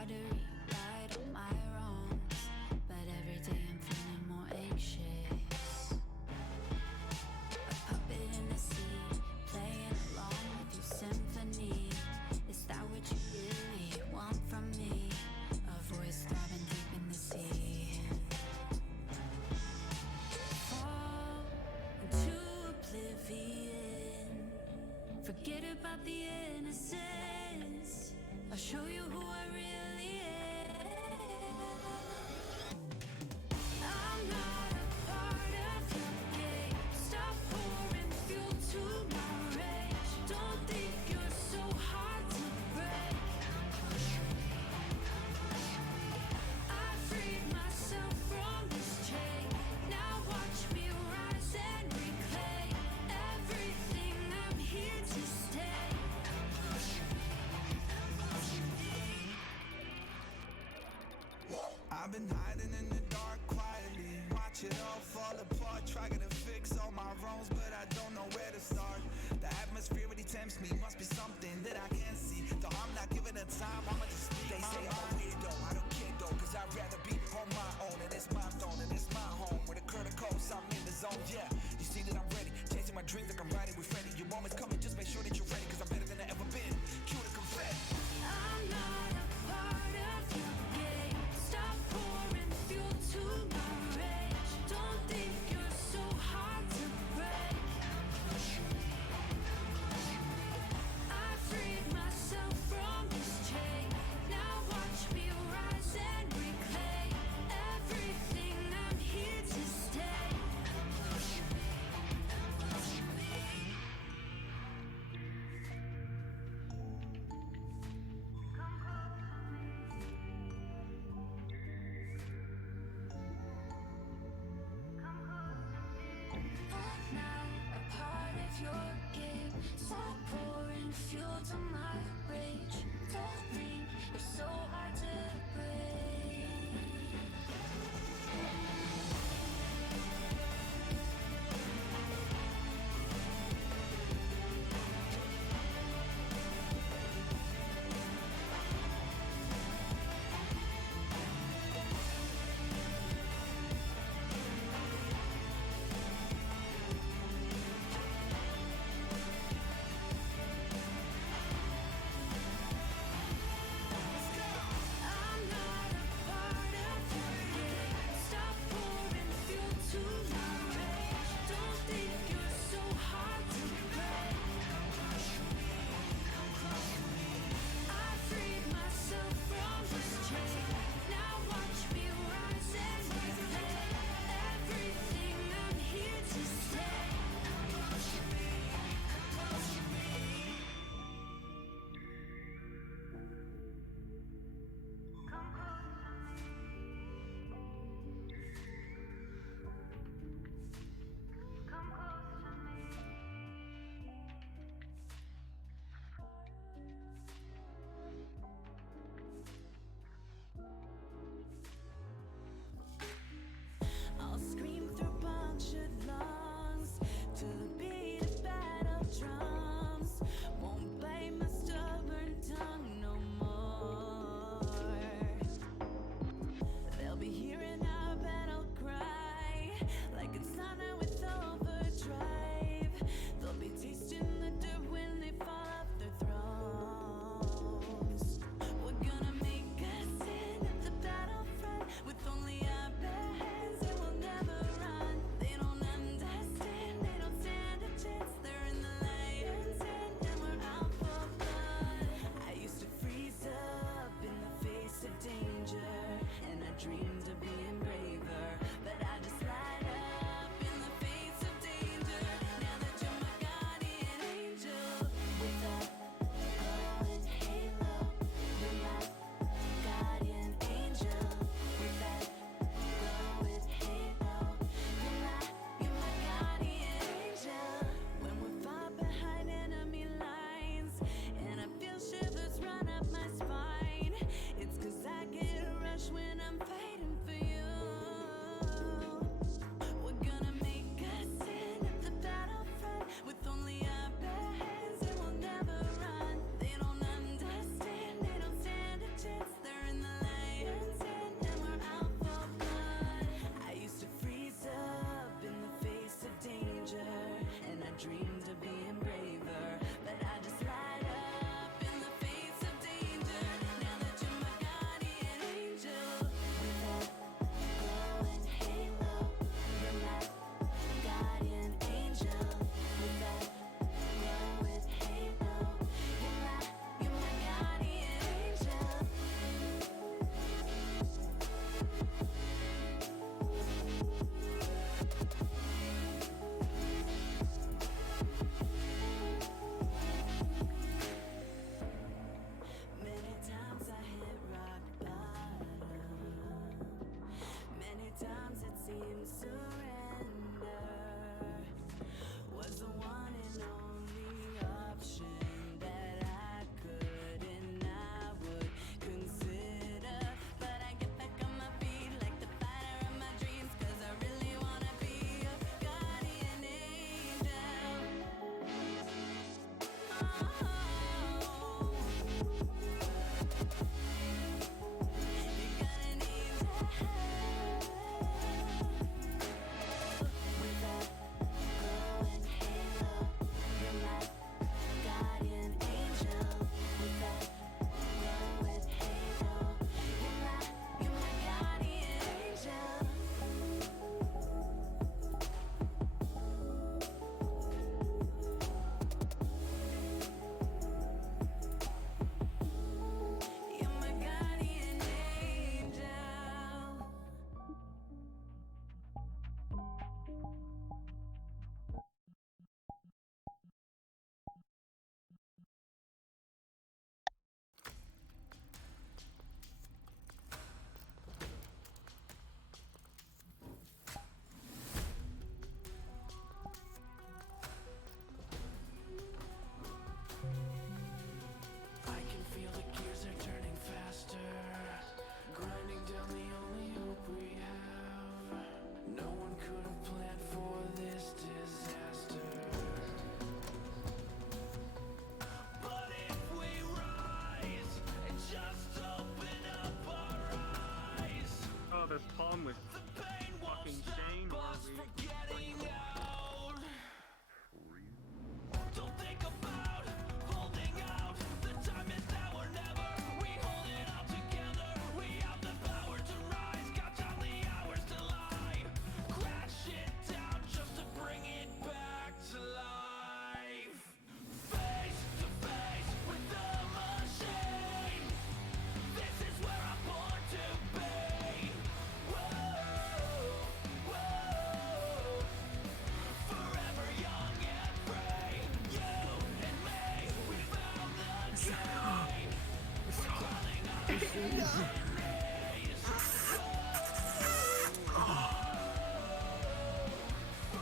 try to rewrite all my wrongs, but every day I'm feeling more anxious. A puppet in the sea, playing along with your symphony. Is that what you really want from me? A voice throbbing deep in the sea. Fall into oblivion. Forget about the innocence. I'll show you who I really am. I'm not a part of your game. Stop pouring fuel to my rage. Don't think you're so hard to break. I freed myself from this chain. Now watch me rise and reclaim everything. I'm here to stay. I've been hiding in the dark quietly, watch it all fall apart, trying to fix all my wrongs, but I don't know where to start. The atmosphere really tempts me, must be something that I can't see. Though I'm not giving it time, I'ma just speak. They say I'm a weirdo, I don't care though, cause I'd rather be on my own. And it's my throne, and it's my home. With a curtain coast, I'm in the zone, yeah. You see that I'm ready, chasing my dreams like I'm riding with Freddy. Your moment's coming, just make sure that you're ready, cause I'm better than I ever been. Cue the confetti. I'm not a part of your game. Stop pouring fuel to my rage. Don't think you're so hard to break. I freed myself from this chain. Now watch me rise and reclaim everything. I'm here to stay. I'm not a part of your game. Stop pouring fuel to my rage. Don't think you're so hard to break. I'm not a part of your game. Stop pouring fuel to my rage. Don't think you're so hard to break. I freed myself from this chain. Now watch me rise and reclaim everything. I'm here to stay. I'll scream through punctured lungs to the beat of battle drums. Won't bite my stubborn tongue no more. They'll be hearing our battle cry like it's thunder with overdrive. They'll be tasting the dirt when they fall off their thrones. We're gonna make a stand at the battlefront with only our bare hands. They will never run. They don't understand. They don't stand a chance. They're in the lion's den and we're out for blood. I used to freeze up in the face of danger, and I dreamed of being braver, but I just light up in the face of danger. Now that you're my guardian angel, with that golden halo, you're my guardian angel. With that golden halo, you're my guardian angel. When we're far behind enemy lines, and I feel shivers run up my spine, it's 'cause I get a rush when I'm fighting for you.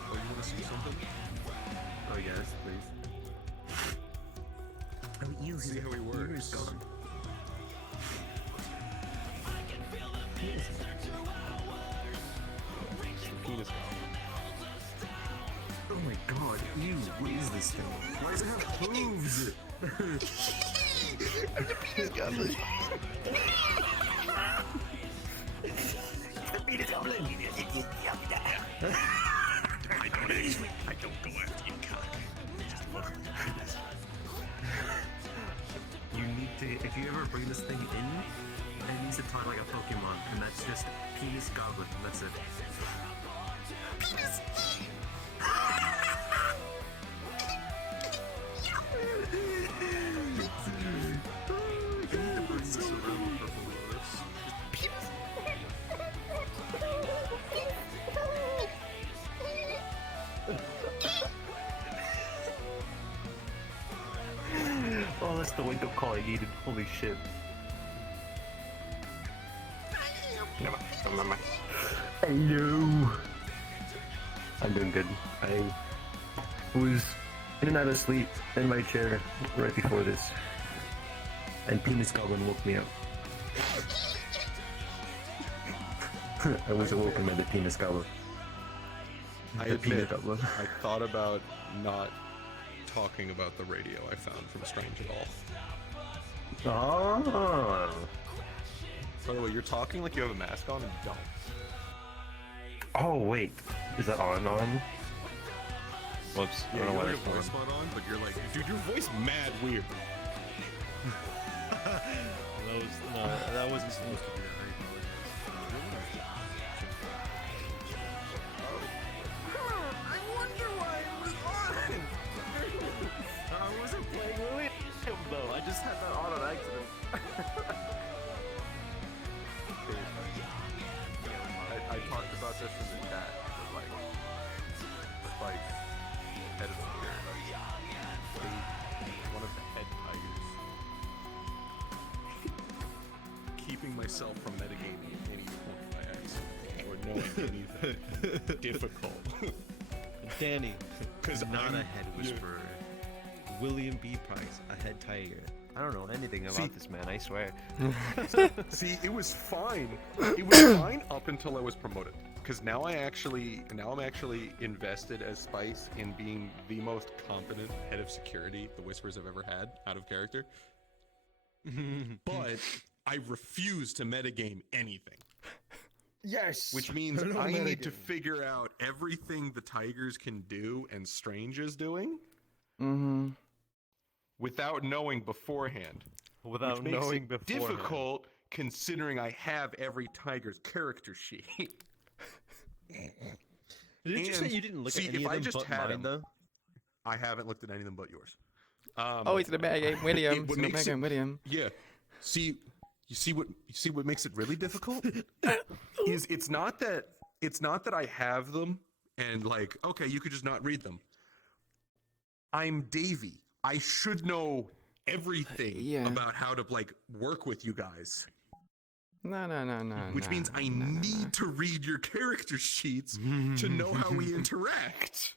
Oh, you wanna see something? Oh yes, please. Oh, ew, See how he ear works. is gone. Penis goblin. Oh my god, ew, what is this thing? Why does it have hooves? Penis goblin. I don't go after you, cock. You need to, if you ever bring this thing in, it needs to talk like a Pokemon, and that's just penis goblin, that's it. Oh, that's the wake up call I needed. Holy shit. Hello. I'm doing good. I was in and out of sleep in my chair right before this, and Penis Goblin woke me up. I was awoken by the Penis Goblin. I The Penis admit, Goblin. I thought about not talking about the radio I found from Strange at all. Oh. By the way, you're talking like you have a mask on and you don't. Oh wait, is that on? Whoops. I Yeah, don't know you why have that's your voice on. spot on, but you're like, dude, your voice mad weird. That wasn't supposed to be. I wonder why it was on! I wasn't playing William though, I just had that on accident. I talked about this in the chat, but like, Spike, head of security, one of the head tigers. Keeping myself from metagaming at any point by accident or knowing anything difficult. Danny, Because not I'm a head whisperer. William B. Price, a head tiger. I don't know anything about this man, I swear. See, it was fine. It was fine up until I was promoted. Because now I'm actually invested as Spice in being the most competent head of security the Whispers have ever had out of character. But I refuse to metagame anything. Yes. Which means I need to figure out everything the Tigers can do and Strange is doing without knowing beforehand. Without Which makes knowing it beforehand. difficult considering I have every Tiger's character sheet. Did you say And- you didn't look see, at any if of I them just but had mine, him- though? I haven't looked at any of them but yours. Oh, he's in a bad game, William. what He's in a makes bad game, William. Yeah. See what makes it really difficult is it's not that I have them and like, okay, you could just not read them. I'm Davey. I should know everything Yeah. about how to like work with you guys. No. Which means I need to read your character sheets to know how we interact.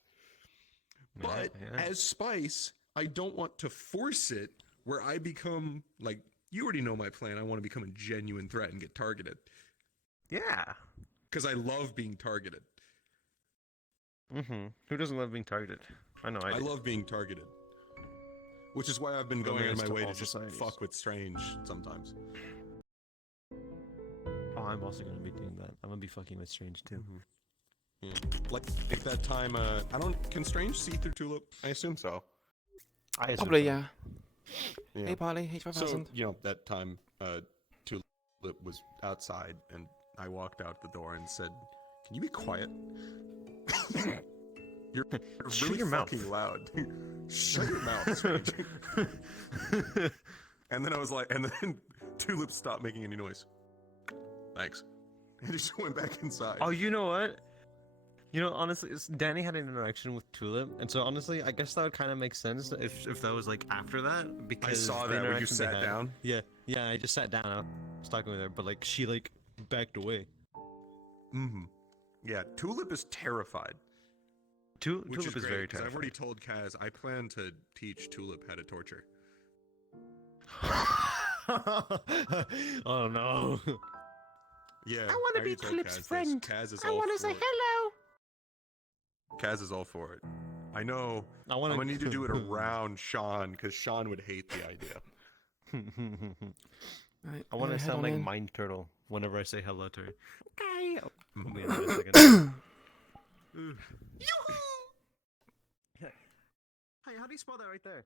But as Spice, I don't want to force it where I become like, you already know my plan. I want to become a genuine threat and get targeted. Yeah. Because I love being targeted. Who doesn't love being targeted? I know I I do. love being targeted. Which is why I've been going Romance on my to way all to just societies. fuck with Strange sometimes. Oh, I'm also gonna be doing that. I'm gonna be fucking with Strange too. Yeah. Like that time, can Strange see through Tulip? I assume so. I assume Probably, so. yeah. Yeah. Hey, Polly, So, H5000. that time, Tulip was outside, and I walked out the door and said, "Can you be quiet? You're Shut really your mouth." fucking loud. Shut your mouth, Strange." And then I was like, and then Tulip stopped making any noise. Thanks. And just went back inside. Oh, you know what? Honestly, Danny had an interaction with Tulip, and so honestly, I guess that would kind of make sense if that was like after that, because I saw the that when you interaction they sat had- down. Yeah, I just sat down. was talking with her, but like she like backed away. Mm-hmm. Yeah, Tulip is terrified. Which Tulip is great, very 'cause terrifying. I've already told Kaz I plan to teach Tulip how to torture. Oh no. Yeah, I want to be already told Tulip's Kaz this. friend. Kaz is I all want to for say it. hello. Kaz is all for it. I know. I I'm want gonna need to do it around Sean because Sean would hate the idea. Right, I want to head sound on like in. Mind Turtle whenever I say hello to her. Okay. Mm. I'll be in that in a second. Hey, how do you spell that right there?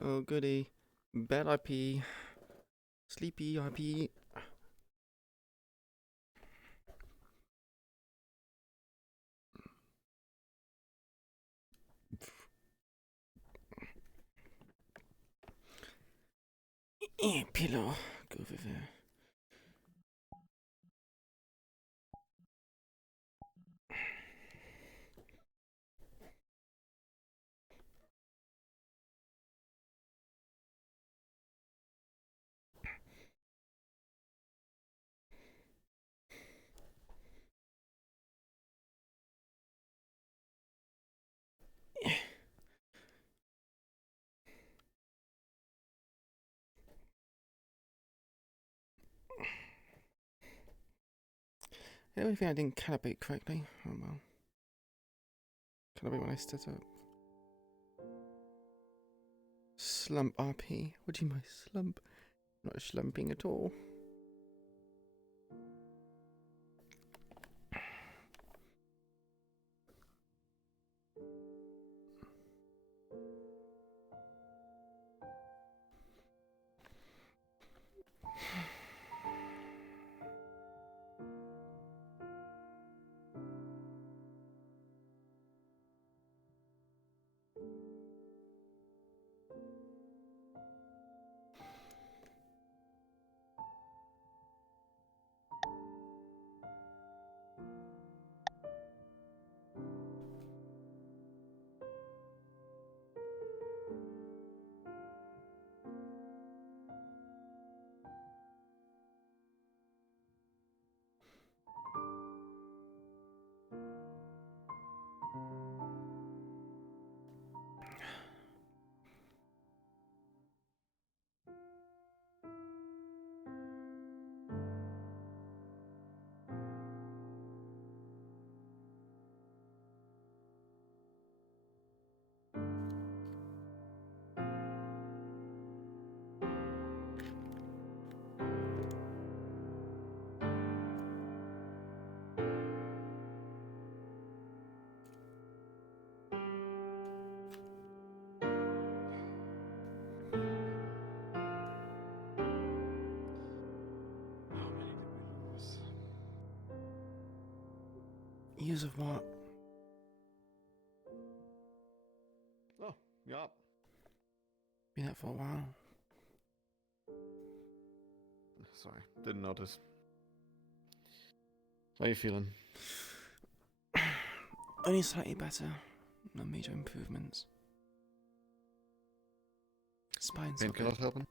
Oh goody. Bad IP. Sleepy IP. Pillow. Go over there. I don't think I didn't calibrate correctly. Oh well. Calibrate when I set up. Slump RP. What do you mean by slump? Not slumping at all. How many did we lose? Years of what? Oh, yup. Been out for a while. Sorry, didn't notice. How you feeling? Only slightly better. No major improvements. Spine's not good. Painkillers helping?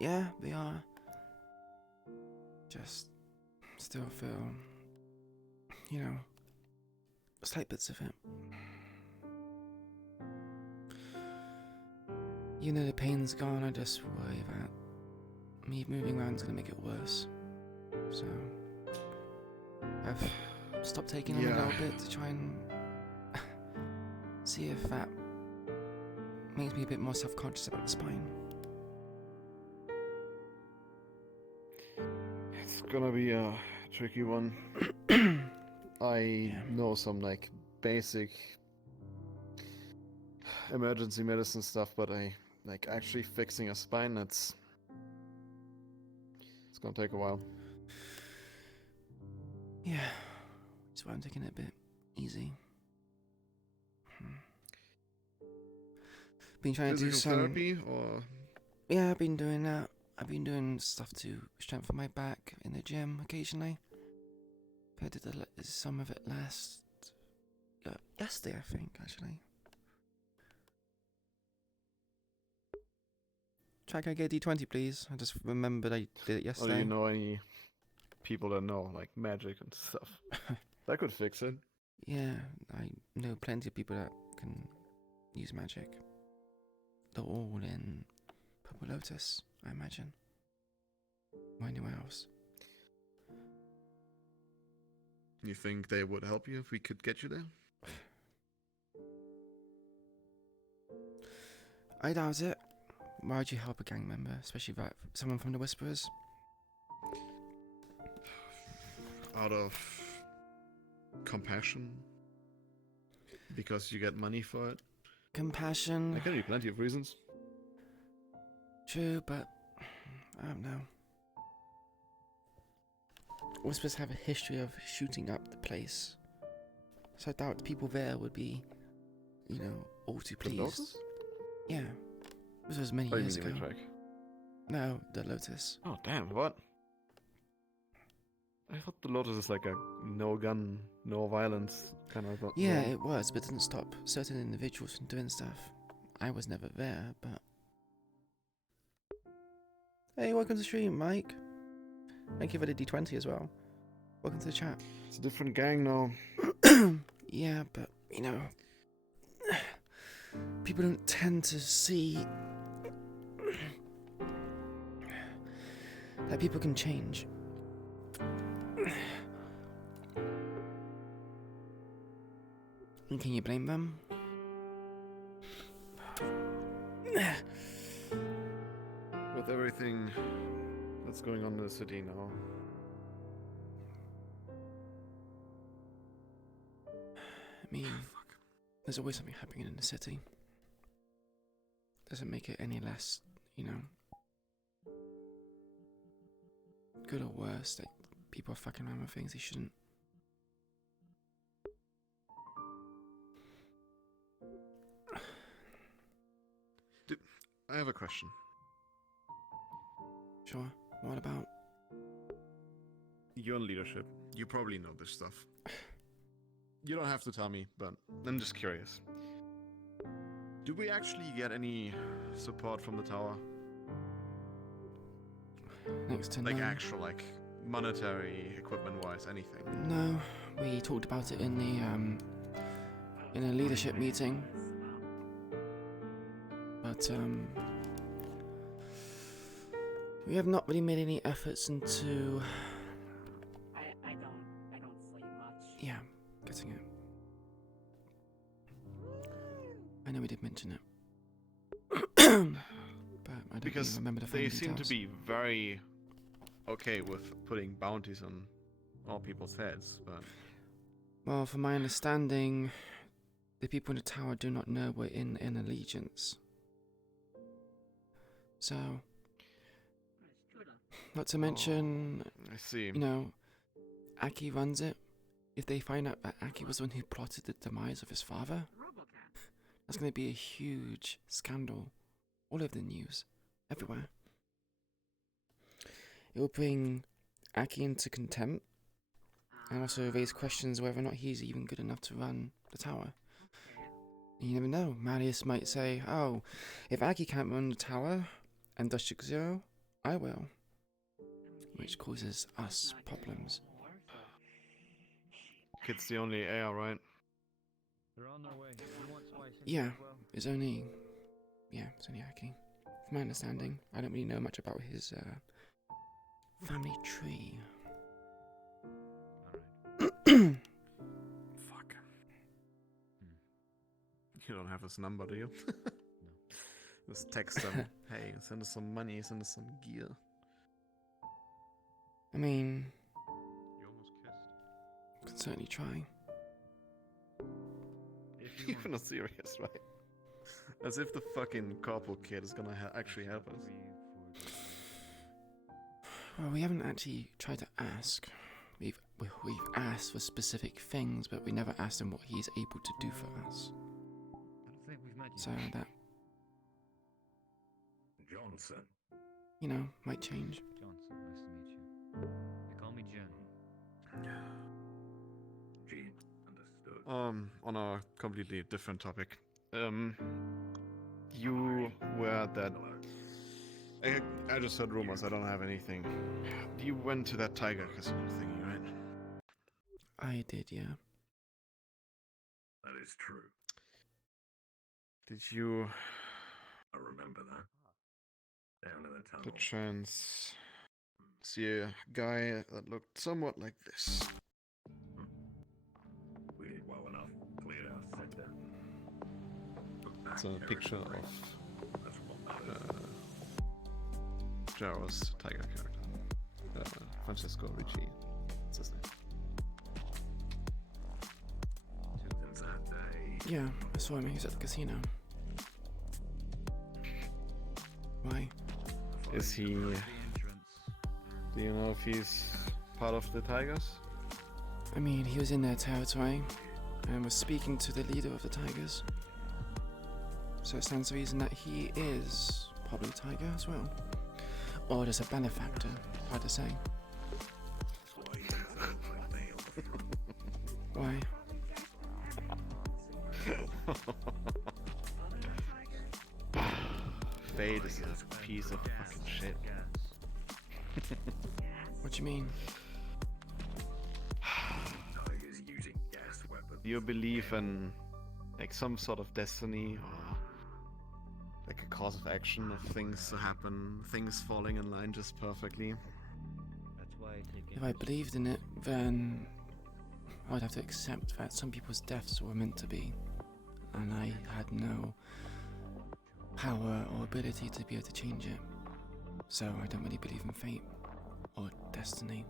Yeah, they are. Just still feel, you know, slight bits of it. You know the pain's gone, I just worry that me moving around's gonna make it worse. So I've stopped taking on a little bit to try and see if that makes me a bit more self-conscious about the spine. It's gonna be a tricky one. I know some like basic emergency medicine stuff, but I like actually fixing a spine, it's gonna take a while. Yeah, that's why I'm taking it a bit easy. But been trying to do Physical some. therapy or Yeah, I've been doing that. I've been doing stuff to strengthen my back in the gym occasionally. I did some of it yesterday, I think, actually. Try, can I get a D20, please? I just remembered I did it Oh, yesterday. you know any people that know like magic and stuff? That could fix it. Yeah, I know plenty of people that can use magic. They're all in Purple Lotus, I imagine. Or anywhere else. you think they would help you if we could get you there? I doubt it. Why would you help a gang member, especially someone from the Whisperers? Out of compassion? Because you get money for it? Compassion. There can be plenty of reasons. True, but I don't know. Whispers have a history of shooting up the place, so I doubt people there would be, all too The pleased. Lotus? Yeah, this was many Oh, you years mean ago. the track? No, the Lotus. Oh, damn, what? I thought the Lotus is like a no gun, no violence kind of. Yeah, it was, but it didn't stop certain individuals from doing stuff. I was never there, but. Hey, welcome to the stream, Mike. Thank you for the D20 as well. Welcome to the chat. It's a different gang now. Yeah, but, people don't tend to see that people can change. And can you blame them? With everything that's going on in the city now. I mean, there's always something happening in the city. Doesn't make it any less, good or worse that people are fucking around with things they shouldn't. I have a question. Sure. What about? You're in leadership. You probably know this stuff. You don't have to tell me, but I'm just curious. Do we actually get any support from the tower? Next to Like none. actual, monetary, equipment-wise, anything? No, we talked about it in a leadership meeting. But we have not really made any efforts into I don't sleep much. getting it. I know we did mention it. But I don't Because really remember the they fine seem to details. be very okay with putting bounties on all people's heads, but Well, from my understanding, the people in the tower do not know we're in allegiance. So, not to mention, I see. Aki runs it. If they find out that Aki was the one who plotted the demise of his father, that's going to be a huge scandal all over the news, everywhere. It will bring Aki into contempt and also raise questions whether or not he's even good enough to run the tower. You never know. Marius might say, oh, if Aki can't run the tower and District Zero, I will. Which causes us problems. Kid's the only heir, right? They're on their way. You want spice in Yeah, as well? it's only Aki. From my understanding, I don't really know much about his family tree. Fuck. You don't have his number, do you? No. Just text him. Hey, send us some money, send us some gear. I mean, You almost kissed. could certainly try. If you You're not serious, right? As if the fucking corporal kid is gonna actually help us. Well, we haven't actually tried to ask. We've asked for specific things, but we never asked him what he's able to do for us. I don't think we've met yet. So that Johnson. You know, might change. Johnson, nice to meet you. They call me Jen. Gene, understood. On a completely different topic. You were that. I just heard rumors. I don't have anything. You went to that Tiger Casino thingy, right? I did, yeah. That is true. Did you, I remember that. Down in the tunnel. the chance, see a guy that looked somewhat like this? We did well enough. Cleared our sector. It's a picture of That's what matters. Jaro's Tiger character. Francesco Ricci. What's his name? Since that day, Yeah, I saw him. He was at the casino. Why? Is he? Do you know if he's part of the Tigers? I mean, he was in their territory and was speaking to the leader of the Tigers. So it stands to reason that he is probably a Tiger as well. Or just a benefactor, hard to say. that's why he sounds like me on the front. Why? Fade is a piece of fucking shit. What do you mean? Tigers using gas weapons. Do you believe in like some sort of destiny or like a cause of action of things to happen, things falling in line just perfectly? That's why I take If I believed in it, then I'd have to accept that some people's deaths were meant to be. And I had no power or ability to be able to change it. So I don't really believe in fate or destiny.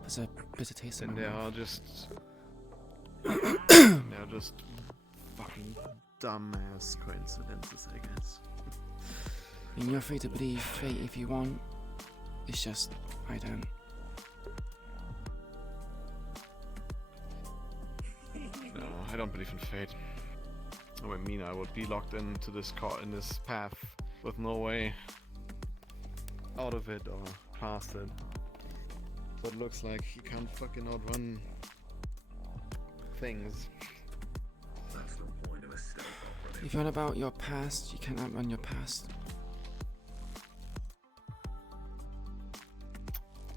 There's a bitter taste in And my there mouth. are just they're just fucking dumbass coincidences, I guess. I mean, you're free to believe fate if you want. It's just, I don't. No, I don't believe in fate. I mean, I would be locked into this in this path with no way out of it or past it. So it looks like you can't fucking outrun things. That's the point of a stealth operative. If you're on about your past, you can't outrun your past.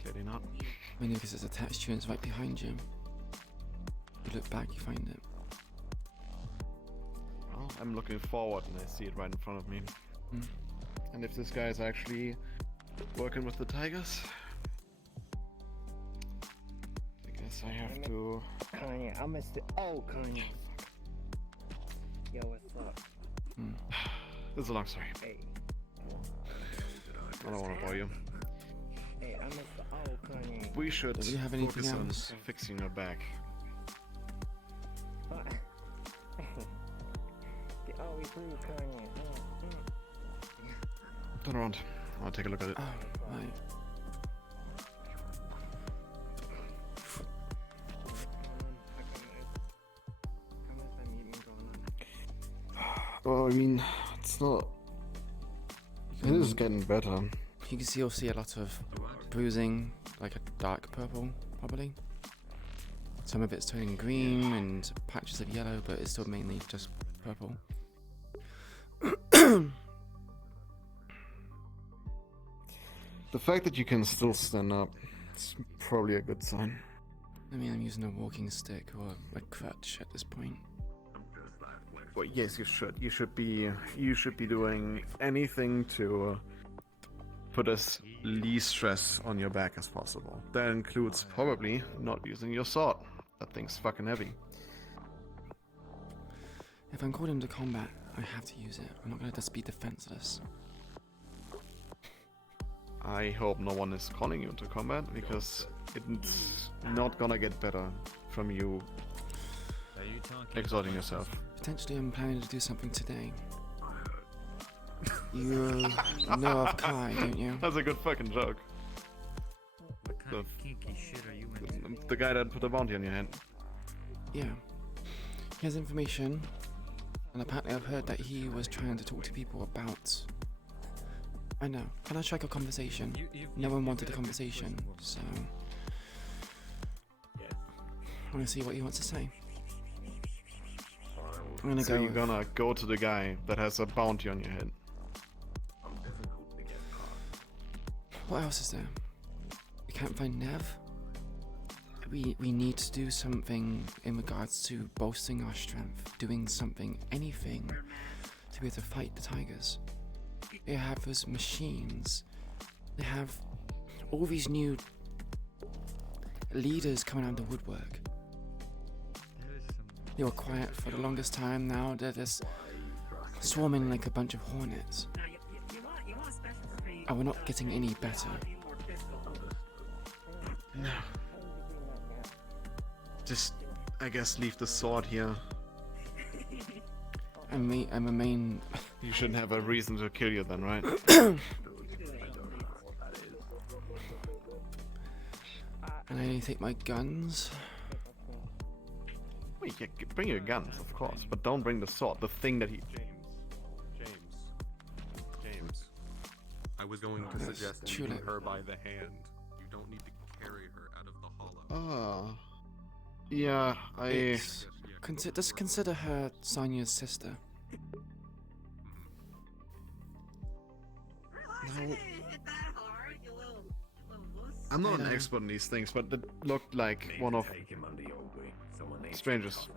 Clearly not. Mainly because it's attached to you and it's right behind you. You look back, you find it. Well, I'm looking forward and I see it right in front of me. Mm. And if this guy is actually working with the Tigers, I guess I have to. Kanye, I missed it. Oh, Kanye. Yo, what's up? Mm. This is a long story. Hey, I don't want to bore you. hey, I missed the oh, Kanye. We should Do you have anything focus on else? fixing your back. What? They always rude, Kanye. Turn around. I'll take a look at it. Oh, right. How is that meeting going on? Well, I mean, it's not. It is getting better. You can still see a lot of bruising, like a dark purple, probably. Some of it's turning green and patches of yellow, but it's still mainly just purple. The fact that you can still stand up is probably a good sign. I mean, I'm using a walking stick or a crutch at this point. Well, yes, you should. You should be doing anything to put as least stress on your back as possible. That includes probably not using your sword. That thing's fucking heavy. If I'm called into combat, I have to use it. I'm not gonna just be defenseless. I hope no one is calling you into combat because it's not gonna get better from you Are you talking exerting yourself. Potentially, I'm planning to do something today. You know of Kai, don't you? That's a good fucking joke. What kind of kinky shit are you into? The guy that put a bounty on your head. Yeah. He has information And apparently I've heard that he was trying to talk to people about... I know. Can I strike a conversation? No one wanted a conversation, so... I want to see what he wants to say. I'm gonna So go you're gonna go to the guy that has a bounty on your head. What else is there? We can't find Nev. We need to do something in regards to bolstering our strength, doing something, anything, to be able to fight the tigers. They have those machines. They have all these new leaders coming out of the woodwork. They were quiet for the longest time. Now they're just swarming like a bunch of hornets. And we're not getting any better. No. Just, I guess, leave the sword here. And remain. You shouldn't have a reason to kill you then, right? And I only take my guns. Well, you can bring your guns, of course, but don't bring the sword. The thing that he. James. I was going to That's suggest true, leading like- her by the hand. You don't need to carry her out of the hollow. Ah. Yeah, It's- just consider her Sonia's sister. No. I'm not an expert in these things, but it looked like one of strangest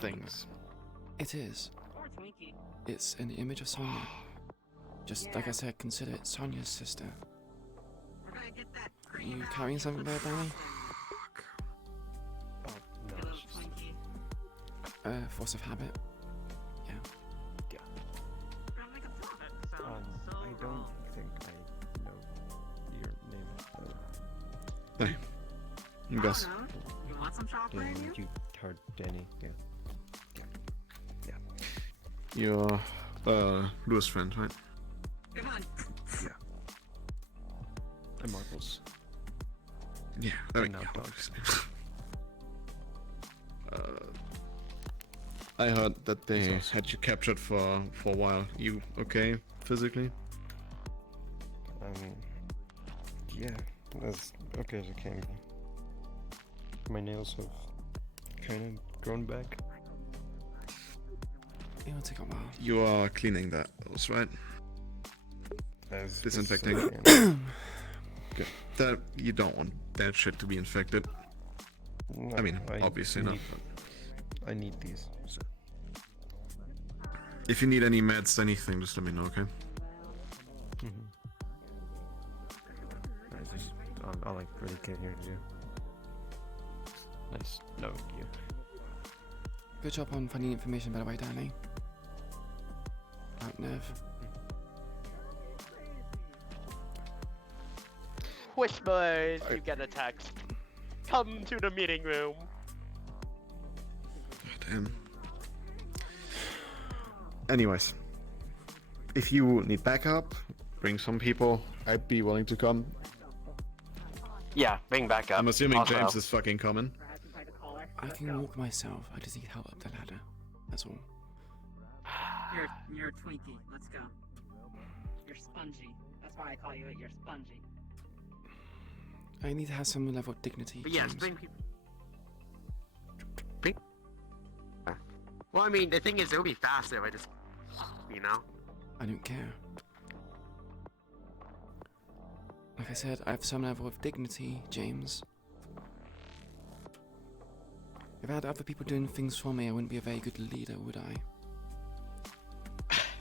things. It is. It's an image of Sonia. Just like I said, consider it Sonia's sister. Are you carrying something there, Danny? No, it's just... Force of habit. Yeah. I don't think I know your name. Hey. Gus. You want some chocolate? Yeah, you heard Danny, yeah. You're, Louis' friend, right? Come on. And Marbles. Yeah, And not dogs. I heard that they had you captured for a while. You okay physically? Yeah, as okay as it can be. My nails have kind of grown back. It'll take a while. You are cleaning those, right? As Disinfecting. best as I can. Good. That you don't want that shit to be infected. No, I mean, obviously not. I need these. So. If you need any meds, anything, just let me know, okay? I just, I like really came here to do. Nice knowing you. Good job on finding information, by the way, Danny. About Nev. Whispers, you get a text. Come to the meeting room. Damn. Anyways, if you need backup, bring some people. I'd be willing to come. Yeah, bring back up. I'm assuming Also, James is fucking coming. I can walk myself. I just need help up the ladder. That's all. You're a Twinkie. Let's go. You're spongy. That's why I call you it. You're spongy. I need to have some level of dignity. But yes, James. bring people. Well, I mean, the thing is, it would be faster if I just, you know? I don't care. Like I said, I have some level of dignity, James. If I had other people doing things for me, I wouldn't be a very good leader, would I?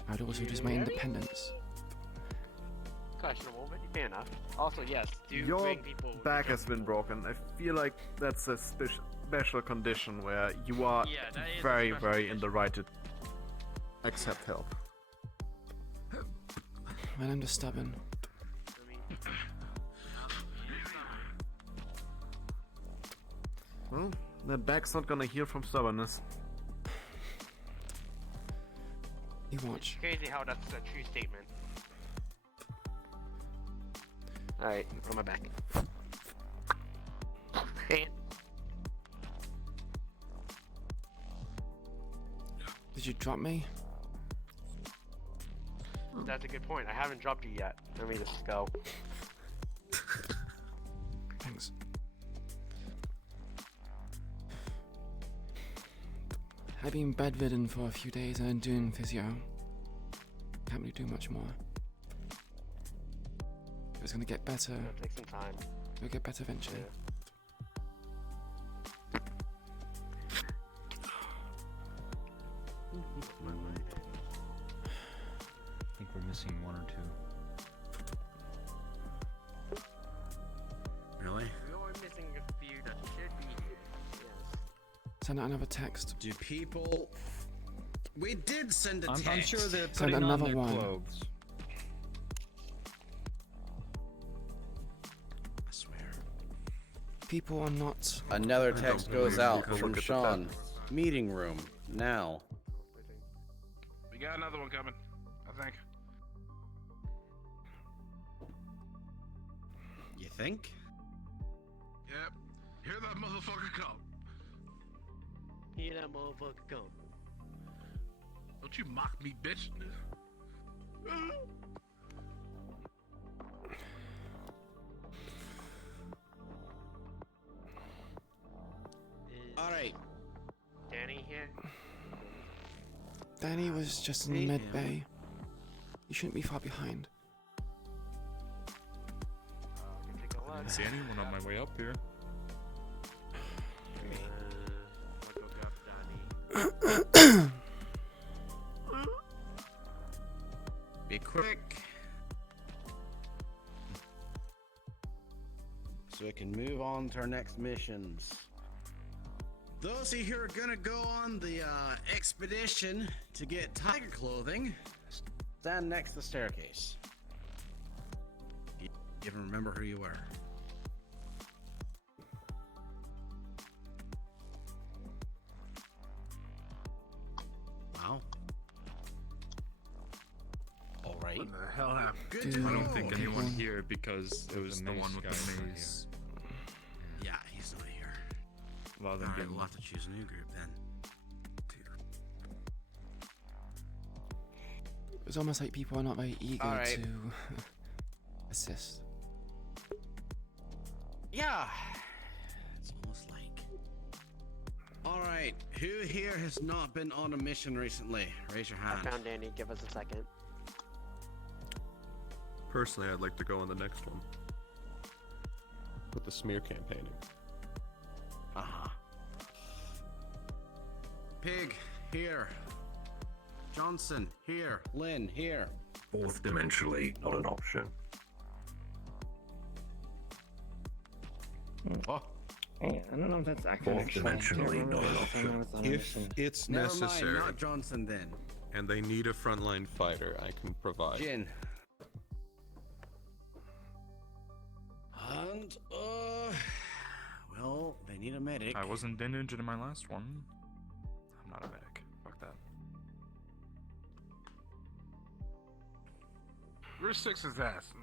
I'd also lose my independence. Questionable, but fair enough. Also, yes, do Your bring people. back has been broken. I feel like that's a special condition where you are Yeah, that is a very, special very in the right to accept help. Man, I'm just stubborn. Well, that back's not gonna heal from stubbornness. You watch. Crazy how that's a true statement. Alright, on my back. And Did Did you drop me? That's a good point. I haven't dropped you yet. Let me just go. Thanks. I've been bedridden for a few days and doing physio. Can't really do much more. It's gonna get better. It'll take some time. It'll get better eventually. Yeah. I think we're missing one or two. Really? We're missing a few that should be here. Yes. Send out another text. Do people? We did send a text. I'm sure they're Send putting on another their one. clothes. I swear. People are not. Another I text don't goes believe out people from look at the Sean. Meeting room now. We got another one coming, I think. You think? Yep. Here that motherfucker come. Here that motherfucker come. Don't you mock me, bitch. All right. Danny here? Danny was just in the med bay. You shouldn't be far behind. Take a look. See anyone on my way up here? I'll go grab Danny. Be quick. So we can move on to our next missions. Those of you who are gonna go on the expedition to get tiger clothing, Stand next to the staircase. you even remember who you were. Wow. All right. What the hell happened? Good Dude, to I know. don't think anyone people- here because it was the one with the maze. Yeah, he's not here. A lot of All them right, didn't. we'll have to choose a new group then. It's almost like people are not very eager Alright. to assist. Yeah. It's almost like. All right, who here has not been on a mission recently? Raise your I hand. found Danny. Give us a second. Personally, I'd like to go on the next one. With the smear campaigning. Uh-huh. Pig, here. Johnson, here. Lynn, here. Fourth dimensionally, not an option. Oh, Hey, I don't know if that's accurate. Fourth dimensionally, not an option. If it's never necessary mind, not Johnson then. and they need a frontline fighter, I can provide. Jin. And, well, they need a medic. I wasn't injured in my last one. I'm not a medic. Fuck that. Where's Six's ass?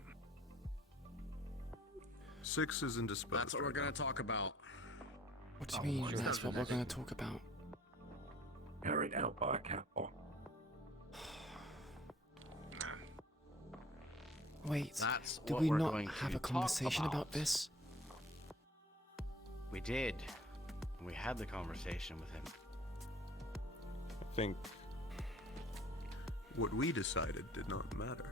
6 is indisposed. That's what we're right gonna now. talk about. What do you mean? That's what we're going to talk about. Carried out by a catbot. Wait, That's did what we we're not going to have a talk conversation about this? We did. We had the conversation with him. I think what we decided did not matter.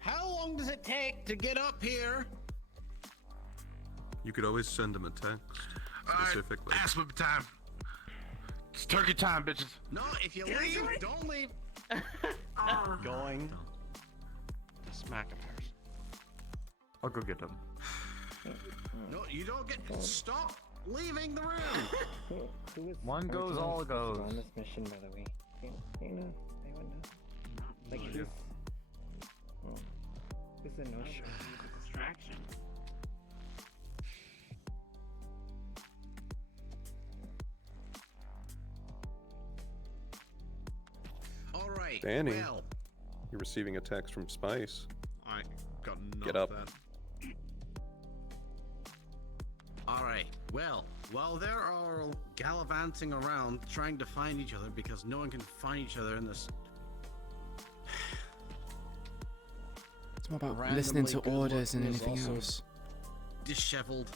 How long does it take to get up here? You could always send them a text specifically. Ass whip time. It's turkey time, bitches. No, if you leave, don't leave. Going to smack of hers. I'll go get them. No, you don't get. Stop leaving the room. Who is One goes, all goes. on this mission, by the way? You know, I would know. Like who's? Oh, who's a no show? Distraction. All right. Danny. Well, You're receiving a text from Spice. I got none Get of up. that. Well, while they're all gallivanting around trying to find each other because no one can find each other in this It's more about randomly listening to good orders and looking is anything also else. disheveled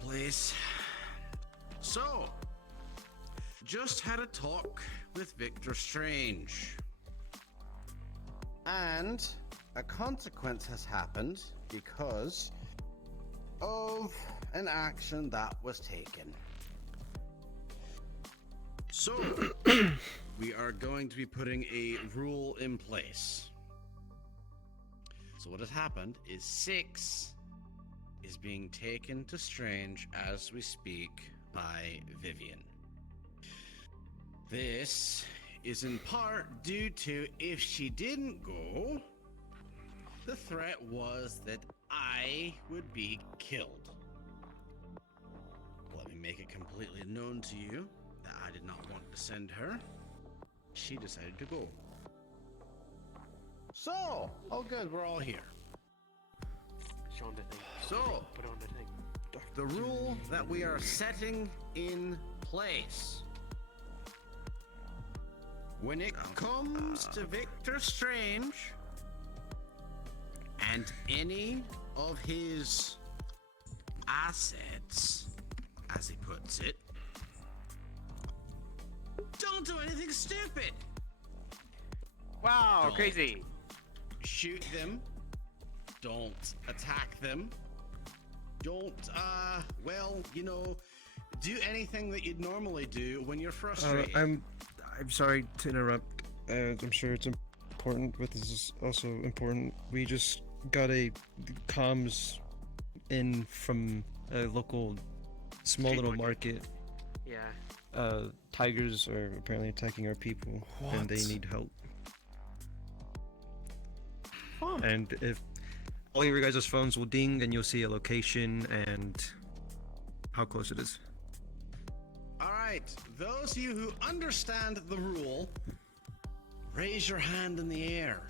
place. So, just had a talk with Victor Strange. And a consequence has happened because of an action that was taken. So, we are going to be putting a rule in place. So what has happened is 6 is being taken to Strange as we speak by Vivian. This is in part due to if she didn't go, the threat was that I would be killed. Let me make it completely known to you that I did not want to send her. She decided to go. So, oh good, we're all here. Show him the thing. So, Put on the thing. the rule that we are setting in place. When it comes to Victor Strange and any of his assets, as he puts it, don't do anything stupid. Wow, Don't crazy. Shoot them. Don't attack them. Don't, well, you know, do anything that you'd normally do when you're frustrated. I'm sorry to interrupt. I'm sure it's important, but this is also important. We just got a comms in from a local small little market. Yeah. Tigers are apparently attacking our people, and they need help. And if all your guys' phones will ding, and you'll see a location and how close it is. All right, those of you who understand the rule, raise your hand in the air.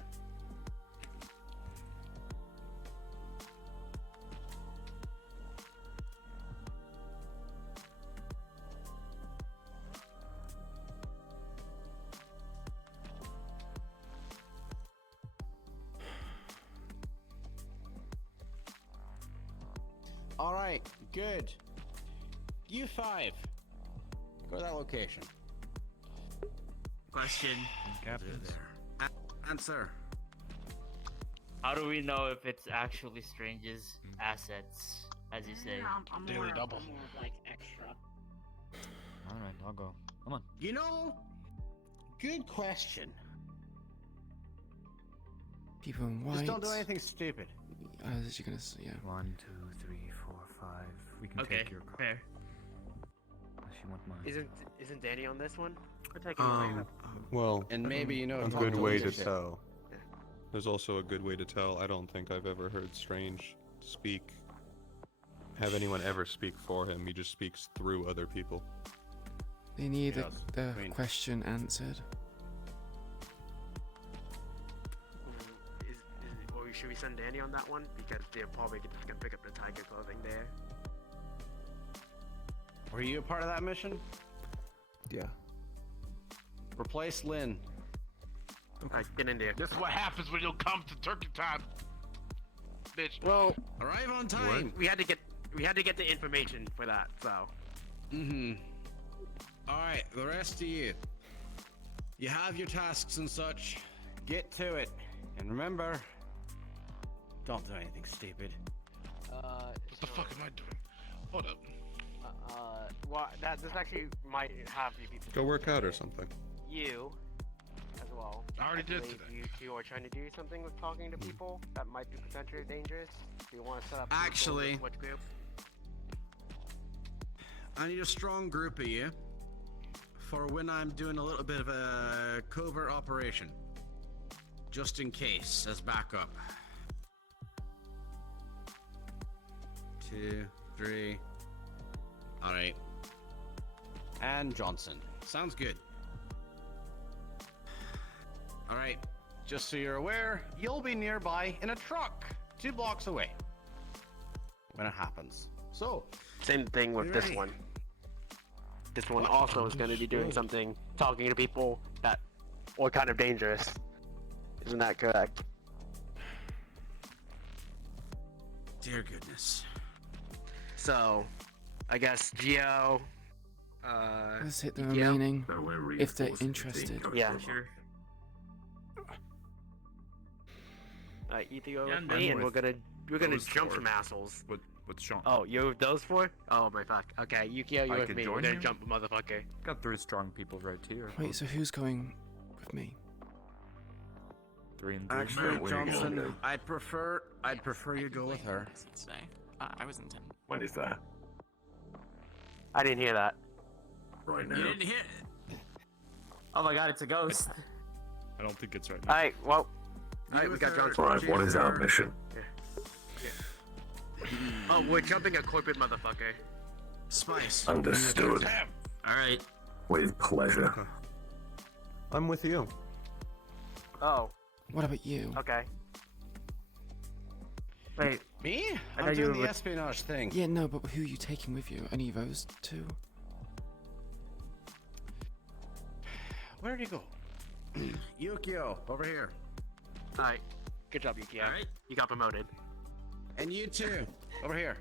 All right, good. You 5, go to that location. Question. Answer. How do we know if it's actually Strange's assets, as you say? I'm Daily more, double. I'm more of like extra. Alright, I'll go. Come on. You know, good question. People in white. Just don't do anything stupid. Is she gonna say, yeah. 1, 2, 3, 4, 5. We can Okay, take your car. fair. Unless you want mine. Isn't Danny on this one? We're taking mine. Well, And maybe, you know, a talk good to way to leadership. tell. There's also a good way to tell. I don't think I've ever heard Strange speak. Have anyone ever speak for him? He just speaks through other people. They need Yes, the Queen. question answered. Or should we send Danny on that one? Because they're probably just gonna pick up the tiger clothing there. Were you a part of that mission? Yeah. Replace Lynn. Alright, get in there. This is what happens when you come to turkey time, bitch. Well, Arrive on time. we had to get the information for that, so. Mm-hmm. All right, the rest of you. You have your tasks and such. Get to it. And remember, don't do anything stupid. What the fuck am I doing? Hold up. Well, this actually might have you people. Go work out or something. You, as well. I already did believe today. You two are trying to do something with talking to people that might be potentially dangerous. Do you want to set up? Actually- which group? I need a strong group of you for when I'm doing a little bit of a covert operation. Just in case, as backup. 2, 3. All right. And Johnson. Sounds good. All right. Just so you're aware, you'll be nearby in a truck 2 blocks away when it happens. So, Same thing with this one. This one also is going to be doing something, talking to people that are kind of dangerous. Isn't that correct? Dear goodness. So, I guess Geo. Let's hit the Geo? remaining if they're interested. Yeah. Sure. Ethio Yeah, with I'm me, done and with we're gonna those jump four. some assholes. What's Sean? Oh, you with those four? Oh my fuck. Okay, Yukio, you I with could me. We're join gonna you. jump a motherfucker. Got 3 strong people right here. Wait, so who's going with me? 3 and 3. Actually, Johnson, I'd prefer you go with her. Today. I was in 10. When is that? I didn't hear that. Right You didn't hear it? Oh my god, it's a ghost. I don't think it's right now. Alright, well. Alright, we got Johnson. Right, what is our mission? Oh, we're jumping a corporate motherfucker. Spice. Understood. Alright. With pleasure. I'm with you. Oh, What about you? okay. Wait, Me? I I'm thought you doing were the with- espionage thing. Yeah, no, but who are you taking with you? Any of those two? Where did he go? Yukio, over here. Alright. Good job, Yukio. Alright. You got promoted. And you too. Over here.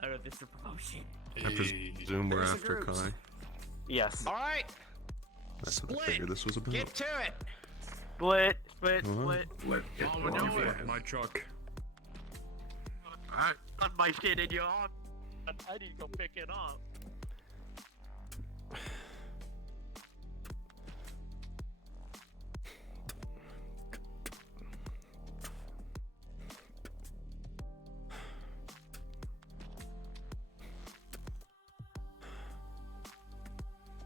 I don't know if this is a promotion. I presume we're There's the after groups. Kai. Yes. Alright. That's what I Split. figured this was about. Get to it. Split, split, Uh-huh. split. Oh, we're doing it. My truck. Alright. Put my shit in your arm. I need to go pick it up.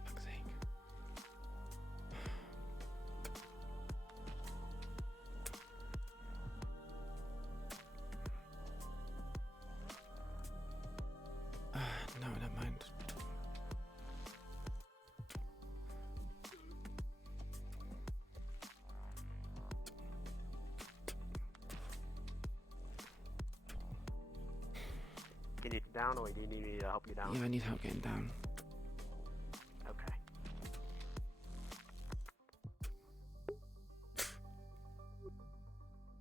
Fuck's sake. No, never mind. Can you get down, or do you need me to help you down? Yeah, I need help getting down. Okay.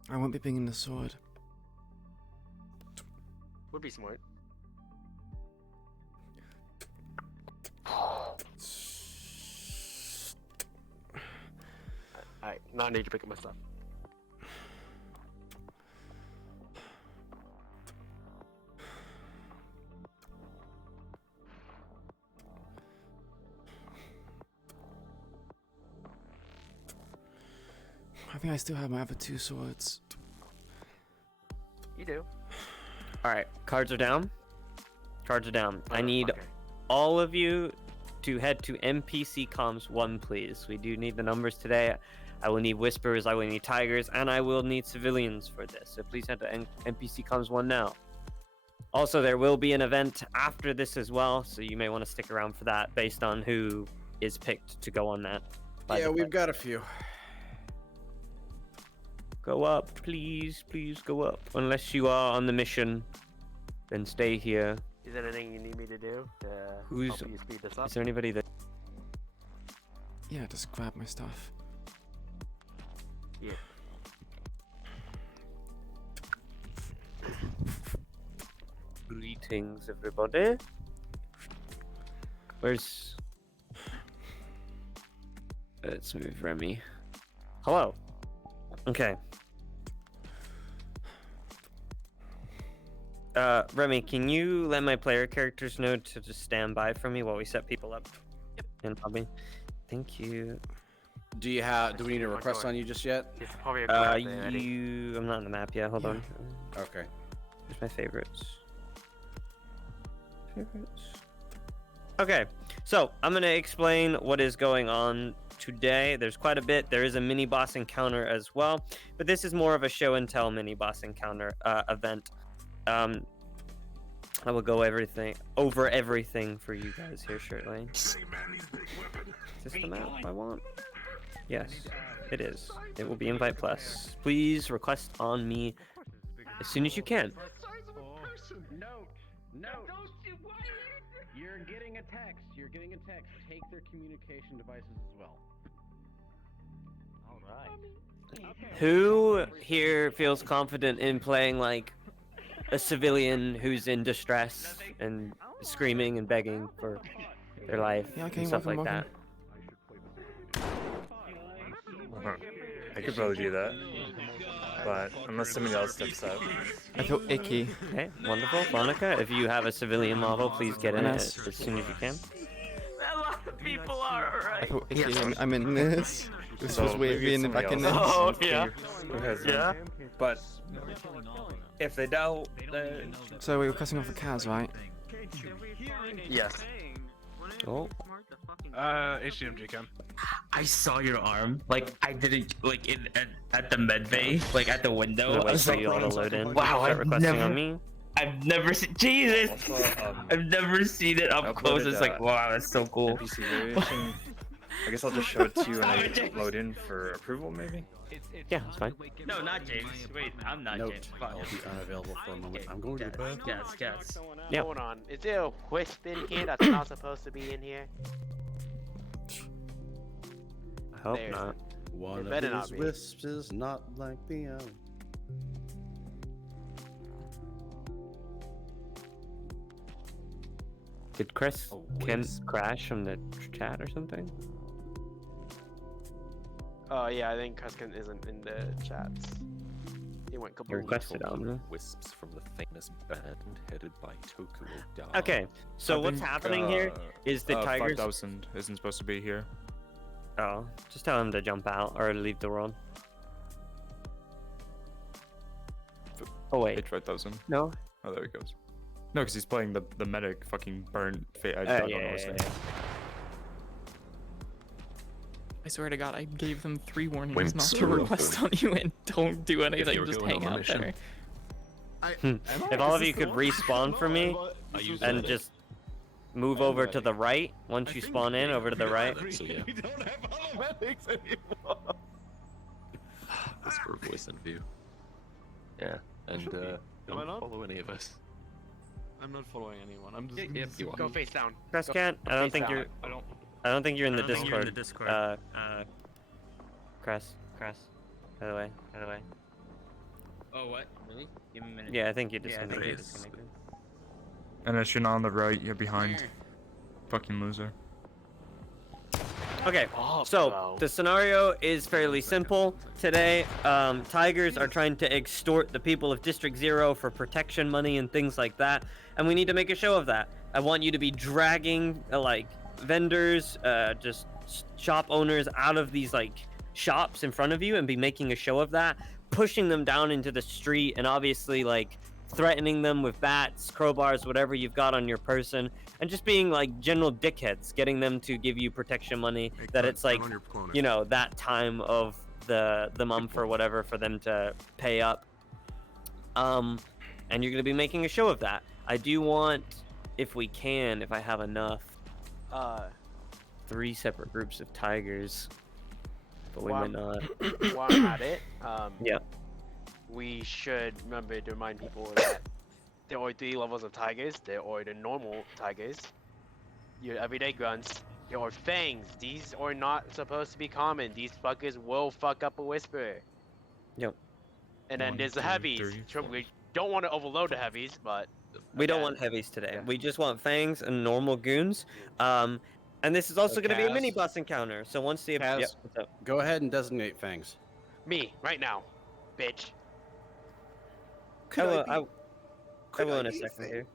I won't be bringing the sword. Would be smart. Alright, now I need to pick up my stuff. I think I still have my other 2 swords. You do. Alright, cards are down. Cards are down. I need Okay. all of you to head to NPC Comms 1, please. We do need the numbers today. I will need Whisperers, I will need Tigers, and I will need civilians for this. So please head to NPC Comms 1 now. Also, there will be an event after this as well, so you may want to stick around for that based on who is picked to go on that. by Yeah, the we've way. got a few. Go up, please, please go up. Unless you are on the mission, then stay here. Is there anything you need me to do to Who's- help you speed this up? Is there anybody that... Yeah, just grab my stuff. Yeah. Greetings, everybody. Where's... Let's move Remy. Hello. Okay. Remy, can you let my player characters know to just stand by for me while we set people up in lobby? Thank you. Do you have? Do we need a request on you just yet? It's probably a I'm not in the map yet. Hold on. Okay. Here's my favorites. Favorites. Okay, so I'm gonna explain what is going on today. There's quite a bit. There is a mini boss encounter as well, but this is more of a show and tell mini boss encounter event. I will go over everything for you guys here shortly. Is this the map I want? Yes, it is. It will be Invite Plus. Please request on me as soon as you can. No. Don't you? Why You're getting a text. You're getting a text. Take their communication devices as well. All right. Who here feels confident in playing like a civilian who's in distress and screaming and begging for their life and stuff like that? I could probably do that. But unless somebody else steps up. I feel icky. Okay, wonderful. Monica, if you have a civilian model, please get in it as soon as you can. A lot of people are I alright. feel icky. I'm in this. This was weird being back in this. Oh, yeah. Who has Yeah. But if they don't, then... So we were cutting off the Kaz, right? Yes. Oh. HDMG cam. I saw your arm. Like I didn't like at the med bay, like at the window. Wait for you all to load in. Wow, Start requesting on me. I've never seen Jesus. Also, I've never seen it up close. It's like wow, that's so cool. NPC variation. I guess I'll just show it to you and I upload in for approval, maybe? Yeah, it's fine. No, not James. Wait, I'm not Note, James. I'll be unavailable for a moment. I'm going to the bathroom. Yes. Yeah. Hold on. Is there a wisp in here that's not supposed to be in here? I hope There's- not. One It of better these not be. wisps is not like the other. Did Chris Oh, Kim wisp. crash from the chat or something? Oh yeah, I think Cuskin isn't in the chats. He went You kaboom. requested on me. Wisps from the famous band headed by Tokuo Da. Okay, so what's happening here is the Tigers. 5,000 isn't supposed to be here. Oh, just tell him to jump out or leave the world. Oh wait, It's 5,000. no. Oh, there he goes. No, because he's playing the medic fucking burnt fate. I don't know what I was saying. I swear to God, I gave them 3 warnings Wimps not to will request on you and don't do anything, were just going hang on a out mission. there. If all of you could respawn for me I use and medic. just move over to the right once you spawn in, over to the right. So yeah. We don't have automatics anymore. Whisper voice and view. Yeah, and Am I don't not? follow any of us. I'm not following anyone. I'm just. Yep, you are. Go face down. Press Go- can't. go I don't face think down. you're. I don't. I don't think you're in the I don't think you're in Discord. the Discord. Cress. By the way. Oh what? Really? Give me a minute. Yeah, I think you Yeah, I think disconnected. it is. Unless you're not on the right, you're behind. Fucking loser. Okay, Oh, so bro. the scenario is fairly simple today. Tigers are trying to extort the people of District 0 for protection money and things like that, and we need to make a show of that. I want you to be dragging like vendors, just shop owners out of these like shops in front of you and be making a show of that, pushing them down into the street and obviously like threatening them with bats, crowbars, whatever you've got on your person, and just being like general dickheads, getting them to give you protection money that it's like, you know, that time of the month or whatever for them to pay up. And you're gonna be making a show of that. I do want, if we can, if I have enough, 3 separate groups of tigers, but we might not. While I'm at it, Yeah. we should remember to remind people that there are 3 levels of tigers. There are the normal tigers, your everyday grunts, there are fangs. These are not supposed to be common. These fuckers will fuck up a whisper. Yep. And then 1, there's the 2, heavies. 3, Sure, we don't want to overload the heavies, but We don't again, want heavies today. Yeah. We just want fangs and normal goons. And this is also going to be a Kaz? mini boss encounter. So once the Kaz? yep, what's up? Go ahead and designate fangs. me right now, bitch. I will in a second here.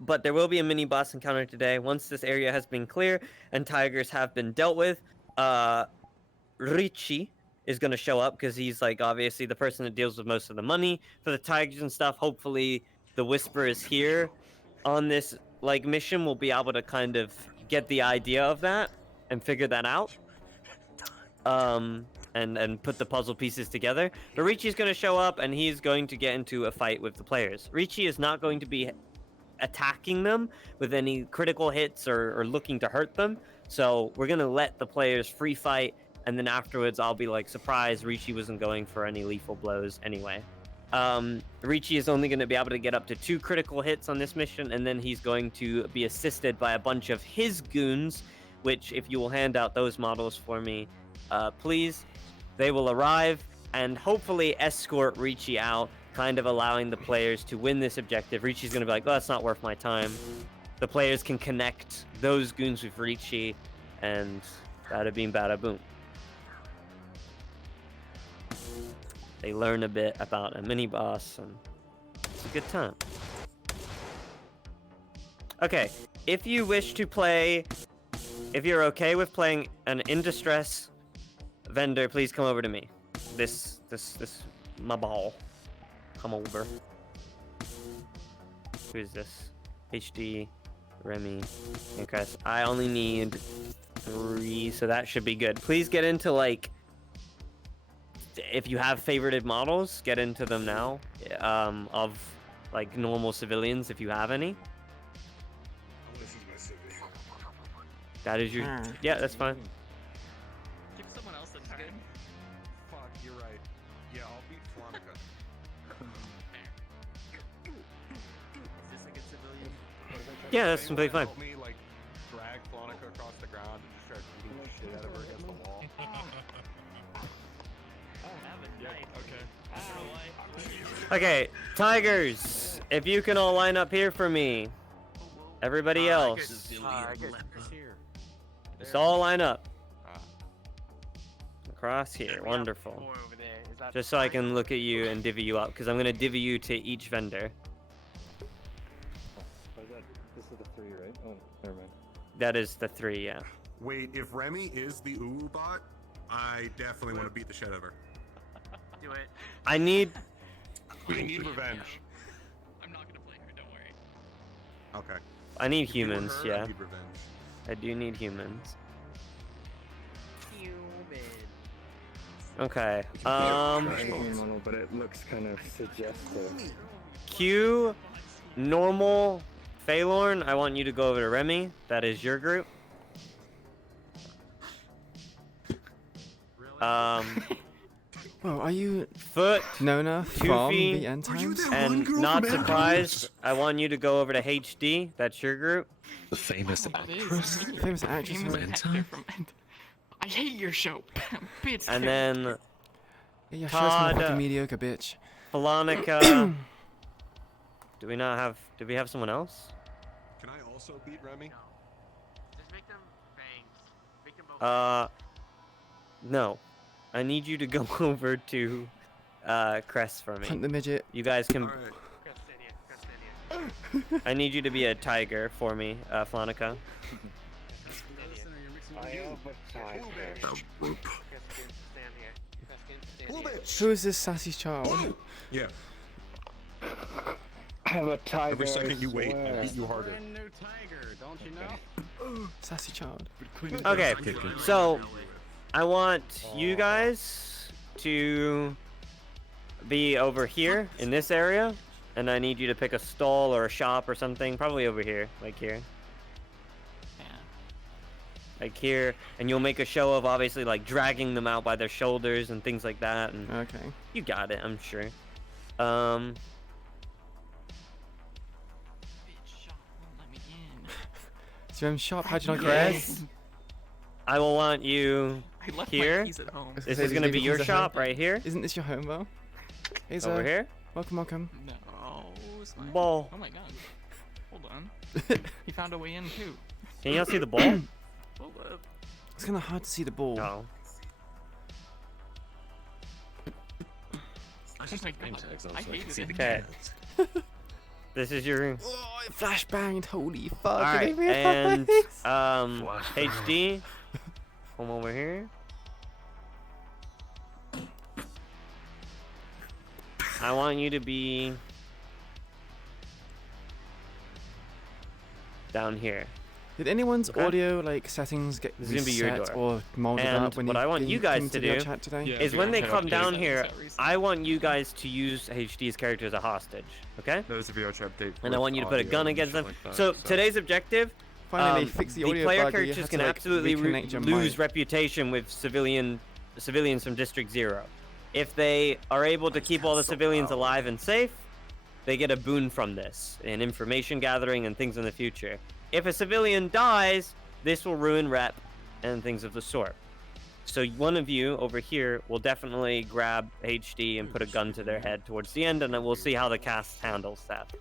But there will be a mini boss encounter today. Once this area has been clear and tigers have been dealt with, Richie is going to show up because he's like obviously the person that deals with most of the money for the tigers and stuff. Hopefully the Whisper is here on this like mission. We'll be able to kind of get the idea of that and figure that out. And put the puzzle pieces together. But Richie's going to show up and he's going to get into a fight with the players. Richie is not going to be attacking them with any critical hits or looking to hurt them. So we're going to let the players free fight, and then afterwards I'll be like, surprised Richie wasn't going for any lethal blows anyway. Ricci is only going to be able to get up to 2 critical hits on this mission, and then he's going to be assisted by a bunch of his goons, which, if you will hand out those models for me, please, they will arrive and hopefully escort Ricci out, kind of allowing the players to win this objective. Ricci's going to be like, well, that's not worth my time. The players can connect those goons with Ricci, and bada bing, bada boom. They learn a bit about a mini-boss, and it's a good time. Okay, if you wish to play, if you're okay with playing an in distress vendor, please come over to me. This, my ball. Come over. Who is this? HD, Remy, and Chris. I only need 3, so that should be good. Please get into, like, if you have favorited models, get into them now. Of, like, normal civilians, if you have any. That is your... Yeah, that's fine. Give someone else that's good. Fuck, you're right. Yeah, I'll beat Flonica. Is this a good civilian? Yeah, that's completely fine. Help me, like, drag Flonica across the ground and just start beating the shit out of her against the wall. Okay, Tigers, if you can all line up here for me. Everybody else. Just all line up. Across here, wonderful. Just so I can look at you and divvy you up, because I'm going to divvy you to each vendor. This is the 3, right? Oh, never mind. That is the 3, yeah. Wait, if Remy is the Uwu bot, I definitely want to beat the shit out of her. Do it. I need revenge. I'm not gonna play her, don't worry. Okay. I need humans, her, yeah. I need revenge. I do need humans. Human. Okay. Model, but it looks kind of suggestive. Q, normal, Phalorn, I want you to go over to Remy. That is your group. Well, are you Foot, Nona from Toofy, the end times? and not surprised, I want you to go over to HD. That's your group. The famous actress. Famous actress. I hate your show. Bitch. And then Yeah, your show's kind of Todd, fucking mediocre, bitch. Falonica. Do we have someone else? Can I also beat Remy? Just make them fangs. Make them both No. I need you to go over to Crest for me. Hunt the midget. You guys can. Alright. I need you to be a tiger for me, Falonica. I have a tiger. Who is this sassy child? Yeah. I have a tiger. Every second you wait, I beat you harder. Brand new tiger, don't you know? Sassy child. Okay, so I want you guys to be over here in this area, and I need you to pick a stall or a shop or something, probably over here, like here. Like here, and you'll make a show of obviously like dragging them out by their shoulders and things like that. And okay, you got it, I'm sure. So I'm shop. How'd you not get Chris, I will want you I left here. my keys at home. This is gonna be your shop right here. Isn't this your home, though? Hey, Over here. Welcome, welcome. No. It's my... Ball. Oh my god. Hold on. He found a way in too. Can you not see the ball? Hold up. It's kind of hard to see the ball. No. Oh my god. I hate it. Okay. This is your. Oh, it flashbanged. Holy fuck. All right, It gave me a and face. HD, come over here. I want you to be down here. Did anyone's Okay. audio like settings get This is gonna be your reset door. or molded And up when what I want you guys to do chat today? is when they come down here, I want you guys to use HD's character as a hostage, okay? There's a VRCRP update. And I want you to put a gun against them. So today's objective, Finally, they fixed the audio player bug where you characters had can to, like, absolutely reconnect your lose mic. reputation with civilians from District 0. If they are able to keep all the civilians alive and safe, they get a boon from this, and information gathering and things in the future. If a civilian dies, this will ruin rep and things of the sort. So one of you over here will definitely grab HD and put a gun to their head towards the end, and then we'll see how the cast handles that.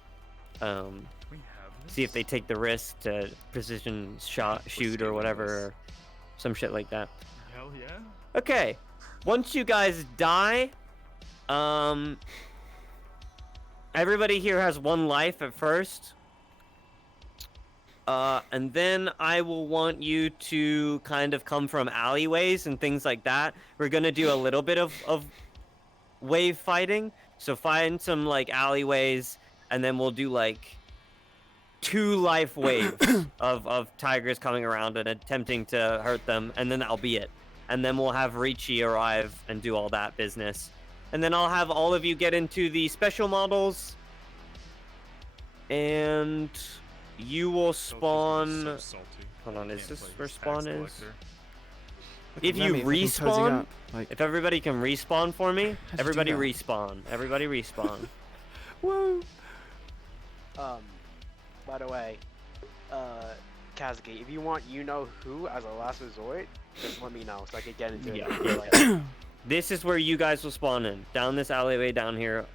See if they take the risk to precision shoot or whatever, or some shit like that. Hell yeah. Okay, once you guys die, everybody here has 1 life at first. And then I will want you to kind of come from alleyways and things like that. We're gonna do a little bit of wave fighting. So find some like alleyways, and then we'll do like 2 life waves of tigers coming around and attempting to hurt them, and then that'll be it. And then we'll have Ricci arrive and do all that business. And then I'll have all of you get into the special models, and you will spawn. Hold on, is this where spawn is? If you respawn, if everybody can respawn for me, everybody respawn. Everybody respawn. Whoa. By the way, Kazuki, if you want you-know-who as a last resort, just let me know so I can get into it. This is where you guys will spawn in. Down this alleyway down here.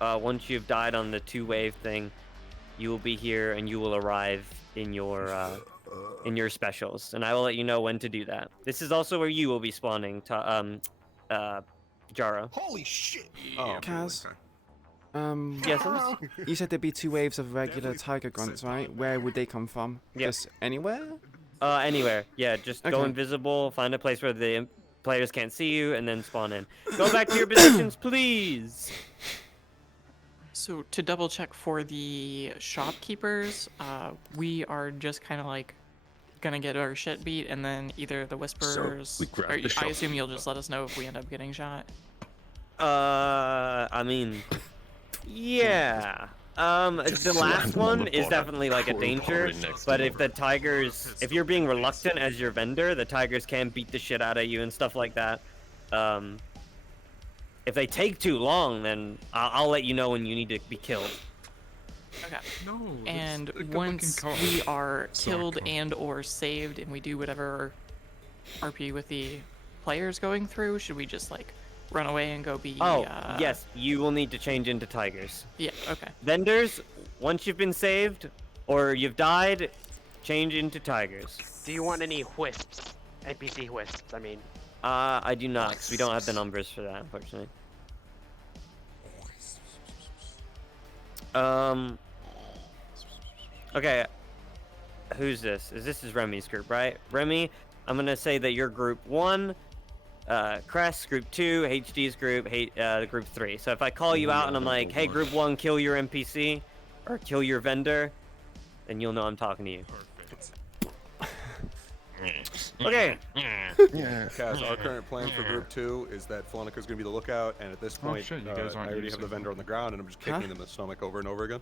Once you've died on the 2-wave thing, you will be here and you will arrive in your specials. And I will let you know when to do that. This is also where you will be spawning, Jaro. Holy shit! Oh, Kaz. Yes, you said there'd be 2 waves of regular tiger grunts, right? Where would they come from? Just anywhere? Anywhere. Yeah, just go invisible, find a place where the players can't see you, and then spawn in. Go back to your positions, please! So to double check for the shopkeepers, we are just kind of like gonna get our shit beat, and then either the Whisperers, or I assume you'll just let us know if we end up getting shot. I mean, yeah. The last one is definitely like a danger, but if the tigers, if you're being reluctant as your vendor, the tigers can beat the shit out of you and stuff like that. If they take too long, then I'll let you know when you need to be killed. Okay. No. And once we are killed and or saved, and we do whatever RP with the players going through, should we just like run away and go be? Yes, you will need to change into tigers. Yeah. Okay. Vendors, once you've been saved or you've died, change into tigers. Do you want any wisps? NPC wisps, I mean. I do not, because we don't have the numbers for that, unfortunately. Okay. Who's this? This is Remy's group, right? Remy, I'm gonna say that you're group 1, Crest, group 2, HD's group, group 3. So if I call you out and I'm like, hey, group 1, kill your NPC, or kill your vendor, then you'll know I'm talking to you. Okay. Kaz, our current plan for group 2 is that Flonica's gonna be the lookout, and at this point, shit, you guys I aren't already have using the vendor on the ground, and I'm just kicking him in the stomach over and over again.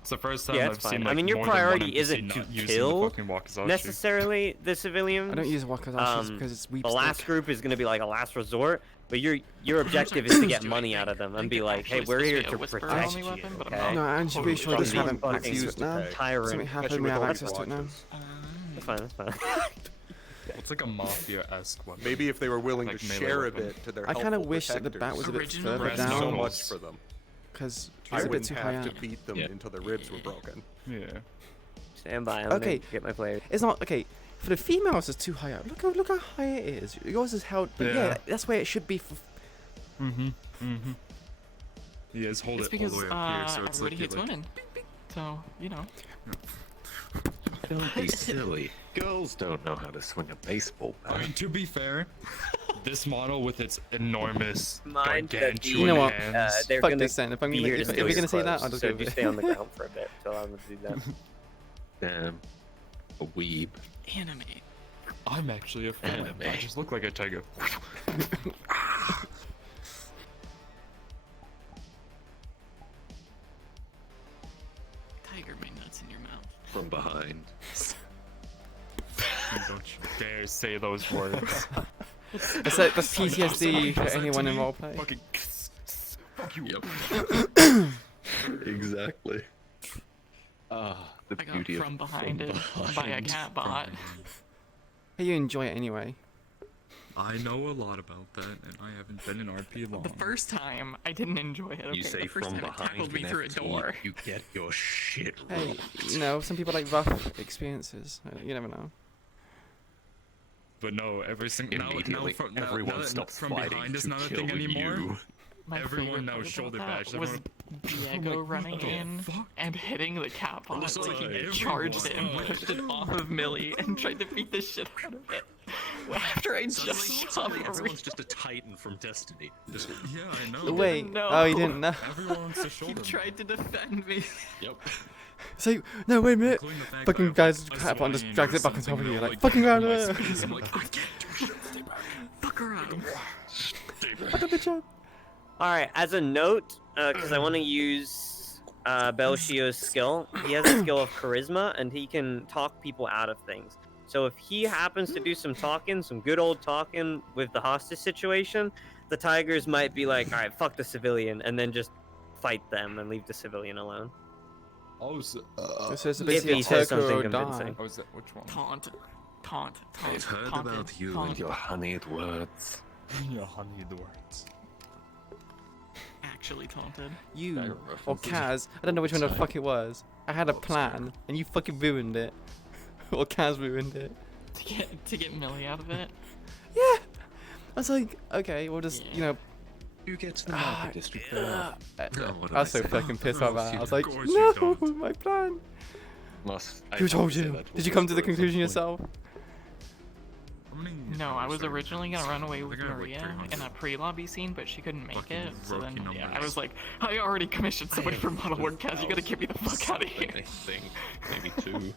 It's the first time Yeah, I've it's fine. seen like I mean, your more than one priority NPC isn't not to using kill the fucking wakizashi. necessarily the civilians. I don't use wakizashis because it's weep The stick. last group is gonna be like a last resort, but your objective is to get money out of them and be like, hey, we're here to protect you. Okay? No, I'm just pretty sure From this these haven't fucking access to it now. tyrant. Something happened, we have access to it now. That's fine. That's fine. It's like a mafia-esque one. Maybe if they were willing Like to melee share weapon. a bit to their I kind of helpful wish that the bat protectors. was a bit further There's down. so much for them. Because I it's a bit wouldn't too high have up. to beat them until their ribs were broken. Yeah. Stand by. I'm Okay. gonna get my players. It's not okay. For the females, it's too high up. Look how high it is. Yours is held, but yeah, that's where it should be. For Yes, hold It's it all because the way up here, so it's everybody like hates women. So you know. Don't be silly. Girls don't know how to swing a baseball bat. I mean, to be fair, this model with its enormous, Mind that gargantuan You know what? hands. They're Fuck gonna this then. If I'm be gonna, here if to you're steal gonna say your that, clothes, I'll just so go if you with stay it. on the ground for a bit till I'm gonna do that. Damn. A weeb. Anime. I'm actually a fan. I just look like a tiger. Tiger made nuts in your mouth. From behind. Don't you dare say those words. That's like that's PTSD for anyone in roleplay. Fucking fuck you. Exactly. The I got beauty from of behind it by a cat bot. Hey, you enjoy it anyway. I know a lot about that, and I haven't been in RP long. The first time I didn't enjoy it. Okay, You say the first from time it behind tackled me an through a FT, door. you get your shit Hey, rocked. you know, some people like rough experiences. You never know. But no, every single now Immediately, everyone that stops from fighting behind is to not a kill thing anymore. you. My Everyone favorite knows part shoulder about badge. that was Diego running in and hitting the cat bot. Like he charged it and pushed it off of Millie and tried to beat the shit out of it. After I just saw Everyone's just a titan from Destiny. Just, yeah, I know. Wait, No. oh, you didn't know. Everyone wants to He shoulder. tried to defend me. Yep. It's like, no, wait a minute. Including the fact Fucking that guys, I cat bot saw just you drags or it back on top something, of you, and like, like, fucking around my there. space, I'm like, I can't do shit. Stay back. Fuck around. Fuck up, bitch up. Alright, as a note, because I want to use Belshio's skill, he has a skill of charisma, and he can talk people out of things. So if he happens to do some talking, some good old talking with the hostage situation, the Tigers might be like, alright, fuck the civilian, and then just fight them and leave the civilian alone. Oh, so, This is If basically he says Turco something or convincing. die. oh, is that which one? Taunt. I've heard taunted, about you and taunted. your honeyed words. Your honeyed words. Actually taunted. You Dire or references. Kaz, I don't know which one the Outside. fuck it was. I had a plan, and you fucking ruined it. Or Kaz ruined it. To get Millie out of it. Yeah. I was like, okay, we'll just, you know. You get to the market district there. I was so fucking pissed about that. I was like, Of course you no, don't. my plan. I Who told say you? that Did you will come to the whisper at some conclusion point. yourself? How many No, I was hours are we originally doing? gonna run away I with think I have, like, Maria 300. in a pre-lobby scene, but she couldn't make Fucking it. So then, rookie yeah, I numbers. was like, I already commissioned somebody for model work, Kaz. You gotta get me the fuck out of here. I think maybe two.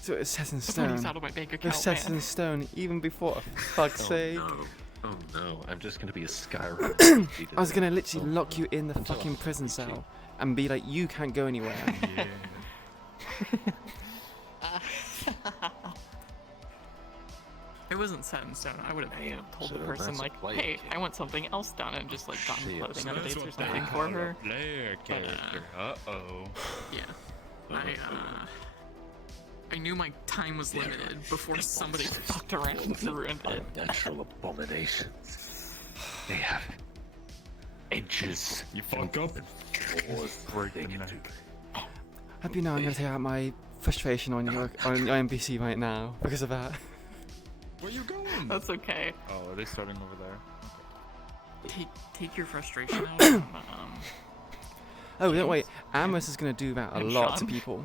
So it's set in The money's stone. out of my bank It's account, set man. in stone even before. Fuck's sake. Oh no, I'm just gonna be a Skyrim. I was gonna literally lock you in the fucking prison cell and be like, you can't go anywhere. Yeah. It wasn't set in stone. I would have told the so person that's like, a player hey, I character. want something else done, and just like gotten Shit. clothing So updates That's or what they something call for a her. player But, character. Uh-oh. Yeah. I knew my time was limited before somebody fucked around and ruined it. Unnatural abominations. They have inches. You fuck up. Claws they can do. Hope you know I'm gonna take out my frustration on your NPC right now because of that. Where you going? That's okay. Oh, are they starting over there? Take your frustration out. on, Oh, don't wait. Amos is gonna do that a And lot to Sean? people,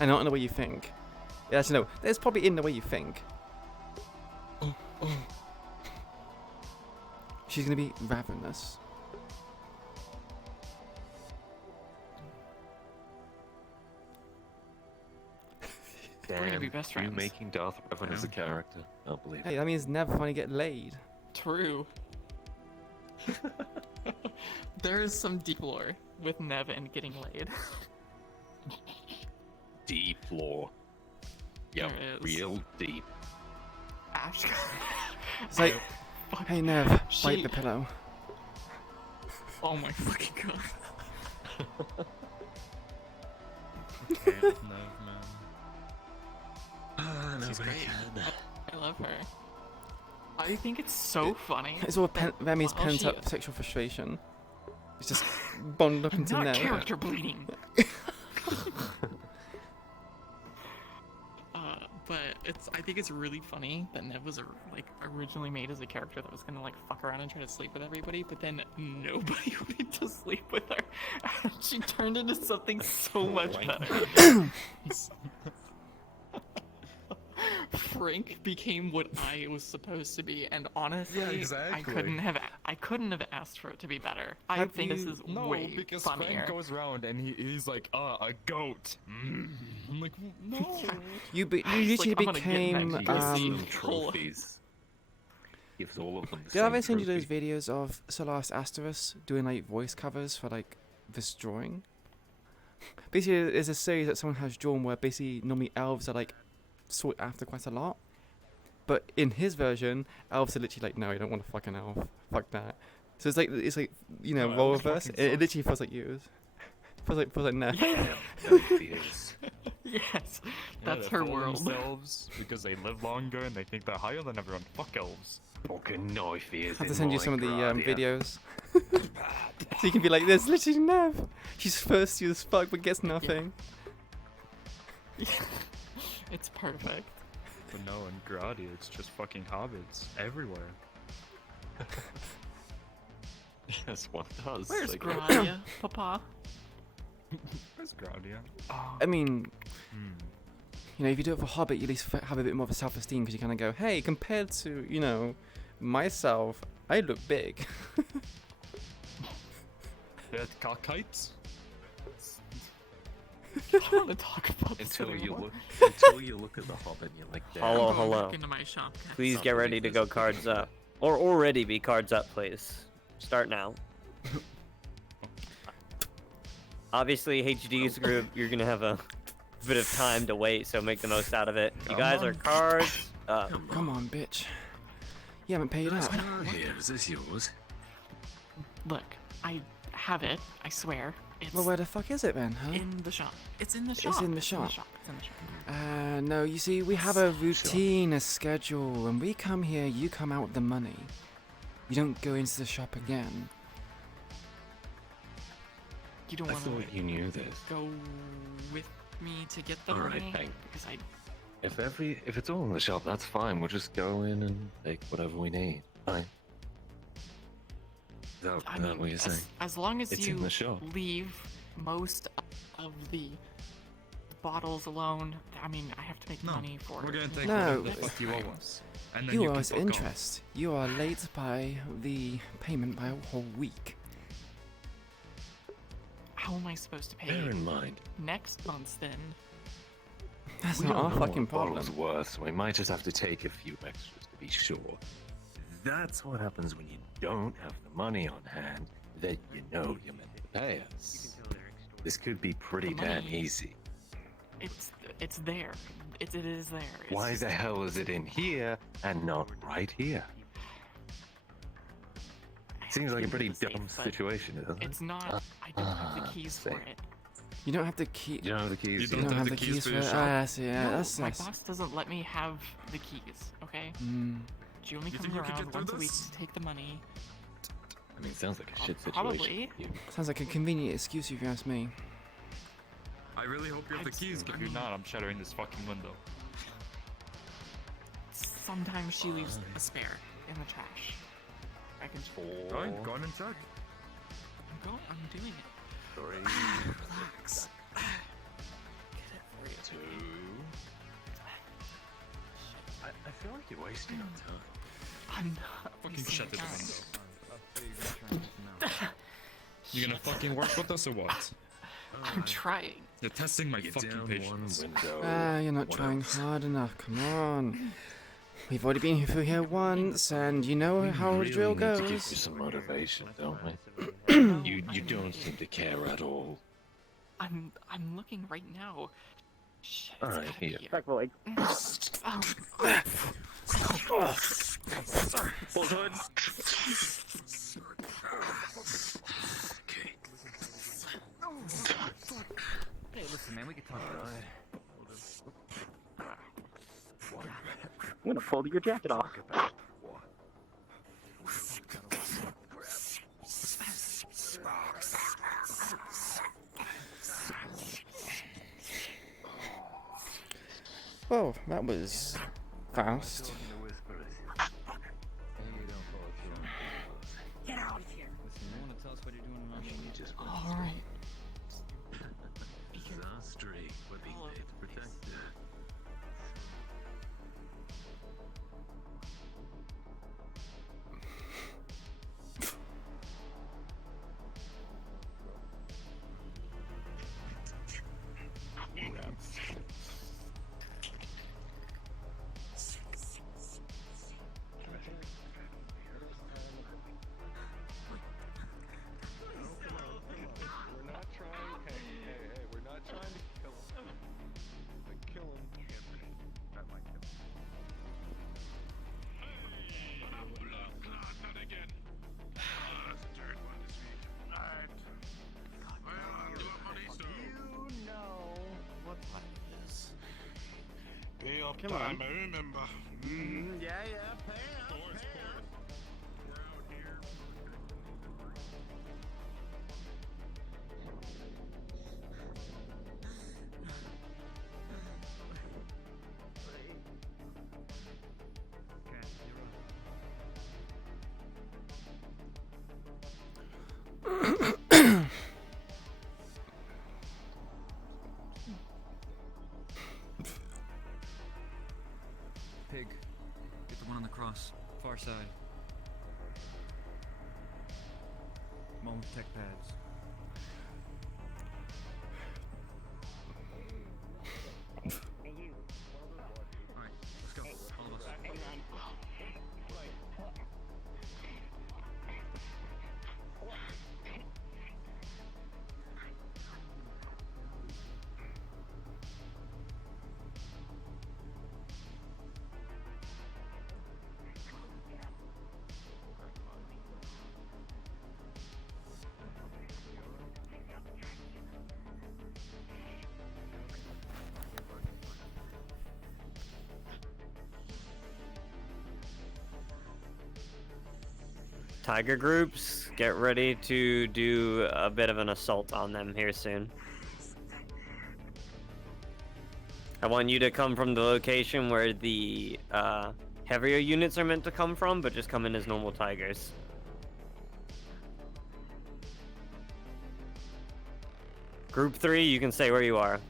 and not in the way you think. Yeah, actually, no. There's probably in the way you think. She's gonna be ravenous. We're gonna be best You friends. making Darth Revan as a character? I don't believe it. Hey, that means never finally get laid. True. There is some deep lore with Nev and getting laid. Deep lore. Yep, There is. real deep. Ash. It's like, hey Nev, bite She- the pillow. Oh my fucking god. Can't love, man. She's great. I love her. I think it's so funny. It's all Remy's Well, pent she- up sexual frustration. It's just bonded up I'm into not Nev. character bleeding. But I think it's really funny that Nev was like originally made as a character that was gonna like fuck around and try to sleep with everybody, but then nobody wanted to sleep with her. And she turned into something so much better. Frank became what I was supposed to be, and honestly, Yeah, exactly. I couldn't have asked for it to be better. I Have think this you- is No, way because funnier. Frank goes around and he's like, a goat. I'm like, no. You It's literally like, I'm gonna get became next He gives see. them trophies. Gives all of them the Did I ever same send you those trophy. videos of Solaris Asteris doing like voice covers for like this drawing? basically, there's a series that someone has drawn where basically normally elves are like sought after quite a lot. But in his version, elves are literally like, no, you don't want a fucking elf. Fuck that. So it's like you know, No, role elves reverse. fucking It suck. literally feels like you. Feels like no. Yes, Yeah, that's they're her full of world. themselves because they live longer and they think they're higher than everyone. Fuck elves. Fucking knife ears I have to in send you my some of the Gradia. videos. So you can be like, there's literally Nev. She's thirsty as fuck but gets nothing. It's perfect. But no, in Gradia, it's just fucking hobbits everywhere. Yes, one does. Where's like- Gradia, Papa? Where's Gradia? I mean, you know, if you do it for Hobbit, you at least have a bit more of a self-esteem because you kind of go, hey, compared to, you know, myself, I look big. They're cockites? I don't want to talk about this Until you anymore. look at the Hobbit and you're like, damn. Hello, I'm going hello. back into my shop, guys. Please get ready to go cards up. Or already be cards up, please. Start now. Obviously, HD's group, you're gonna have a bit of time to wait, so make the most out of it. You guys are cards up. Come on, bitch. You haven't paid up. Here, is this yours? Look, I have it. I swear. It's Well, where the fuck is it then, huh? in the shop. It's in the shop. It's in the It's shop. It's in the shop. No, you see, we have a routine, a schedule. When we come here, you come out with the money. You don't go into the shop again. You don't I want thought to you knew this. go with me to get the All right, money? thank- Because I If it's all in the shop, that's fine. We'll just go in and take whatever we need. Fine. Is that I is that mean, what you're saying? as long as It's you in the shop. leave most of the bottles alone, I mean, I have to make money for We're it. gonna take No. whatever the fuck you owe us. And then You you owe can us fuck off. interest. You are late by the payment by a whole week. How am I supposed to pay Bear in mind, next month then? That's we not don't our know fucking what bottle's problem. worth, so we might just have to take a few extras to be sure. That's what happens when you don't have the money on hand that you know you're meant to pay us. This could be pretty The damn money- easy. It's there. It is there. It's Why just- the hell is it in here and not right here? Seems like a pretty dumb situation, doesn't it? It's not. I don't have the keys for see. it. You don't have the key. You don't have the keys. You don't have the keys for it. Ah, that's yeah. No, That's my nice. boss doesn't let me have the keys. Okay. Mm. She only You comes think you could around get through once a week this? to take the money. I mean, it sounds like a shit situation. Probably. Sounds like a convenient excuse if you ask me. I really hope you have the keys. If you're not, I'm shattering this fucking window. Sometimes she leaves a spare in the trash. I can. Go on and check. I'm doing it. Relax. Get it for you. I feel like you're wasting our time. I'm not. Fucking wasting shut the time. window. You gonna fucking work with us or what? I'm trying. You're testing my fucking patience. Ah, you're not trying hard enough. Come on. We've already been through here once, and you know how the drill Need to give you goes. some motivation, don't we? you don't seem to care at all. I'm looking right now. Shit. All right, here. Like. Hold on. Hey, listen, man, we can talk about it. I'm gonna fold your jacket off. Well, that was fast. Get out of here. Listen, you want to tell us what you're doing in our All right. This is our street. We're being paid to protect it. Come on. I remember. Yeah, pay up. Pig, get the one on the cross, far side. Moment tech pads. Alright, let's go. All of us. Tiger groups, get ready to do a bit of an assault on them here soon. I want you to come from the location where the heavier units are meant to come from, but just come in as normal tigers. Group 3, you can stay where you are.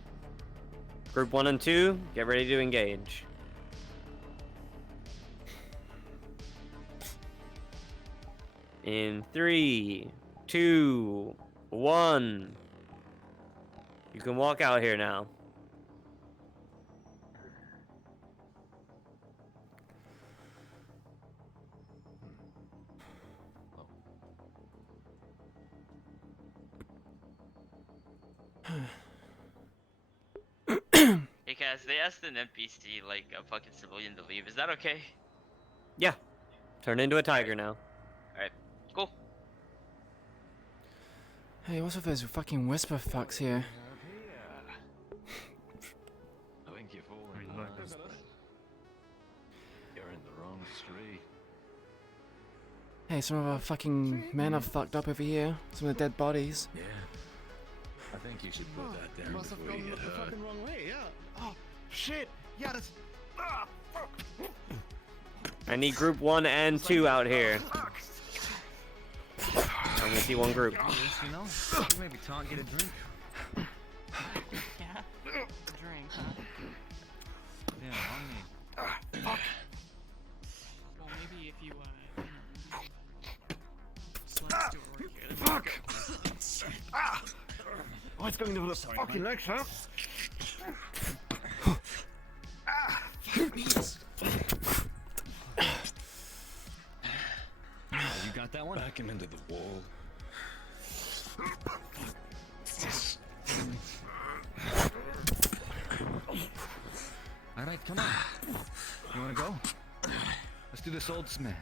Group 1 and 2, get ready to engage. In 3, 2, 1. You can walk out here now. Hey Cass, they asked an NPC, like a fucking civilian, to leave. Is that okay? Yeah. Turn into a tiger now. Alright, cool. Hey, what's with those fucking whisper fucks here? I think you're falling in line. You're in the wrong street. Hey, some of our fucking men are fucked up over here. Some of the dead bodies. Yeah. I think you should put that down Must have before you gone get the hurt. fucking wrong way, yeah. Oh, shit. Yeah, that's... Ah, fuck. I need group 1 and 2 out here. I'm gonna see one group. You know, you maybe talk, get a drink. Yeah. Drink, huh? Yeah, on me. Fuck. Well, maybe if you slide to over here. Fuck! Ah! Oh, it's going into the fucking legs, huh? Ah! You got that one? Back him into the wall. Alright, come on. You wanna go? Let's do this old smash.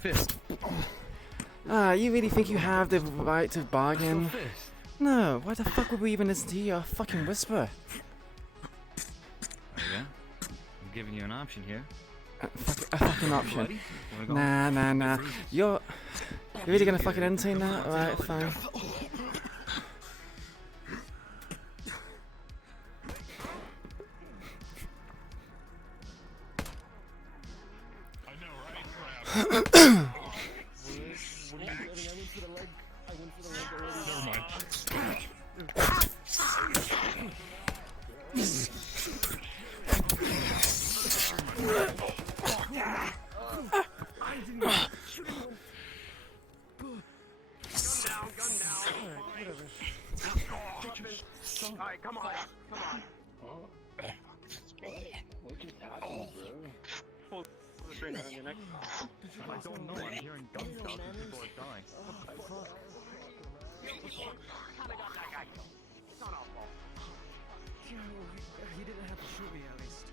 Fist. Ah, you really think you have the right to bargain? Fist. No, why the fuck would we even listen to your fucking whisper? There you go. I'm giving you an option here. A fucking option. Bloody? Wanna go? Nah. You're really gonna fucking entertain that? Alright, fine. Alright, come on. Pull the string around your neck. I don't know, I'm hearing gunshots and people are dying. What the fuck? It's not our fault. He didn't have to shoot me at least.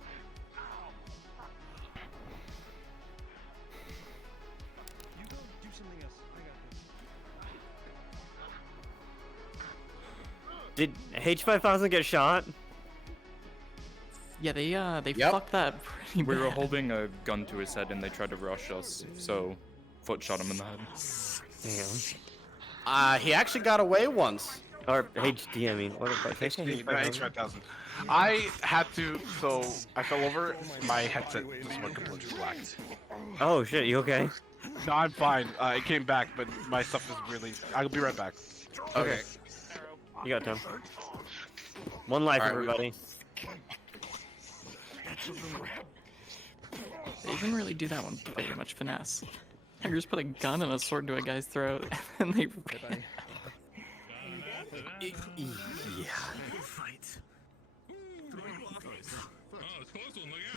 You go do something else. I got this. Did H5000 get shot? Yeah, they Yep. fucked that pretty We were bad. holding a gun to his head and they tried to rush us, so Foot shot him in the head. Damn. He actually got away once. Or HD, I mean. What about HD, Right, 5,000. I had to, so I fell over. My headset just went completely black. Oh shit, you okay? No, I'm fine. It came back, but my stuff is really. I'll be right back. Okay. You got time. One life, All right, everybody. They didn't really do that one with very much finesse. I just put a gun and a sword to a guy's throat, and they ran.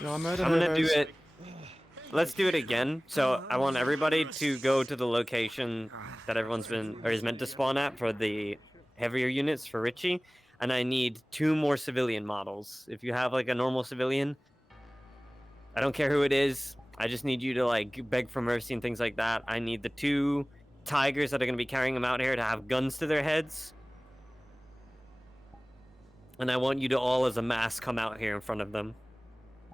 You're murder I'm gonna do hobos. it. Let's do it again. So I want everybody to go to the location that everyone's been or is meant to spawn at for the heavier units for Richie, and I need 2 more civilian models. If you have like a normal civilian, I don't care who it is. I just need you to like beg for mercy and things like that. I need the 2 tigers that are gonna be carrying them out here to have guns to their heads. And I want you to all as a mass come out here in front of them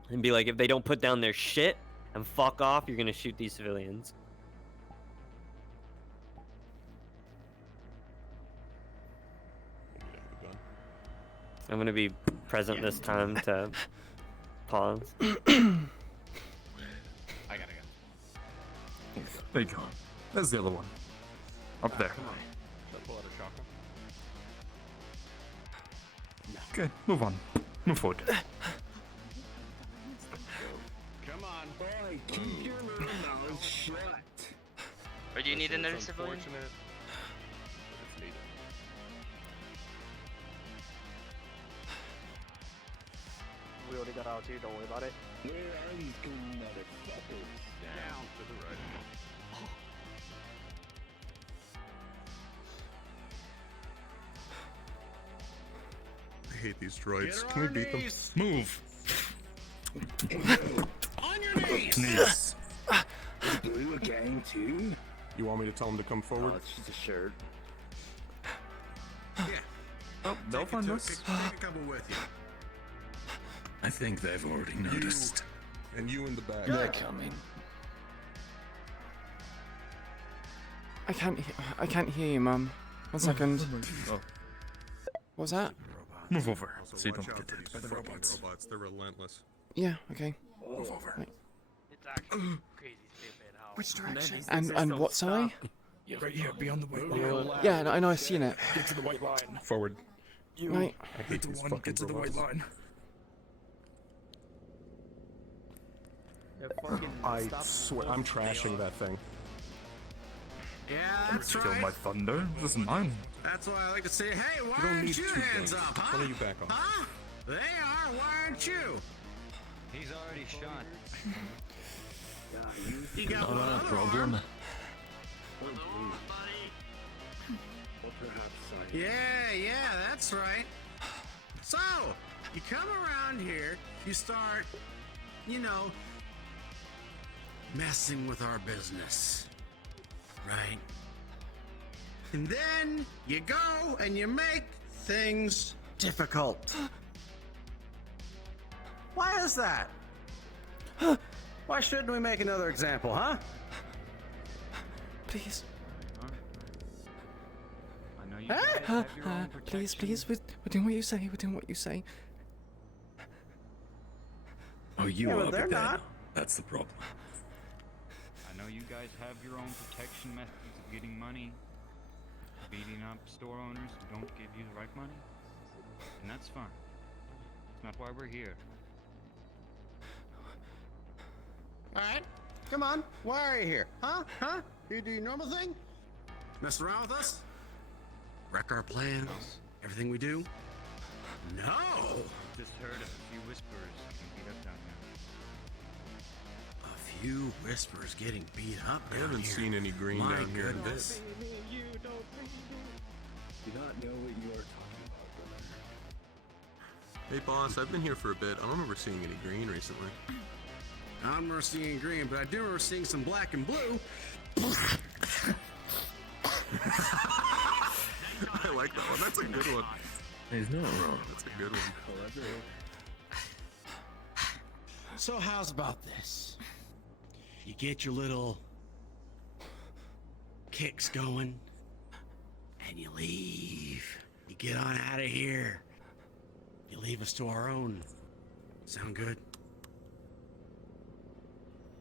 and be like, if they don't put down their shit and fuck off, you're gonna shoot these civilians. I'm gonna be present this time to pause. I gotta go. There you go. There's the other one. Up there. Should I pull out a shotgun? Okay, move on. Move forward. Come on. Boy, keep your little mouth shut. Or do you need another civilian? Unfortunate, but it's needed. We already got out too, don't worry about it. Where are these good motherfuckers? Down to the right. I hate these droids. Can we beat them? Move. On your knees! Knees. Blue a gang too? You want me to tell them to come Oh, forward? it's just a shirt. Yeah. Oh, they'll find us. Take a couple with you. I think they've already noticed. And you in the back. They're coming. I can't hear you, Mum. 1 second. Oh, What was that? move over Also, so you watch don't out get for hit these by the fucking robots. robots. They're relentless. Yeah, okay. Move over. Right. It's actually crazy stupid how. Which direction? And what, sorry? Yeah, right here, beyond the white line. Yeah, I know, I've seen it. Get to the white line. Forward. You Right. I hate hit the these one, fucking get to the white robots. line. I swear, I'm trashing that thing. Yeah, that's Steal right. my thunder. This is mine. That's why I like to say, hey, why You don't aren't need you 2 hands guns. up, huh? One of you back off. Huh? They are, why aren't you? He's already shot. You got Not one a other problem. arm. Yeah, that's right. So, you come around here, you start, you know, messing with our business, right? And then you go and you make things difficult. Why is that? Why shouldn't we make another example, huh? Please. I know you guys have your own Please, protection. please, we're doing what you say, we're doing what you say. Oh, you Yeah, but are they're prepared. not. That's the problem. I know you guys have your own protection methods of getting money, beating up store owners who don't give you the right money, and that's fine. It's not why we're here. Alright, come on. Why are you here? Huh? Huh? You do your normal thing? Mess around with us? Wreck our plans? Everything we do? No! Just heard of a few whisperers getting beat up down here. A few whispers getting beat up I down haven't here. seen any green My down here in a bit. goodness. You don't do not know what you are talking about, brother. Hey, boss, I've been here for a bit. I don't remember seeing any green recently. I don't remember seeing green, but I do remember seeing some black and blue. I like that one. That's a good one. He's not wrong. That's a good one. So how's about this? You get your little kicks going, and you leave. You get on out of here. You leave us to our own. Sound good?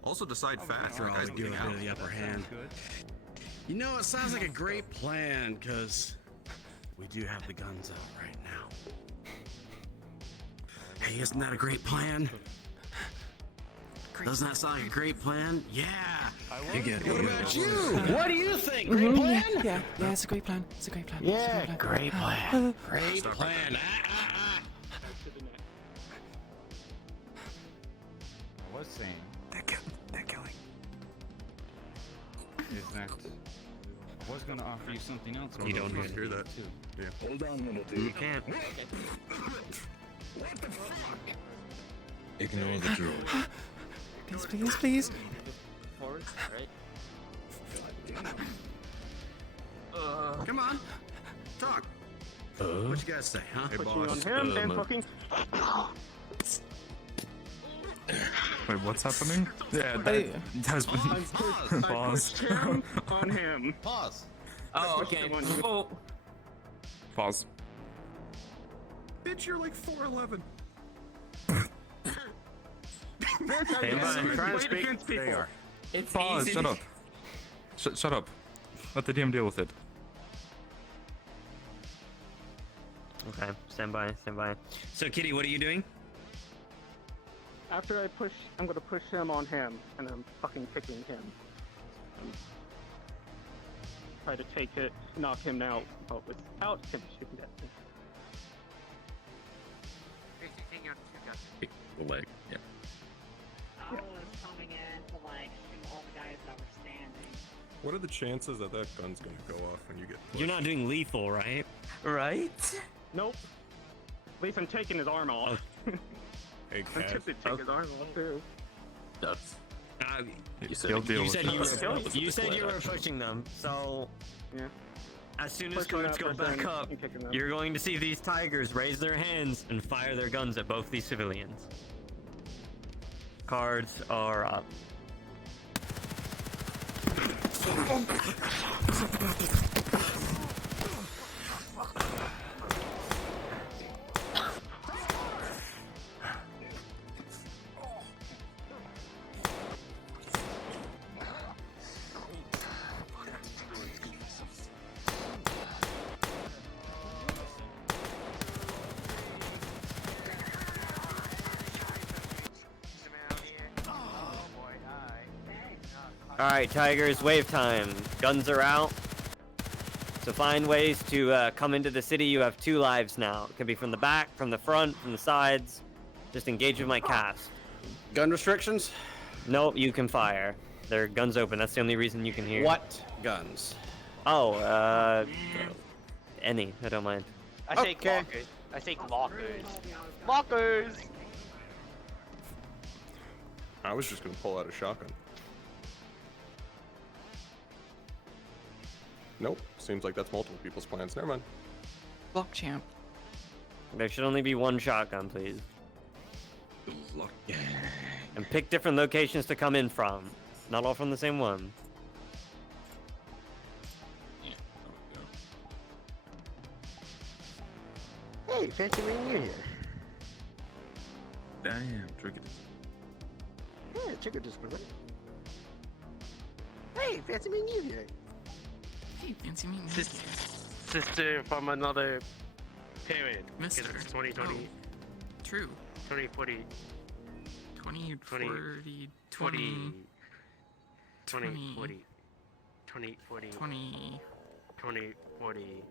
Also decide fast. After all, we give a bit of the upper hand. You know, it sounds like a great plan, because we do have the guns out right now. Hey, isn't that a great plan? Doesn't that sound like a great plan? Yeah! What about you? What do you think? Great plan? Yeah, it's a great plan. It's a great plan. Yeah, it's a great plan. Great plan. I was saying. They're killing. Is that I was gonna offer you something else. You don't need to hear that. Too. Yeah. Hold on, little dude. You can't. What the fuck? Ignore the droid. Please. Forward, right? Come on. Talk. What you guys say, huh? Hey, boss. Wait, what's happening? Yeah, that has been pause. On him. Pause. Oh, okay. Oh. Pause. Bitch, you're like 4'11". Stand by. I'm trying to speak against people. It's Pause. easy. Shut up. Shut up. Let the DM deal with it. Okay, stand by. So, Kitty, what are you doing? After I push, I'm gonna push him on him, and I'm fucking kicking him. Try to take it, knock him out, but without him shooting at me. The leg. Yeah. I was coming in to like shoot all the guys that were standing. What are the chances that that gun's gonna go off when you get pushed? You're not doing lethal, right? Right? Nope. At least I'm taking his arm off. Hey, I'm Cass. tempted to take his arm off too. That's. You said you said you were pushing them, so Yeah. as soon as Pushing cards that go back person up, and kicking them. you're going to see these tigers raise their hands and fire their guns at both these civilians. Cards are up. Alright, Tigers, wave time. Guns are out. So find ways to come into the city. You have 2 lives now. It can be from the back, from the front, from the sides. Just engage with my cast. Gun restrictions? Nope, you can fire. Their guns open. That's the only reason you can hear. What guns? Oh, any. I don't mind. I think lockers. I think lockers. Lockers! I was just gonna pull out a shotgun. Nope. Seems like that's multiple people's plans. Never mind. Block champ. There should only be 1 shotgun, please. Look. And pick different locations to come in from. Not all from the same one. Hey, fancy meeting you here. Damn, tricky. Yeah, trigger just right. Hey, fancy meeting you here. Hey, fancy meeting you. Sister from another period. Mister. 2020. True. 2040. 2040. 2040. 2040. 2040. 2040.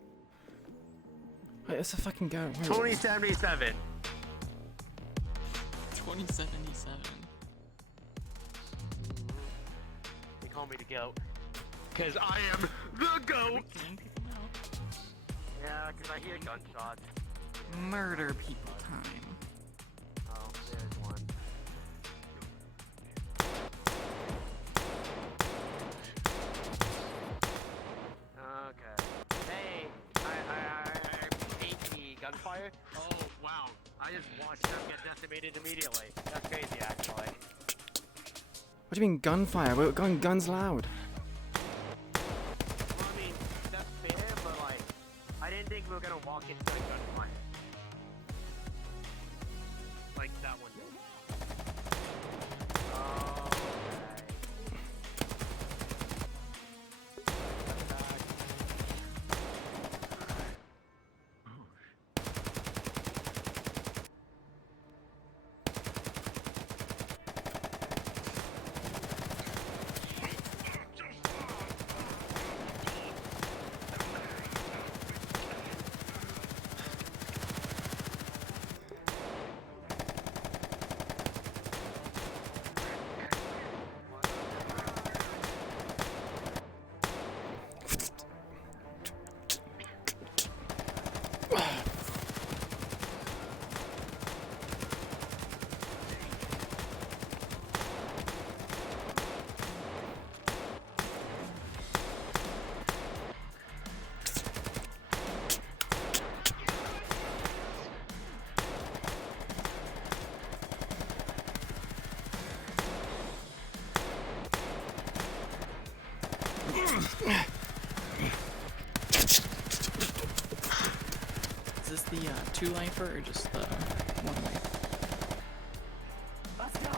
Wait, let's fucking go. Wait. 2077. 2077. They call me the goat. Cause I am the goat! Yeah, cause I hear gunshots. Murder people time. Oh, there's one. Okay. Hey, I hate the gunfire. Oh, Wow, I just watched them get decimated immediately. That's crazy, actually. What do you mean gunfire? We're going guns loud. Well, I mean, that's fair, but like, I didn't think we were gonna walk into a gunfight. Like that one did. Oh, Is this the 2-lifer or just the 1-life? Let's go.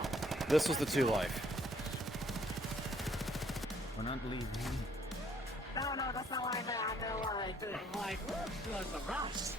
This was the 2-life. We're not leaving. No, that's not like that. I know why I did it. I'm like, woo, it was a rush.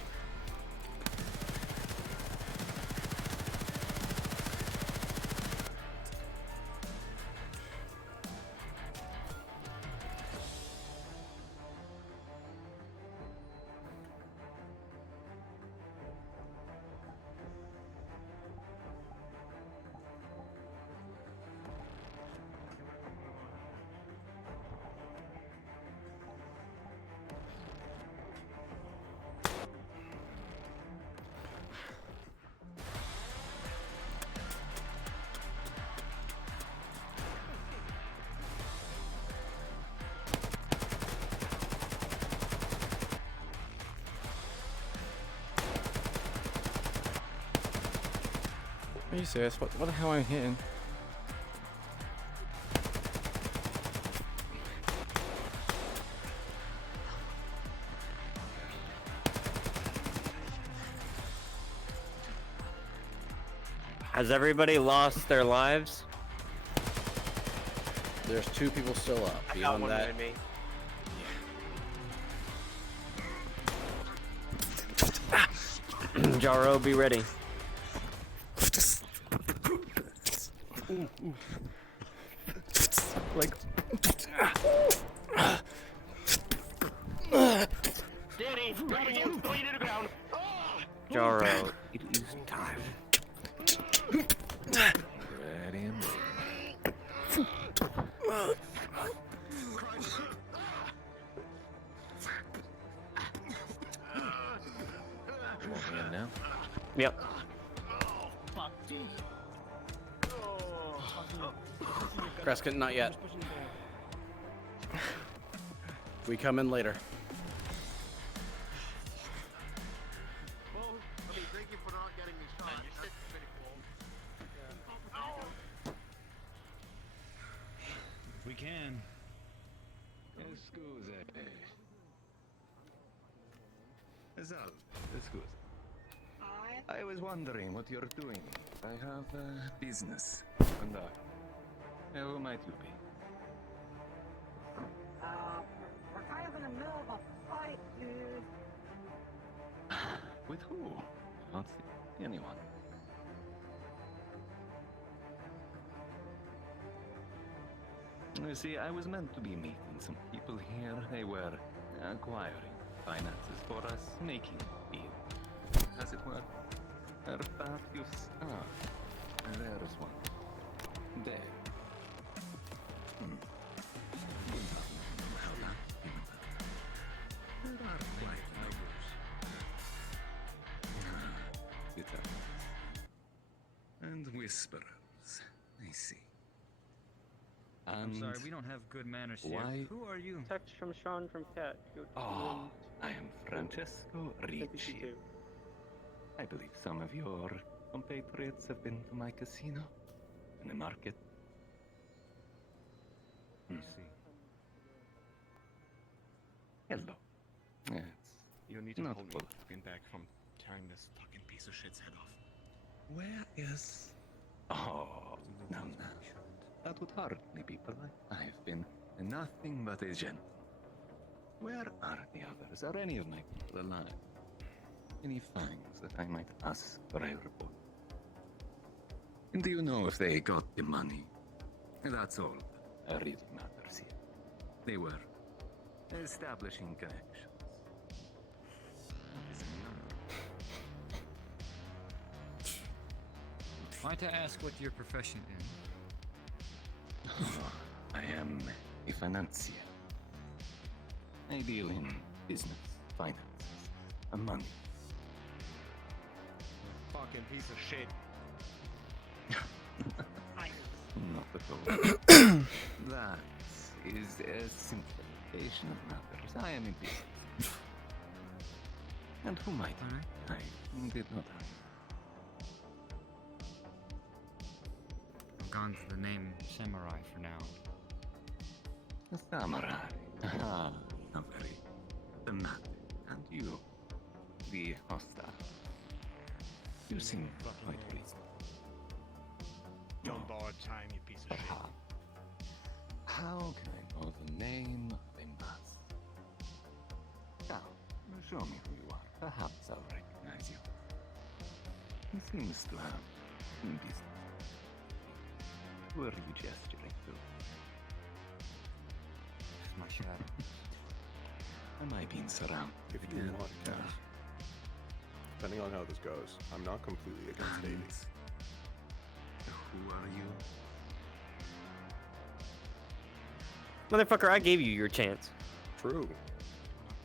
Are you serious? What the hell am I hitting? Has everybody lost their lives? There's 2 people still up. I got Beyond one that, behind me. Jaro, be ready. Like. Danny, grabbing you, throwing you to the ground. Jaro, it is time. Ready and come on in now. Yep. Crescent, not yet. We come in later. We can. Excuse. Excuse. I was wondering what you're doing. I have business. And who might you be? We're kind of in the middle of a fight, dude. With who? I don't see anyone. You see, I was meant to be meeting some people here. They were acquiring finances for us, making deal, as it were. Perhaps there's one. There. And whisperers. I see. I'm sorry, we don't have good manners here. Why? Who are you? Text from Sean from Cat. Oh, I am Francesco Ricci. I believe some of your compatriots have been to my casino and the market. See. Hello. Yes. You need to Not hold me full. fucking back from tearing this fucking piece of shit's head off. Where is... Oh, no. That would hardly be polite. I've been nothing but a gentleman. Where are the others? Are any of my people alive? Any finds that I might ask for a report? And do you know if they got the money? That's all that really matters here. They were establishing connections. Might I ask what your profession is? I am a financier. I deal in business, finances, and money. Fucking piece of shit. Not at all. That is a simplification of matters. I am in business. And who might I? I did not ask. I've gone for the name Samurai for now. A samurai. Ah, not very thematic. And you, the hostile. You seem quite reasonable. Don't borrow time, you piece of shit. How can I know the name of a mask? Now, show me who you are. Perhaps I'll recognize you. He seems to have some business. Who are you gesturing to? It's my shadow. Am I being surrounded? If you want, Cass. Depending on how this goes, I'm not completely against Davey. Who are you? Motherfucker, I gave you your chance. True.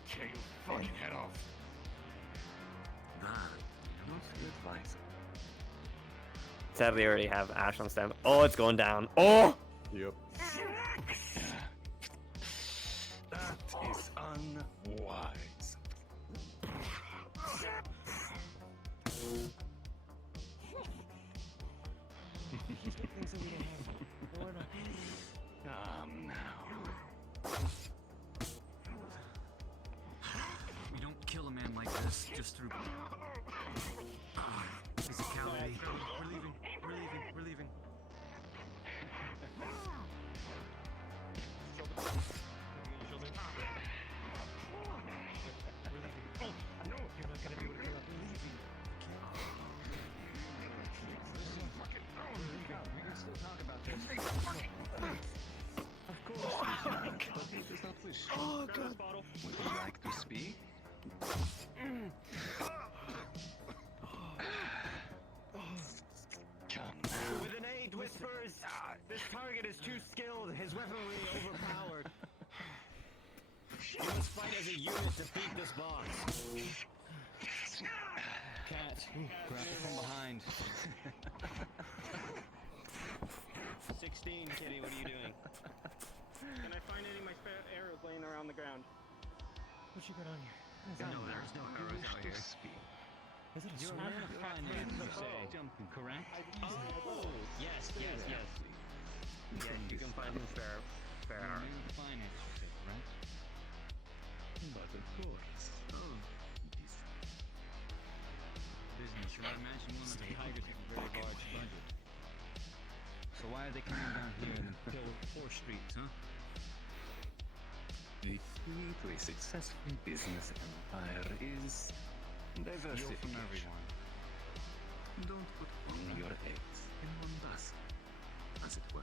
Tear your fucking head off. That mostly advisable. Sadly, I already have Ash on stem. Oh, it's going down. Oh! Yep. That is unwise. Now. We don't kill a man like this just through physicality. We're leaving. Oh, God. Would you like to speak? With an 8, Whispers! This target is too skilled, his weaponry overpowered. You must fight as a unit to beat this boss. Cat, grab it from behind. 16, Kitty, what are you doing? Can I find any of my spare arrows laying around the ground? What you got on here? No, there's no arrows out here. Is it a sword? You're a man of finance, you say. Correct? Oh, yes. Yeah, you can find some spare You're a man of finance, you say, correct? But of course. Oh, Business. You might imagine one of the tigers has a very large budget. So why are they coming down here in the poor streets, huh? The key to a successful business empire is diversification. You're from everyone. Don't put all your eggs in one basket, as it were.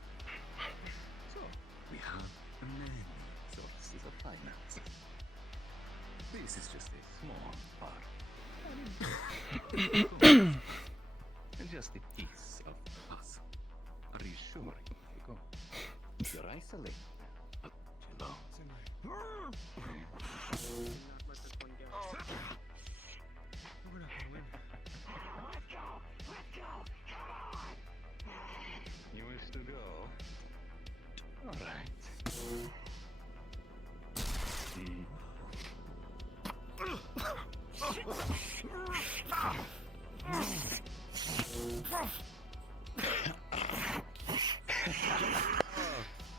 So, we have many sources of finance. This is just a small part. And just a piece of the puzzle. Reassuring you go. You're isolated, but you know. We're not gonna win. Let's go! You wish to go? All right.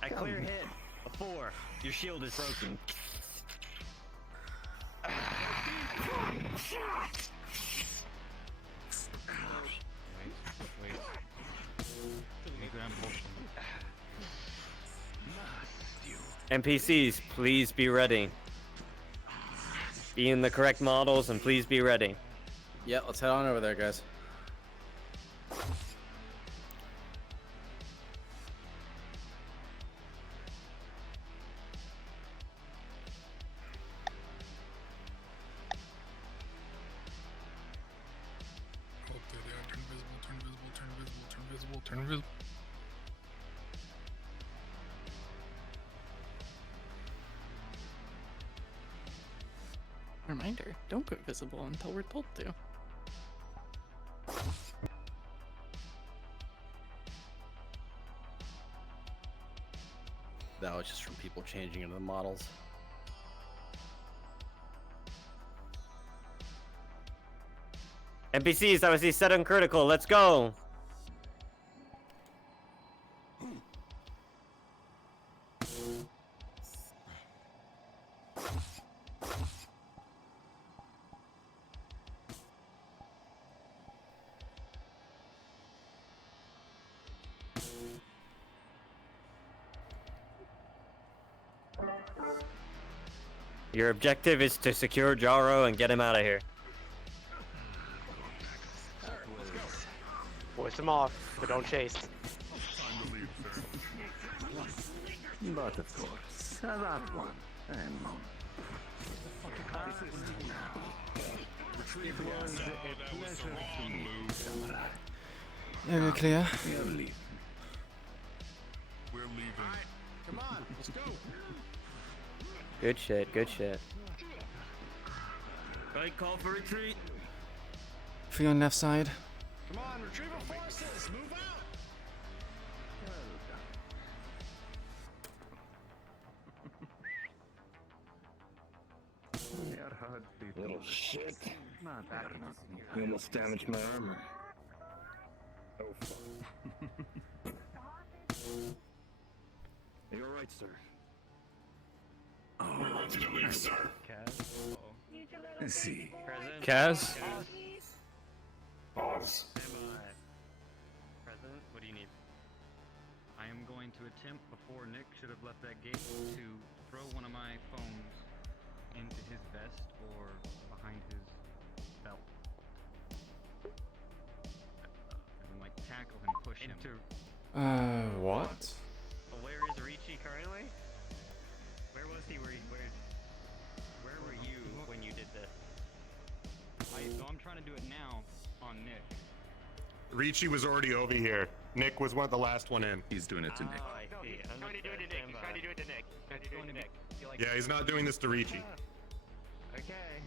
I clear hit. A 4. Your shield is broken. Wait. Let me grab both. NPCs, please be ready. Be in the correct models and please be ready. Yeah, let's head on over there, guys. Turn invisible. Reminder, don't go visible until we're told to. That was just from people changing into the models. NPCs, I was set on critical. Let's go. Your objective is to secure Jaro and get him out of here. Force him off, but don't chase. But of course, that one. It was a pleasure to meet, Samurai. Yeah, we're clear. We're leaving. We're leaving. Come on, let's go. Good shit, good shit. Right, call for retreat. 3 on left side. Come on, retrieval forces, move out. They're hard people. Little shit. Not that You almost damaged my armor. Oh, fuck. You're right, sir. Oh, dear, sir. Kaz? Let's see. Present? Kaz? Pause. Present? What do you need? I am going to attempt, before Nick should have left that gate, to throw one of my phones into his vest or behind his belt. And like tackle him, push him. What? Where is Ricci currently? Where was he? Where were you when you did this? So I'm trying to do it now on Nick. Ricci was already over here. Nick was the last one in. He's doing it to Nick. I see. He's trying to do it to Nick. He's trying to do it to Nick. He's trying to do it to Nick. Yeah, he's not doing this to Ricci. Okay.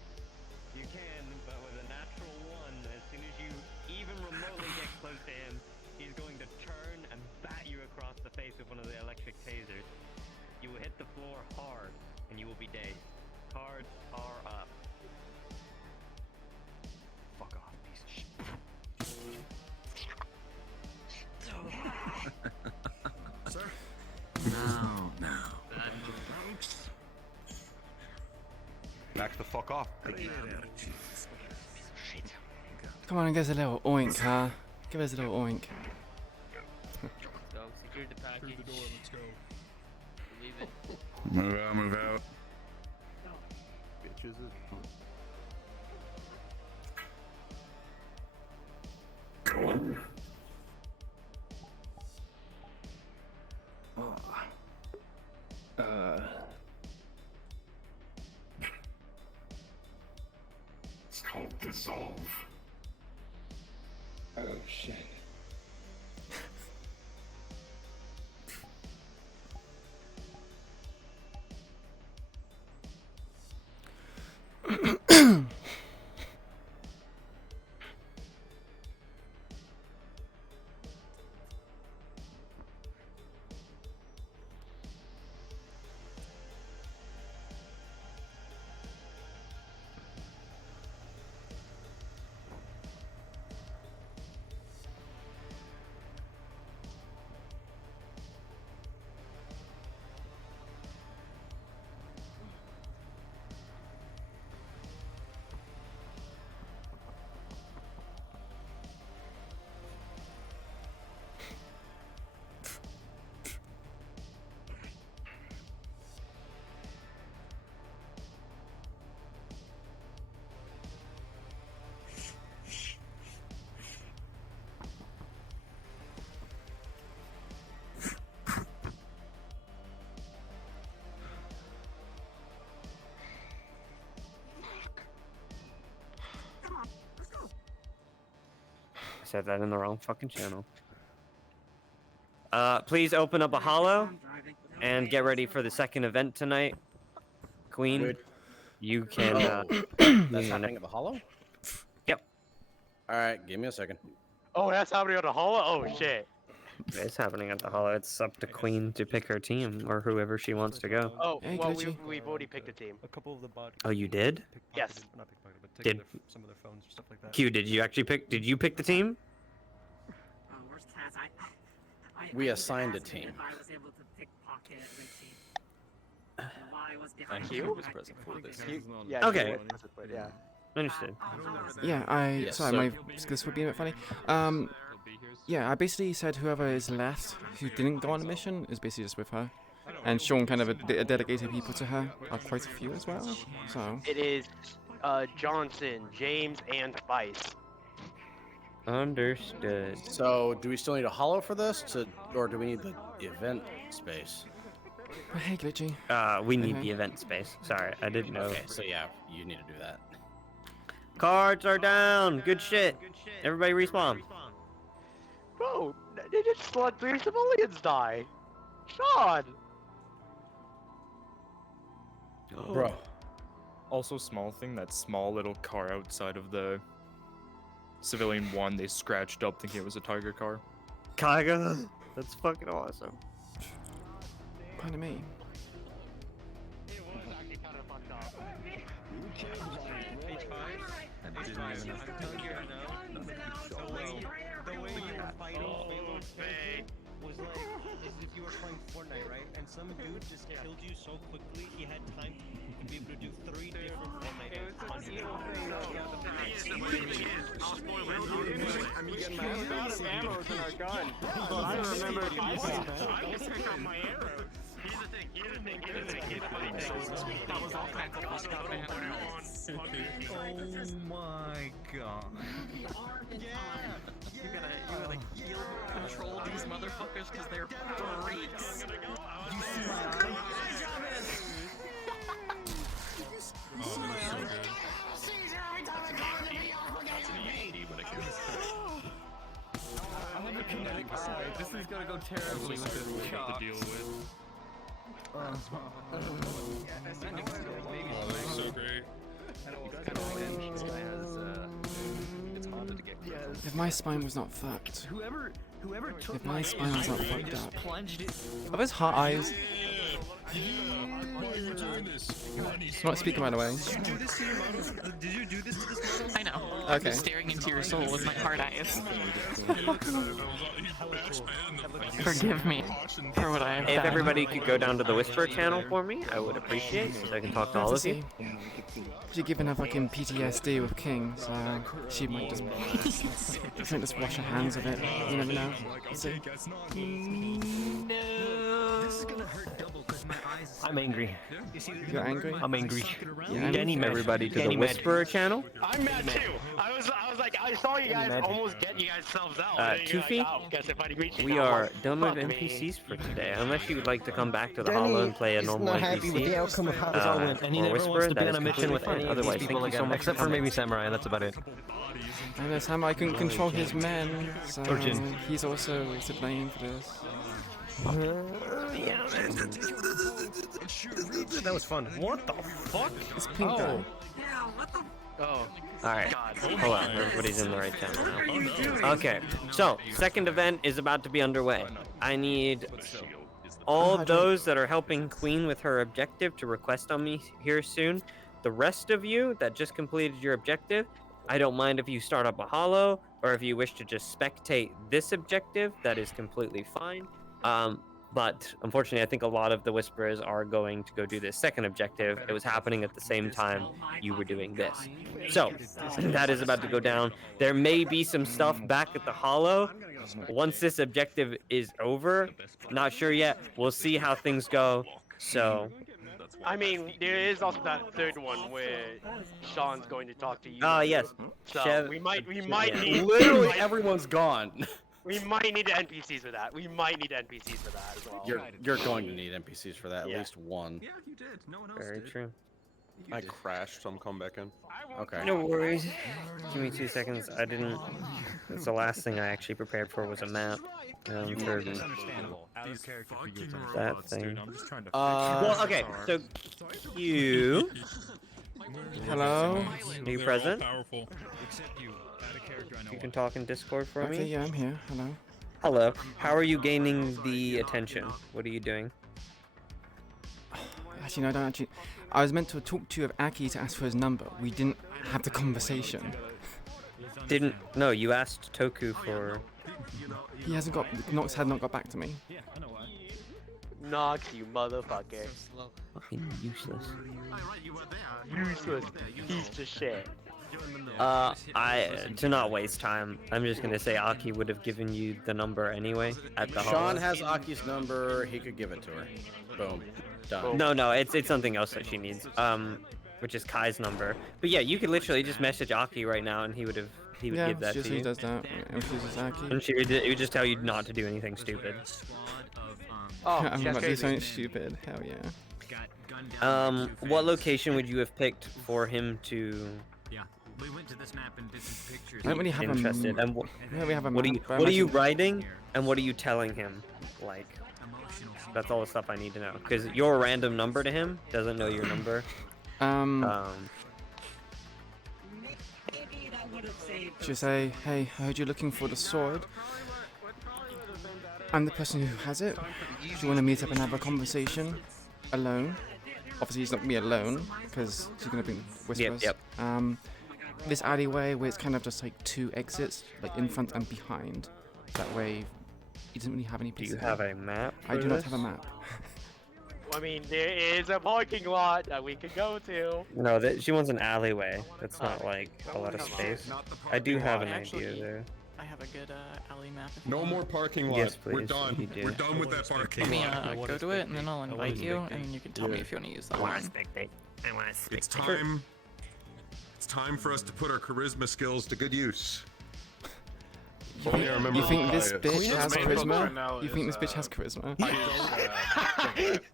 You can, but with a natural 1, as soon as you even remotely get close to him, he's going to turn and bat you across the face with one of the electric tasers. You will hit the floor hard, and you will be dazed. Cards are up. Fuck off, piece of shit. Sir? No. Back the fuck off. Come on and give us a little oink, huh? Give us a little oink. So, secure the package. Through the door, let's go. Leave it. Move out, move out. Bitches. Go on. It's called dissolve. Oh shit. said that in the wrong fucking channel. Please open up a hollow and get ready for the second event tonight. Queen, Wait. you can. That's happening at the Hollow? Yep. Alright, give me a second. Oh, that's happening on the Hollow? Oh, shit. It's happening at the Hollow. It's up to Queen to pick her team or whoever she wants to go. Oh, well, we've already picked a team. A couple of the bodies. Oh, you did? Yes. Not pickpocketed, but taking Did some of their phones or stuff like that. Q? Did you actually pick? Did you pick the team? Oh, where's Taz? We assigned a team. If I was able to pickpocket Richie. Why was And behind Q was present for this. Yeah, Okay. Yeah. Understood. Yeah, Yes, sorry, so- this would be a bit funny. Yeah, I basically said whoever is left who didn't go on a mission is basically just with her. And Sean kind of delegated people to her, quite a few as well, so... It is Johnson, James, and Spice. Understood. So, do we still need a hollow for this, or do we need the event space? Hey, Glitchy. We need the event space. Sorry, I didn't know. Okay, so yeah, you need to do that. Cards are down. Good shit. Everybody respawn. Bro, they just let 3 civilians die. Sean! Bro. Also, small thing, that small little car outside of the civilian one, they scratched up thinking it was a tiger car. Tiger? That's fucking awesome. Pardon me. Page 5. And didn't even have to I'm telling you right now, the way you were fighting Faye was like as if you were playing Fortnite, right? And some dude just killed you so quickly, he had time to be able to do 3 different Fortnite on you. I mean, getting ammo in our gun. But I remember I was taking out my arrow. Here's the thing. That was all kinds of stuff. Oh my god. You gotta heal control these motherfuckers because they're freaks. This is gonna go terribly with this shot. To deal with. So great. If my spine was not fucked. Whoever If my spine was not fucked up. plunged it. Are those hot eyes? While you were doing this, I'm not speaking, by the way. Did you do this to this model? I know. Okay. I'm just staring into your soul with my hard eyes. Forgive me for what I have If done. everybody could go down to the Whisper channel for me, I would appreciate so I can talk to all of you. She's given her fucking PTSD with King, so she might just wash her hands of it. You never know. We'll see. I'm angry. You're angry? I'm angry. Yeah, Danny, everybody to the Whisperer channel. I'm mad too. I was like, I saw you guys almost getting you guys selves out. Toofy, we are done with NPCs for today. Unless you would like to come back to the Hollow and play a normal NPC. outcome of how this all went, and he never wants to be on a mission with any of these people again, except for maybe Samurai, and that's about it. I know Samurai can control his men, so he's also to blame for this. That was fun. What the fuck? It's pink guy. Oh. Alright, hold on, everybody's in the right channel now. Okay, so, second event is about to be underway. I need all those that are helping Queen with her objective to request on me here soon. The rest of you that just completed your objective, I don't mind if you start up a hollow, or if you wish to just spectate this objective, that is completely fine. But unfortunately, I think a lot of the Whisperers are going to go do this second objective. It was happening at the same time you were doing this. So, that is about to go down. There may be some stuff back at the Hollow. Once this objective is over, not sure yet. We'll see how things go. So... I mean, there is also that third one where Sean's going to talk to you. Yes. So we might need. Literally everyone's gone. We might need the NPCs for that. We might need NPCs for that as well. You're going to need NPCs for that, at Yeah. least one. Yeah, you did. No one else Very did. true. I crashed, so I'm coming back in. Okay. No worries. Give me 2 seconds. I didn't. That's the last thing I actually prepared for was a map. For Understandable. Out of character for you. that thing. I'm just trying to. Well, okay. So, you. Hello? Are you present? Powerful. Except you. Out of character, I know. You can talk in Discord for Okay, me. yeah, I'm here. Hello. Hello. How are you gaining the attention? What are you doing? Actually, no, I don't actually. I was meant to talk to you of Aki to ask for his number. We didn't have the conversation. Didn't. No, you asked Toku for. He hasn't got. Nox had not got back to me. Nox, you motherfucker. Fucking useless. Useless piece of shit. To not waste time, I'm just gonna say Aki would have given you the number anyway at the Sean hall. has Aki's number. He could give it to her. Boom. Done. No, it's something else that she needs. Which is Kai's number. But yeah, you could literally just message Aki right now, and he would give that just to he you. does that. Introduces Aki. And it would just tell you not to do anything stupid. I'm about to do something stupid. Hell yeah. What location would you have picked for him to? Yeah, we went to this map and did some pictures. I don't really have interested. a. And we have a what map, are you writing, and what are you telling him? Like, that's all the stuff I need to know. Because your random number to him doesn't know your number. Should say, hey, I heard you're looking for the sword. I'm the person who has it. Do you want to meet up and have a conversation? Alone? Obviously, he's not going to be alone, because she's going to bring whispers. Yep. This alleyway where it's kind of just like 2 exits, like in front and behind. That way, he doesn't really have any place. Do you have a map? I do not have a map. I mean, there is a parking lot that we could go to. No, she wants an alleyway. That's not like a lot of space. I do have an idea there. I have a good alley map. if you No want. more parking lot. Yes, We're please, done. you do. We're done with that parking Let me lot. go to it, and then I'll invite you, and you can tell me if you want to use that one. It's time. It's time for us to put our charisma skills to good use. Only I remember You think this Kaya. bitch has main focus right charisma? now You think is, this bitch has charisma?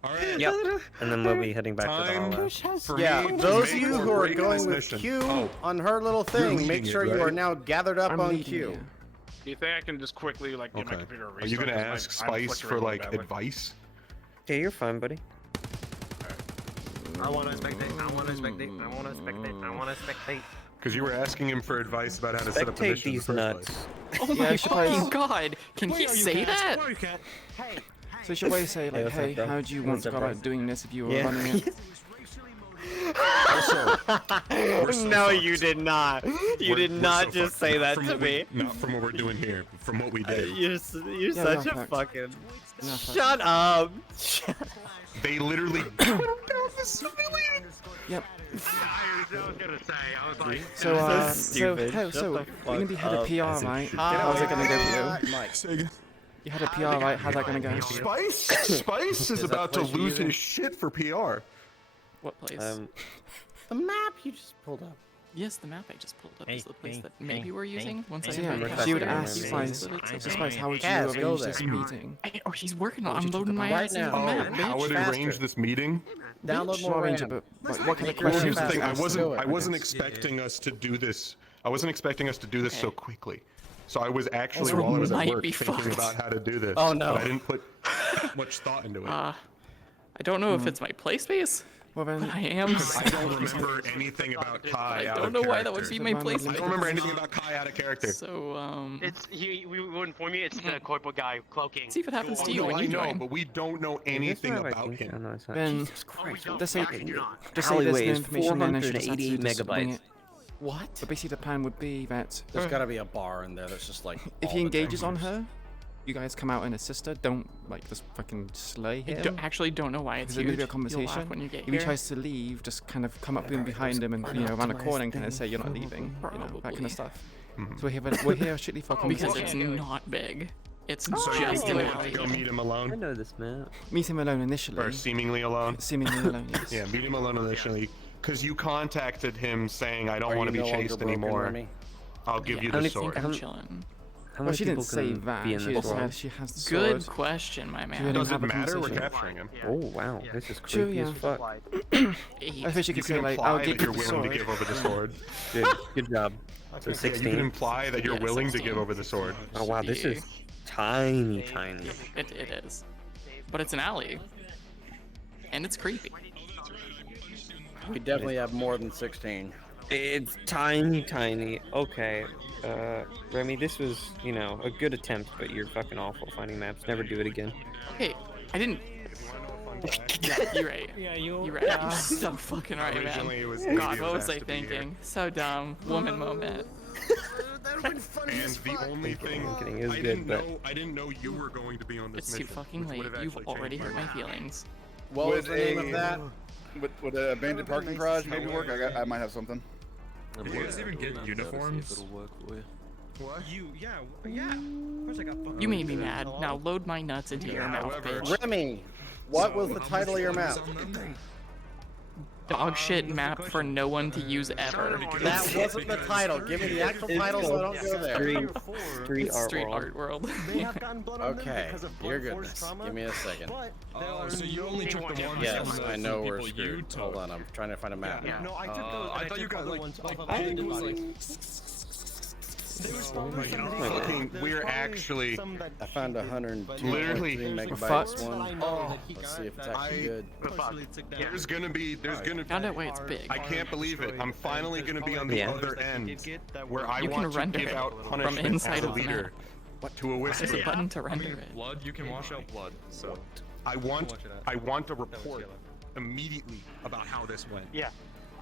Alright. Yep. And then we'll be heading back Time to the hall. for Yeah, me to those of make you or who are break going this with mission. Q Oh, on her little thing, leading make it, sure you are right? now gathered up I'm on leading Q. it. Do you think I can just quickly get my okay. computer Are you gonna restart? ask 'Cause I'm Spice for flickering like badly. advice? Yeah, you're fine, buddy. I want to spectate. I want to spectate. I want to spectate. I want to spectate. Because you were asking him for advice about how to set up a Spectate mission in the these first nuts. place. Oh my fucking god! Can he say that? So should we say like, what's hey, up, bro? how do you want What's to up, go bro? about doing this if you were Yeah. running it? No, you did not. You did not just say that to me. Not from what we're doing here, from what we did. You're Yeah, such no, a facts. fucking. No, facts. Shut up. They literally down the civilian. Yep. I was gonna say. I was like. So stupid. we're Shut gonna be head of PR, right? How's it gonna go for you? You had a PR, right? How's that gonna go? Spice is about to place you're lose using? his shit for PR. What place? The map you just pulled up. Yes, the map I just pulled up is the place that hey, maybe we're hey, using. Once I So invite yeah, Cass she would there, ask maybe Spice, so it's so okay. Spice, how would you Cass, go arrange there. this meeting? Oh, he's working on. What I'm would you loading talk my about? ass into the Right now. map, How bitch. would he faster. arrange this meeting? Download She'll more arrange RAM. it, but what kind of Make Well, your questions? here's the fast. thing. I would you ask wasn't. her? I wasn't expecting us to do this. I wasn't expecting us to do this so quickly. So I was actually, Also while I was at might work, be thinking fucked. about how to do this. Oh, no. But I didn't put much thought into it. I don't know if it's my play space, Well but then, I am. I don't remember anything about Kai I out don't of know why that character. would be my play I space. don't remember anything about Kai out of character. So We will inform you. It's the corporal guy cloaking. see what happens to you No, when I you know, join. but we don't know anything about him. then just say there's Alleyway no is information in and she just had to 488 just wing megabytes. it. What? But basically the plan would be that There's gotta be a bar in there that's just like. if all he the engages on tankers. her, you guys come out and assist her. Don't like just fucking slay I him. actually don't know why it's Because there's gonna huge. be a You'll conversation. laugh when you get If he here. tries to leave, just kind of come up in behind him and around the corner and kind of say you're not leaving, that kind Probably. of stuff. So we're here strictly for a Because conversation. it's not big. It's So just you an have to alley. go meet him alone? I know this map. Meet him alone initially. Or seemingly alone. Seemingly alone, yes. Yeah, meet him alone initially. Because you contacted him saying, I don't Are want to you be no longer chased broken, anymore. Remy? I'll give you Yeah, the I sword. I'm chilling. How Well, many she people didn't say can that. be in She this just world? said she has the Good sword. question, my She man. didn't Does have it a matter? We're conversation. capturing him. Oh wow, this is True, creepy yeah. as fuck. I wish you You could can say like, I'll imply give that you you're the willing to sword. give over the sword. Good job. So Yeah, 16. you can imply that you're Yeah, willing to 16. give over the sword. Oh wow, this is tiny. It is. But it's an alley. And it's creepy. We definitely have more than 16. It's tiny. Okay. Remy, this was, you know, a good attempt, but you're fucking awful finding maps. Never do it again. Okay, I didn't. Yeah, you're right. You're right. You're so fucking right, Originally, it was man. God, Xavier what was was I asked to be here. thinking? So dumb. Woman moment. And the only thing is good, but I didn't know you were going to be on this It's too mission. fucking which late. would have You've actually already changed hurt my feelings. What was the name of a- that? Would an abandoned parking garage maybe work? I might have something. Did you guys even get uniforms? What? Yeah. Of course I got fucking. You made me mad. Now load my nuts into your mouth, bitch. Remy, what was the title of your map? Dog shit map for no one to use ever. That wasn't the title. Give me the actual title so I don't go there. Street Art World. Okay, your goodness. Give me a second. So you only took the ones Yes, from I the know we're people you screwed. took. Hold on, I'm trying to find a map now. No, I took those. I thought you got like I think it was like. We're actually. I found 102.3 Literally. megabytes one. Let's see if it's actually good. There's gonna be. Found out why it's big. I can't believe it. I'm finally gonna be on the Yeah. other end where I You can want to render give it out from punishment inside as a of the leader to a There's a whisper. button to render it. Blood, you can wash out blood. So I want a report immediately about how this went. Yeah.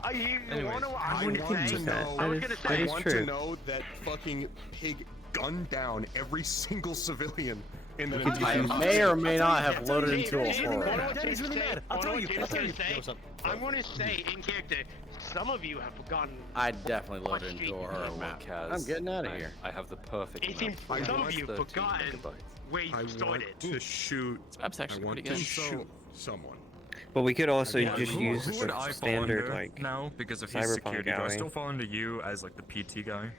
Anyways, I want to know. That I is want true. to know that fucking pig gunned down every single civilian in the I entire. may or may not have loaded into a Hold horror. on, Daddy's really mad. I'll tell you. I'm gonna say in character, some of you have forgotten. I definitely loaded into a horror map. I'm getting out of here. I have the perfect It seems some of you forgotten where you I started. want to shoot. That's actually I want pretty to good. shoot someone. But we could also Yeah, just use who would I fall standard under like now because if he's cyberpunk security, do I alley. still fall under you as like the PT guy?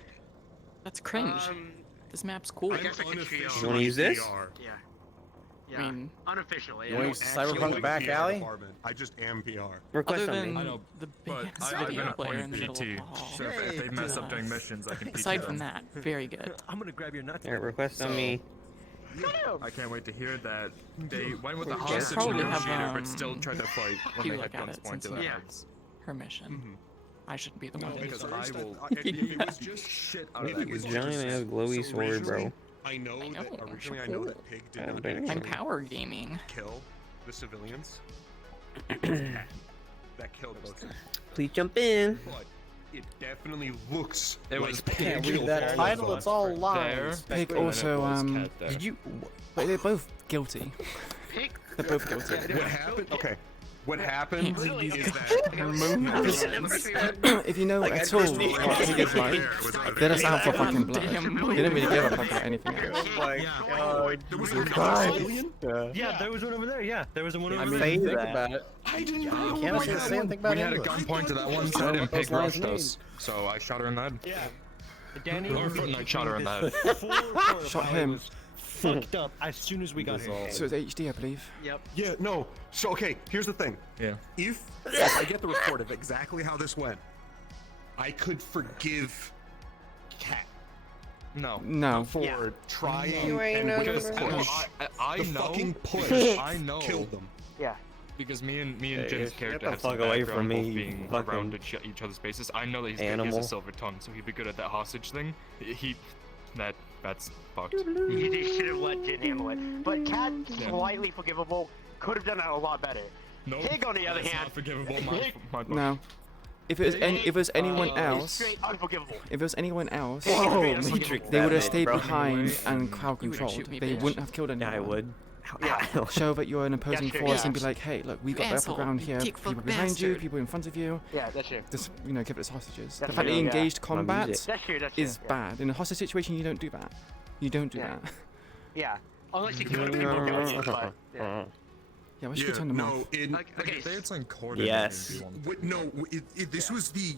That's cringe. This map's cool. I guess I could feel. You wanna use this? Yeah. I mean, Unofficially. You want to use the Cyberpunk back alley? I just am PR. Request other on than me. I know, the but big I've been video player in appointed the middle of PT, the hall. so if they mess up during missions, I can PT Aside them. from that, very good. I'm gonna grab your nuts. Alright, request on So- me. I can't wait to hear that they went with the They hostage probably have, negotiator, but still tried to fight when you they look had at guns it pointed since to their you- heads. Permission. I shouldn't be the one to do because it. I will. If it was just shit out of that, Giant ass glowy sword, bro. I know I that know, originally I so know cool. that pig did I'm not banging. I'm power gaming. kill the civilians. That killed both of them. Please jump in. But it definitely looks It like was pig Can't read killed that both title, of it's them. all lies. Pig also, did you? But they're both guilty. They're both guilty. What happened? Okay. What happened Really? is that If you know at all what pig is like, they're just out for fucking blood. They don't really give a fuck about anything else. there was a civilian. Yeah, there was one over there. Yeah, there was one over I there. mean, think about it. I didn't know. You can't say the same thing about We had a English. gun point to that one side and pig rushed us, so I shot her in the head. Yeah. Danny. Or Fortnite shot her in the head. Shot him. Fucked up as soon as we got here. So it's HD, I believe. Yep. Yeah, no. So okay, here's the thing. Yeah. If I get the report of exactly how this went, I could forgive Cat No. No. for trying You ain't and no with the number. push. I The know. fucking push I know. killed them. Yeah. Because me and Jim's Get character the have some fuck away background from me, both you being fucking around each other's spaces. I know that he has animal. a silver tongue, so he'd be good at that hostage thing. That's fucked. You should have let Jin handle it. But Cat, slightly forgivable, could have done that a lot better. No, Pig, on the other that's hand, not forgivable. My No. If it was anyone is else, straight unforgivable. if it was anyone else, Whoa, Matrix they would have that stayed bro. behind and crowd You would've controlled. shoot me, They bitch. wouldn't have killed anyone. Yeah, I would. Show that you're an opposing That's true, force yeah. and be like, hey, look, we You got the upper asshole, ground you here. dick People fuck behind you, bastard. people in front of you. Yeah, that's true. Just give it as hostages. The That's fact that true, you yeah. engaged combat That's true, that's true. is bad. In a hostage situation, you don't do that. You don't do that. Yeah. Unless you kill the people who killed you, but, yeah. Yeah, we should turn them off. Okay. They had something corded. Yes. This was the.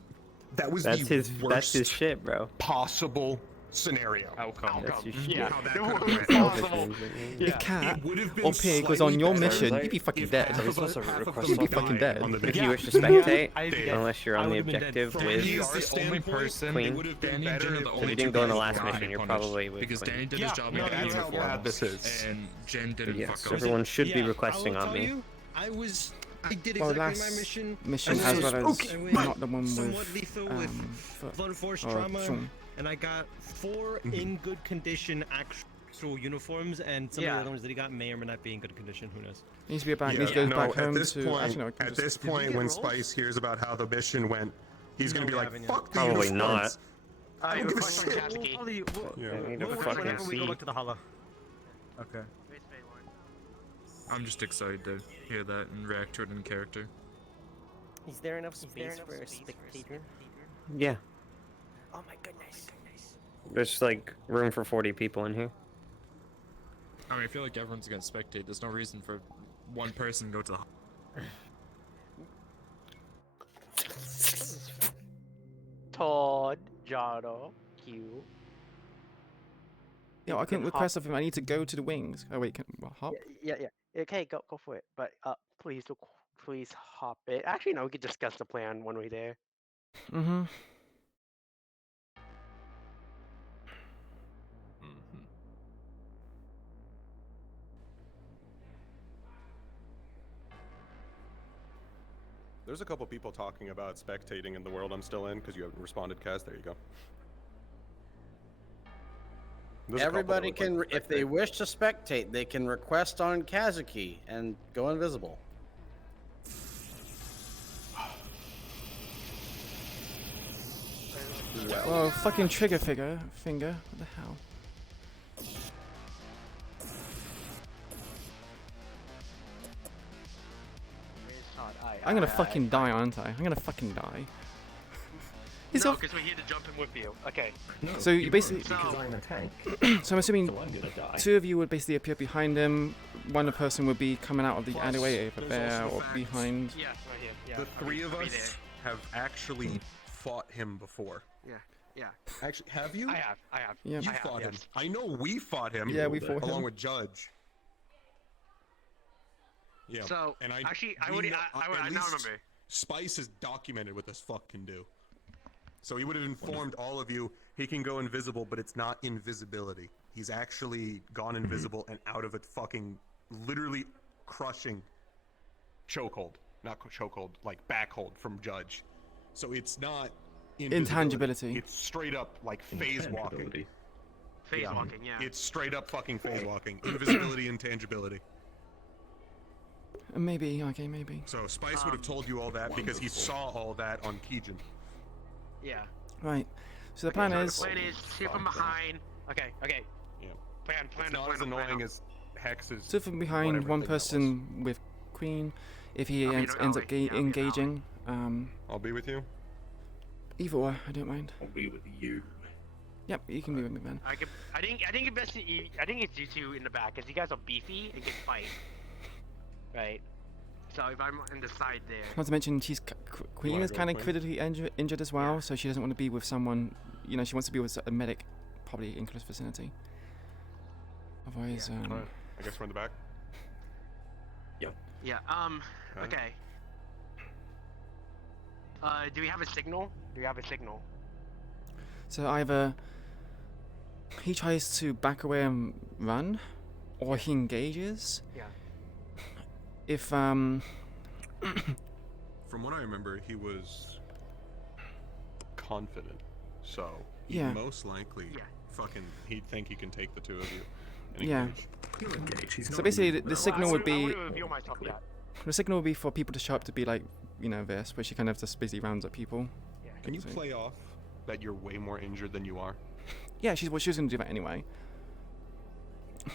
That was That's the his. worst That's his shit, bro. possible scenario. Outcome. Yeah. How that The could have worst went. possible. If Cat It would have been or Pig was on your slightly mission, better you'd be fucking if dead. half of us- half of them You'd be died fucking dead. on the If mission. you wish to spectate, Dave. unless you're on the objective From with his the only person. Queen, It would have been Danny and better Jen are if the if only you two didn't go on the guys last got mission, you're punished. probably with Because Queen. Danny did his job no, in that's how bad this is. and Jen didn't Yes, fuck up. everyone should be Yeah, requesting I will on tell me. you, I did Well, exactly my last mission. mission and as it well was as okay, not the one somewhat with lethal with foot blunt force or trauma, Sean. and I got 4 in good condition actual uniforms, and some of the other ones that he got may or may not be in good condition. Who knows? He needs to be back. He needs to go back home at this to. point, Actually, no, I can at just- this point, when Spice hears about how the mission went, he's gonna be like, "Fuck the Probably uniforms." not. I don't give a fucking shit. Katsuki. I need to We'll fucking whenever we go see. back to the hollow. Okay. I'm just excited to hear that and react to it in character. Is there enough space for a spectator? Yeah. Oh my goodness. There's like room for 40 people in here. I mean, I feel like everyone's gonna spectate. There's no reason for one person to go to the. Todd, Jado, Q. Yeah, I couldn't request of him. I need to go to the wings. Oh wait, can what, hop? Yeah. Okay, go for it. But please hop it. Actually, no, we could discuss the plan when we're there. Mm-hmm. There's a couple people talking about spectating in the world I'm still in because you haven't responded, Kaz. There you go. There's a couple that Everybody look can, like if they spectate. wish to spectate, they can request on Kazuki and go invisible. Well, fucking trigger finger. What the hell? I'm gonna fucking die, aren't I? I'm gonna fucking die. He's No, off. because we're here to jump in with you. Okay. So you basically. So, So I'm assuming So I'm gonna die. 2 of you would basically appear behind him. One person would be coming out of the alleyway over there's there also or the fact- behind. yeah, right here. Yeah. The three of I'll be us have actually fought him before. Yeah. Actually, have you? I have. Yeah. You I have, fought him. yes. I know we fought him. Yeah, we fought along him. with Judge. Yeah. So, and actually, I we would. know- I at now least remember. Spice is documented what this fuck can do. So he would have informed all of you he can go invisible, but it's not invisibility. He's actually gone invisible and out of a fucking literally crushing chokehold. Not chokehold, like back hold from Judge. So it's not invisibility. Intangibility. It's straight up like phase walking. Phase walking, yeah. It's straight up fucking phase walking. Invisibility, intangibility. Maybe, okay, maybe. So Spice would have told you all that because he saw all that on Keijin. Yeah. Right. So the plan so is. The plan is shoot from behind. Okay. Yeah. Plan. It's not as annoying as Hex's. So from behind whatever one thing that was. person with Queen, if he I'll be ends in up alley. Yeah, I'll be in engaging. I'll be with you. Either or, I don't mind. I'll be with you. Yep, you can be with me, man. I think it's best. I think it's you two in the back because you guys are beefy and can fight. Right. So if I'm on the side there. Not to mention, Queen wanna is go, kind of Queen? critically injured as well, so she doesn't want to be with someone. You know, she wants to be with a medic, probably in close vicinity. Otherwise, Alright, I guess we're in the back. Yeah. Okay. Do we have a signal? So either he tries to back away and run, or he engages. Yeah. If From what I remember, he was confident. So he'd Yeah. most likely fucking he'd think he can take the two of you. And Yeah. engage. So basically, the signal would I be. wouldn't reveal myself yet. The signal would be for people to show up to be like, you know, this, where she kind of just basically rounds up people. Can you play off that you're way more injured than you are? Yeah, she was going to do that anyway.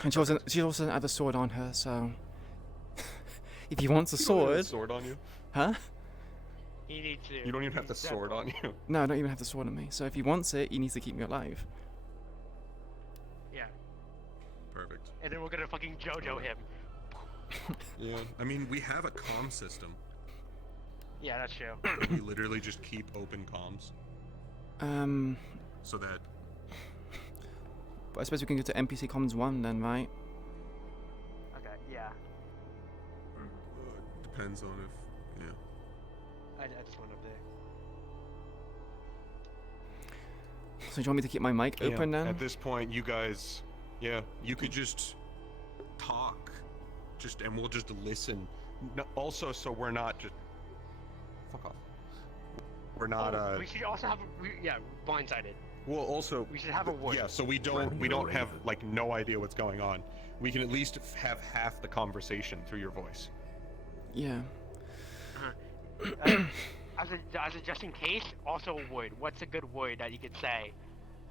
And she also doesn't have a sword on her, so if he wants a You don't have a sword, sword on you? huh? He needs to. You don't even have the sword on you. No, I don't even have the sword on me. So if he wants it, he needs to keep me alive. Yeah. Perfect. And then we're gonna fucking JoJo him. Yeah. I mean, we have a comm system. Yeah, that's true. We literally just keep open comms Um, so that I suppose we can go to NPC Commons 1 then, right? Okay, yeah. Depends on if, yeah. I just went up there. So do you want me to keep my mic open then? At this point, you guys, you could just talk, and we'll just listen. Also, so we're not just fuck off. We're not. We should also have blindsided. Well, also we should have a word. Yeah, so we don't have like no idea what's going on. We can at least have half the conversation through your voice. Yeah. As a just in case, also a word. What's a good word that you could say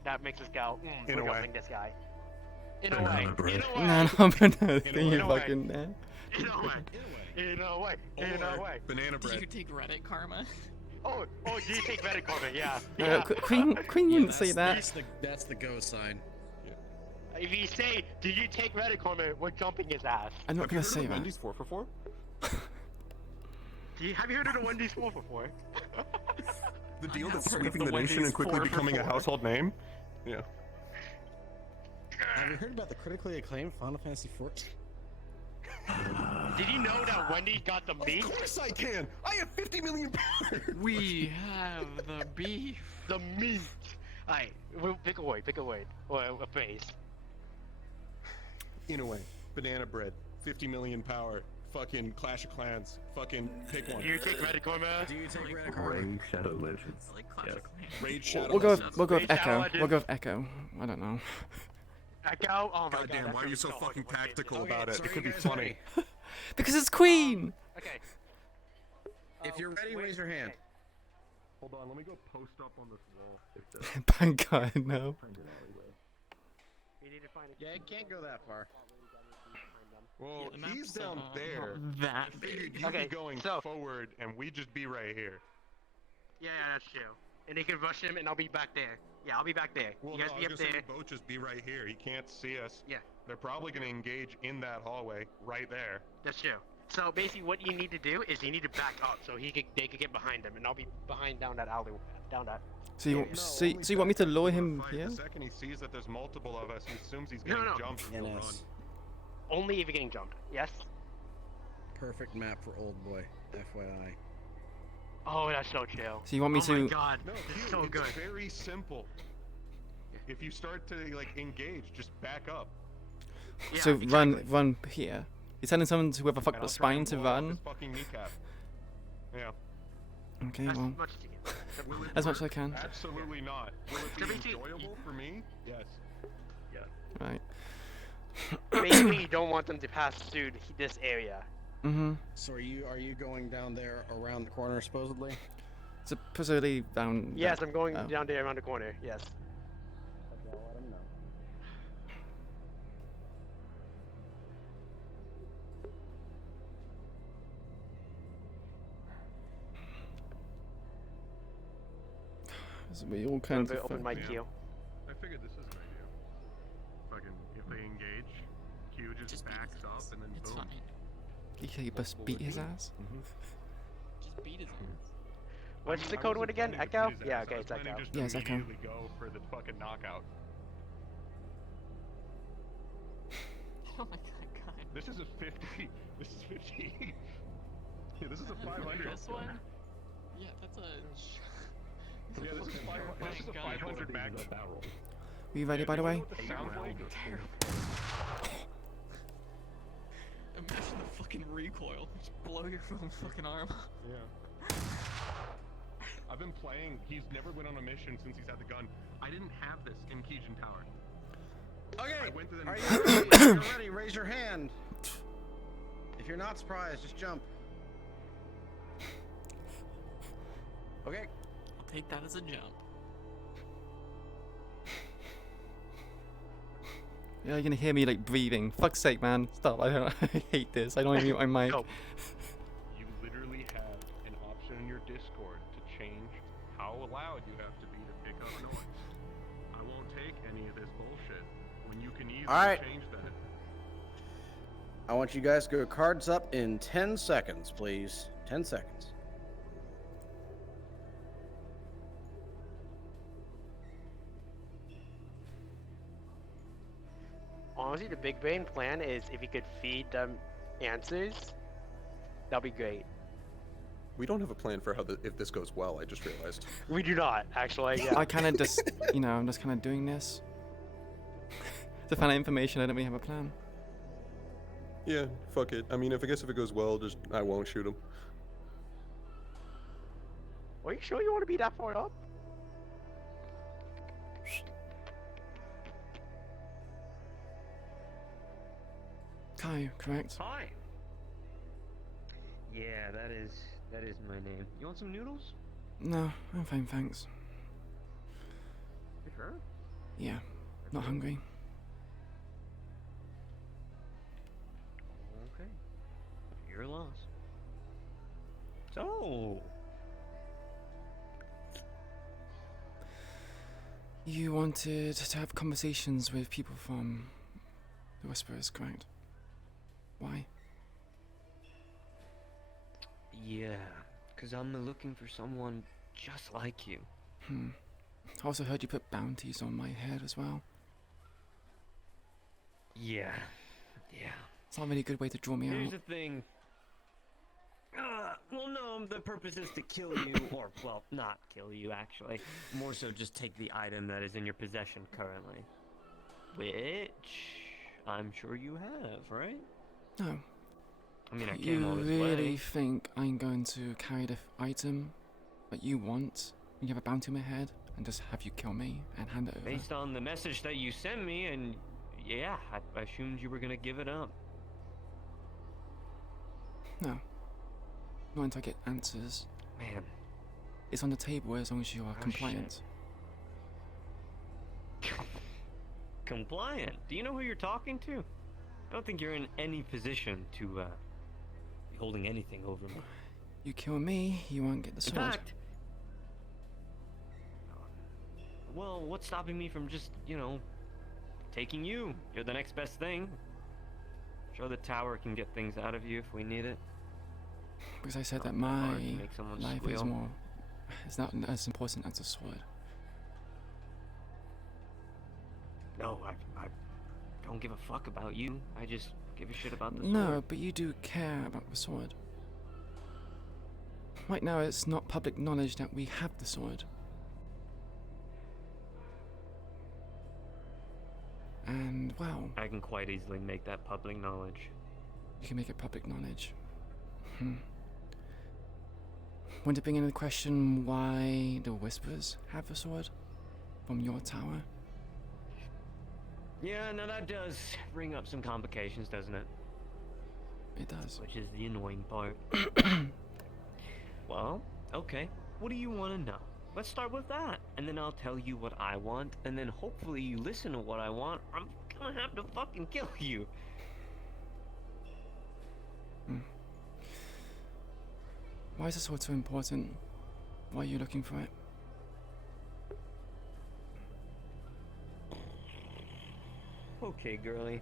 that makes us go, In we're a way. guessing this guy. In a way. No, banana thing, you fucking there. In a way. In a way. In a way. Banana Do you take Reddit karma? Oh, do you take Reddit karma? Yeah. Queen wouldn't say that. That's the go sign. If you say, do you take Reddit karma, we're jumping his ass. I'm not gonna say that. Wendy's 4 for 4? Have you heard of the Wendy's 4 for 4? The deal that's sweeping the nation and quickly becoming a household name. Yeah. Have you heard about the critically acclaimed Final Fantasy XIV? Did you know that Wendy's got the beef? Of course I can! I have 50 million pounds! We have the beef. The meat! Alright, pick a word, or a phrase. In a way. Banana bread. 50 million power. Fucking Clash of Clans. Fucking pick one. Do you take Reddit karma? Do you take Reddit karma? Raid Shadow Legends. Yes. Raid Shadow We'll go Legends. with Echo. We'll go with Echo. I don't know. Echo? Oh my god. Goddamn, why are you so fucking tactical about it? It could be funny. Because it's Queen! Okay. If you're ready, raise your hand. Hold on, let me go post up on this wall. Thank God, no. You need to find it. Yeah, it can't go that far. Well, Yeah, the he's map's, down there. That I figured big. you'd Okay, be going so- forward, and we'd just be right here. Yeah, that's true. And they can rush him, and I'll be back there. Yeah, I'll be back there. Well, You guys no, I be was up gonna say there. we both just be right here. He can't see us. Yeah, They're probably gonna engage in that hallway right there. that's true. So basically, what you need to do is you need to back up so they could get behind him, and I'll be behind down that alley, down that. So you want me to lure him here? The second he sees that there's multiple of us, he assumes he's No, getting no. jumped and he'll run. Only if you're getting jumped. Yes. Perfect map for old boy, FYI. Oh, that's so chill. So you want me oh to- my god, No, this is Hugh, so it's good. very simple. If you start to like engage, just back up. Yeah, So exactly. run here. You're telling someone to whoever fucked And the I'll try spine and to blow off run? his fucking kneecap. Yeah. Okay, As well, much as you can. Will it as much as I work? can. Absolutely not. Will it So be basically- enjoyable for me? Yes. Yes. Right. Basically, you don't want them to pass through this area. Mm-hmm. So are you going down there around the corner supposedly? Supposedly down. Yes, there. I'm going Oh. down there around the corner. Yes. Okay, I'll let him know. So we all kinds of. Open mic Yeah. queue. I figured this is an idea. Fucking, if they engage, Q just backs up and then It's boom. fine. You just beat his ass. Just beat his ass. What's the I code wasn't word again? planning to Echo? beat his Yeah, ass. okay, I was it's planning Echo. just to Yeah, it's Echo. immediately go for the fucking knockout. Oh my god. This is a 50. This is 50. Yeah, this is a 500. This one? Yeah, that's a. Yeah, this is 500 max. Are you ready, by the way? Imagine the fucking recoil. Just blow your fucking arm off. Yeah. I've been playing. He's never went on a mission since he's had the gun. I didn't have this in Keijin Tower. Okay. I went to the. Are you ready? If you're ready, raise your hand. If you're not surprised, just jump. Okay. I'll take that as a jump. Yeah, you're gonna hear me like breathing. Fuck's sake, man. Stop. I hate this. I don't even mute my mic. You literally have an option in your Discord to change how loud you have to be to pick up noise. I won't take any of this bullshit when you can easily Alright. change that. I want you guys to go cards up in 10 seconds, please. 10 seconds. honestly, the big brain plan is if you could feed them answers, that'd be great. We don't have a plan for how if this goes well. I just realized. We do not, actually. Yeah. I kind of just, I'm just kind of doing this to find out information. I don't really have a plan. Yeah, fuck it. I mean, I guess if it goes well, I won't shoot him. Are you sure you want to be that far up? Kai, correct? Hi. Yeah, that is my name. You want some noodles? No, I'm fine, thanks. You sure? Yeah, not hungry. Okay. Your loss. So. You wanted to have conversations with people from the Whisperers, correct? Why? Yeah, because I'm looking for someone just like you. I also heard you put bounties on my head as well. Yeah. It's not a really good way to draw me Here's out. the thing. Well, no, the purpose is to kill you, or, well, not kill you, actually. More so just take the item that is in your possession currently. Which I'm sure you have, right? No. I mean, I You came all this really way. think I'm going to carry the item that you want when you have a bounty on my head and just have you kill me and hand it over? Based on the message that you sent me, and yeah, I assumed you were gonna give it up. No. Not until I get answers. Man. It's on the table as long as you are compliant. Compliant? Do you know who you're talking to? I don't think you're in any position to be holding anything over me. You kill me, you won't get the sword. In fact, well, what's stopping me from just, taking you? You're the next best thing. Sure, the tower can get things out of you if we need it. Because I said that Hard my to make someone life is squeal. more... It's not as important as a sword. No, I don't give a fuck about you. I just give a shit about the No, sword. but you do care about the sword. Right now, it's not public knowledge that we have the sword. And, well... I can quite easily make that public knowledge. You can make it public knowledge. Want to bring into question why the Whisperers have a sword from your tower? Yeah, now that does bring up some complications, doesn't it? It does. Which is the annoying part. Well, okay. What do you want to know? Let's start with that, and then I'll tell you what I want, and then hopefully you listen to what I want, or I'm gonna have to fucking kill you. Why is the sword so important? Why are you looking for it? Okay, girlie.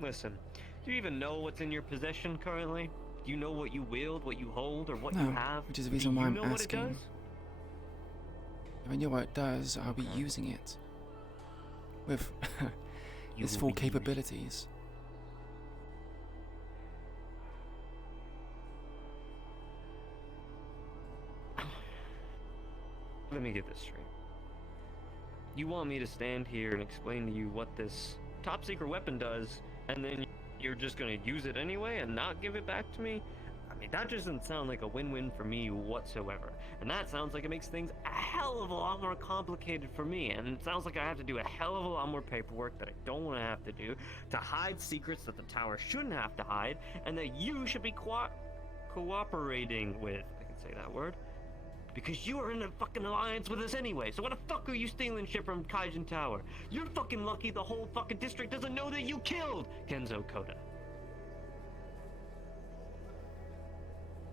Listen, do you even know what's in your possession currently? Do you know what you wield, what you hold, or what you No, have? which is the Do reason why you I'm know what it asking. does? If I knew what it does, I'll be using it. With its full capabilities. Let me get this straight. You want me to stand here and explain to you what this top secret weapon does, and then you're just gonna use it anyway and not give it back to me? I mean, that doesn't sound like a win-win for me whatsoever. And that sounds like it makes things a hell of a lot more complicated for me. And it sounds like I have to do a hell of a lot more paperwork that I don't want to have to do to hide secrets that the tower shouldn't have to hide, and that you should be cooperating with. I can say that word. Because you are in a fucking alliance with us anyway, so what the fuck are you stealing shit from Kaijin Tower? You're fucking lucky the whole fucking district doesn't know that you killed Kenzo Koda.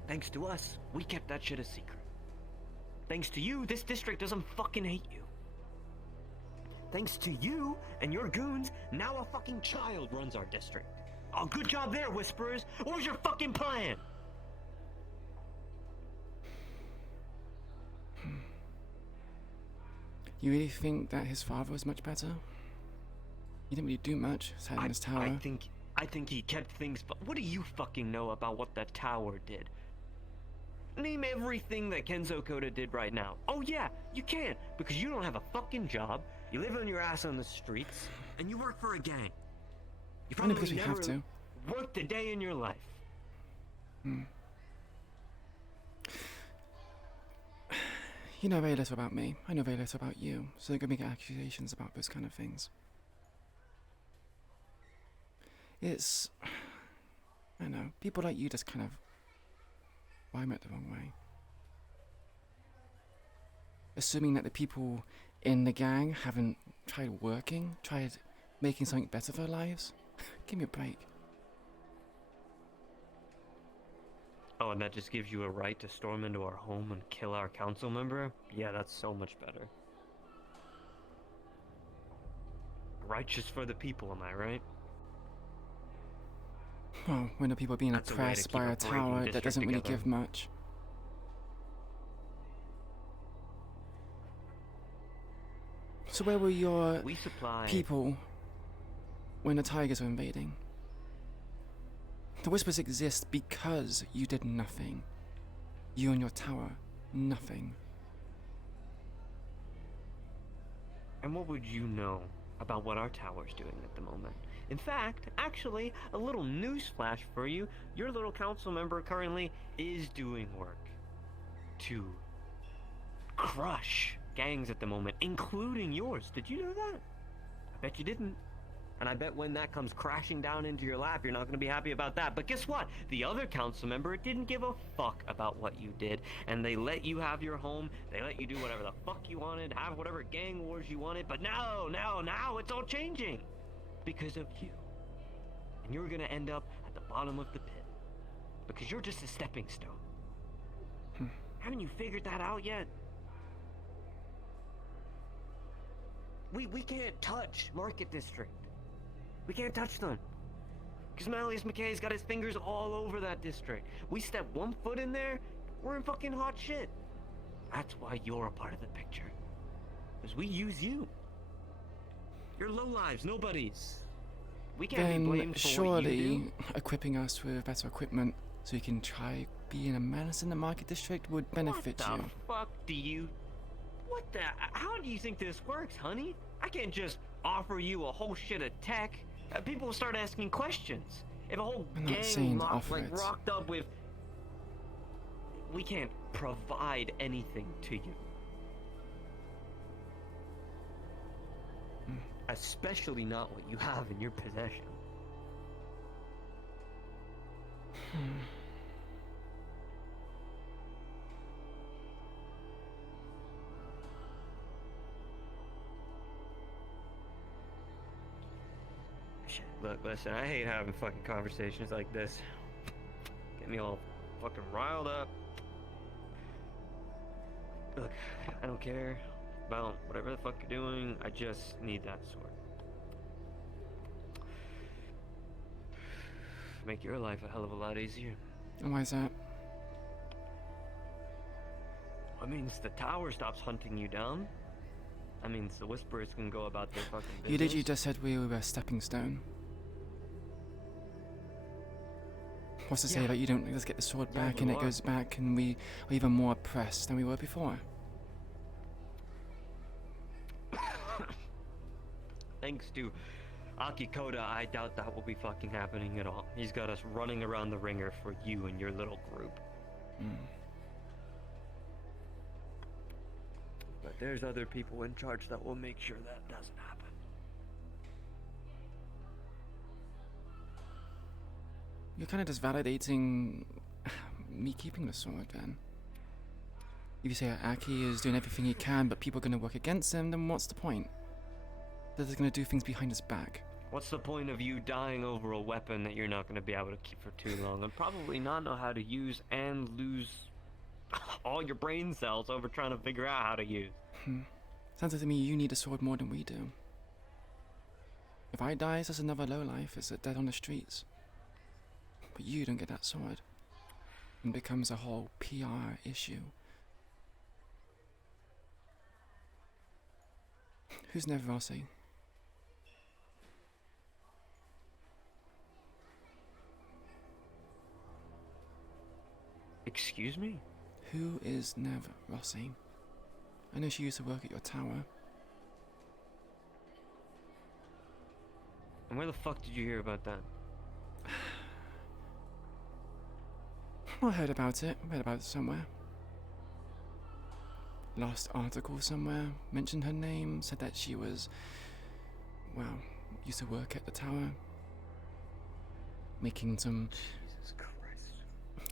Thanks to us, we kept that shit a secret. Thanks to you, this district doesn't fucking hate you. Thanks to you and your goons, now a fucking child runs our district. Oh, good job there, Whisperers. What was your fucking plan? You really think that his father was much better? He didn't really do much, sat in his tower. I think he kept things. But what do you fucking know about what that tower did? Name everything that Kenzo Koda did right now. Oh yeah, you can, because you don't have a fucking job. You live on your ass on the streets, and you work for a gang. You Only probably because we never have to. worked a day in your life. You know very little about me. I know very little about you, so don't go making accusations about those kind of things. It's... I don't know, people like you just kind of rhyme it the wrong way. Assuming that the people in the gang haven't tried working, tried making something better for their lives. Give me a break. Oh, and that just gives you a right to storm into our home and kill our council member? Yeah, that's so much better. Righteous for the people, am I right? Well, when the people are being That's a way to oppressed keep by a a breaking tower, that district doesn't really together. give much. So where were your We supply people when the tigers were invading? The whispers exist because you did nothing. You and your tower, nothing. And what would you know about what our tower's doing at the moment? In fact, actually, a little newsflash for you. Your little council member currently is doing work to crush gangs at the moment, including yours. Did you know that? I bet you didn't. And I bet when that comes crashing down into your lap, you're not going to be happy about that. But guess what? The other council member didn't give a fuck about what you did. And they let you have your home. They let you do whatever the fuck you wanted, have whatever gang wars you wanted. But now it's all changing. Because of you. And you're going to end up at the bottom of the pit. Because you're just a stepping stone. Haven't you figured that out yet? We can't touch Market District. We can't touch them. Because Malleus McKay's got his fingers all over that district. We step one foot in there, we're in fucking hot shit. That's why you're a part of the picture. Because we use you. You're lowlives, nobodies. We can't be Then blamed for what you surely do. equipping us with better equipment so we can try being a menace in the Market District would benefit What you. the fuck do you... What the... How do you think this works, honey? I can't just offer you a whole shit of tech. People will start asking questions. If a whole I'm not gang saying to offer it. rocked up with... We can't provide anything to you. Especially not what you have in your possession. Shit, look, listen, I hate having fucking conversations like this. Get me all fucking riled up. Look, I don't care about whatever the fuck you're doing, I just need that sword. Make your life a hell of a lot easier. And why is that? That means the tower stops hunting you down. That means the Whisperers can go about their fucking business. You literally just said we were a stepping stone. What's to say that you don't just get the sword Yeah, back you and it are. goes back and we are even more oppressed than we were before? Thanks to Akikoda, I doubt that will be fucking happening at all. He's got us running around the ringer for you and your little group. But there's other people in charge that will make sure that doesn't happen. You're kind of just validating me keeping the sword then. If you say Aki is doing everything he can but people are going to work against him, then what's the point? That he's going to do things behind his back. What's the point of you dying over a weapon that you're not going to be able to keep for too long and probably not know how to use and lose all your brain cells over trying to figure out how to use? Sounds like to me you need a sword more than we do. If I die, it's just another lowlife. It's dead on the streets. But you don't get that sword. And it becomes a whole PR issue. Who's Nevrossi? Excuse me? Who is Nev Rossi? I know she used to work at your tower. And where the fuck did you hear about that? I heard about it. Read about it somewhere. Last article somewhere. Mentioned her name. Said that she was... well, used to work at the tower. Making some... Jesus Christ.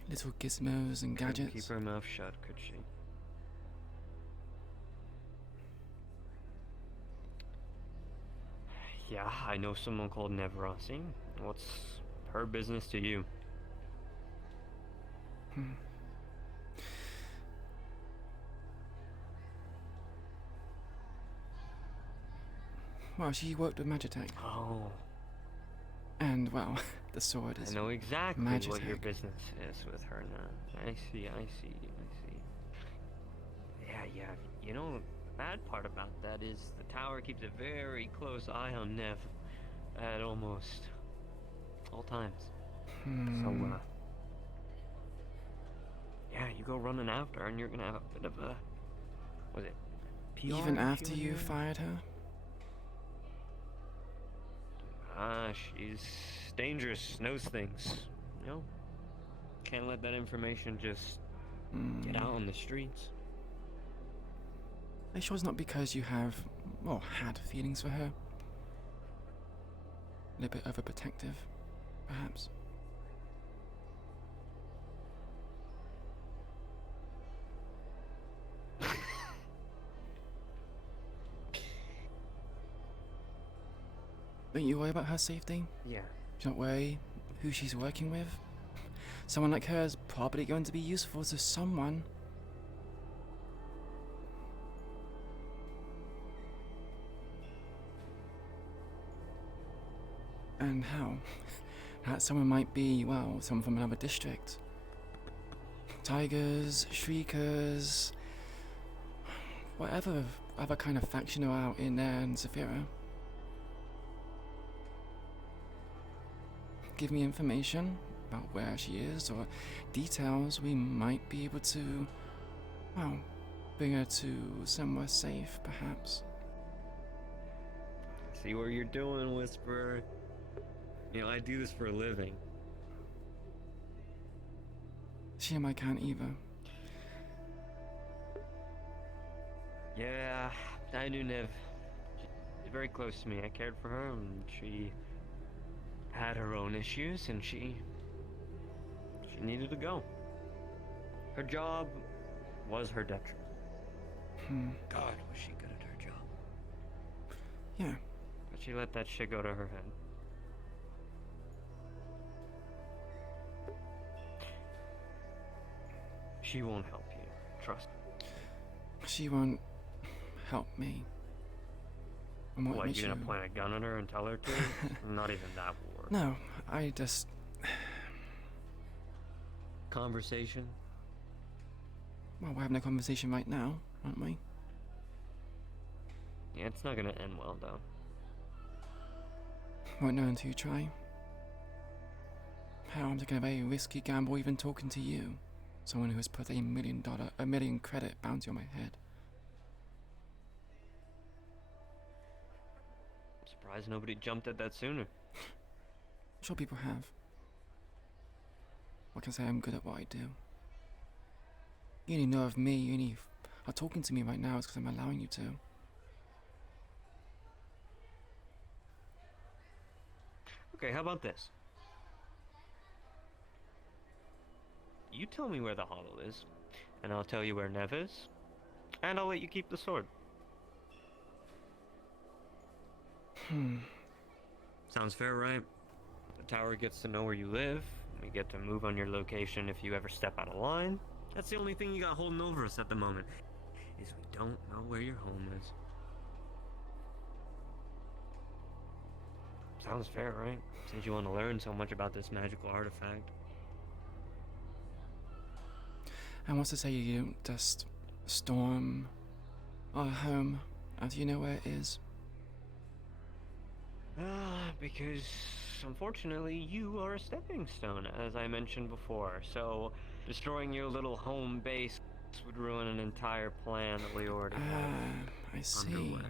Little gizmos and Couldn't gadgets. keep her mouth shut, could she? Yeah, I know someone called Nev Rossi. What's her business to you? Well, she worked with Magitech. Oh. And, well, the sword is I know exactly Magitech. what your business is with her now. I see. Yeah. You know, the bad part about that is the tower keeps a very close eye on Nev at almost all times. So, yeah, you go running after her and you're gonna have a bit of a... was it PR Even after issue you here? fired her? She's dangerous, knows things. You know? Can't let that information just get out on the streets. Are you sure it's not because you have, well, had feelings for her? A little bit overprotective, perhaps? Don't you worry about her safety? Yeah. Don't worry who she's working with. Someone like her is probably going to be useful to someone. And how? That someone might be, well, someone from another district. Tigers, Shriekers, whatever other kind of faction are out in there in Zafira. Give me information about where she is or details we might be able to, well, bring her to somewhere safe, perhaps. See what you're doing, Whisperer. You know, I do this for a living. She and I can't either. Yeah, I knew Nev. She's very close to me. I cared for her, and she had her own issues, and she needed to go. Her job was her detriment. God, was she good at her job. Yeah. But she let that shit go to her head. She won't help you. Trust me. She won't help me. And What, makes you gonna point a gun at her and tell her to? Not even that will work. No, I just... Conversation? Well, we're having a conversation right now, aren't we? Yeah, it's not gonna end well, though. Won't know until you try. How I'm taking a very risky gamble even talking to you. Someone who has put $1 million credit bounty on my head. I'm surprised nobody jumped at that sooner. I'm sure people have. What can I say? I'm good at what I do. You only know of me, you only are talking to me right now is because I'm allowing you to. Okay, how about this? You tell me where the hollow is, and I'll tell you where Nev is, and I'll let you keep the sword. Sounds fair, right? The tower gets to know where you live. We get to move on your location if you ever step out of line. That's the only thing you got holding over us at the moment, is we don't know where your home is. Sounds fair, right? Since you want to learn so much about this magical artifact. And what's to say you don't just storm our home as you know where it is? Because unfortunately you are a stepping stone, as I mentioned before. So Destroying your little home base would ruin an entire plan that we already have I see. underway.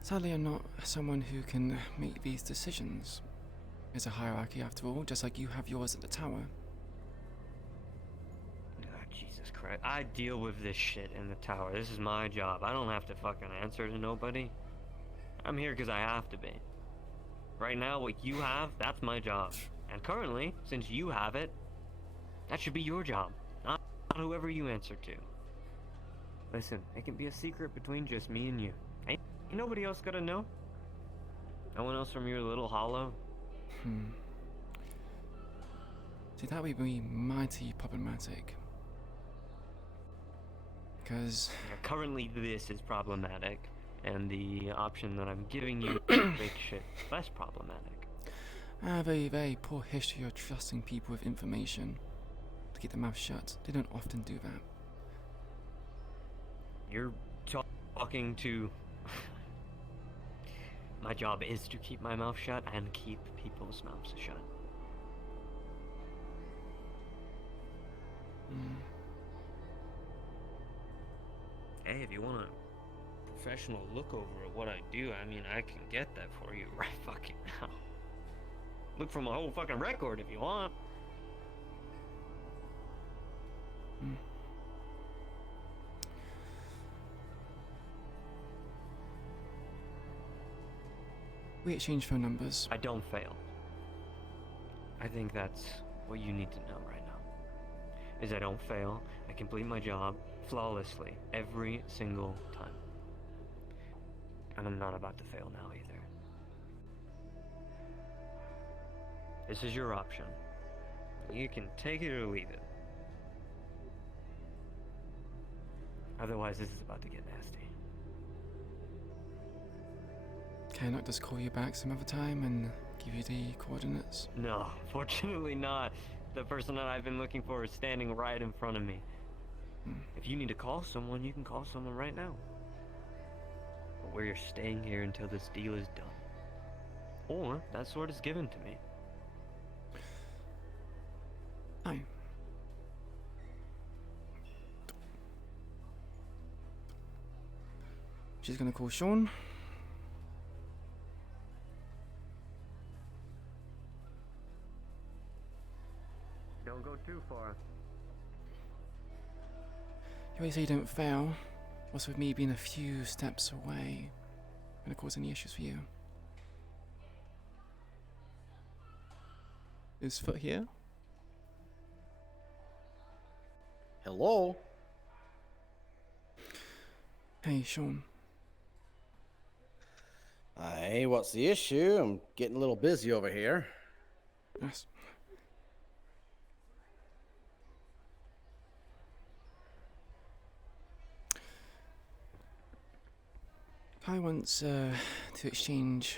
Sadly, I'm not someone who can make these decisions. There's a hierarchy after all, just like you have yours at the tower. Ah, Jesus Christ. I deal with this shit in the tower. This is my job. I don't have to fucking answer to nobody. I'm here because I have to be. Right now, what you have, that's my job. And currently, since you have it, that should be your job, not whoever you answer to. Listen, it can be a secret between just me and you. Ain't nobody else gotta know? No one else from your little hollow? See, that would be mighty problematic. Because... Yeah, currently this is problematic, and the option that I'm giving you makes shit less problematic. I have a very poor history of trusting people with information. To keep their mouth shut. They don't often do that. You're talking to... My job is to keep my mouth shut and keep people's mouths shut. Hey, if you want a professional look over at what I do, I mean, I can get that for you right fucking now. Look from a whole fucking record if you want. We exchange phone numbers. I don't fail. I think that's what you need to know right now. Is I don't fail. I complete my job flawlessly every single time. And I'm not about to fail now either. This is your option. You can take it or leave it. Otherwise, this is about to get nasty. Can I not just call you back some other time and give you the coordinates? No, fortunately not. The person that I've been looking for is standing right in front of me. If you need to call someone, you can call someone right now. But where you're staying here until this deal is done. Or that sword is given to me. Aye. She's gonna call Sean. Don't go too far. You always say you don't fail. What's with me being a few steps away? Gonna cause any issues for you? Is Foot here? Hello? Hey, Sean. Aye, what's the issue? I'm getting a little busy over here. Yes. I wants to exchange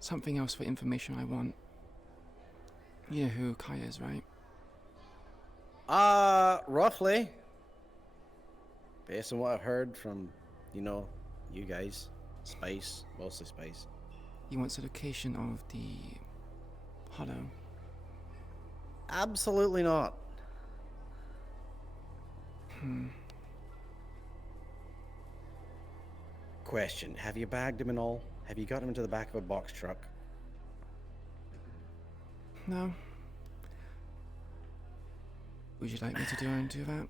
something else for information I want. You know who Kai is, right? Roughly. Based on what I've heard from, you know, you guys. Space, mostly space. He wants a location of the hollow. Absolutely not. Question, have you bagged him and all? Have you got him into the back of a box truck? No. Would you like me to do that?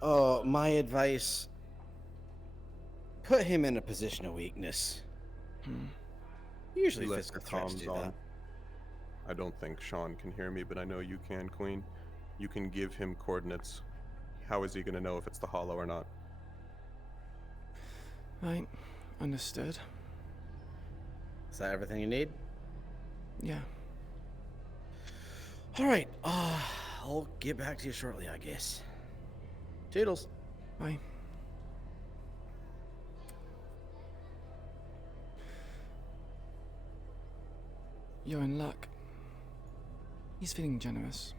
Oh, my advice, put him in a position of weakness. Usually Left physical the threats comms do on. that. I don't think Sean can hear me, but I know you can, Queen. You can give him coordinates. How is he going to know if it's the hollow or not? Right, understood. Is that everything you need? Yeah. Alright, I'll get back to you shortly, I guess. Toodles. Bye. You're in luck. He's feeling generous.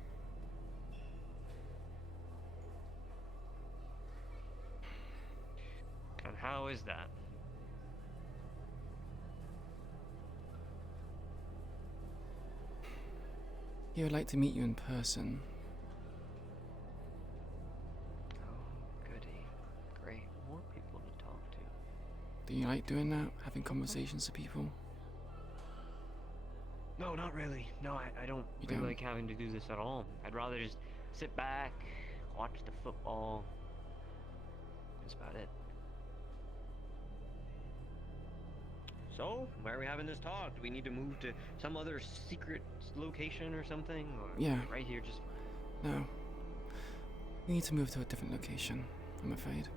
And how How is that? He would like to meet you in person. Oh, goody. Great. More people to talk to. Do you like doing that? Having conversations with people? No, not really. No, I don't You really don't? like having to do this at all. I'd rather just sit back, watch the football. That's about it. So, why are we having this talk? Do we need to move to some other secret location or something? Or Yeah. right here, just... No. We need to move to a different location, I'm afraid.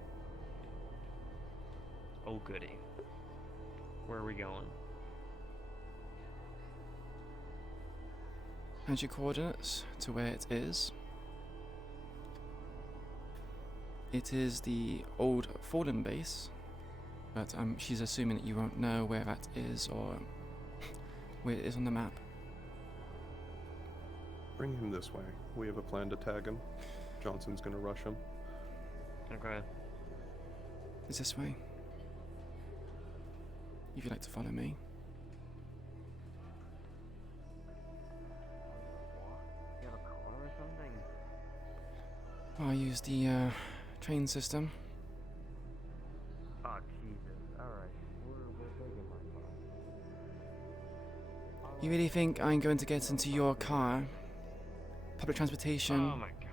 Oh, goody. Where are we going? And your coordinates to where it is. It is the old Fallen base, but she's assuming that you won't know where that is or where it is on the map. Bring him this way. We have a plan to tag him. Johnson's gonna rush him. Okay. It's this way. If you'd like to follow me. You have a car or something? I'll use the train system. Oh, Jesus. Alright. We're taking my car. You really think I'm going to get into your car? Public transportation Oh my god.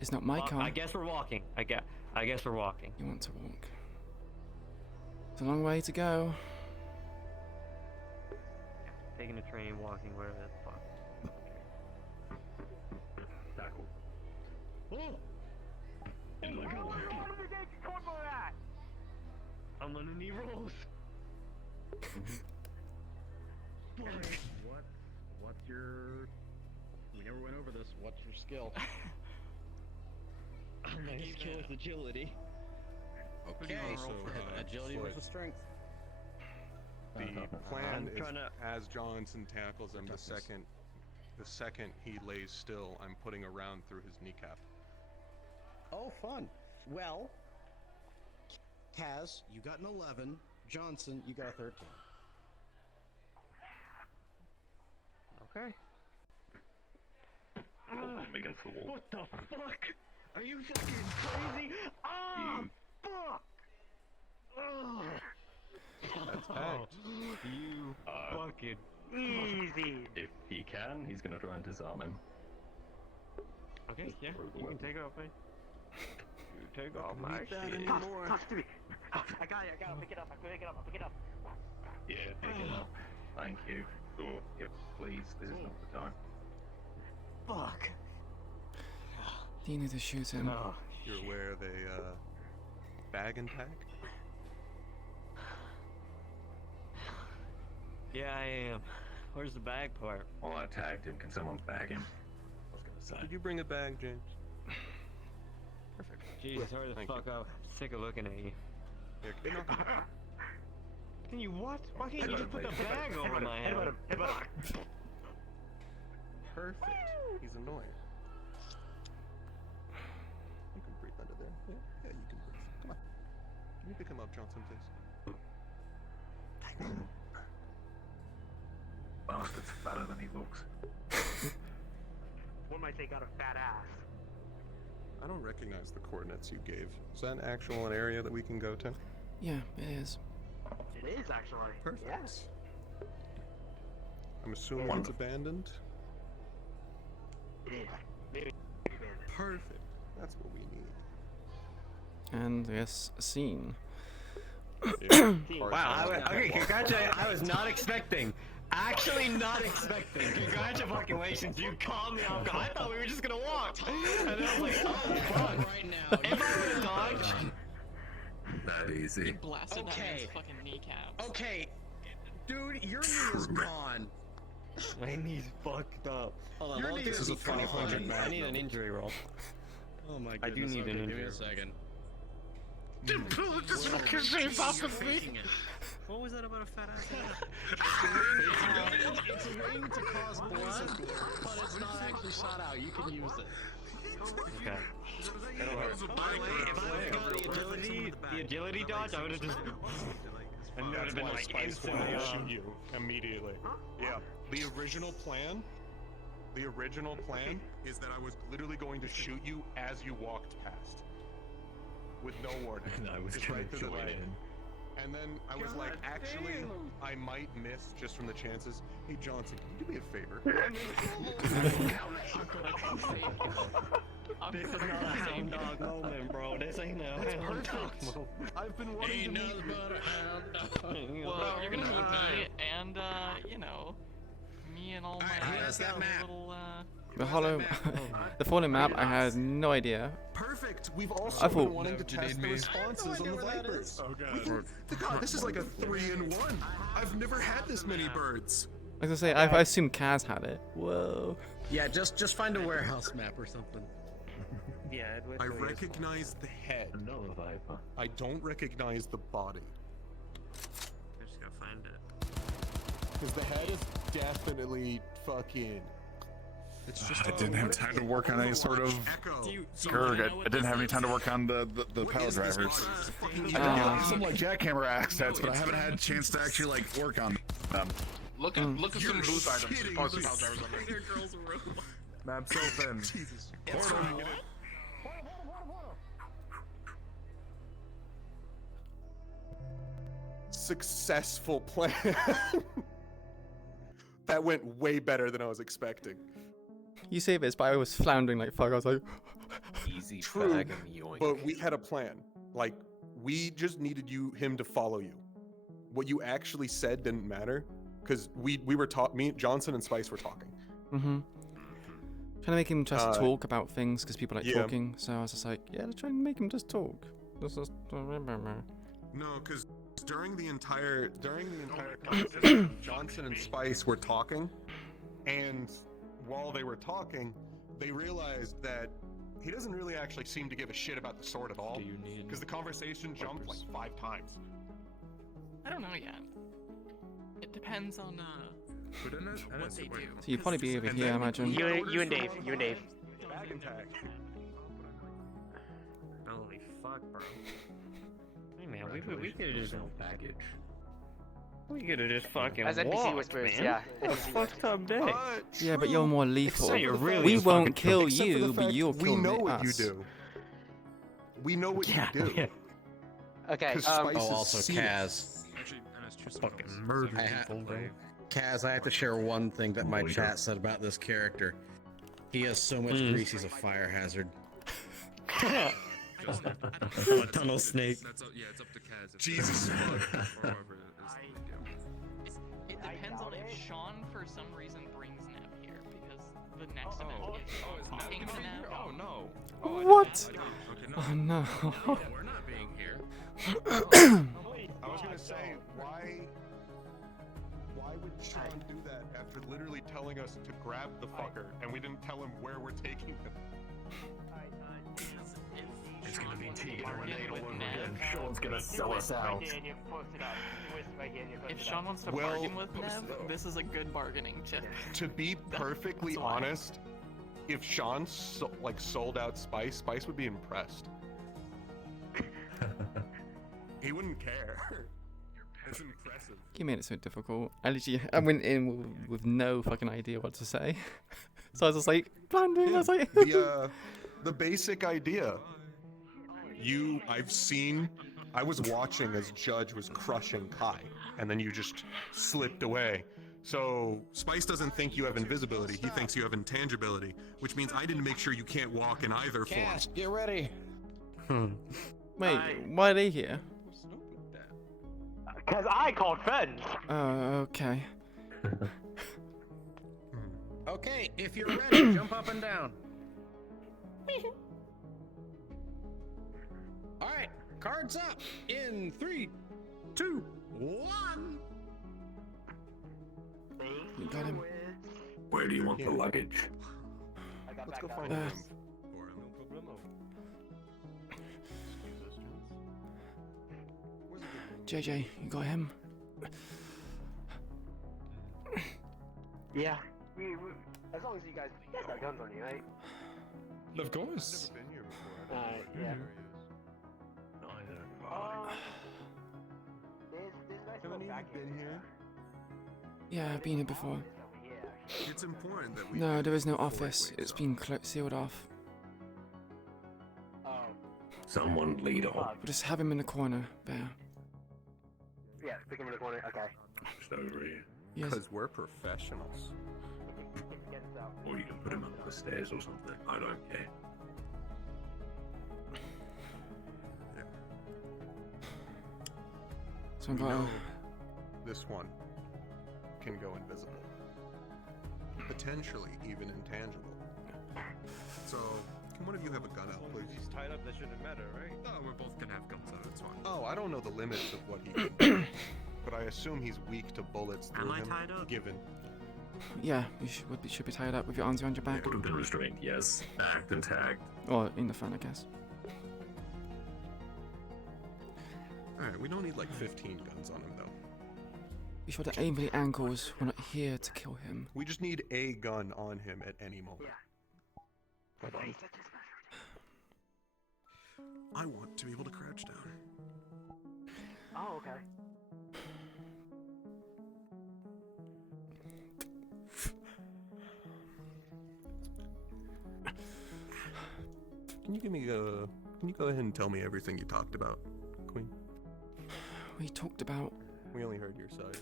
is not my car. I guess we're walking. I guess we're walking. You want to walk. It's a long way to go. Taking a train, walking, whatever the fuck. Tackle. I'm on a knee rolls. What's your... We never went over this. What's your skill? My skill is agility. Okay, so agility versus strength. The plan is trying to- as Johnson tackles him, the second he lays still, I'm putting a round through his kneecap. Oh, fun. Well, Kaz, you got an 11. Johnson, you got a 13. Okay. Making fool. What the fuck? Are you fucking crazy? Ah, fuck! Oh. That's tagged. You fucking easy. If he can, he's gonna try and disarm him. Okay, yeah, you can take off, man. You take off my shit. Toss to me. I got it, pick it up, pick it up. Yeah, pick it up. Thank you. Oh, yep, please, this is not the time. Fuck. Do you need to shoot him? Oh. You're aware of a bag and tag? Yeah, I am. Where's the bag part? Well, I tagged him. Can someone bag him? I was gonna say. Did you bring a bag, James? Perfect. Jesus, hurry the fuck up. I'm sick of looking at you. Yeah, Can you what? Why can't you just put the bag over my head? Perfect. He's annoying. You can breathe under there. Yeah, you can breathe. Come on. Can you pick him up, Johnson, please? Bastard's fatter than he looks. One might say got a fat ass. I don't recognize the coordinates you gave. Is that actual an area that we can go to? Yeah, it is. It is actually. Perfect. Yes. I'm assuming it's abandoned? It is. Maybe. Perfect. That's what we need. And yes, a scene. Wow. Okay, congratulations. I was not expecting. Actually not expecting. Congratulations. You called me off guard. I thought we were just gonna walk. And then I was like, oh fuck. Right now. If I would have dodged. That easy. Blasted Okay. down his fucking kneecaps. Okay. Dude, your knee is gone. My knee's fucked up. Hold on, Your I'll knee do is this is 500 I need an injury roll. Oh my I goodness. do need an okay, give me injury. a second. Dude, pull this fucking shape off of me. What was that about a fat ass? It's a ring to cause blood, but it's not actually shot out. You can use it. Okay. The agility dodge, I would have just. And it would have That's been why like Spice instantly will shoot you immediately. Yeah. The original plan is that I was literally going to shoot you as you walked past. With no warning. And I was just gonna right through the join leg. in. And then I was like, actually, I might miss just from the chances. Hey Johnson, can you do me a favor? This is not a hound dog moment, bro. This ain't a hound dog moment. I've been wanting to meet you. Well, you're gonna meet me and, you know, me and all my little, The hollow, the fallen map, I had no idea. Perfect. We've also I been thought- wanting to test the responses on the Vipers. Oh God. God, this is like a 3-in-1. I've never had this many birds. I was gonna say, I assumed Kaz had it. Whoa. Yeah, just find a warehouse map or something. Yeah, I recognize the head. Another Viper. I don't recognize the body. I just gotta find it. Because the head is definitely fucking... It's just I didn't have time to work on any sort of Gerg. I didn't have any time to work on the pallet drivers. I got some like jackhammer assets, but I haven't had a chance to actually like work on them. Look at some booth items. There's probably some pallet drivers on there. girls a robot. Map's open. Jesus. Successful plan. That went way better than I was expecting. You say this, but I was floundering like fuck. I was like, Easy True, bag and yoink. but we had a plan. Like, we just needed him to follow you. What you actually said didn't matter, because we were me, Johnson, and Spice were talking. trying to make him just talk about things because people like yeah. talking. So I was just like, yeah, let's try and make him just talk. No, because during the entire conversation, Johnson and Spice were talking, and while they were talking, they realized that he doesn't really actually seem to give a shit about the sword at all. Because the conversation jumped like 5 times. I don't know yet. It depends on, what they do. So you'd probably be over here, I imagine. You and Dave. Bag and tag. Holy fuck, bro. Hey man, we could have just baggage. We could have just fucking As NPC walked, whispers, man. yeah. What a fucked up day. Yeah, but you're more lethal. So you're really we a won't fucking kill except for you, the but fact you'll we kill know us. what you do. We know what you do. Yeah. Okay, also Kaz. Fucking murder people, bro. Kaz, I have to share one thing that my chat said about this character. He has so much grease, he's a fire hazard. I'm a tunnel snake. Yeah, it's up to Kaz. Jesus fuck. It depends on if Sean, for some reason, brings Nev here, because the next event is Sean talking to Nev. Oh no. What? Oh no. We're not being here. I was gonna say, why would Sean do that after literally telling us to grab the fucker, and we didn't tell him where we're taking him? It's gonna be Tegan or Nate all over again. Sean's gonna sell us out. If Sean wants to Well, bargain with Nev, this is a good bargaining chip. To be perfectly honest, if Sean sold out Spice would be impressed. He wouldn't care. It's impressive. You made it so difficult. I went in with no fucking idea what to say. So I was just like, floundering. I was like, the basic idea. I was watching as Judge was crushing Kai, and then you just slipped away. So Spice doesn't think you have invisibility, he thinks you have intangibility, which means I didn't make sure you can't walk in either form. Cash, get ready. wait, why are they here? Because I called friends. Oh, okay. Okay, if you're ready, jump up and down. Alright, cards up in 3, 2, 1. You got him. Where do you want the luggage? Let's go find him. JJ, you got him? Yeah. As long as you guys got guns on you, right? Of course. Never been here before. Yeah. Haven't you been here? Yeah, I've been here before. It's important that we. No, there is no office. It's been sealed off. Someone lead on. We'll just have him in the corner, there. Yeah, pick him in the corner. Okay. Just over here. Yes. Because we're professionals. Or you can put him up the stairs or something. I don't care. So We I've got know this one can go invisible. Potentially even intangible. So, can one of you have a gun out, please? He's tied up, that shouldn't matter, right? Oh, we're both gonna have guns out, it's fine. Oh, I don't know the limits of what he can do, but I assume he's weak to bullets through him. Given. Yeah, you should be tied up with your arms around your back. Put him in restraint, yes. Act and tagged. Or in the front, I guess. Alright, we don't need like 15 guns on him though. Be sure to aim for the ankles. We're not here to kill him. We just need a gun on him at any moment. Hold on. I want to be able to crouch down. Oh, okay. Can you give me a? Can you go ahead and tell me everything you talked about, Queen? We talked about. We only heard your side.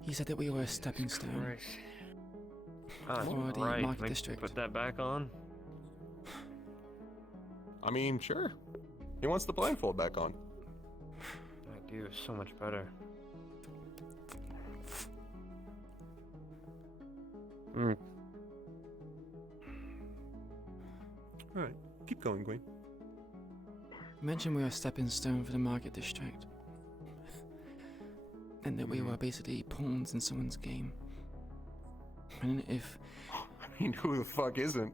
He said that we were a stepping stone Ah, for the right. market Can I district. put that back on? I mean, sure. He wants the blindfold back on. I do. So much better. Mm. Alright, keep going, Queen. You mentioned we were a stepping stone for the market district. And that we were basically pawns in someone's game. And if... I mean, who the fuck isn't?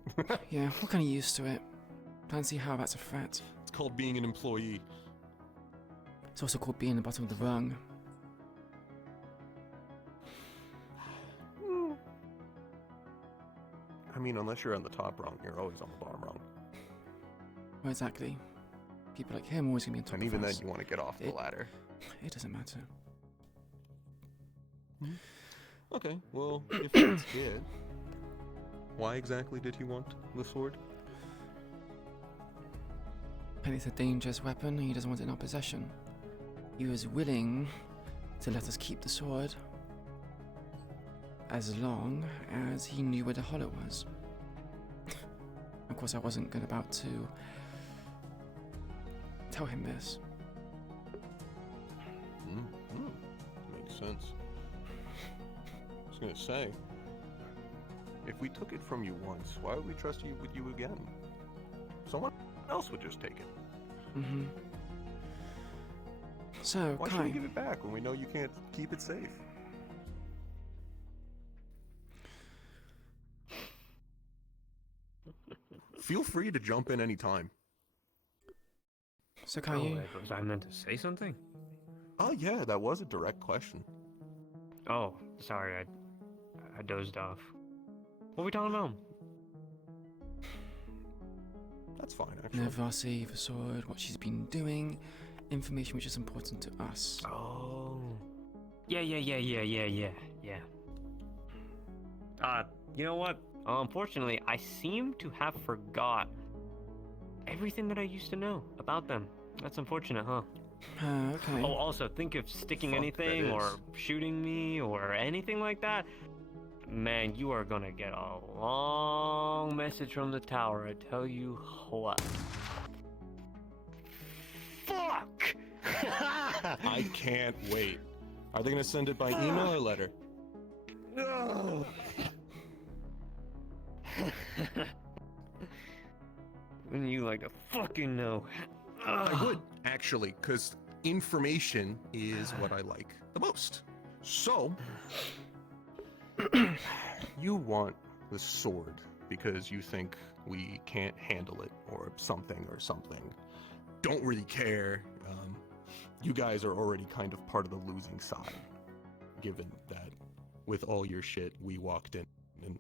Yeah, we're kind of used to it. Can't see how that's a threat. It's called being an employee. It's also called being the bottom of the rung. I mean, unless you're on the top rung, you're always on the bottom rung. Well, exactly. People like him are always going to be on top And of even then, us. you want to get off the ladder. It doesn't matter. Okay, well, if that's it, why exactly did he want the sword? And it's a dangerous weapon, and he doesn't want it in our possession. He was willing to let us keep the sword as long as he knew where the hollow was. Of course, I wasn't about to tell him this. Makes sense. I was gonna say, if we took it from you once, why would we trust you with you again? Someone else would just take it. Mm-hmm. So, Why should Kai, we give it back when we know you can't keep it safe? Feel free to jump in any time. So Kai, Oh, you... was I meant to say something? Oh yeah, that was a direct question. Oh, sorry, I dozed off. What are we talking about? That's fine, actually. Nevarsi, the sword, what she's been doing, information which is important to us. Oh. Yeah. You know what? Unfortunately, I seem to have forgot everything that I used to know about them. That's unfortunate, huh? Okay. Oh, also, think of sticking Fuck, anything that or is. shooting me or anything like that. Man, you are gonna get a long message from the tower, I tell you what. Fuck! I can't wait. Are they gonna send it by email or letter? No! Wouldn't you like to fucking know? I would, actually, because information is what I like the most. So, you want the sword because you think we can't handle it or something. don't really care. You guys are already kind of part of the losing side, given that with all your shit, we walked in and...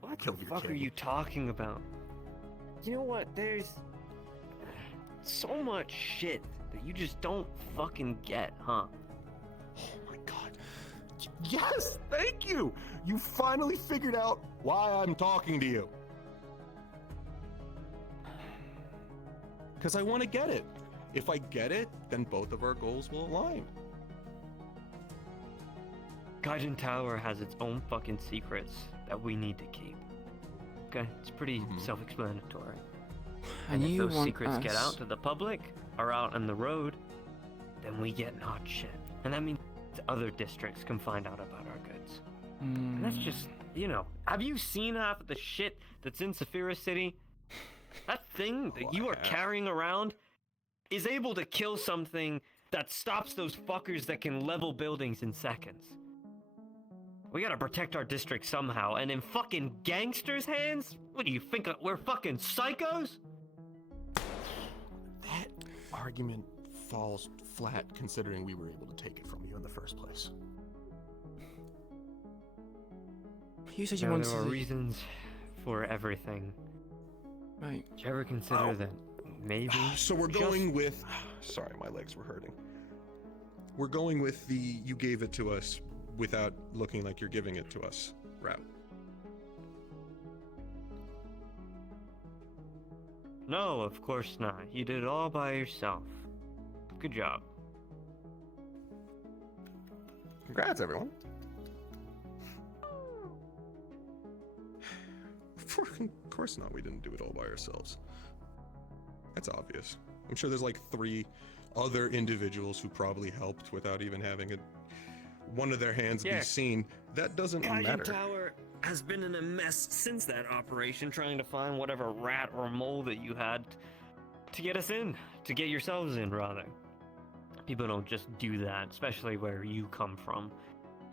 What? killed your What the fuck kid. are you talking about? You know what? There's so much shit that you just don't fucking get, huh? Yes, thank you. You finally figured out why I'm talking to you. Because I want to get it. If I get it, then both of our goals will align. Gaijin Tower has its own fucking secrets that we need to keep. Okay, it's pretty self-explanatory. And if you those want secrets get us- out to the public or out on the road, then we get not shit. And that means other districts can find out about our goods. And that's just, you know, have you seen half of the shit that's in Saphira City? That thing that you are carrying around is able to kill something that stops those fuckers that can level buildings in seconds. We gotta protect our district somehow, and in fucking gangsters' hands? What do you think, we're fucking psychos? That argument falls flat considering we were able to take it from you in the first place. You said you Now, wanted there are to... reasons for everything. Right. Did you ever consider that maybe... So we're going with... Sorry, my legs were hurting. We're going with the you gave it to us without looking like you're giving it to us route. No, of course not. You did it all by yourself. Good job. Congrats, everyone. Of course not, we didn't do it all by ourselves. That's obvious. I'm sure there's like 3 other individuals who probably helped without even having one of their hands be seen. That doesn't matter. Gaijin Tower has been in a mess since that operation, trying to find whatever rat or mole that you had to get us in, to get yourselves in, rather. People don't just do that, especially where you come from.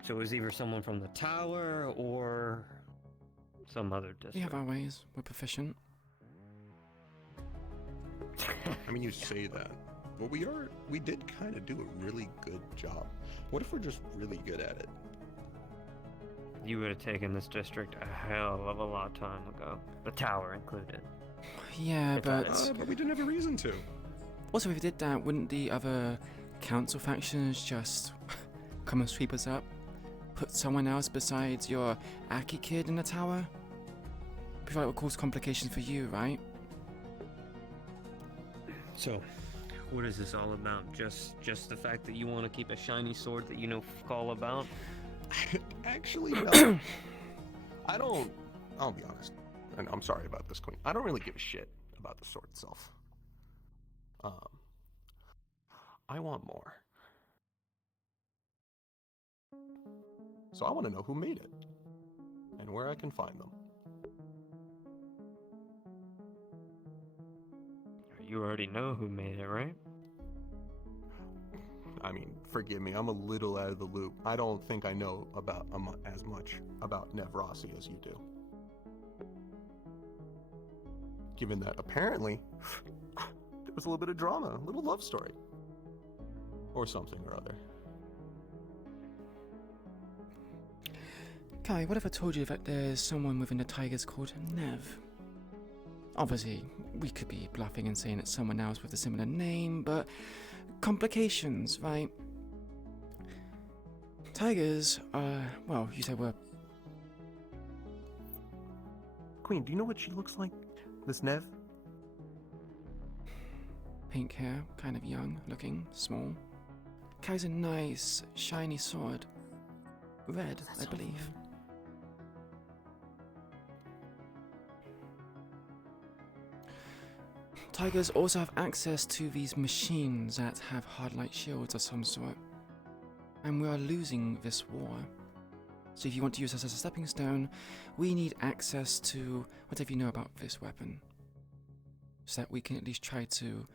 So it was either someone from the tower or some other district. We have our ways. We're proficient. I mean, you say that, but we did kind of do a really good job. What if we're just really good at it? You would have taken this district a hell of a lot of time ago. The tower included. Yeah, but we didn't have a reason to. Also, if we did that, wouldn't the other council factions just come and sweep us up? Put someone else besides your Aki kid in the tower? I feel like it would cause complications for you, right? So, what is this all about? Just the fact that you want to keep a shiny sword that you know fuck all about? Actually, no. I'll be honest, and I'm sorry about this, Queen. I don't really give a shit about the sword itself. I want more. So I want to know who made it, and where I can find them. You already know who made it, right? I mean, forgive me, I'm a little out of the loop. I don't think I know about as much about Nevrasi as you do. Given that apparently there was a little bit of drama, a little love story. Or something or other. Kai, what if I told you that there's someone within the Tigers called Nev? Obviously, we could be bluffing and saying it's someone else with a similar name, but complications, right? Tigers well, you said we're... Queen, do you know what she looks like? This Nev? Pink hair, kind of young looking, small. Carries a nice, shiny sword. Red, I believe. Tigers also have access to these machines that have hard-light shields of some sort. And we are losing this war. So if you want to use us as a stepping stone, we need access to whatever you know about this weapon. So that we can at least try to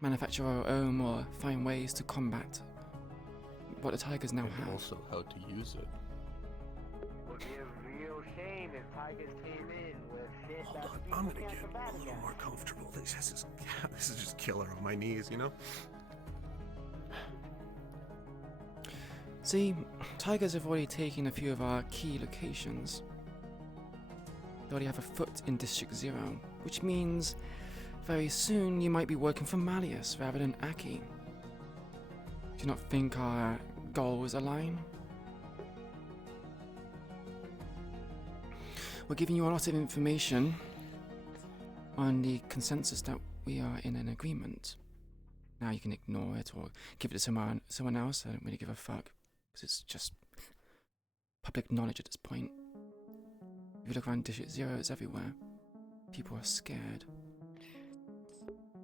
manufacture our own or find ways to combat what the Tigers now have. Also how to use it. Would be a real shame if Tigers came in with shit that I'm gonna get a little more comfortable. This is just killer on my knees, you know? See, Tigers have already taken a few of our key locations. they already have a foot in District 0, which means very soon you might be working for Malleus rather than Aki. Do you not think our goals align? We're giving you a lot of information on the consensus that we are in an agreement. Now you can ignore it or give it to someone else. I don't really give a fuck, because it's just public knowledge at this point. If you look around District 0, it's everywhere. People are scared.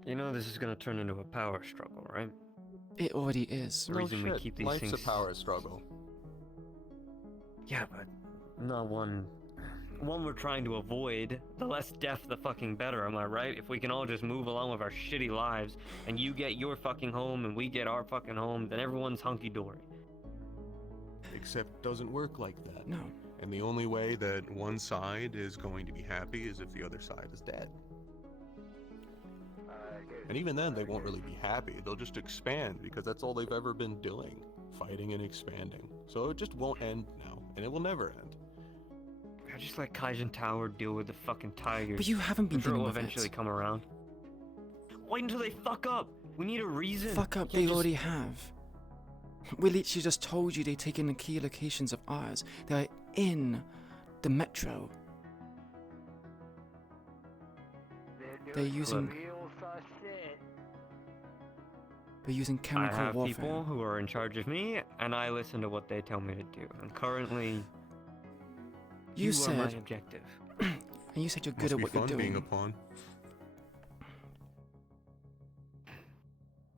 You know this is gonna turn into a power struggle, right? It already is. The reason we keep these Life's things... a power struggle. Yeah, but not one we're trying to avoid. The less death, the fucking better, am I right? If we can all just move along with our shitty lives, and you get your fucking home and we get our fucking home, then everyone's hunky-dory. Except it doesn't work like that. No. And the only way that one side is going to be happy is if the other side is dead. And even then, they won't really be happy. They'll just expand, because that's all they've ever been doing. Fighting and expanding. So it just won't end now, and it will never end. I just let Kaijin Tower deal with the fucking tigers. But you haven't been I'm sure dealing it'll with eventually it. come around. Wait until they fuck up. We need a reason. Fuck up, Can't they just- already have. We literally just told you they've taken the key locations of ours. They're in the metro. They're using... They're using I chemical have warfare. people who are in charge of me, and I listen to what they tell me to do. And currently, You are my said- objective. And you said you're good Must at be what you're fun doing. being a pawn.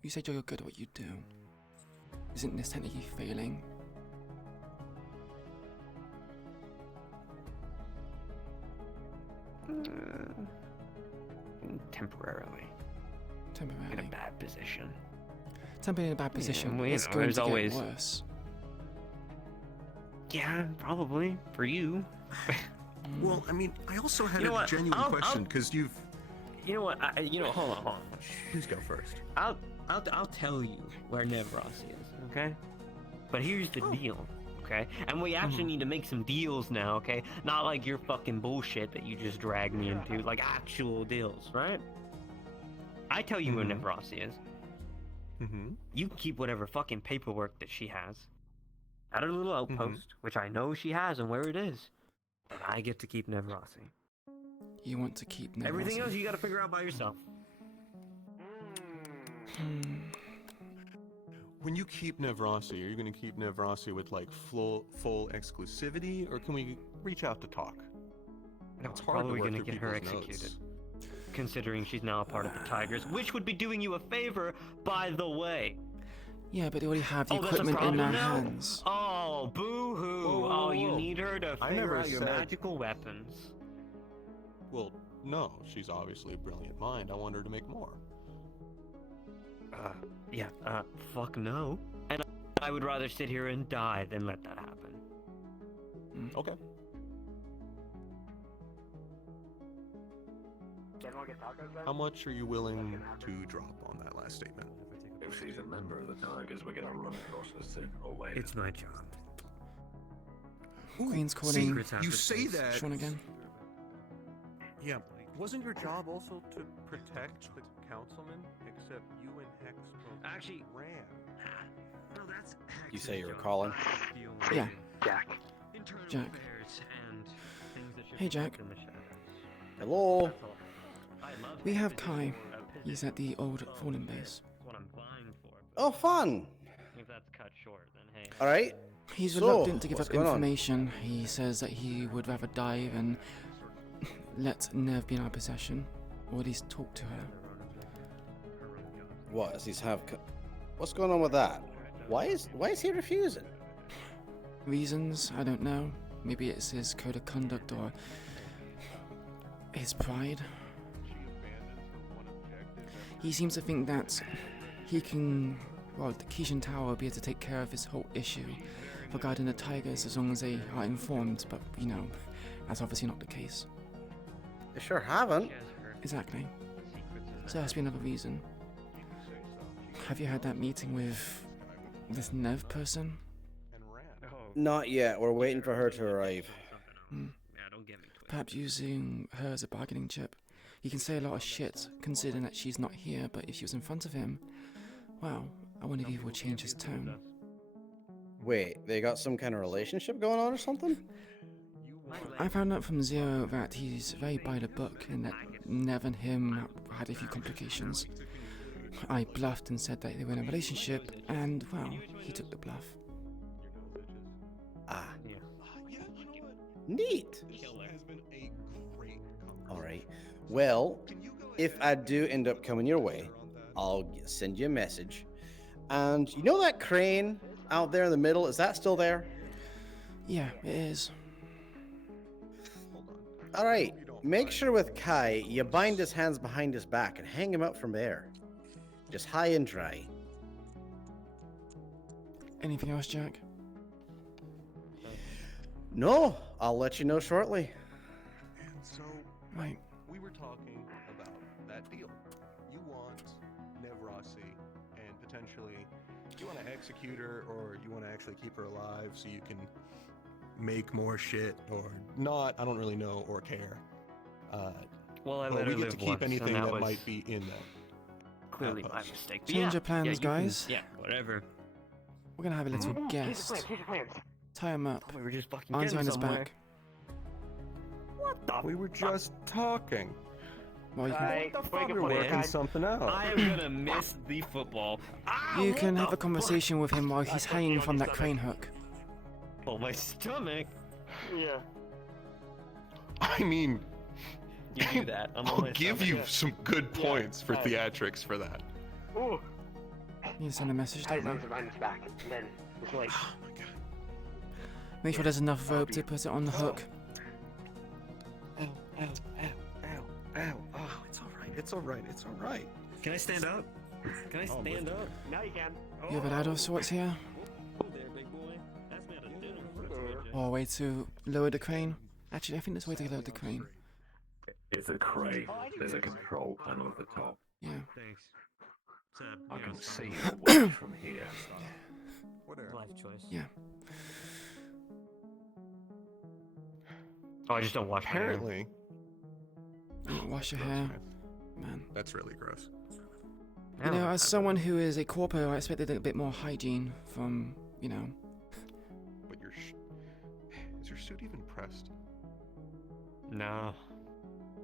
You said you're good at what you do. Isn't this technically failing? Temporarily. Temporarily. In a bad position. Temporarily in a bad position. well, you It's know, going there's to always- get worse. Yeah, probably. For you. Well, I mean, I also had You know a what? genuine question, because you've... You know what? Hold on. Please go first. I'll tell you where Nevros is, okay? But here's the deal, okay? And we actually need to make some deals now, okay? Not like your fucking bullshit that you just dragged me into, like actual deals, right? I tell you where Nevros is. You can keep whatever fucking paperwork that she has at her little outpost, which I know she has and where it is. And I get to keep Nevrosi. You want to keep Nevrosi. Everything else you gotta figure out by yourself. When you keep Nevrosi, are you going to keep Nevrosi with, like, full exclusivity, or can we reach out to talk? No, It's I'm hard to probably work gonna through get her people's executed. notes. Considering she's now a part of the Tigers, which would be doing you a favor, by the way. Yeah, but they already have the Oh, that's a equipment in problem their now? hands. Oh, boo-hoo. Whoa, whoa, Oh, you whoa. need her to I figure never out your said- magical weapons. Well, no, she's obviously a brilliant mind. I want her to make more. Fuck no. And I would rather sit here and die than let that happen. Okay. How much are you willing to drop on that last statement? If she's a member of the Tigers, we're gonna run across the sick away. It's my job. Queen's See, calling. you say that. Sean again. Yeah, wasn't your job also to protect the councilman? Except you and Hex both actually ran. No, that's You say you were calling? Yeah. Jack. Jack. Hey, Hey, Jack. Hello. We have Kai. He's at the old Fallen base. Oh, fun. If that's cut short, then hey. All right. He's So, reluctant to give what's up going on? information. He says that he would rather die than let Nev be in our possession, or at least talk to her. What does he have? What's going on with that? Why is he refusing? Reasons? I don't know. Maybe it's his code of conduct or his pride. He seems to think that he can, well, the Keishan Tower will be able to take care of this whole issue regarding the Tigers as long as they are informed, but, you know, that's obviously not the case. They sure haven't. Exactly. So there has to be another reason. Have you had that meeting with this Nev person? Not yet. We're waiting for her to arrive. Perhaps using her as a bargaining chip. He can say a lot of shit, considering that she's not here, but if she was in front of him, wow, I wonder if he would change his tone. Wait, they got some kind of relationship going on or something? I found out from Zero that he's very by the book and that Nev and him had a few complications. I bluffed and said that they were in a relationship, and, well, he took the bluff. Ah. Neat. Alright. Well, if I do end up coming your way, I'll send you a message. And you know that crane out there in the middle? Is that still there? Yeah, it is. Alright. Make sure with Kai, you bind his hands behind his back and hang him up from there. Just high and dry. Anything else, Jack? No, I'll let you know shortly. And so, right. We were talking about that deal. You want Nevrasi, and potentially you want to execute her, or you want to actually keep her alive so you can make more shit, or not. I don't really know or care. Well, I but let we her get live to keep once, and anything that that was might be in that. clearly my mistake. But Change your plans, you can- guys. yeah, whatever. We're gonna have a little guest. Tie him up. We were just fucking Arms getting behind his somewhere. back. What the? We were just talking. Well, you What the fuck, We're working man? something out. I am gonna miss the football. You can have a conversation with him while he's hanging from that crane hook. Oh, my stomach. Yeah. I mean, You do that. I'm on I'll my give stomach. you some good points for theatrics for that. Ooh. You send a message, Tight don't arms you? around his back, and then it's like. Make sure there's enough rope to put it on the hook. Ow, ow, ow, ow, ow. Oh, it's all right. It's all right. It's all right. Can I stand up? Can I stand up? Now you can. You have a ladder of sorts here? Oh, there, big boy. That's made of dinner. Or a way to lower the crane? Actually, I think there's a way to lower the crane. It's a crane. There's a control panel at the top. Yeah. Thanks. I can see the way from here. Life choice. Yeah. Oh, I just don't wash my hair. Apparently. You don't wash your hair. Man. That's really gross. You know, as someone who is a corpo, I expected a bit more hygiene from, you know. But is your suit even pressed? No.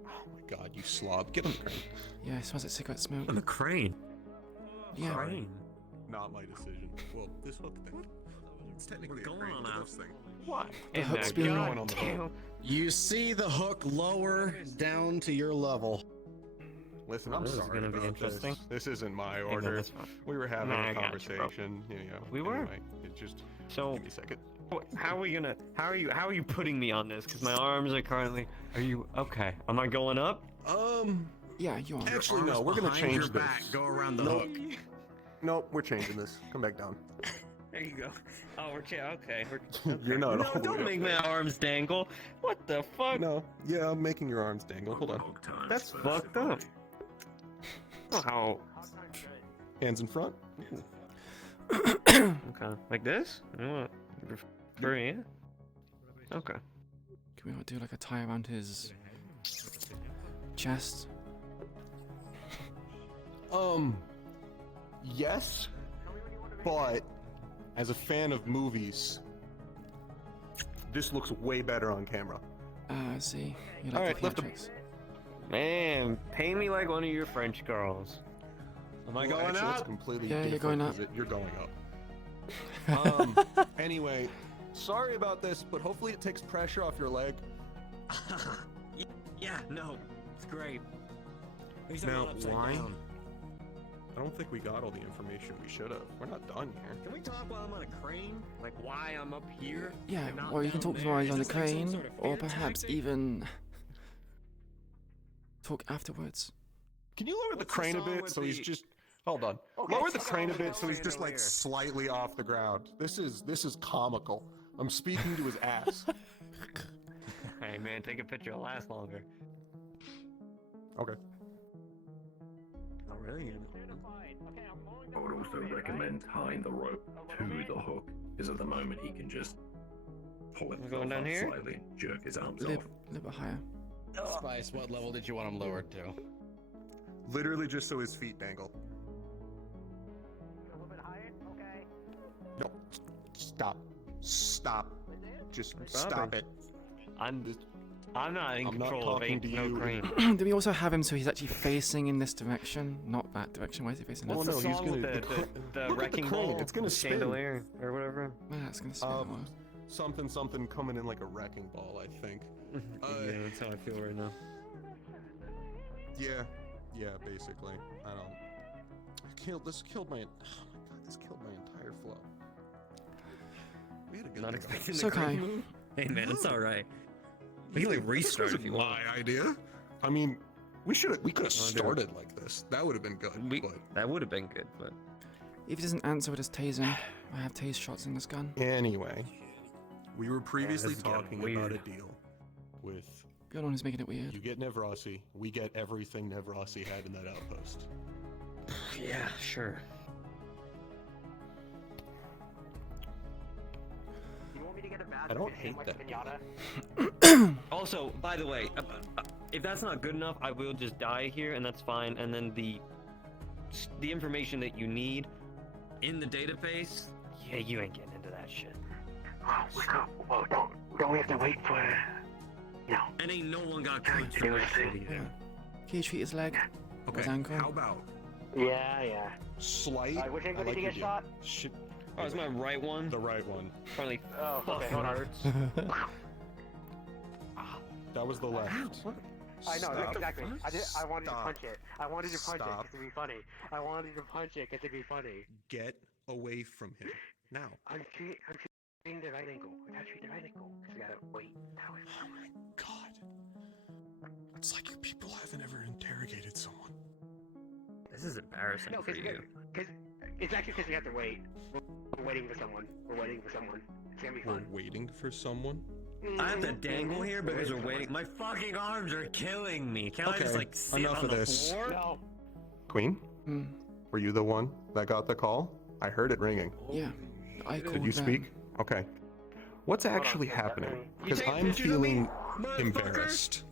Oh my god, you slob. Get on the crane. Yeah, it smells like cigarette smoke. On the crane. Yeah. Sorry. Not my decision. Well, this hook thing. It's technically a crane, but this thing. What? The hook's been... Going on the hook. You see the hook lower down to your level. Listen, I'm This is sorry gonna be about interesting. This isn't my Hang on, order. that's fine. We were having Nah, I a got you, bro. conversation. You know. We were? Anyway, it just. So, give me a second. how are you putting me on this? Because my arms are currently. Are you okay? Am I going up? Yeah, you are. Actually, no. We're gonna change this. Go around the Nope. hook. Nope. We're changing this. Come back down. There you go. Oh, okay. You're not. No, all the don't way make up my arms dangle. What the fuck? No. Yeah, I'm making your arms dangle. Hold on. That's fucked up. How? Hands in front. Okay, like this? You want for yeah? Okay. Can we not do like a tie around his chest? Yes, but as a fan of movies, this looks way better on camera. I see. You like All right, the lift him. theatrics. Man, pay me like one of your French girls. Am I Well, going actually, up? That's completely Yeah, you're different going up. 'cause you're going up. Anyway, sorry about this, but hopefully it takes pressure off your leg. Yeah, no, it's great. He's Now, not upside why? down. I don't think we got all the information we should have. We're not done here. Can we talk while I'm on a crane? Like why I'm up here? Yeah, and not or you can down talk there? while he's Is on the this like some crane, sort of or fear perhaps tactic? even talk afterwards. Can you lower the What's the crane a song bit with so he's the- just hold on. Okay, Lower the so crane a I'm bit so he's going just like here. slightly off the ground. This is comical. I'm speaking to his ass. Hey man, take a picture. It'll last longer. Okay. Oh really? I would also recommend tying the rope to the hook, because at the moment he can just pull We're going down here? slightly, jerk his arms A off. little bit higher. Spice, what level did you want him lowered to? Literally just so his feet dangle. A little bit higher? Okay. No, stop. Stop. Just Stop stop it. it. I'm not in I'm not control of talking to no you. crane. Do we also have him so he's actually facing in this direction, not that direction? Where's he facing? Well, What's no, the he's song gonna- with the look at the wrecking crane, ball? it's gonna spin. Chandelier or whatever. Yeah, it's gonna spin. Something coming in like a wrecking ball, I think. Yeah, that's how I feel right now. Yeah, basically. I don't. This killed my. Oh my god, this killed my entire flow. We had a good Not day. expecting It's the okay. crane move. Hey man, it's all right. We can like restart This if you wasn't want. my idea. I mean, we could have Oh, dude. started like this. That would have been good. But That would have been good, but If he doesn't answer, we'll just tase him. I have tase shots in this gun. anyway, we were previously this is getting talking weird. about a deal with. You're the one who's making it weird. You get Nevrasi, we get everything Nevrasi had in that outpost. yeah, sure. You want me to get a basket? I don't and hate like that. a pinata? Also, by the way, if that's not good enough, I will just die here, and that's fine. And then the information that you need in the database, yeah, you ain't getting into that shit. Well, don't we have to wait for? No. And ain't no one got codes for that shit either. Can you treat his leg? Okay, His ankle? how about Yeah. slight? Which angle I like did you your get deal. shot? Shit. Oh, it's my right one. The right one. Probably Oh, okay, fucking hold on. hurts. That was the left. I know, Stop. exactly. I wanted to Stop. punch it. I wanted to punch it Stop. because it'd be funny. I wanted to punch it because it'd be funny. Get away from him now. I'm treating the right ankle. I gotta treat the right ankle because I gotta wait. Now it's Oh my god. It's like you people haven't ever interrogated someone. This is embarrassing no, for you. because it's actually because we have to wait. We're waiting for someone. We're waiting for someone. It's gonna be We're fun. waiting for someone? I have to dangle here because we're waiting. My fucking arms are killing me. Can I just Okay, like sit enough on of the this. floor? No. Queen? Hmm. Were you the one that got the call? I heard it ringing. Yeah. I called Did you them. speak? Okay. What's actually happening? Because take I'm pictures of me, feeling motherfucker? embarrassed.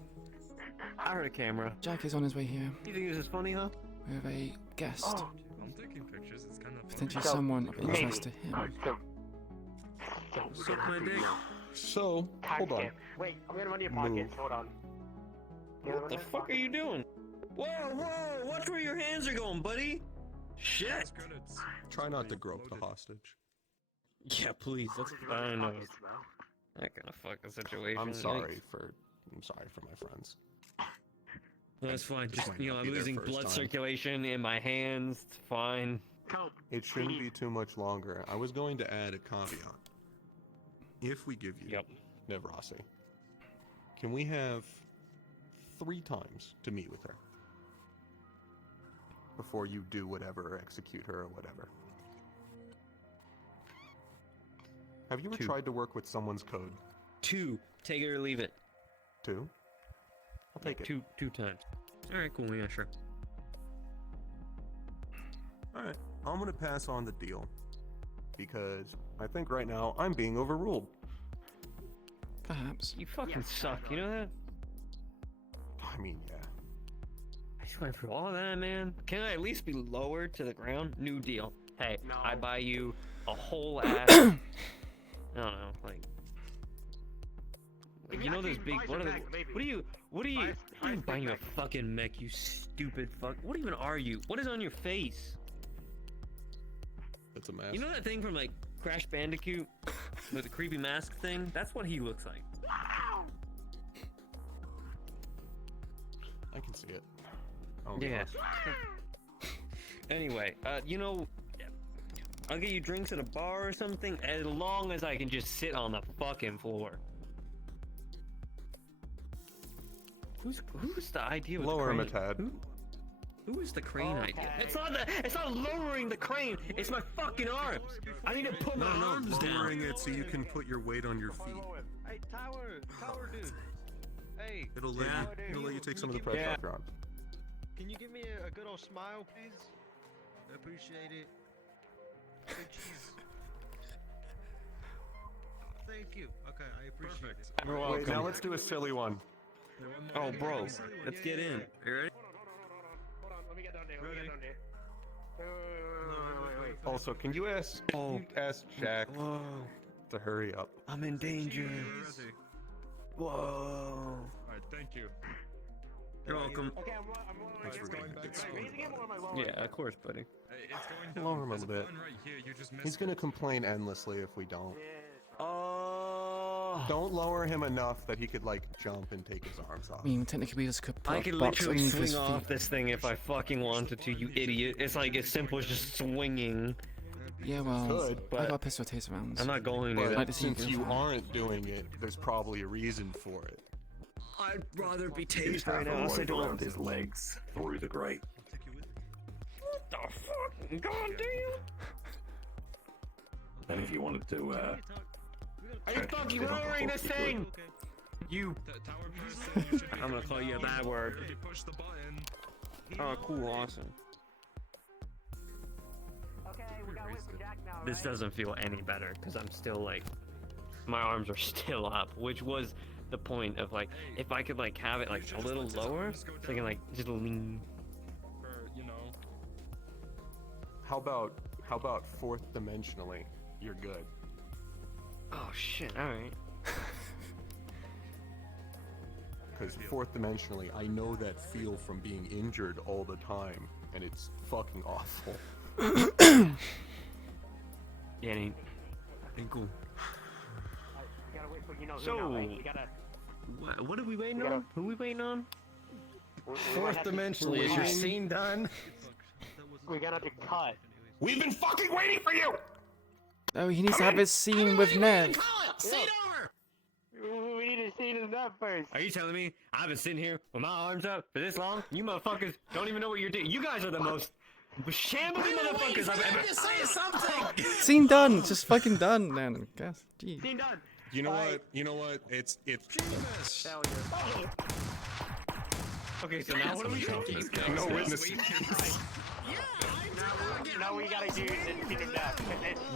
I heard a camera. Jack is on his way here. You think this is funny, huh? We have a guest. I'm taking pictures. It's kind of Potentially So, someone of maybe. interest to him. Suck my dick. So, hold on. Wait, I'm gonna run your pockets. Hold on. What the fuck are you doing? Whoa, watch where your hands are going, buddy. Shit. Try not to grope the hostage. Yeah, please. That's I know. That kind of fucking situation. I'm sorry Yikes. for my friends. That's fine. This Just might you not know, be I'm their losing first blood time. circulation in my hands. It's fine. It shouldn't be too much longer. I was going to add a caveat. If we give you Nevrasi, can we have 3 times to meet with her before you do whatever or execute her or whatever? Have you ever 2. tried to work with someone's code? 2. Take it or leave it. 2? I'll take it. 2 times. All right, cool. Yeah, sure. All right, I'm gonna pass on the deal because I think right now I'm being overruled. Perhaps. You fucking suck. You know that? I mean, yeah. I just went through all that, man. Can I at least be lowered to the ground? New deal. Hey, I buy you a whole ass. I don't know, like. You know those big. What are you buying you a fucking mech? You stupid fuck. What even are you? What is on your face? That's a mask. You know that thing from like Crash Bandicoot with the creepy mask thing? That's what he looks like. I can see it. Oh, Yeah. gosh. Anyway, you know, I'll get you drinks at a bar or something as long as I can just sit on the fucking floor. Who's the idea with Lower him the a crane? tad. Who is the crane idea? It's not lowering the crane. It's my fucking arms. I need to put my arms down. Lowering it so you can put your weight on your feet. Hey, Tower dude. Hey. It'll let you take some of the pressure off your arms. Can you give me a good old smile, please? I appreciate it. Hey, cheese. thank you. Okay, I appreciate it. You're welcome. Wait, now let's do a silly one. Oh, bro, let's get in. You ready? Hold on, let me get down there. Let me get down there. Wait. Also, can you ask Jack to hurry up? I'm in danger. Whoa. Alright, thank you. You're welcome. Okay, I'm Yeah, of course, buddy. Lower him a little bit. He's gonna complain endlessly if we don't. Oh. Don't lower him enough that he could like jump and take his arms off. I mean, technically we just could put I a could box literally underneath his swing feet. off this thing if I fucking wanted to, you idiot. It's like as simple as just swinging. Yeah, well, Could, I but- got a pistol taser rounds. I'm not going But to. Like to see since you fly. aren't doing it, there's probably a reason for it. I'd rather be tased right now. So I don't. his legs through the grate. What the fuck? God damn! And if you wanted to, Are you fucking lowering this thing? You. I'm gonna call you a bad word. Oh, cool, awesome. This doesn't feel any better because I'm still like, my arms are still up, which was the point of like, if I could like have it like a little lower, so I can like just lean. How about fourth dimensionally? You're good. Oh shit! All right. Because fourth dimensionally, I know that feel from being injured all the time, and it's fucking awful. Yeah, ain't cool. What are we waiting on? Who are we waiting on? Fourth dimensionally, is your scene done? We gotta have to cut. We've been fucking waiting for you! Oh, he needs to have his scene with Nev. Scene over! We need to see this up first. Are you telling me I've been sitting here with my arms up for this long? You motherfuckers don't even know what you're doing. You guys are the most shambling motherfuckers I've ever. Say something. Scene done. It's just fucking done, man. I guess. Gee. Scene done. You know what? You know what? It's Jesus. Okay, so now what are we talking? No witnesses. Now we gotta do the scene of death.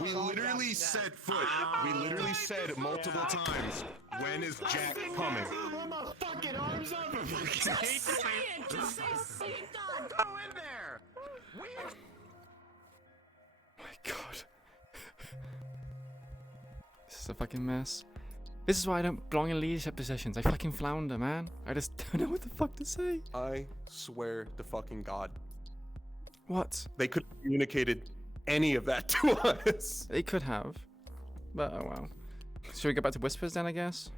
We literally said foot. We literally said multiple times. When is Jack coming? My fucking arms up. Just say it. Just say scene done. Go in there. My God. This is a fucking mess. This is why I don't belong in leadership positions. I fucking flounder, man. I just don't know what the fuck to say. I swear to fucking God. What? They could have communicated any of that to us. They could have. But, oh well. Should we go back to Whispers then, I guess?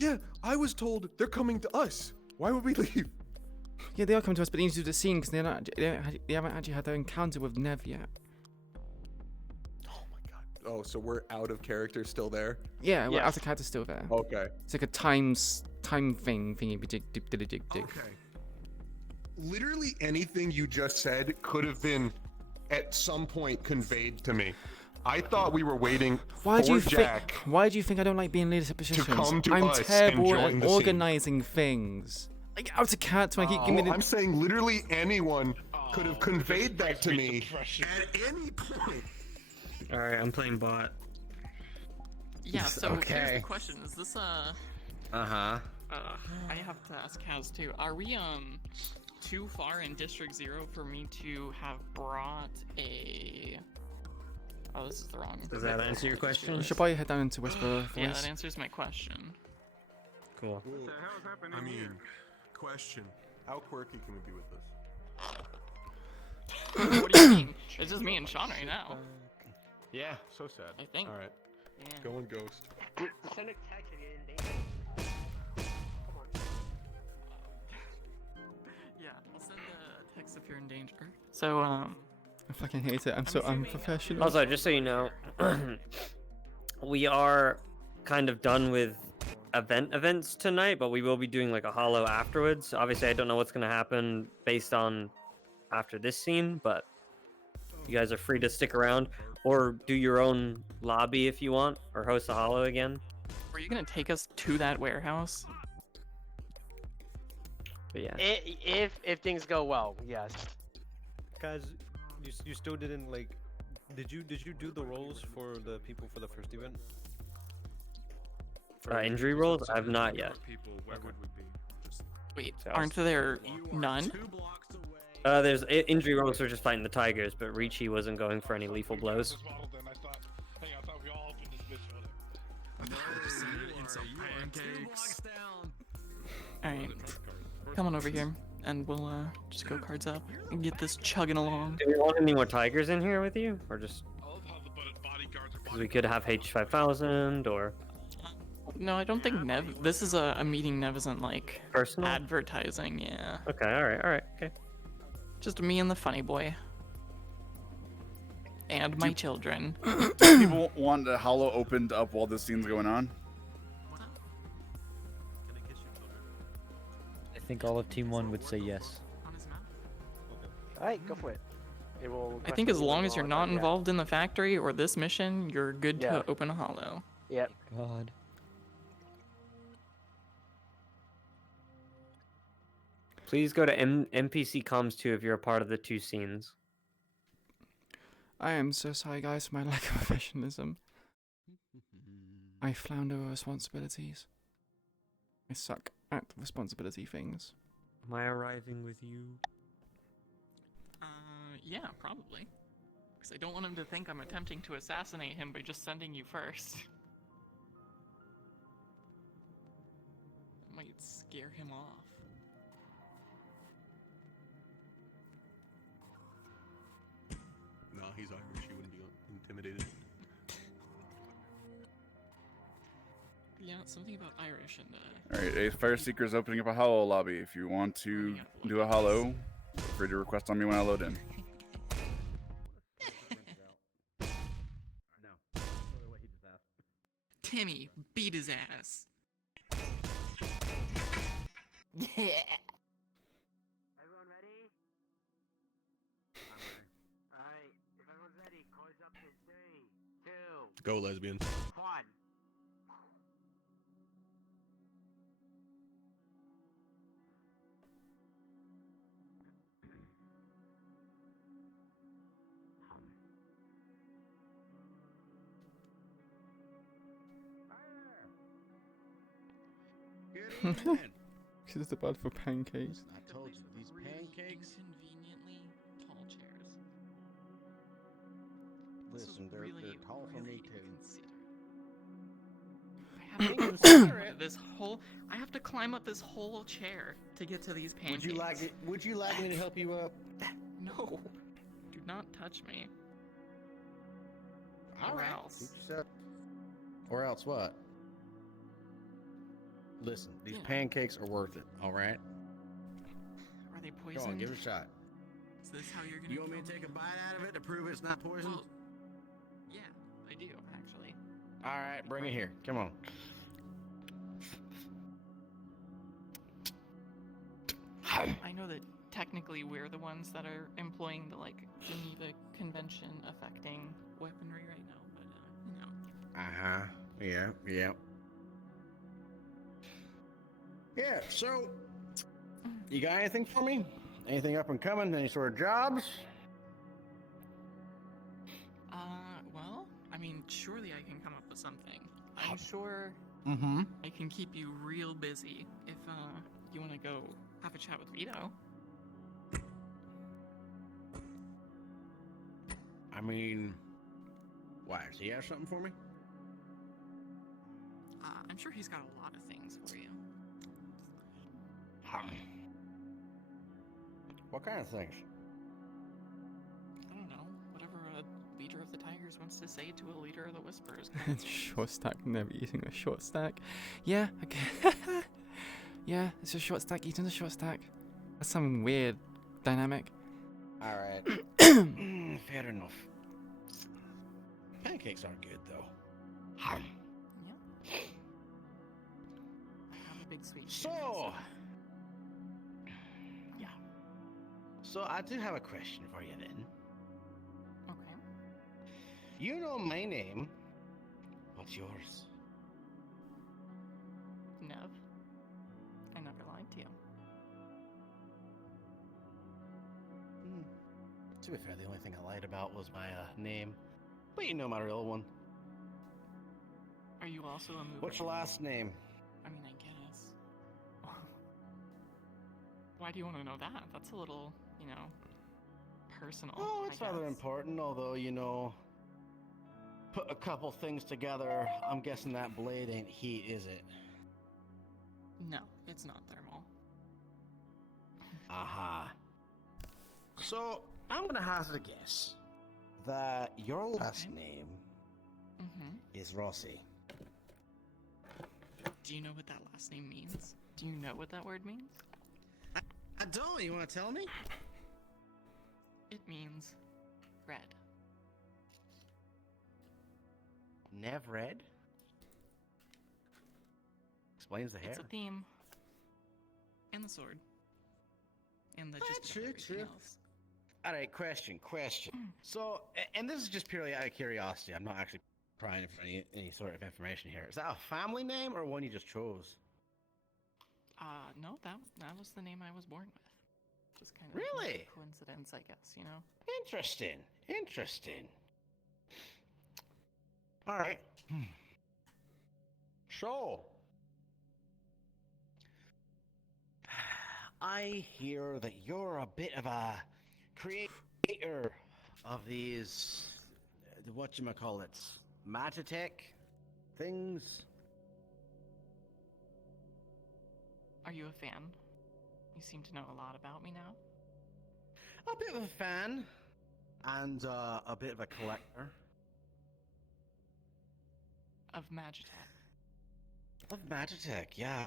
Yeah, I was told they're coming to us. Why would we leave? Yeah, they are coming to us, but they need to do the scene because they haven't actually had their encounter with Nev yet. Oh, so we're out of character still there? Yeah, well, after character's still there. Okay. It's like a time thingy. Dig. Okay. Literally anything you just said could have been at some point conveyed to me. I thought we were waiting Why do for you Jack. Why do you think I don't like being in leadership positions? come to I'm us and terrible join at the scene. organizing things. Like out of character, I keep giving me the. I'm saying literally anyone could have conveyed that to me at any point. All right, I'm playing bot. Yeah. So here's the question: is this Uh-huh. I have to ask Kaz too. Are we too far in District 0 for me to have brought a? Oh, this is the wrong. Does that answer your question? You should probably head down into Whisper. Yeah, Voice. that answers my question. Cool. What the hell's happening? I mean, question. How quirky can we be with What this? do you mean? It's just me and Sean right now. Yeah, so sad. I think. All right. Yeah. Go and ghost. Send a text again. Yeah, I'll send a text if you're in danger. So I fucking hate it. I'm so unprofessional. Also, just so you know, we are kind of done with events tonight, but we will be doing like a holo afterwards. Obviously, I don't know what's gonna happen based on after this scene, but you guys are free to stick around or do your own lobby if you want, or host a holo again. Were you gonna take us to that warehouse? But yeah. If things go well, yes. Guys, you still didn't like. Did you do the roles for the people for the first event? Injury rolls? I've not yet. Where would we be? Wait, So- aren't there none? There's injury rolls for just fighting the tigers, but Ricci wasn't going for any lethal blows. Alright. Come on over here, and we'll just go cards up and get this chugging along. Do we want any more tigers in here with you, or just? Because we could have H5000 or. No, I don't think Nev. This is a meeting Nev isn't like personal advertising. Yeah. Okay. All right. Okay. Just me and the funny boy. And my children. Do people want the hollow opened up while this scene's going on? I think all of Team 1 would say yes. Alright, go for it. It will I think as long as you're not involved in the factory or this mission, you're good Yeah. to open a hollow. Yep. God. Please go to NPC comms 2 if you're a part of the 2 scenes. I am so sorry, guys, for my lack of professionalism. I flounder with responsibilities. I suck at responsibility things. Am I arriving with you? Yeah, probably. Because I don't want him to think I'm attempting to assassinate him by just sending you first. That might scare him off. No, he's Irish. He wouldn't be intimidated. Yeah, something about Irish and Alright, a fire seeker is opening up a hollow lobby. If you want to do a hollow, feel free to request on me when I load in. Timmy, beat his ass. Yeah. Everyone ready? Alright, if everyone's ready, cards up in 3, 2, Go, lesbians. 1. This is about for pancakes. I told you, these pancakes. Inconveniently tall chairs. Listen, they're tall for me too. I have to consider it. I have to climb up this whole chair to get to these pancakes. Would you like me to help you up? No. Do not touch me. All right. Else. Or else what? Listen, these pancakes are worth it. All right. Are they Go poisoned? on, give it a shot. Is this how you're gonna? You want me to take a bite out of it to prove it's not poisoned? Well, yeah, I do actually. All right, bring it here. Come on. I know that technically we're the ones that are employing the Geneva Convention affecting weaponry right now, but you know. Uh-huh. Yeah. Yeah, so you got anything for me? Anything up and coming? Any sort of jobs? Well, I mean, surely I can come up with something. I'm sure I can keep you real busy if you want to go have a chat with Vito. I mean, why? Does he have something for me? I'm sure he's got a lot of things for you. What kind of things? I don't know. Whatever a leader of the Tigers wants to say to a leader of the Whispers. Short stack, never eating a short stack. Yeah, okay. Yeah, it's a short stack, eating a short stack. That's some weird dynamic. All right. Fair enough. Pancakes aren't good, though. I have a big sweet. So I do have a question for you then. Okay. You know my name. What's yours? Nev. I never lied to you. To be fair, the only thing I lied about was my name. But you know my real one. Are you also a mover? What's your last name? I mean, I guess. Why do you want to know that? That's a little, you know, personal. Oh, it's I rather guess. important, although, you know, put a couple things together. I'm guessing that blade ain't heat, is it? No, it's not thermal. Aha. So, I'm gonna hazard a guess that your last name is Rossi. Do you know what that last name means? Do you know what that word means? I don't. You want to tell me? It means red. Nev red? Explains the hair. It's a theme. And the sword. And the just true, everything true. else. All right, question. So, and this is just purely out of curiosity. I'm not actually prying for any sort of information here. Is that a family name or one you just chose? No, that was the name I was born with. Just kind of Really? a coincidence, I guess, you know? Interesting. All right. So, I hear that you're a bit of a creator of these, whatchamacallits, Matatech things. Are you a fan? You seem to know a lot about me now. A bit of a fan, and a bit of a collector. Of Magitech. Of Magitech, yeah.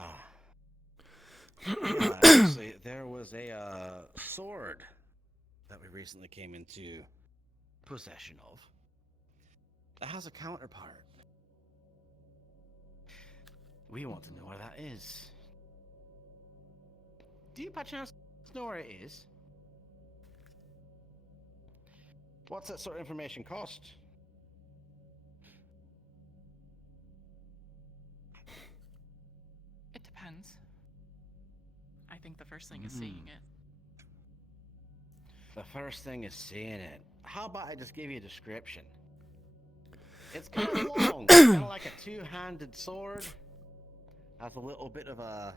Yeah, actually, there was a sword that we recently came into possession of that has a counterpart. We want to know where that is. Do you by chance know where it is? What's that sort of information cost? It depends. I think the first thing is seeing it. The first thing is seeing it. How about I just give you a description? It's kind of long, kind of like a two-handed sword. Has a little bit of a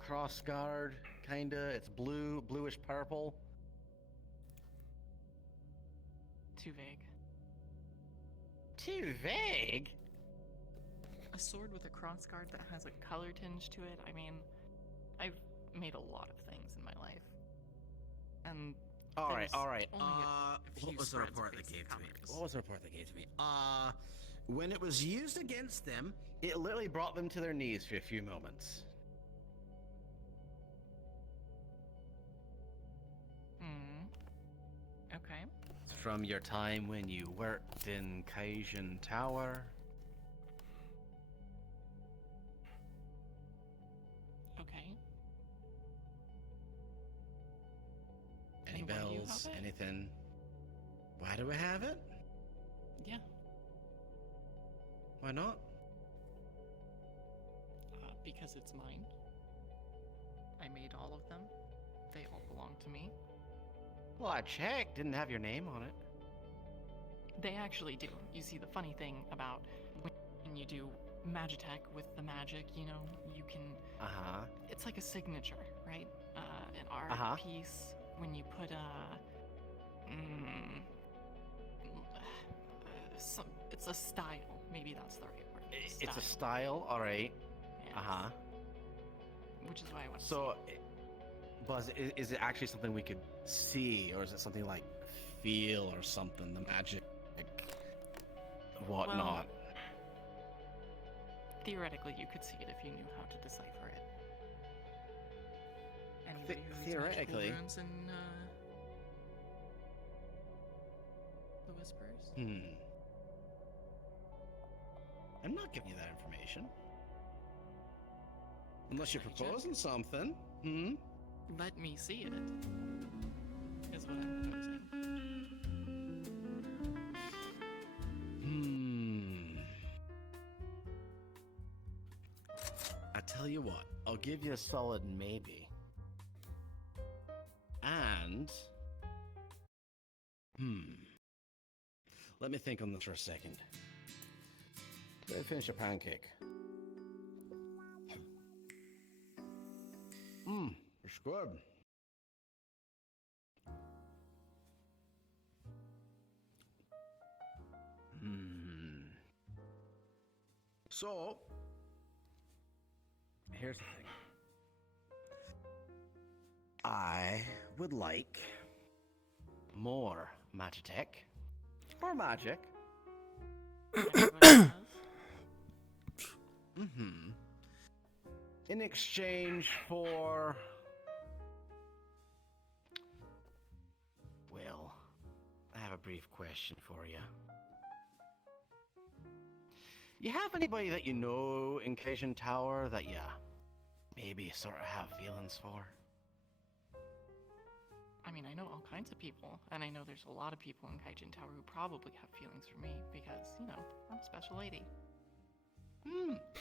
cross guard, kinda. It's bluish purple. Too vague. Too vague? A sword with a crossguard that has a color tinge to it. I mean, I've made a lot of things in my life. And All right. only a few What was the spreads of report that basic gave to me? colors. What was the report that gave to me? When it was used against them, it literally brought them to their knees for a few moments. Okay. From your time when you worked in Kaijin Tower. Okay. Any And why do you bells? have it? Anything? Why do we have it? Yeah. Why not? Because it's mine. I made all of them. They all belong to me. Well, I checked. Didn't have your name on it. They actually do. You see, the funny thing about when you do Magitech with the magic, you know, you can. It's like a signature, right? An art piece. When you put it's a style. Maybe that's the right word. It's a style. All right. Yes. Which is why I want to So, Buzz, is it actually something we could see, or is it something like feel or something? The magic, whatnot. Well, theoretically, you could see it if you knew how to decipher it. Anybody who reads theoretically. magical runes in the Whispers? I'm not giving you that information. Unless you're proposing something. Let me see it. Is what I'm proposing. I tell you what, I'll give you a solid maybe. And let me think on this for a second. Go ahead, finish your pancake. It's good. So, here's the thing. I would like more Magitech or magic. In exchange for, well, I have a brief question for you. You have anybody that you know in Cajun Tower that you maybe sort of have feelings for? I mean, I know all kinds of people, and I know there's a lot of people in Kaijin Tower who probably have feelings for me because, you know, I'm a special lady.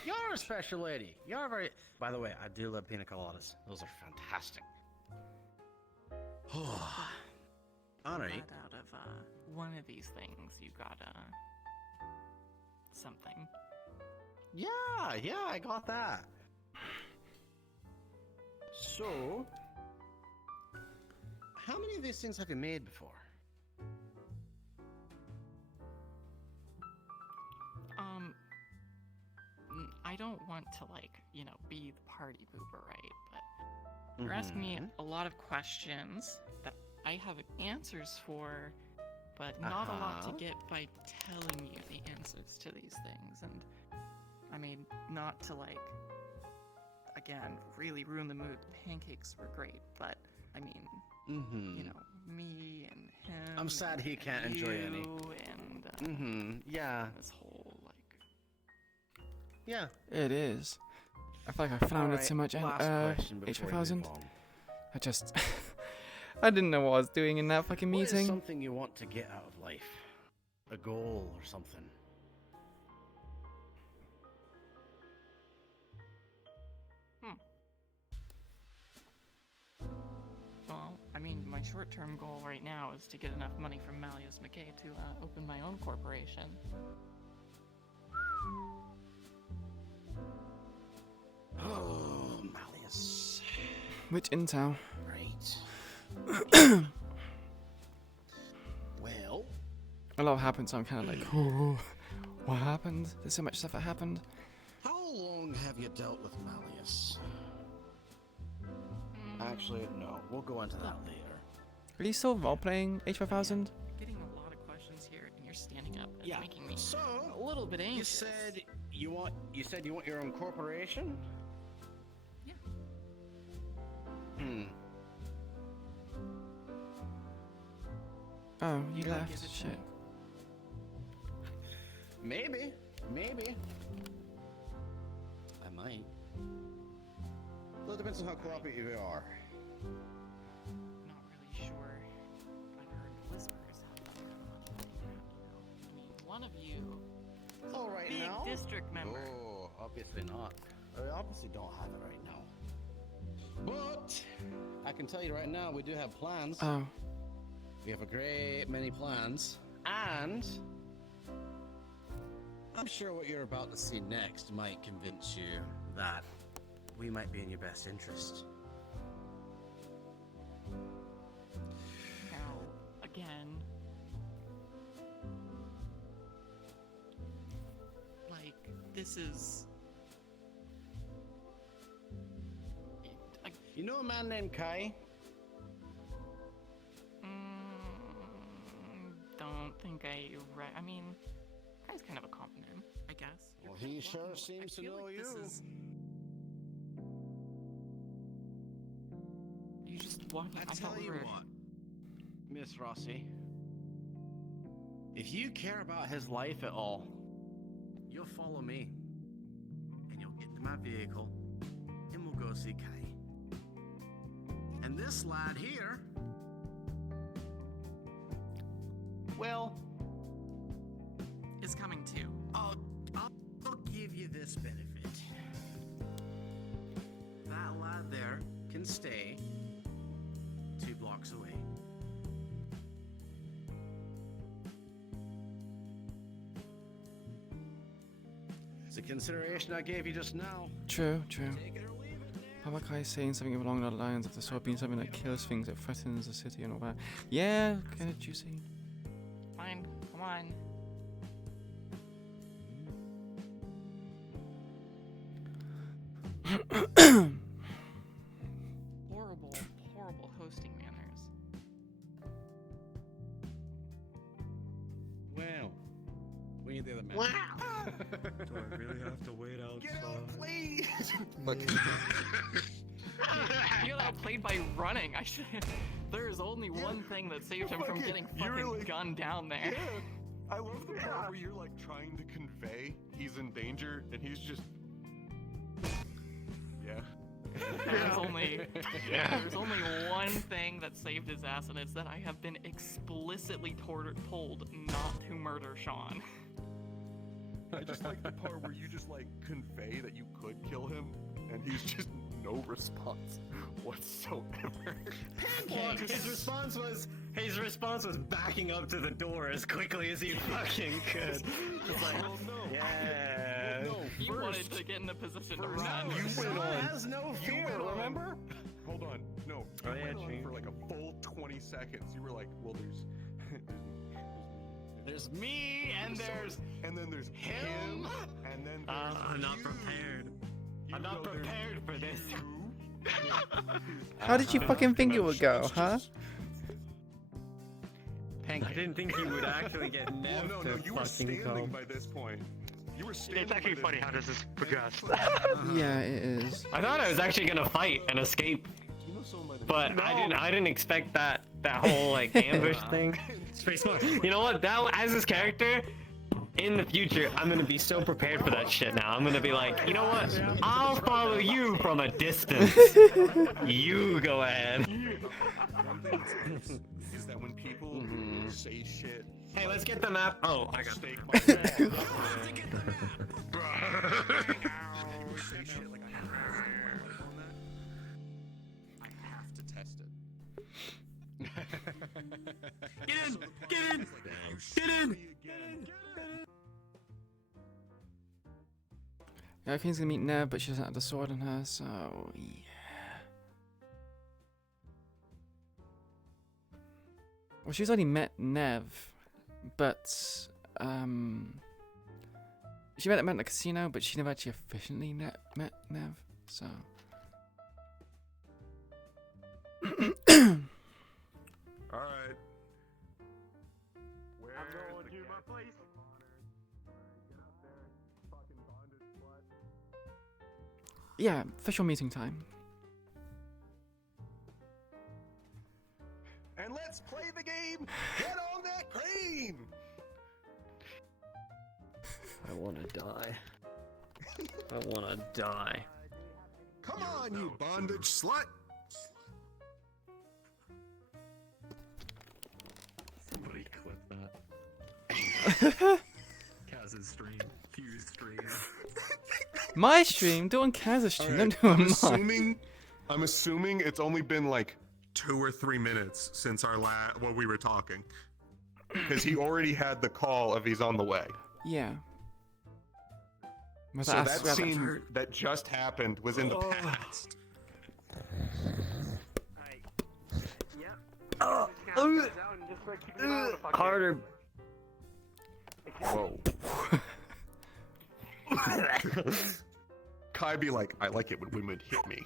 You're a special lady. You're very. By the way, I do love pina coladas. Those are fantastic. All right. But out of one of these things, you got something. Yeah, I got that. So, how many of these things have you made before? I don't want to, like, you know, be the party pooper, right? But you're asking me a lot of questions that I have answers for, but not a lot to get by telling you the answers to these things. And, I mean, not to, like, again, really ruin the mood. The pancakes were great, but, I mean, you know, me and him. I'm sad he can't enjoy any. And, yeah. This whole, like. Yeah. It is. I feel like I floundered Alright, too much in last question before we H5000. move on. I just. I didn't know what I was doing in that fucking What is meeting. something you want to get out of life? A goal or something? Well, I mean, my short-term goal right now is to get enough money from Malleus McKay to open my own corporation. Oh, Malleus. Which intel? Right. Well. A lot happened, so I'm kind of like, oh, what happened? There's so much stuff that happened. How long have you dealt with Malleus? Actually, no. We'll go into that later. Are you still role-playing H5000? Getting a lot of questions here, and you're standing up. It's Yeah. making me So, a little bit anxious. You said you want your own corporation? Yeah. Oh, you Can I left. give it to Shit. me? Maybe. I might. Well, it depends on how cooperative you are. Not really sure. I've heard whispers have been going on lately, you know. I mean, one of you is Oh, a right big now? district member. Oh, obviously not. We obviously don't have it right now. But I can tell you right now, we do have plans. Oh. We have a great many plans, and I'm sure what you're about to see next might convince you that we might be in your best interest. Now, again, like, this is. You know a man named Kai? Don't think I mean, Kai's kind of a common name, I guess. Well, he sure seems to know you. You just walking. I tell you what, Miss Rossi, if you care about his life at all, you'll follow me, and you'll get to my vehicle, and we'll go see Kai. And this lad here, well, is coming too. I'll give you this benefit. That lad there can stay 2 blocks away. the consideration I gave you just now. True, true. Habakai is saying something along the lines of the sword being something that kills things, that threatens the city and all that. Yeah, kind of juicy. Fine, come on. Horrible, horrible hosting manners. Well, we need the other man. Do I really have to wait outside? Get out, please! You got outplayed by running. I should. There is only one thing that saved him from getting fucking gunned down there. Yeah. I love the part where you're like trying to convey he's in danger and he's just. Yeah. There's only one thing that saved his ass, and it's that I have been explicitly told not to murder Sean. I just like the part where you just like convey that you could kill him, and he's just no response whatsoever. Well, his response was backing up to the door as quickly as he fucking could. Just like, yeah. Well, no, He wanted to get in a position to run. You went on. Has no fear, remember? Hold on. No. You went on for like a full 20 seconds. You were like, well, There's me, and there's him, and then there's I'm not prepared. I'm not prepared for this. How did you fucking think it would go, huh? I didn't think he would actually get Nev no, to you were fucking standing come. by this point. You were standing. It's actually funny how this has progressed. Yeah, it is. I thought I was actually gonna fight and escape, but I didn't expect that whole like ambush thing. You know what? As this character, in the future, I'm gonna be so prepared for that shit now. I'm gonna be like, you know what? I'll follow you from a distance. You go ahead. One thing is that when people say shit. Hey, let's get the map. Oh, I got stake my say shit like I have to test it. Get in! Get in! Get in! Yeah, King's gonna meet Nev, but she doesn't have the sword in her, so yeah. Well, she's already met Nev, but she met him at the casino, but she never actually officially met Nev, so. Alright. I'm going to my place. Yeah, official meeting time. And let's play the game. Get on that crane. I wanna die. I wanna die. Come on, you bondage slut! Somebody clip that. Kaz's stream. Fuse stream. My stream, do it on Kaz's stream, don't do it on mine. I'm assuming it's only been like 2 or 3 minutes since our what we were talking, because he already had the call of he's on the way. Yeah. So that scene that just happened was in the past. Harder. Whoa. Kai be like, I like it when women hit me.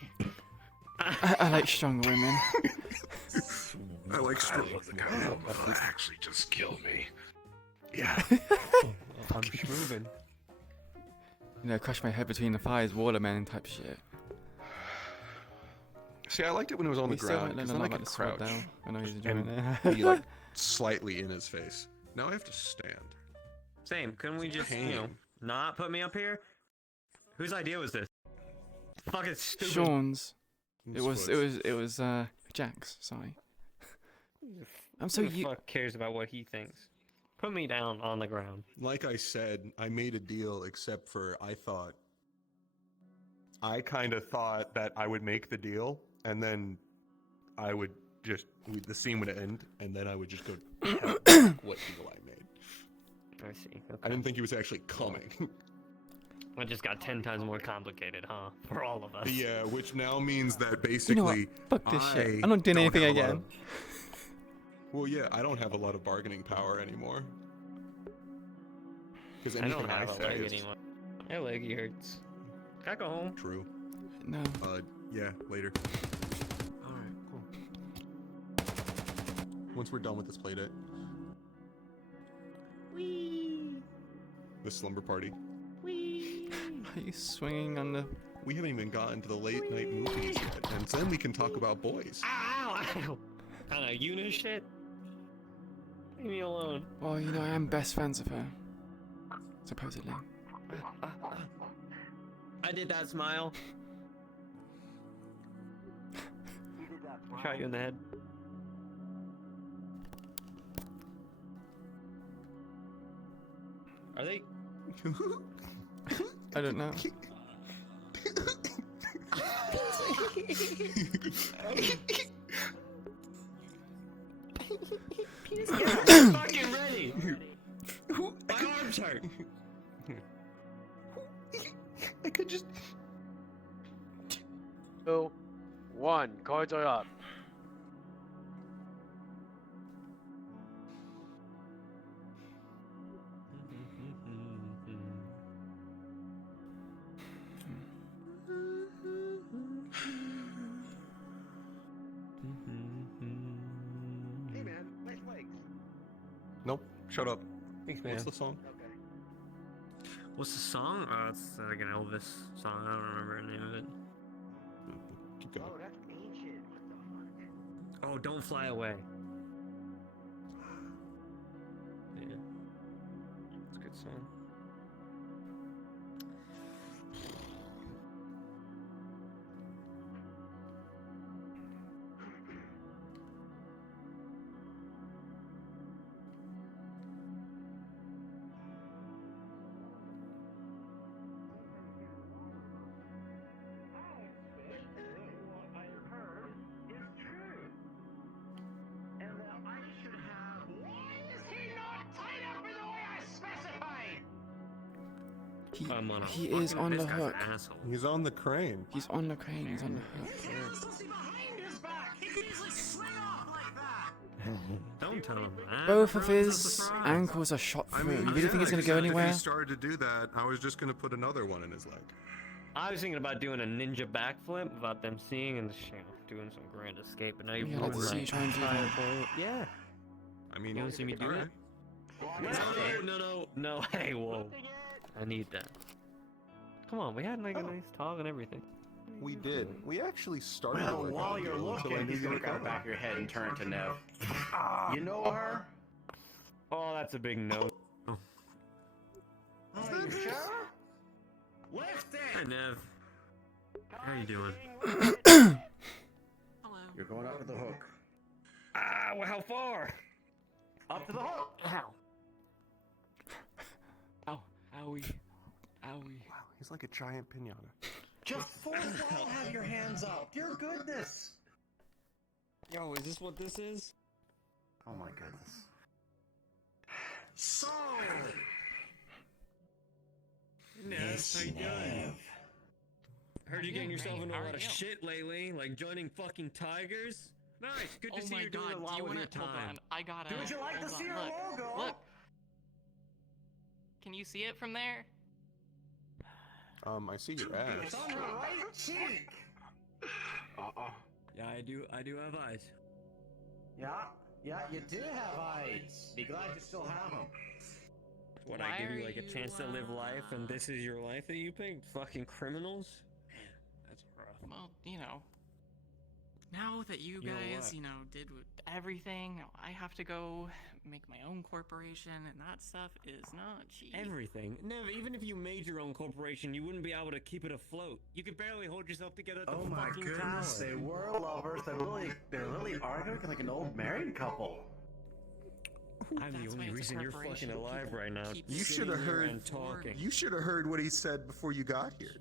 I like stronger women. I like stronger women. That actually just killed me. Yeah. I'm moving. You know, crush my head between the thighs, Waterman type shit. See, I liked it when it was on the ground, because then I could crouch I know he's enjoying and be like slightly in his face. Now I have to stand. Same. Couldn't we just, you know, not put me up here? Whose idea was this? Fucking stupid. Sean's. It was Jack's. Sorry. I'm so Who the fuck cares about what he thinks? Put me down on the ground. Like I said, I made a deal, except for I kind of thought that I would make the deal, and then I would just, the scene would end, and then I would just go what deal I made. I see. Okay. I didn't think he was actually coming. It just got 10 times more complicated, huh? For all of us. Yeah, which now means that You basically know what? Fuck this shit. I'm not doing anything again. Well, yeah, I don't have a lot of bargaining power anymore. Because I don't anything I have a say leg is anymore. My leg hurts. Can I go home? true. No. Yeah, later. Alright, cool. Once we're done with this playdate. Whee! The slumber party. Whee! Are you swinging on the... We haven't even gotten to the late night movies yet, and then we can talk about boys. Ow! Ow! Kind of Una shit? Leave me alone. Well, you know, I am best friends with her. Supposedly. I did that smile. Shot you in the head. Are they? I don't know. I'm fucking ready. My arms hurt. I could just. 2, 1. Cards are up. Hey man, nice legs. Nope. Shut up. Thanks, man. What's the song? What's the song? It's like an Elvis song. I don't remember the name of it. Keep going. Oh, that's ancient. What the fuck? Oh, Don't Fly Away. Yeah. It's a good song. He is on the hook. He's on the crane. He's on the crane. He's on the hook. Don't tell him that. Both of his ankles are shot through. You really think it's going to go anywhere? If he started to do that, I was just going to put another one in his leg. I was thinking about doing a ninja backflip without them seeing and just, doing some grand escape, but now you've Yeah, let's see you try and do that. Yeah. I mean, You want to see me do it? No, hey, whoa. I need that. Come on, we had like a nice talk and everything. We did. We actually started. Well, working while on you're it until I looking, knew he's you gonna were go coming. back your head and turn to Nev. You know her? Oh, that's a big no. Are you sure? Lift it! Hi, Nev. How you doing? You're going up to the hook. Ah, well, how far? Up to the hook! Ow. Ow. Owie. Owie. Wow, he's like a giant pinata. Just for a while, have your hands up. Dear goodness. Yo, is this what this is? Oh my goodness. So. Nev, how you doing? Heard you getting yourself into a lot of shit lately, like joining fucking tigers. Nice, good to see you're doing a lot with your time. Hold on, I got it. Would you like to see our logo? Look. Can you see it from there? I see your ass. It's on her right cheek. Yeah, I do have eyes. Yeah, you do have eyes. Be glad you still have them. What, Why I give are you like a chance to live life and this is your life that you picked? Fucking criminals? Man, that's rough. Well, now that you You know guys, what? did everything, I have to go make my own corporation, and that stuff is not cheap. Everything. Nev, even if you made your own corporation, you wouldn't be able to keep it afloat. You could barely hold yourself together at the Oh my fucking goodness, tower. they were lovers. They're really arguing like an old married couple. I'm the That's why only it's a reason you're corporation. fucking alive right now. Keep You sitting should have here heard. and talking. You should have heard what he said before you got here.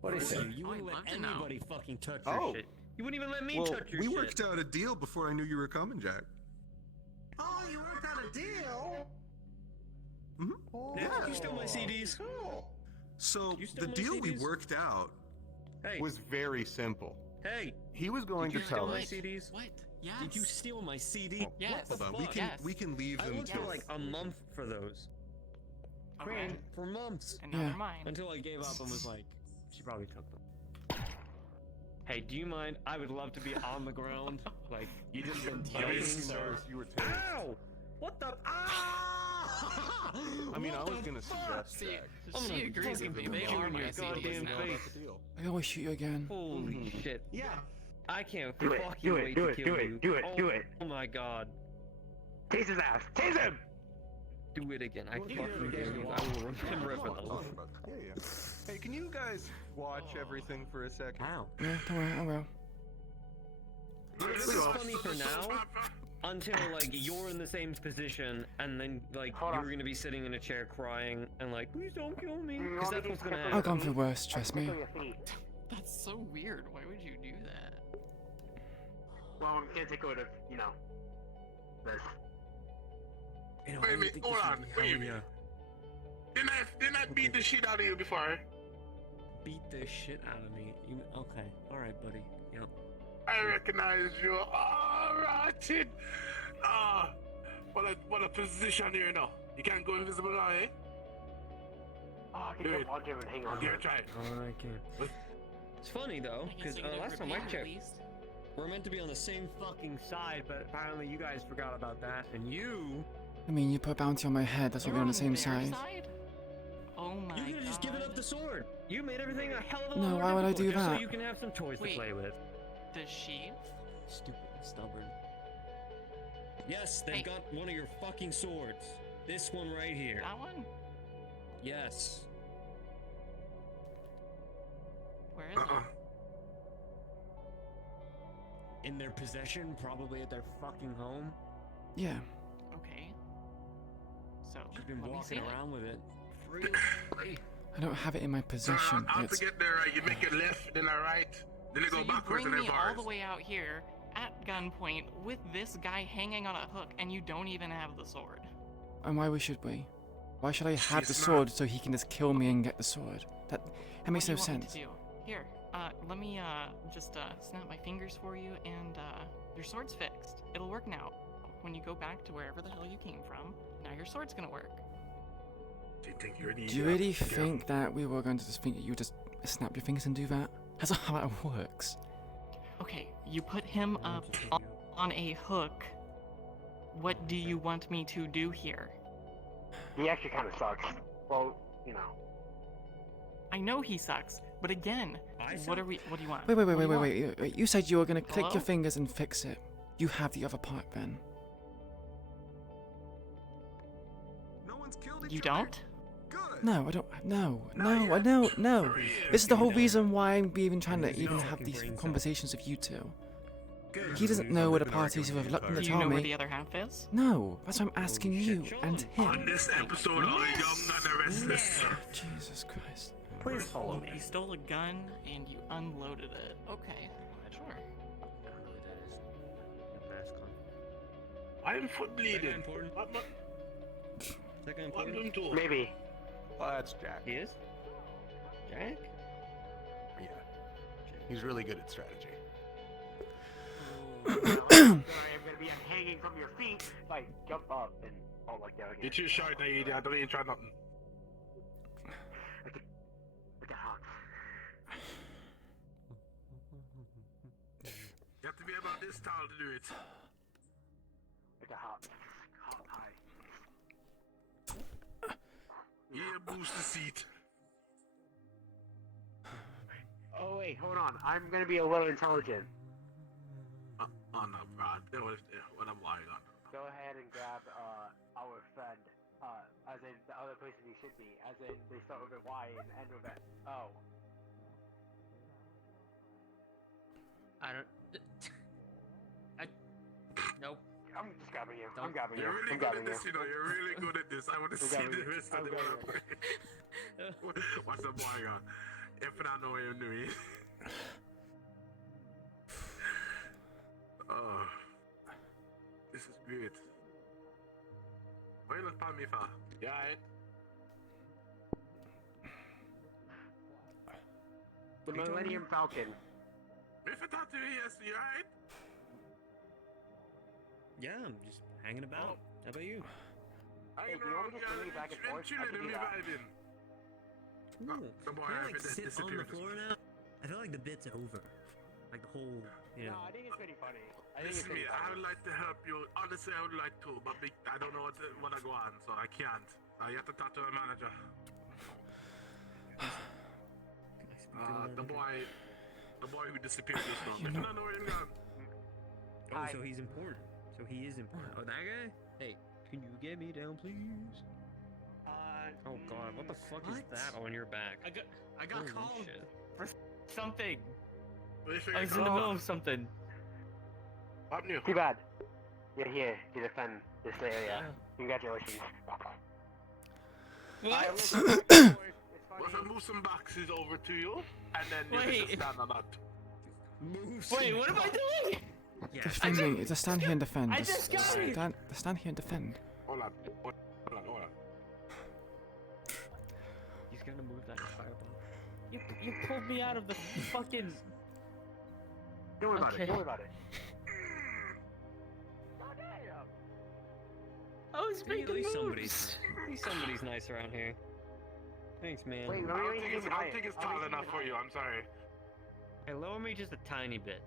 What do you say? You wouldn't let I'd love to know. anybody fucking touch your Oh. shit. You wouldn't even let me Well, touch your we shit. worked out a deal before I knew you were coming, Jack. Oh, you worked out a deal? Mm-hmm. Oh, Nev, can you steal my CDs? Cool. So You still the my deal we CDs? worked out Hey, was very simple. hey, He was going did to you tell steal my us. CDs? What? Yes. Did you steal my CD? Yes. What the Hold on, fuck? we can leave I them looked to. for like a month for those. Okay. For months. And now Yeah. they're mine. Until I gave up and was like, she probably took them. Hey, do you mind? I would love to be on the ground. Like, you just been I tased. didn't notice you were tased. Ow! What the? Ah! I mean, I What was the gonna fuck? suggest See, that. she agrees with me. They are my goddamn CDs now. face. I always shoot you again. Holy shit. Yeah. I can't Do it, fucking do it, wait do to it, kill do it, you. do it, oh, do it. Oh my god. Tase his ass! Tase him! Do it again. I Well, fucking do it dare again. you. I will remember it for Talk the about that. Yeah. Hey, can you guys watch everything for a second? How? Yeah, don't worry, I will. This is funny for now. Until like you're in the same position, and then like Hold you're on. gonna be sitting in a chair crying, and like, please don't kill me, because that's what's gonna I've happen. gone through worse, trust me. That's so weird. Why would you do that? Well, we can't take away the, you know, this. You know, Wait I a minute, think hold this on, would be wait a hell minute. yeah. Didn't I beat the shit out of you before? Beat the shit out of me. You, okay, all right, buddy. Yep. I recognize you. Oh, Ratchet. Ah, what a position here now. You can't go invisible now, eh? Oh, I can Do jump it. onto him and hang on to Here, him. try it. I can't. It's funny though, because last time I checked, we're meant to be on the same fucking side, but apparently you guys forgot about that, and you. I mean, you put a bounty on my head, that's why we're on the same side. Oh my You could have just given up the sword. You made everything a hell of a lot No, more why would I difficult, do just that? So you can have some toys Wait. to play with. Does she? Stupid, stubborn. Yes, they've got one of your fucking swords. This one right here. That one? Yes. Where is it? In their possession, probably at their fucking home. Yeah. Okay. So, She's been let me walking see it. around with it. Freely. I don't have it in my possession. How to It's get there, right? You make a left, then a right, then you So go you backwards bring and then me all bars. the way out here at gunpoint with this guy hanging on a hook, and you don't even have the sword. and why should we? Why should I have the She's sword so he can just kill me and get the sword? That makes no What do you want me to sense. do? Here, let me just snap my fingers for you, and your sword's fixed. It'll work now. When you go back to wherever the hell you came from, now your sword's gonna work. Do you think you're an Do you really think that we were going to just think you just snap your fingers and do that? That's not how that works. Okay, you put him up on a hook. What do you want me to do here? He actually kind of sucks. Well, you know. I know he sucks, but again, what do you want? Wait, What do you want? wait. You said you were going to click Hello? your fingers and fix it. You have the other part, Ben. No one's killed You don't? No, I don't. No. This is the whole reason why I'm even trying to even have these conversations with you two. He doesn't know where the parties who have looked in the Do you know where army. the other half is? No, that's why I'm asking you and On him. this episode of Young and the Restless. Jesus Christ. Please follow me. You stole a gun and you unloaded it. Okay, sure. I'm foot bleeding. What do you do? Maybe. Oh, that's Jack. He is? Jack? Yeah. He's really good at strategy. I'm gonna be hanging from your feet. Like, jump up and fall like that again. You're too short, now, idiot. I don't even try nothing. Look at Hans. You have to be about this tall to do it. Look at Hans. Hot high. Yeah, boost the seat. Oh wait, hold on. I'm gonna be a little intelligent. Oh no, bro. That was what I'm lying on. Go ahead and grab our friend. As in the other places he should be. As in they start with a Y and end with an O. I don't. Nope. I'm just grabbing you. Don't- I'm grabbing you. You're really I'm good grabbing at this, you know. You're really good at this. I want to I'm see grabbing the you. rest of I'm the grabbing What's the boy on? If I know what you're doing. Oh, this is great. Why you look at me for? Yeah, right? The Millennium Falcon. If I talk to you, yes, you alright? Yeah, I'm just hanging about. How about you? Hey, do you want me to swing you back and forth? I can do that. Ooh, can I like sit on the floor now? I feel like the bit's over. Like the whole, you know. No, I think it's pretty funny. Listen to me, I would like to help you. Honestly, I would like to, but I don't know what I go on, so I can't. You have to talk to a manager. The boy who disappeared just now. If not know where he's gone. Oh, so he's important. So he is important. Oh, that guy? Hey, can you get me down, please? Oh god, what the fuck is that on your back? I got Holy called shit. for something. I was in the middle of something. What new? Too bad. You're here to defend this area. Congratulations. Well, if I move some boxes over to you, and then you can just stand on that. Wait, what am I doing? Defending. Just stand here and defend. I just got it. Stand here and defend. Hold on. He's gonna move that fireball. You pulled me out of the fucking. Don't worry about it. Don't worry about it. I was making at least moves. somebody's nice around here. Thanks, man. I don't think it's tall enough for you. I'm sorry. Hey, lower me just a tiny bit.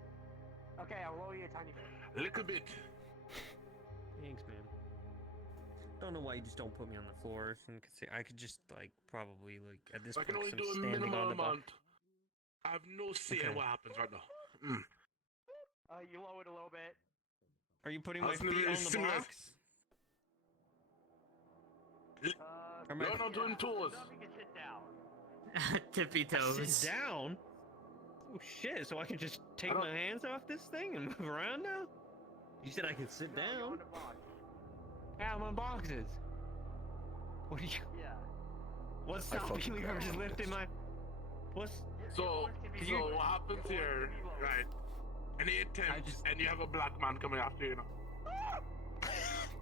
Okay, I'll lower you a tiny bit. Little bit. Thanks, man. Don't know why you just don't put me on the floor. I could just like probably like at this I point. can only do a standing minimal on the amount. I have no say in what happens right now. You lowered a little bit. Are you putting I my was feet gonna on the insinuate- box? You're not doing tours. You can sit down. Tippy toes. Sit down? Oh shit, so I can just take my hands off this thing and move around now? You said I could sit down? Yeah, I'm on boxes. What are you... Yeah. What's stopping me from just lifting my... What's... So what happens here, right? Any attempt, and you have a black man coming after you,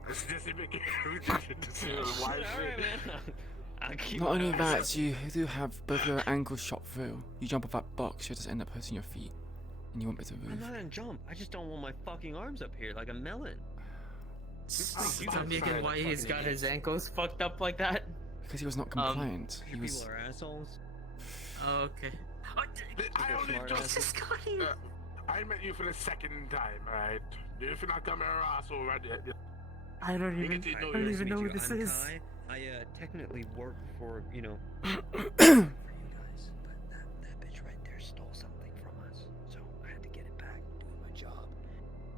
It's just a big why Not only that, you do have both your ankles shot through. You jump off that box, you'll just end up hurting your feet, and you won't be able to I'm move. not gonna jump. I just don't want my fucking arms up here like a melon. Tell me again why he's got his ankles fucked up like that? Because he was not compliant. He was. People are assholes. Oh, okay. I only just got you. I met you for the second time, right? If you're not coming around, so right there. I don't even know what this is. Kai. I technically work for, you know, for you guys, but that bitch right there stole something from us, so I had to get it back, doing my job,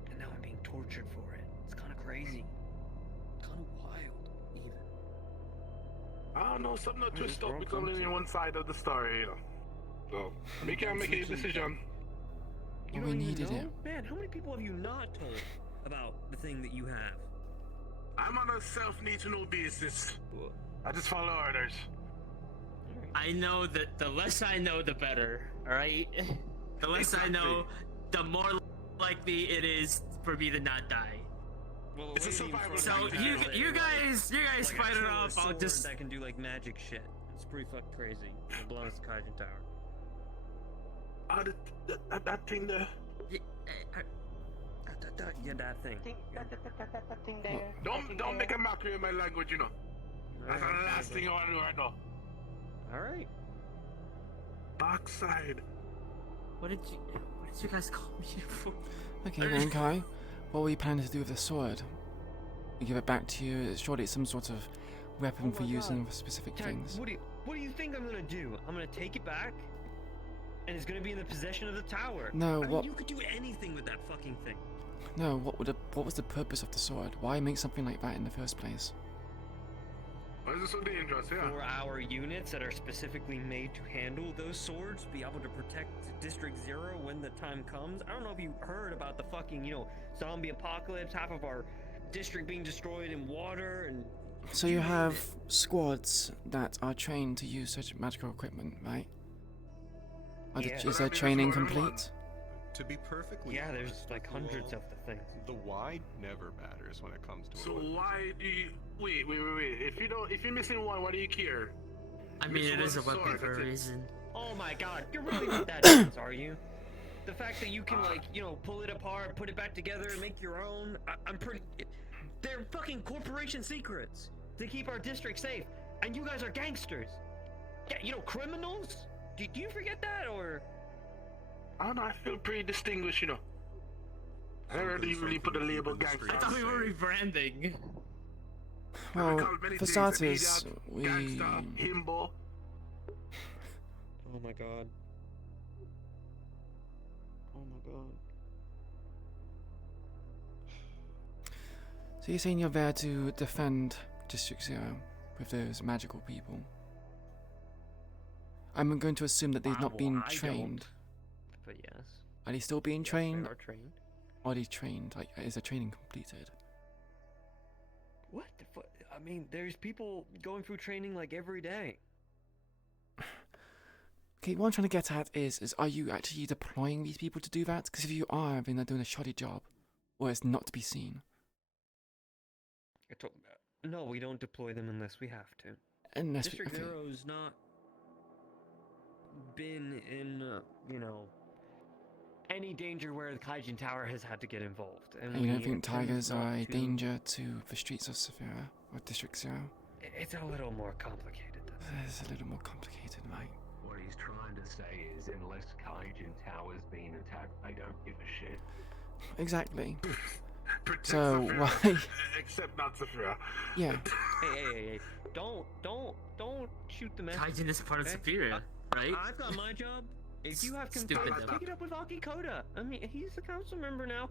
and now I'm being tortured for it. It's kind of crazy, kind of wild, even. I don't know, something that twist up because only on one side of the story, So we can't make a decision. You we needed it. Man, how many people have you not told about the thing that you have? I'm on a self-need-to-know basis. I just follow orders. I know that the less I know, the better. All right. The less I know, the more likely it is for me to not die. Well, it's a survival. So you guys fight it off. I'll just. That can do like magic shit. It's pretty fucking crazy. It blows the Kaijin Tower. That thing there. Yeah, that thing. That thing there. Don't make a mockery of my language, That's the last thing I want to do right now. Alright. Backside. What did you guys call me for? Okay, then Kai, what were you planning to do with the sword? We give it back to you. Surely it's some sort of weapon for using for specific things. What do you think I'm gonna do? I'm gonna take it back, and it's gonna be in the possession of the tower. No, I mean, what? you could do anything with that fucking thing. No, what was the purpose of the sword? Why make something like that in the first place? Why is it so dangerous? Yeah. For our units that are specifically made to handle those swords, be able to protect District Zero when the time comes. I don't know if you heard about the fucking, zombie apocalypse, half of our district being destroyed in water, and... So you have squads that are trained to use such magical equipment, right? Is their training complete? To be perfectly there's like hundreds of the things. The why never matters when it comes to So it. why do you wait? If you're missing one, why do you care? I mean, it is a weapon for a reason. Oh my god, you're really not that dense, are you? The fact that you can, like, you know, pull it apart, put it back together, and make your own, I'm pretty... They're fucking corporation secrets to keep our district safe, and you guys are gangsters. Yeah, you know, criminals? Do you forget that, or...? Oh no, I feel pretty distinguished, you know. I already really put the label gangster. I thought we were rebranding. Well, for starters, we... Gangster, himbo. Oh my god. Oh my god. So you're saying you're there to defend District Zero with those magical people? I'm going to assume that they've not been trained. But yes. Are they still being Yes, trained? They are trained. Or are they trained? Like, is the training completed? What the fuck? I mean, there's people going through training like every day. Okay, what I'm trying to get at is are you actually deploying these people to do that? Because if you are, then they're doing a shoddy job. Or it's not to be seen. No, we don't deploy them unless we have to. Unless we... District Okay. Zero's not been in, you know, any danger where the Kaijin Tower has had to get involved. And you don't think tend tigers not are a to- danger to the streets of Sephira or District Zero? It's a little more complicated than that. It's a little more complicated, right? What he's trying to say is, unless Kaijin Tower's being attacked, they don't give a shit. Exactly. Protect So Saphira. why? Except not Saphira. Yeah. Hey. Don't shoot the messenger. Kaijin is part of Superior, right? I've got my job. If you have Stupid complaints, devil. pick it up with Aki Koda. I mean, he's a council member now.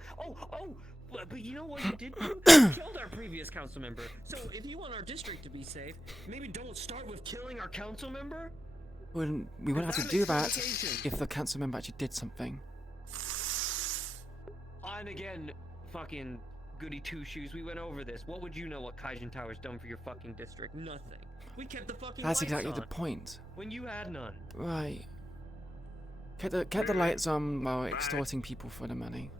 But you know what you did do? You killed our previous council member. So if you want our district to be safe, maybe don't start with killing our council member. We wouldn't have to That do makes that implications. if the council member actually did something. And again, fucking goody two shoes. We went over this. What would you know what Kaijin Tower's done for your fucking district? Nothing. We kept the fucking That's lights exactly on the point. when you had none. Right. Kept the lights on while extorting people for the money.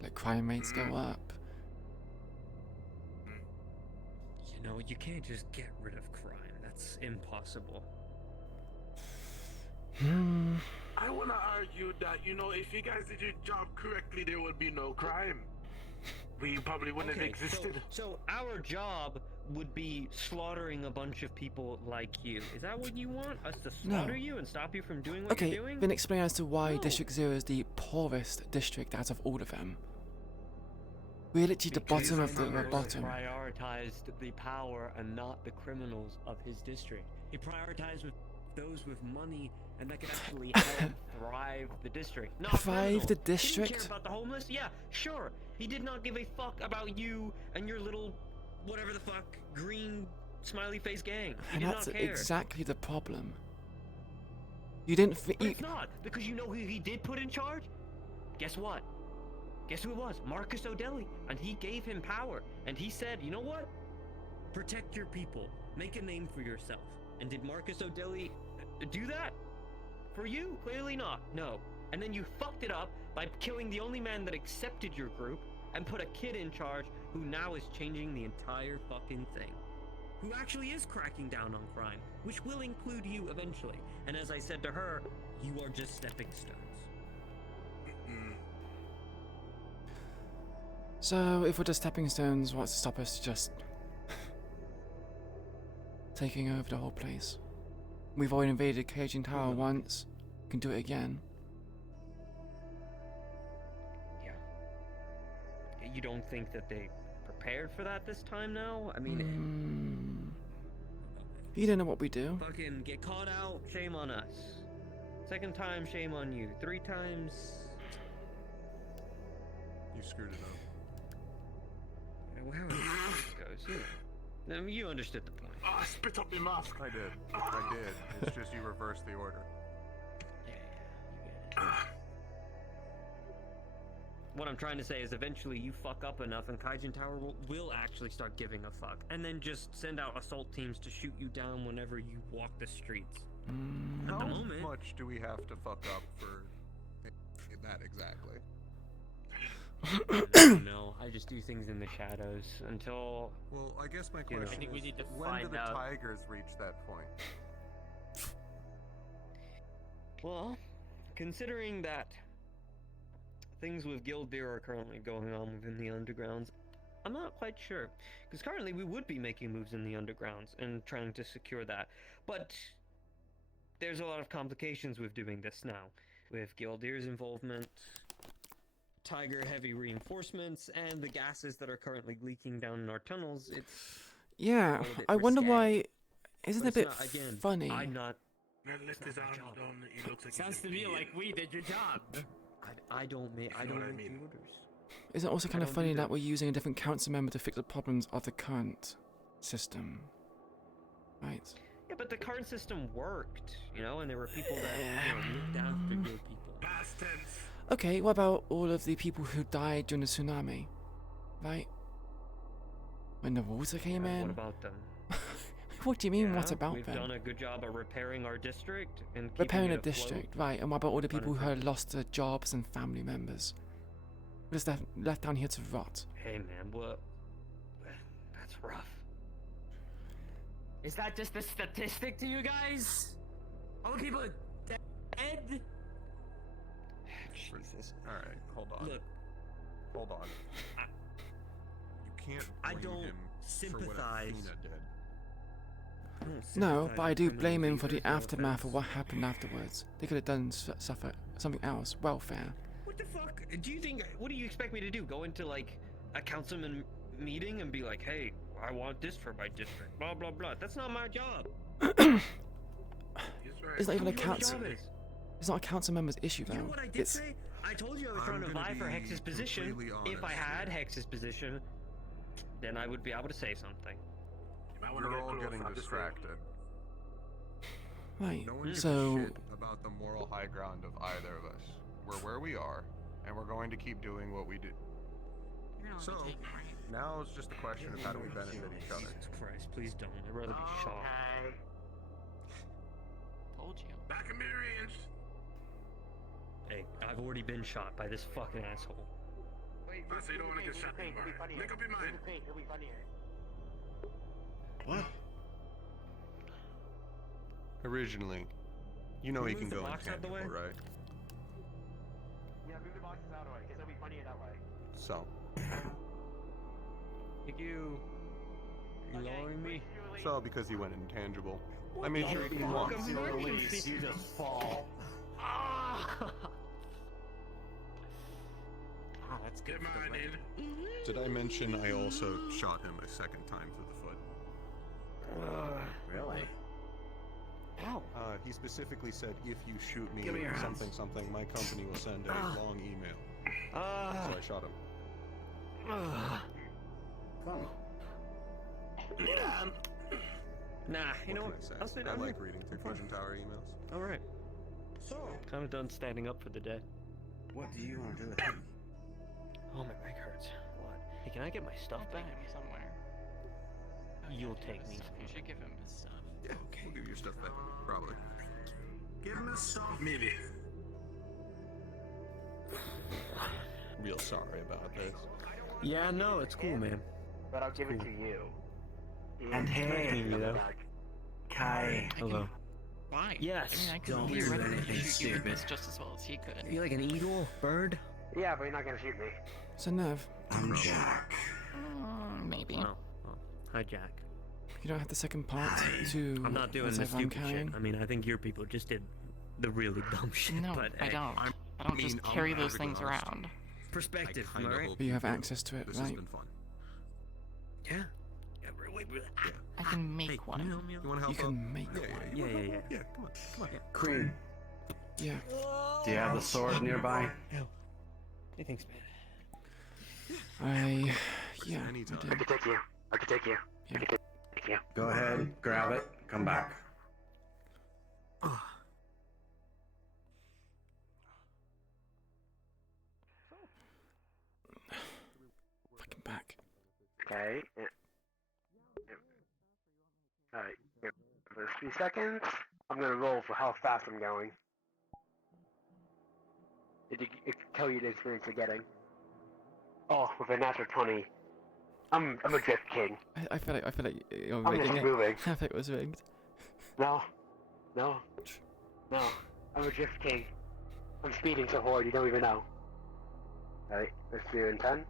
Let crime rates go up. You know, you can't just get rid of crime. That's impossible. I want to argue that, you know, if you guys did your job correctly, there would be no crime. We probably wouldn't have existed. So our job would be slaughtering a bunch of people like you. Is that what you want? Us to slaughter you and stop you from doing what Okay, you're doing? then explain as to why District Zero is the poorest district out of all of them. We're literally the bottom of the bottom. He prioritized the power and not the criminals of his district. He prioritized with those with money and that could actually help thrive the district. Not Thrive criminals. the He didn't district? care about the homeless? Yeah, sure. He did not give a fuck about you and your little, whatever the fuck, green smiley face gang. He And did that's not care. exactly the problem. You didn't But it's not, because you know who he did put in charge? Guess what? Guess who it was? Marcus O'Delly. And he gave him power. And he said, you know what? Protect your people. Make a name for yourself. And did Marcus O'Delly do that? For you? Clearly not. No. And then you fucked it up by killing the only man that accepted your group and put a kid in charge who now is changing the entire fucking thing. Who actually is cracking down on crime, which will include you eventually. And as I said to her, you are just stepping stones. So, if we're just stepping stones, what's to stop us just taking over the whole place? We've already invaded Kaijin Tower once. We can do it again. You don't think that they prepared for that this time now? I mean, You don't know what we do. fucking get caught out, shame on us. Second time, shame on you. 3 times. You screwed it up. However it goes, you know. I mean, you understood the point. Oh, I spit up my mask. I did. It's just you reversed the order. What I'm trying to say is eventually you fuck up enough and Kaijin Tower will actually start giving a fuck. And then just send out assault teams to shoot you down whenever you walk the streets. At the How moment. much do we have to fuck up for that exactly? No, I just do things in the shadows until. Well, I guess my you know. question is, when do the tigers reach that point? Well, considering that things with Guildir are currently going on within the undergrounds, I'm not quite sure. Because currently we would be making moves in the undergrounds and trying to secure that. But there's a lot of complications with doing this now. With Guildir's involvement, Tiger heavy reinforcements, and the gases that are currently leaking down in our tunnels, it's Yeah, all a bit I wonder risque. why. Isn't But it a bit it's not, again, funny? I'm not. Now lift his arms down. He looks like Sounds to me like we did your job. I don't make. I know don't what I make mean. the orders. Isn't it also kind I of don't do funny that that. we're using a different council member to fix the problems of the current system? Right. Yeah, but the current system worked, you know, and there were people that looked after good people. Past tense. Okay, what about all of the people who died during the tsunami? Right? When the water came in? What about them? What do you mean, what Yeah, about we've them? done a good job of repairing our district and keeping Repairing it a afloat. district, right, and what about all the people who had lost their jobs and family members? We're just left down here to rot. Hey man, what? That's rough. Is that just a statistic to you guys? All the people dead? Jesus. All right, hold on. Look, hold on. You can't I blame don't him sympathize. for what Athena did. I don't No, sympathize but I with do criminal blame him for the leaders, no aftermath offense. of what happened afterwards. They could have done suffer something else, welfare. What the fuck? Do you think? What do you expect me to do? Go into like a councilman meeting and be like, "Hey, I want this for my district." Blah blah blah. That's not my job. It's not even a Tell me what council. my job is. It's not a council member's issue though. You know what I did It's say? I told you I was I'm trying to gonna vie for be Hex's position. completely If I honest had Hex's position, then I would be able to say something. You're all getting distracted. right. No one gives So a shit about the moral high ground of either of us. We're where we are, and we're going to keep doing what we do. So now it's just a question of how do we benefit each other. Jesus Christ, please don't. I'd rather be shot. Told you. Back in range. Hey, I've already been shot by this fucking asshole. Wait, So you don't want to get shot anymore. Make up your mind. It'll be funnier. What? Originally, you know Can he you can move the go box out the intangible, way? right? Yeah, move the boxes out of the way, because it'll be funnier that way. So, Thank you. You lowering me? so because he went intangible, I made sure he Fuck, won. I'm emergency. You just fall. Ah! Oh, that's good. Get mine in. Did I mention I also shot him a second time through the foot? Really? Ow. He specifically said, if you shoot me Give me your hands. something something, my company will send a Ah. long email. Ah. So I shot him. Come. Nah, you know What what? can I say? I'll stay I down like here. reading through Fusion Tower emails. All right. So, Kind of done standing up for the day. what do you want to do with him? Oh, my back hurts. What? Hey, can I get my stuff back? Somewhere. You'll take me. You should give him his stuff. Yeah, we'll give you your stuff back. Probably. Give him a stop. Maybe. Real sorry about this. Yeah, no, it's cool, man. But I'll give it to you. And hey, You know? Kai. Hello. Why? Yes. I mean, I could Don't be do ready anything to shoot you stupid. just as well as he could. You like an eagle? Bird? Yeah, but you're not gonna shoot me. So Nev, I'm Jack. Maybe. Oh, well. Hi, Jack. you don't have the second part to I'm not doing the whatever I'm stupid shit. carrying? I mean, I think your people just did the really dumb shit. No, but I hey, don't. I don't just carry those things around. Perspective, I kinda alright? hope But you have do. access to it, This has right? been fun. Yeah. Yeah, wait. I can make Hey, one. meow, meow. You want to help You out? can make Yeah, one. yeah, Yeah. yeah. Come on, come on. Queen, Yeah. do you have the sword nearby? Hey, thanks, man. Yeah, I Anytime. do. I can take you. I can take you. Yeah. I can take you. Go ahead, grab it, come back. Fucking back. Okay. Yeah. Alright. For a few seconds, I'm gonna roll for how fast I'm going. It tell you the experience you're getting. Oh, with a natural 20. I'm a drift king. I feel like you're I'm rigging just it. moving. I think it was rigged. No. No. No. I'm a drift king. I'm speeding so hard you don't even know. Alright, let's do it in 10.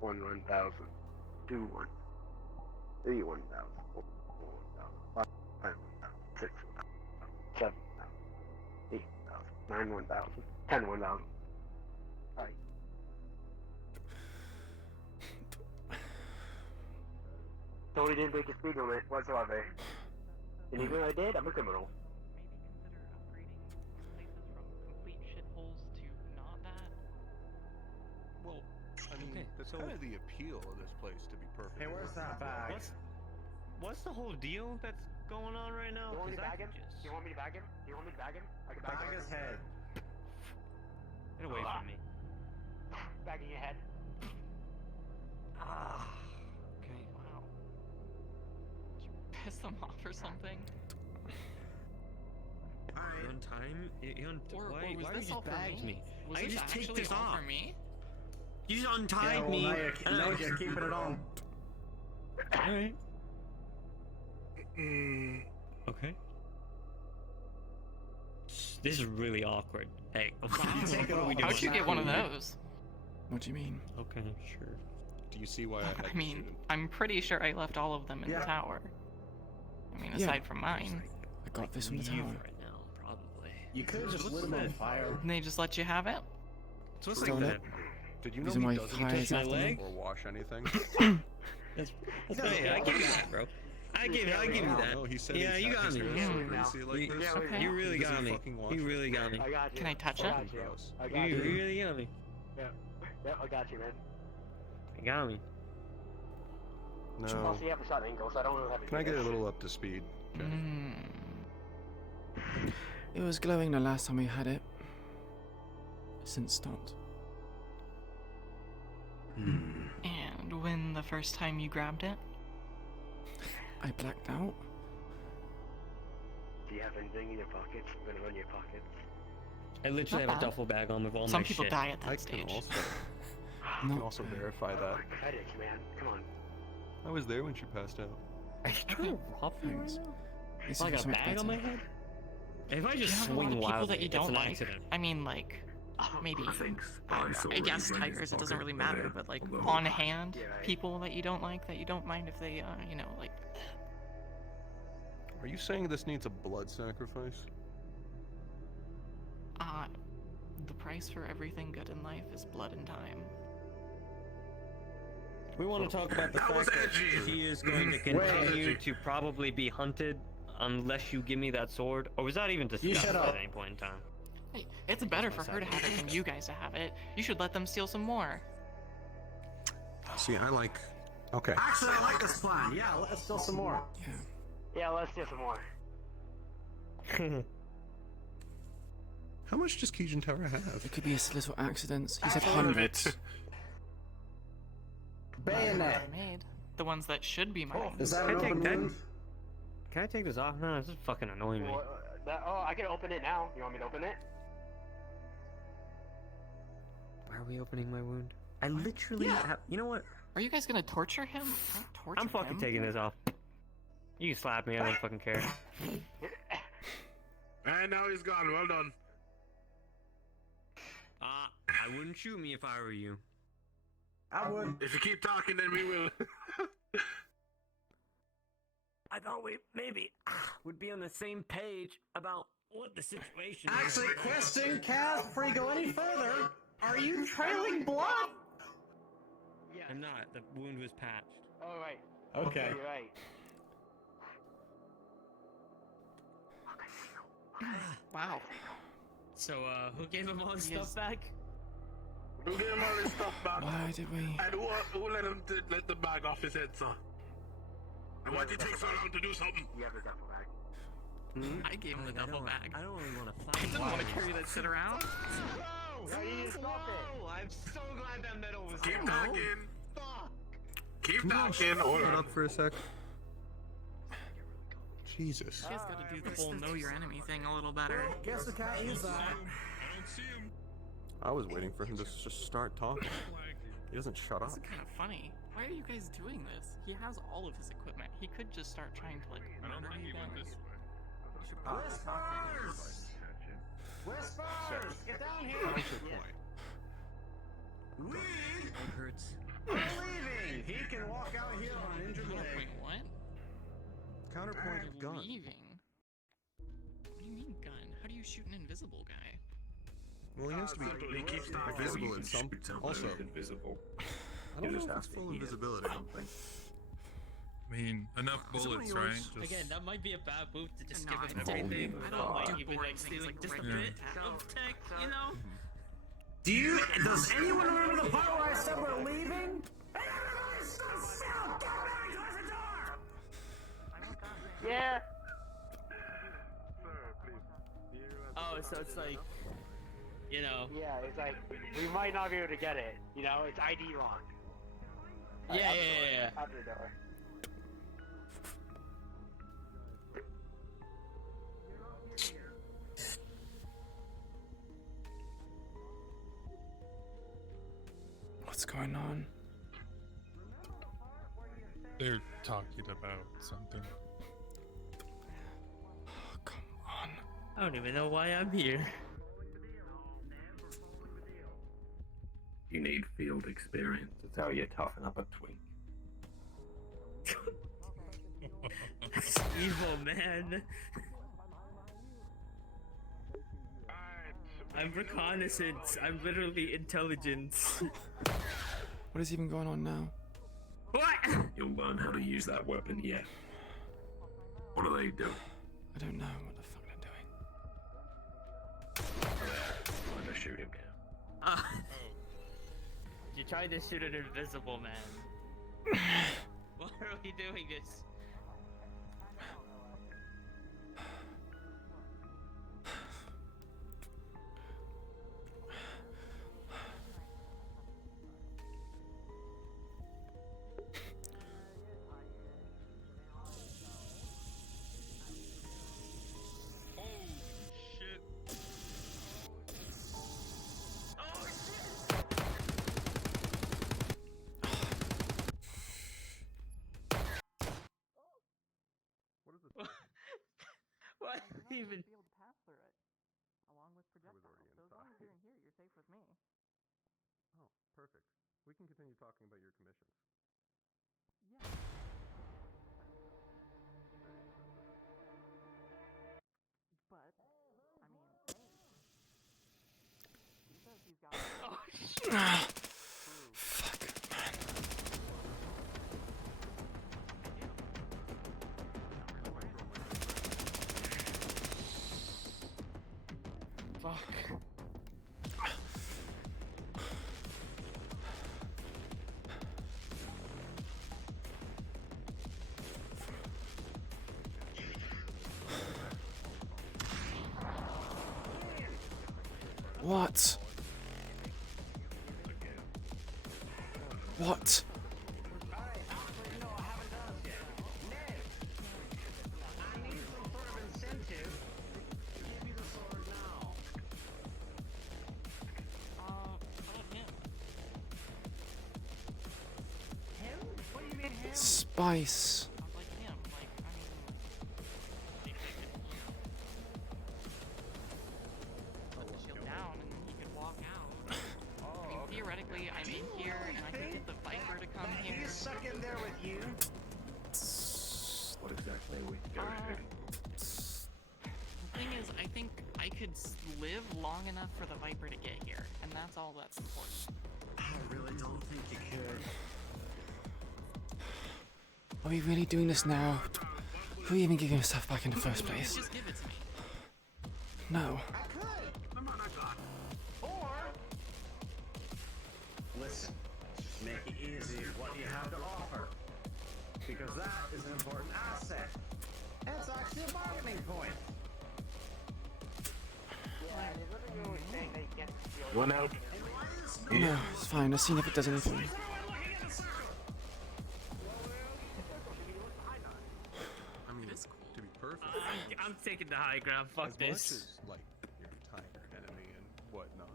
1, 1,000. 2, 1. 3, 1,000. 4, 1,000. 5, 1,000. 6, 1,000. 7, 1,000. 8, 1,000. 9, 1,000. 10, 1,000. Alright. Totally didn't break the speed limit whatsoever. And even if I did, I'm a criminal. Well, I mean, that's kind of the appeal of this place, to be perfect. Hey, where's that bag? What's the whole deal that's going on right now? You want me to 'Cause I bag him? could just- Do you want me to bag him? Do you want me to bag him? I can bag Bag him. his head. Get away from me. Bagging your head. Okay. Wow. Did you piss them off or something? You on time? You on Or why was why this you all just for bagged me? me? Was I this just take actually this all off. for me? You just untied Yeah, well, me. now you're keeping it on. Alright. Okay. This is really awkward. Hey, what are we doing? How'd you get one of those? What do you mean? Okay, sure. Do you see why I had I to mean, shoot him? I'm pretty sure I left all of them in the tower. I mean, Yeah. aside from mine. I got this from the tower. Right now, probably. You could have just lit him on fire. And they just let you have it? So what's Stole like it. that? Did you know Reason he why doesn't flies touch my after me. leg or wash anything? That's hey, I give you that, bro. I give you that. No, he said Yeah, he's you got he's me. gonna Yeah. go crazy like You- this. Okay. You really Does he got me. fucking wash You it? really got me. I got you. Can I touch I it? got you. Gross. I got You you. really got me. Yep, I got you, man. You got me. No. Also, you have a shot angle, so I don't really have to Can I do get a this. little up to speed? Okay. It was glowing the last time we had it. Since stopped. And when the first time you grabbed it? I blacked out. Do you have anything in your pockets? I'm gonna run your pockets. I literally Not have a bad. duffel bag on with all Some my people shit. die at I that can stage. also, I can also verify that. Pathetic, man. Come on. I was there when she passed out. Are you trying to rob me right Thanks. now? This I is got a so much bag on my better. head? If I Do you just have a lot swing of people wildly, that you it's don't an like? accident. I mean, like, maybe, I guess tigers, it doesn't really matter, but like, on hand, people that you don't like, that you don't mind if they, you know, like, Are you saying this needs a blood sacrifice? the price for everything good in life is blood and time. We want to talk about the fact that he is going to continue to probably be hunted unless you give me that sword. Or was that even discussed shut at up. any point in time? Hey, it's better for her to have it than you guys to have it. You should let them steal some more. See, I like. Okay. Actually, I like this plan. Yeah, let's steal some more. Yeah, let's do some more. How much does Kijin Tower have? It could be a little accidents. He said hundreds. Bayonet. Made. The ones that should be mine. Is that Can an I take open that? wound? Can I take this off? No, this is fucking annoying me. Well, oh, I can open it now. You want me to open it? Why are we opening my wound? I literally have. You know what? Are you guys gonna torture him? Don't torture I'm fucking him. taking this off. You can slap me. I don't fucking care. And now he's gone. Well done. I wouldn't shoot me if I were you. I would. If you keep talking, then we will. I thought we maybe would be on the same page about what the situation is. Actually, question, Kaz, before you go any further, are you trailing blood? Yeah. I'm not. The wound was patched. Oh, right. Okay. You're right. Wow. So, who gave him all his Yes. stuff back? Who gave him all his stuff back? Why did we? And who let him let the bag off his head, sir? And why did it take so long to do something? You have a duffel bag. I gave him the duffel bag. I don't really want to I fight. didn't want to carry that shit around. No, you just stop it. I'm so glad that medal was Keep there. talking. Fuck. Keep talking. Hold Shut on. up for a sec. Jesus. You guys gotta do the whole know your enemy thing a little better. Guess we can't use that. I was waiting for him to just start talking. He doesn't shut up. This is kind of funny. Why are you guys doing this? He has all of his equipment. He could just start trying to like murder you guys. You should probably stop this. Whispers, get down here. Counterpoint. We It hurts. are leaving. He can walk out here on an injured leg. What? Counterpoint You're gun. leaving. What do you mean gun? How do you shoot an invisible guy? Well, he has to be invisible in some. Also, invisible. I don't know if it's full invisibility. I mean, enough Is it one of bullets, yours? right? Just... Again, that might be a bad move to just give him Volume. everything I without like don't even like stealing just a Yeah. bit of tech, you know? Does anyone remember the part where I said we're leaving? Yeah. Oh, so it's like, you know. Yeah, it's like we might not be able to get it. You know, it's ID locked. Yeah. Out the door. What's going on? They're talking about something. Oh, come on. I don't even know why I'm here. You need field experience. It's how you toughen up a twink. That's evil, man. I'm reconnaissance. I'm literally intelligence. What is even going on now? What? You'll learn how to use that weapon yet. What do they do? I don't know what the fuck they're doing. I'm gonna shoot him now. You're trying to shoot an invisible man. Why are we doing this? What even? Along with projectiles. So as long as you're in here, you're safe with me. Oh, perfect. We can continue talking about your commissions. Yeah. But I mean, hey. He says he's got. Oh Fuck, man. Fuck. What? What? Spice. Put the shield down and then he could walk out. I mean, theoretically, I'm in here and I could get the Viper to come here. He's stuck in there with you. What exactly are we negotiating? The thing is, I think I could live long enough for the Viper to get here, and that's all that's important. I really don't think you could. Are we really doing this now? Who even giving us stuff back in the first place? Just give it to me. No. I could. Come on, I got it. Or listen, make it easy what you have to offer, because that is an important asset. And it's actually a bargaining point. One out. No, it's fine. Let's see if it does anything. I mean, to be perfect. I'm taking the high ground. Fuck as this. much as like your tiger enemy and whatnot,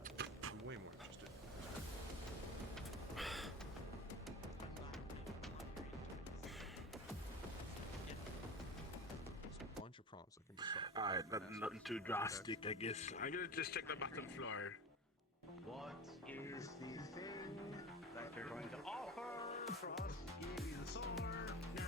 I'm way more interested. There's a bunch of problems that can be solved. Alright, nothing too drastic, I guess. I'm gonna just check the bottom floor. What is the thing that you're going to offer for us to give you the sword? No.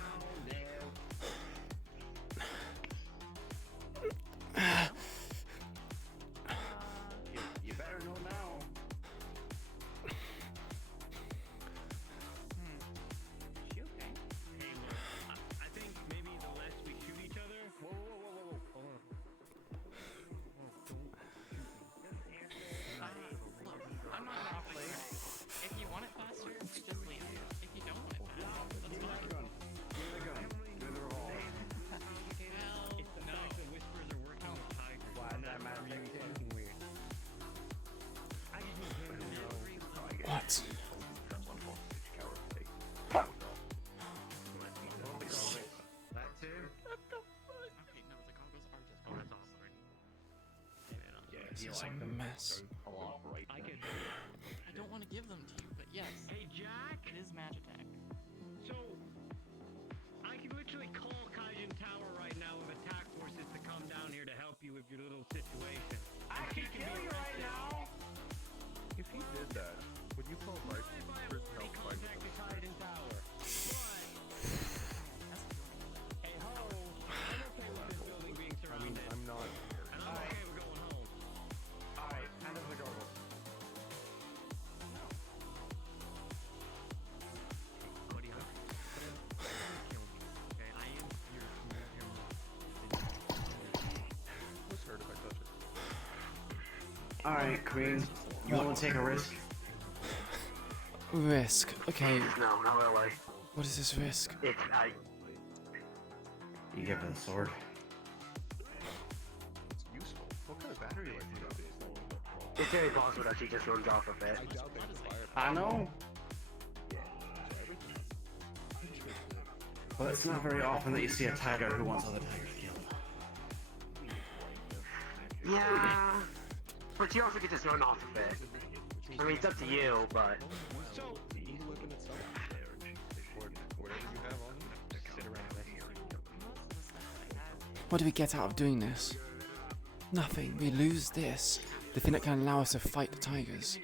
You better know now. She okay? Hey, look, I think maybe the less we shoot each other. Whoa, whoa, whoa, whoa, whoa. Hold on. Look, I'm not gonna play. If you want it faster, just leave. If you don't want it faster, that's fine. Give the gun. Give the revolver. It's nice that whispers are working with tigers. Why and that that's matter? really fucking weird. I just need him to know. What? That too? What the fuck? Okay, no, the goggles are just. Oh, that's awesome. This is a mess. I don't want to give them to you, but yes. Hey, Jack. It is Magitech. So, I can literally call Kaijin Tower right now with attack forces to come down here to help you with your little situation. I can kill you right now. If he did that, would you call life for help fight? Kaijin Tower. Hey ho, I'm okay with this building being surrounded. I'm not. And I'm okay with going home. Alright, hand us the goggles. Buddy, I'm kill me. Okay, I am your What's hurt if I touch it? Alright, Queen. You want to take a risk? Risk. Okay. No, not really. What is this risk? It's You give her the sword. It's useful. What kind of battery life do you have? It's very possible that she just runs off of it. I doubt they have the fire. I know. But it's not very often that you see a tiger who wants other tigers killed. Yeah. But you also could just run off of it. I mean, it's up to you, but... So, Whatever you have on you, sit around What do we get out of doing this? Nothing. We lose this. The thing that can allow us to fight the tigers.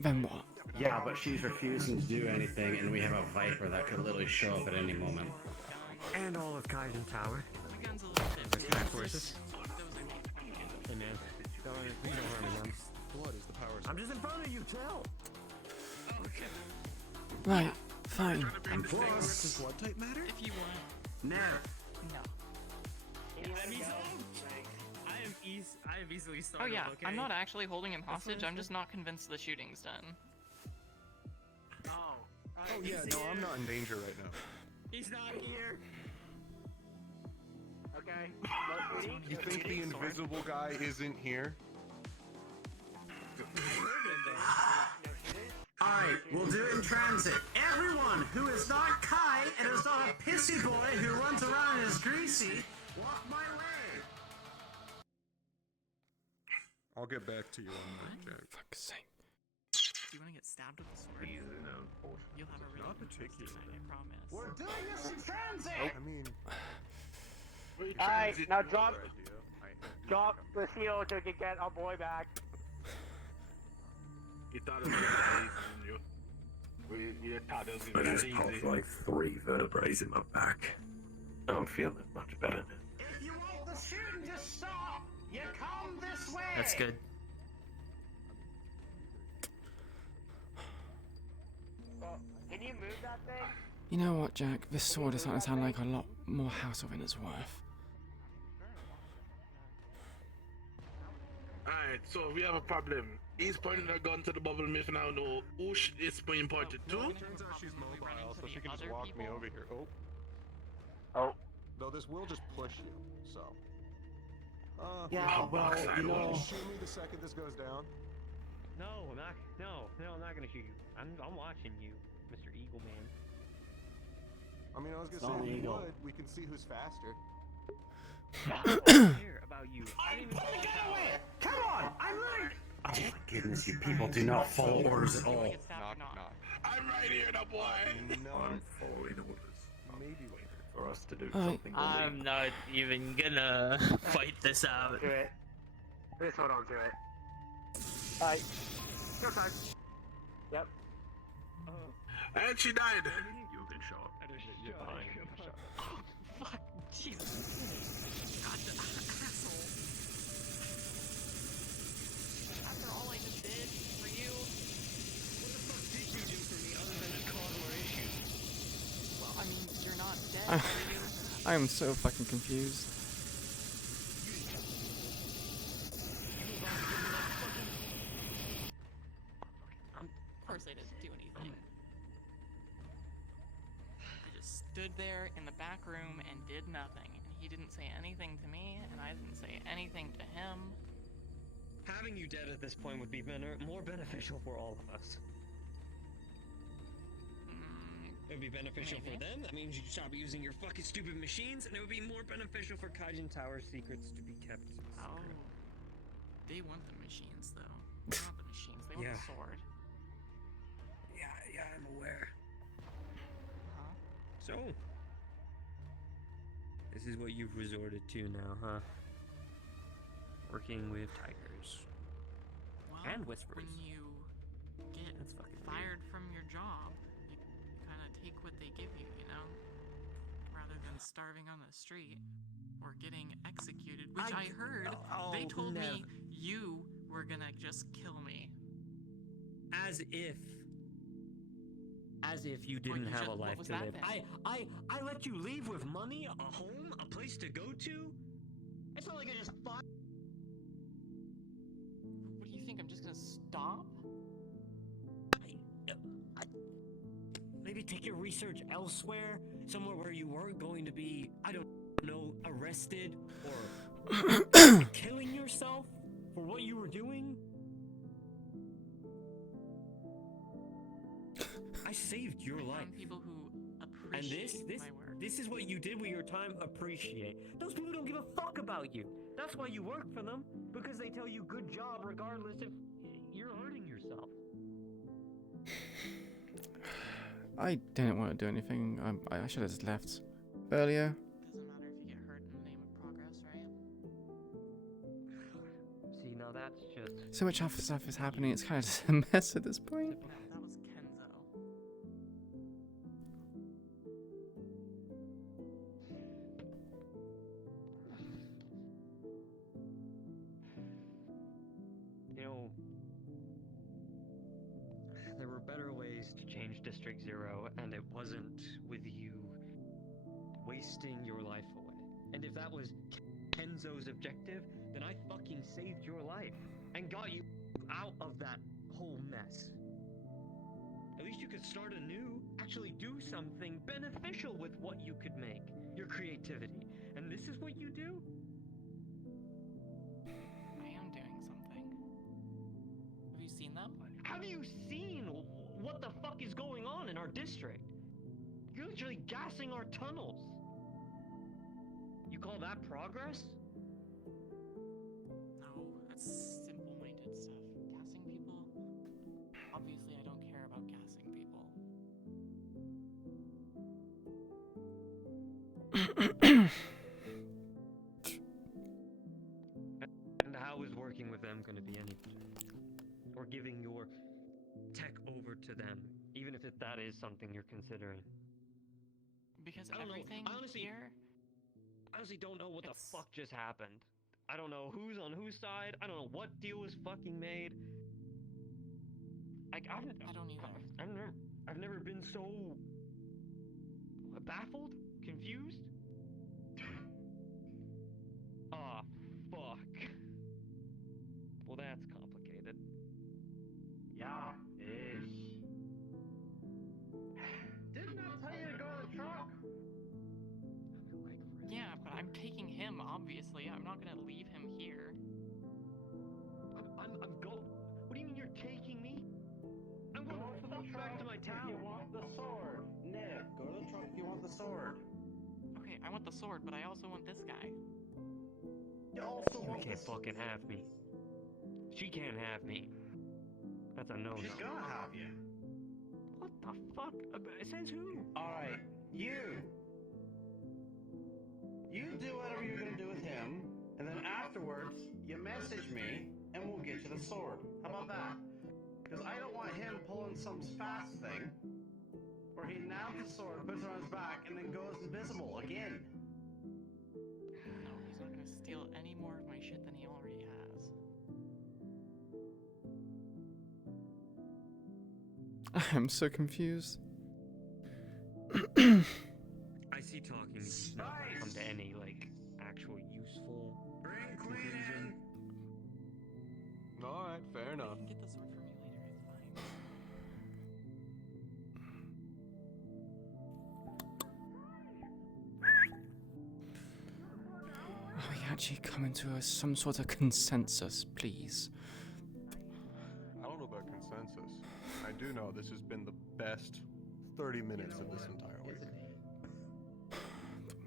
Then what? Yeah, but she's refusing to do anything, and we have a viper that could literally show up at any moment. and all of Kaijin Tower. Attack forces. Hey man, don't hurt me, man. Blood is the power. I'm just in front of you, tell. Right. Fine. And plus, Does blood type matter? If you want. no. No. I have easily started. Oh yeah, okay? I'm not actually holding him hostage. I'm just not convinced the shooting's done. Oh. Oh yeah, no, I'm not in danger right now. He's not here. Okay. You think the invisible guy isn't here? Alright, we'll do it in transit. Everyone who is not Kai and is not a pissy boy who runs around and is greasy, walk my way. I'll get back to you on that, Jack. Fuck's sake. Do you want to get stabbed with a sword? You'll have a really Not interesting particularly. night, I promise. We're doing this in transit! I mean, Alright, now drop drop the shield so you can get our boy back. You thought it was gonna be easy, didn't you? You thought it was I gonna just be popped easy. like 3 vertebrae in my back. I'm feeling much better now. If you want the shooting to stop, you come this way! That's good. Well, can you move that thing? You know what, Jack? This sword is starting to sound like a lot more hassle than it's worth. Alright, so we have a problem. He's pointing a gun to the bubble myth now. No, who is being pointed to? Turns out she's mobile, so she can just walk me over here. Oh. Oh. Though this will just push you, so. Yeah, well, you know... Shoot me the second this goes down. No, I'm not. No, I'm not gonna shoot you. I'm watching you, Mr. Eagle Man. I mean, I was It's gonna not say if you legal. would, we can see who's faster. I don't care about you. I'm pulling it away! Come on! I'm right! Oh my goodness, you people do not follow orders at all. I'm right here, the boy. No, I'm following orders. maybe later. for us to do Alright. something. I'm not even gonna fight this out. Do it. Just hold on to it. Alright. Go time. Yep. And she died. You've been shot. You're fine. Oh, fuck. Jesus. God, the asshole. After all I just did for you. What the fuck did you do for me other than to cause more issues? Well, I mean, you're not dead, are you? I am so fucking confused. Of course I didn't do anything. I just stood there in the back room and did nothing. And he didn't say anything to me, and I didn't say anything to him. Having you dead at this point would be more beneficial for all of us. It would be beneficial for them. That means you'd stop using your fucking stupid machines, and it would be more beneficial for Kaijin Tower secrets to be kept secret. Oh. They want the machines, though. They want the machines. They want the sword. Yeah, I'm aware. Huh? So, this is what you've resorted to now, huh? Working with tigers. Well, And whispers. when you get fired from your job, you kind of take what they give you, you know? Rather than starving on the street or getting executed, which I heard they told me you were gonna just kill me. As if you didn't have a life to live. I let you leave with money, a home, a place to go to. It's not like I just fought. What do you think? I'm just gonna stop? Maybe take your research elsewhere, somewhere where you weren't going to be, I don't know, arrested or killing yourself for what you were doing. I saved your life. People who And appreciate my work. this is what you did with your time. Appreciate. Those people don't give a fuck about you. That's why you work for them, because they tell you good job regardless if you're hurting yourself. I didn't want to do anything. I should have just left earlier. Doesn't matter if you get hurt in the name of progress, right? See, now that's just... So much other stuff is happening, it's kind of just a mess at this point. No, that was Kenzo. You know, there were better ways to change District Zero, and it wasn't with you wasting your life away. And if that was Kenzo's objective, then I fucking saved your life and got you out of that whole mess. At least you could start anew, actually do something beneficial with what you could make, your creativity. And this is what you do? I am doing something. Have you seen them? Have you seen what the fuck is going on in our district? You're literally gassing our tunnels. You call that progress? No, that's simple-minded stuff. Gassing people? Obviously, I don't care about gassing people. And how is working with them going to be any different? Or giving your tech over to them, even if that is something you're considering? Because I don't everything know. I honestly don't know what the fuck just happened. I don't know who's on whose side. I don't know what deal was fucking made. I don't either. I've never been so baffled, confused. Ah, fuck. Well, that's complicated. Yeah, ish. Didn't I tell you to go to the truck? Yeah, but I'm taking him, obviously. I'm not gonna leave him here. I'm going. What do you mean you're taking me? I'm going to the truck back to my town. You want the sword. Nick, go to the truck if you want the sword. Okay, I want the sword, but I also want this guy. You also You want can't the fucking have me. She can't have me. That's a no-no. She's gonna have you. What the fuck? It says who? Alright, you. do whatever you're gonna do with him, and then afterwards, you message me, and we'll get you the sword. How about that? Because I don't want him pulling some fast thing, where he nabs the sword, puts it on his back, and then goes invisible again. No, he's not gonna steal any more of my shit than he already has. I'm so confused. I see talking is not gonna come to any like actual useful conclusion. Alright, fair enough. Get the sword from you later, it's fine. Are we actually coming to some sort of consensus, please? I don't know about consensus. I do know this has been the best 30 minutes of this entire week.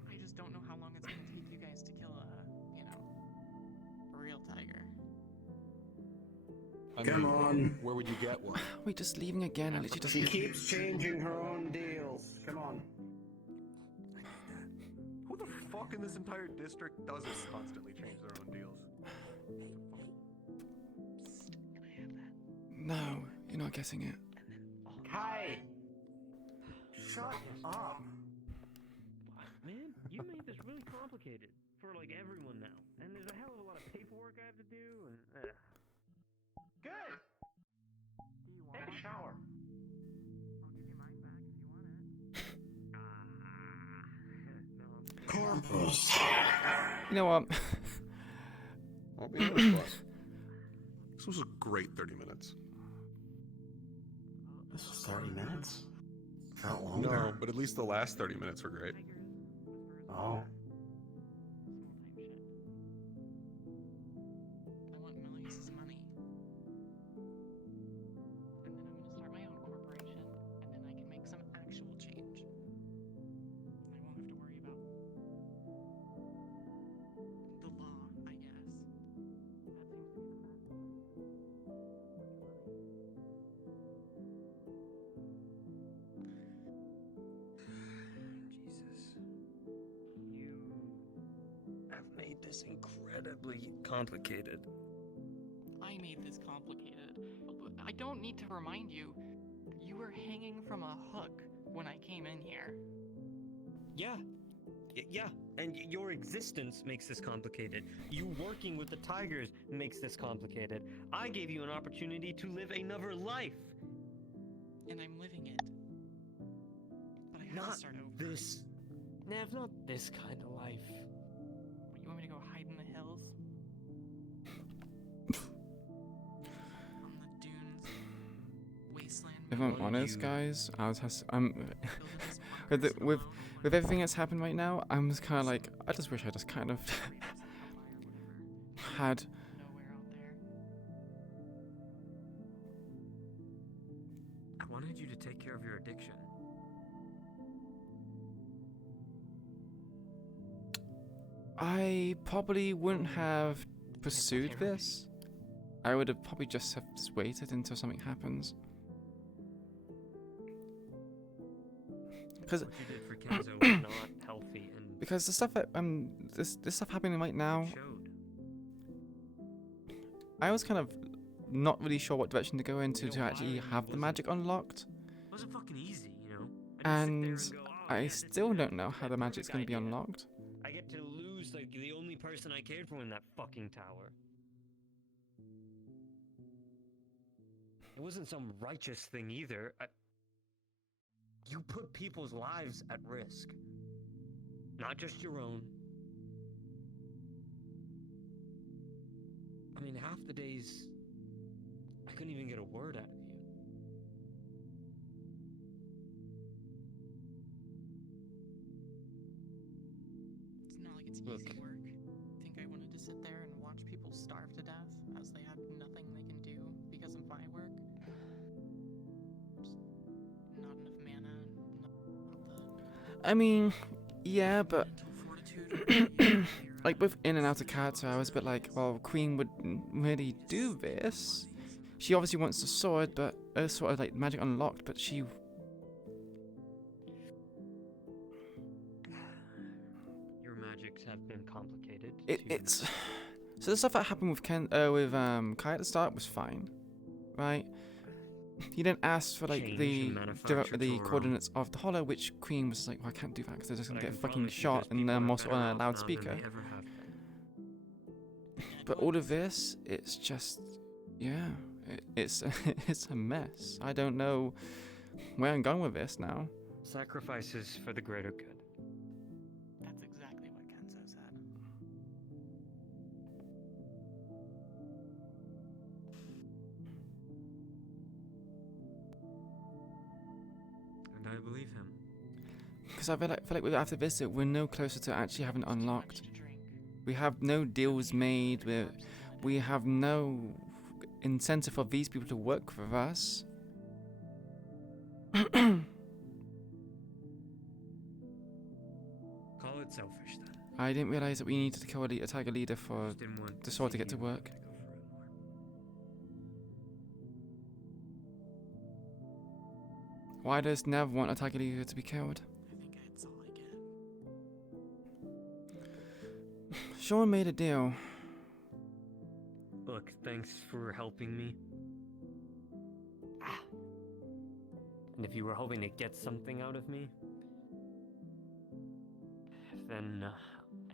I just don't know how long it's gonna take you guys to kill a real tiger. Come on. Where would you get one? We're just leaving again. I literally just. She keeps changing her own deals. Come on. Who the fuck in this entire district doesn't constantly change their own deals? No, you're not getting it. Kai! Shut up. Man, you made this really complicated for like everyone now, and there's a hell of a lot of paperwork I have to do. And Good. Take a shower. I'll give you mine back if you want it. Corpus. You know what? I'll be honest, boss. This was a great 30 minutes. This was 30 minutes? Felt longer. No, but at least the last 30 minutes were great. Oh. I want Melissa's money. And then I'm gonna start my own corporation, and then I can make some actual change. I won't have to worry about the law, I guess. That seems to be the fastest way. Jesus, you have made this incredibly complicated. I made this complicated. I don't need to remind you. You were hanging from a hook when I came in here. Yeah. Yeah, and your existence makes this complicated. You working with the tigers makes this complicated. I gave you an opportunity to live another life. And I'm living it. But I have to Not start over. this. Nav, not this kind of life. What, you want me to go hide in the hills? On the dunes? Wasteland? If I'm honest, guys, with everything that's happened right now, I'm just kind of like, I just wish I just kind of had. I wanted you to take care of your addiction. I probably wouldn't have pursued this. I would have probably just waited until something happens. Because what you did for Kenzo was not healthy and because the stuff that this stuff happening right now, I was kind of not really sure what direction to go into to actually have the magic unlocked. It wasn't fucking easy, you know? And I still don't know how the magic's going to be unlocked. I get to lose like the only person I cared for in that fucking tower. It wasn't some righteous thing either. You put people's lives at risk. Not just your own. I mean, half the days, I couldn't even get a word out of you. It's not like it's easy work. Think I wanted to sit there and watch people starve to death as they had nothing they can do because of my work? Just not enough mana, not the... I mean, yeah, but like both in and out of character, I was a bit like, well, Queen would really do this. She obviously wants the sword, but sort of like magic unlocked, but she. Your magic logistics have been complicated. It's so the stuff that happened with Kai at the start was fine, right? You didn't ask for like Change the and manufacture the to our own. coordinates of the hollow, which Queen was like, well, I can't do that because they're just gonna But I get can fucking promise you shot those and people are also better on a off now than loudspeaker. they ever have been. But all of this, it's just, yeah, it's it's a mess. I don't know where I'm going with this now. Sacrifices for the greater good. That's exactly what Kenzo said. And I believe him. Because I feel like after this, we're no closer to actually having it unlocked. We have no deals made. We have no incentive for these people to work for us. Call it selfish then. I didn't realize that we needed to kill a tiger leader for Just didn't want the sword to see get to you work. go for it more. Why does Nev want a tiger leader to be killed? I think it's all I get. Sean made a deal. Look, thanks for helping me. And if you were hoping to get something out of me, then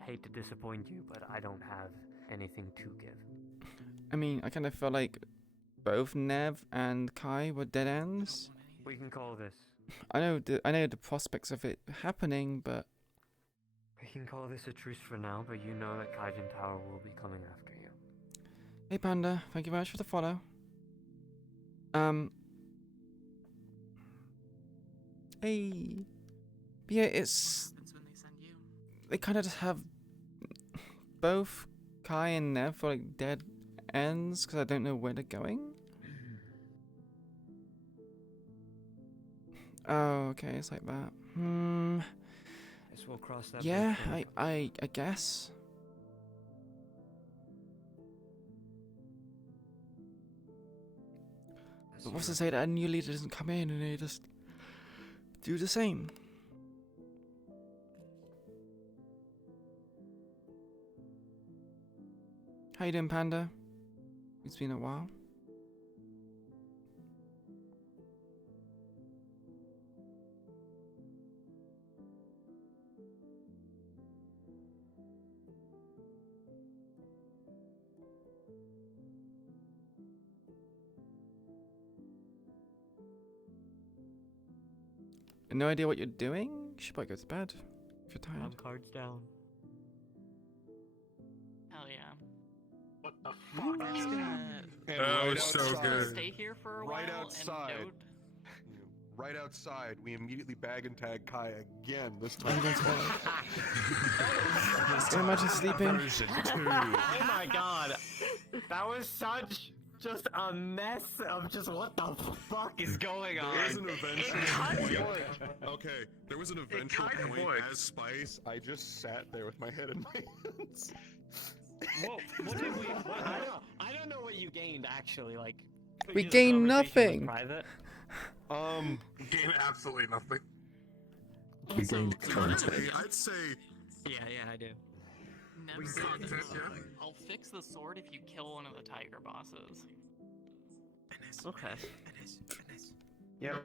I hate to disappoint you, but I don't have anything to give. I mean, I kind of felt like both Nev and Kai were dead ends. We can call this. I know the prospects of it happening, but We can call this a truce for now, but you know that Kaijin Tower will be coming after you. hey Panda, thank you very much for the follow. Hey, but yeah, it's they kind of just have both Kai and Nev for like dead ends because I don't know where they're going. Oh, okay, it's like that. Guess we'll cross that. Yeah, bridge I guess. But what's to say that a new leader doesn't come in and they just do the same? How you doing, Panda? It's been a while. No idea what you're doing? You should probably go to bed if you're tired. Cards down. Hell yeah. What the I'm fuck? just gonna And Oh, right so outside, good. stay here for a right while outside, and note. right outside, we immediately bag and tag Kai again. This time. Can you imagine sleeping? Oh my god. That was such just a mess of just what the fuck is going on. There was an eventual point. Okay, there was an eventual point as Spice. I just sat there with my head in my hands. What did we? I don't know what you gained actually. Like We just gained conversation was nothing. Private. Gain absolutely nothing. We gained content. I'd say Yeah, I do. Never said I'll fix the sword if you kill one of the tiger bosses. Okay. Yep.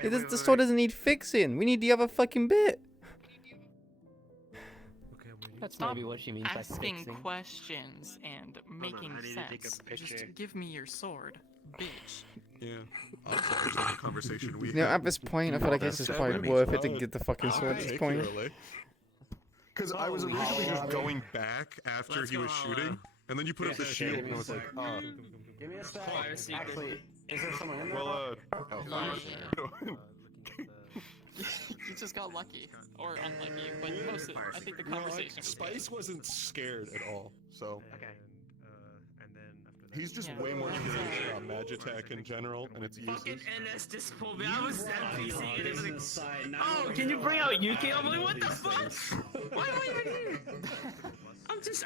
Hey, the sword doesn't need fixing. We need the other fucking bit. That's Stop maybe what she means by asking fixing. questions and making I need to take a sense. picture. Just give me your sword, bitch. yeah. I'll start the conversation we You know, had. at this point, I feel like it's just quite worth it to get the fucking sword at this point. Because I was originally just going back after he was shooting, and then you put up the shield, and I was like, Give me a sec. Actually, is there someone in there? well, You just got lucky or unlucky, but mostly I think the conversation was good. Spice wasn't scared at all, so Okay. he's just Yeah. way more curious about Magitech in general and its uses. NS just pulled me. I was NPC and it was like, oh, can you bring out Yuki? I'm like, what the fuck? Why am I even here?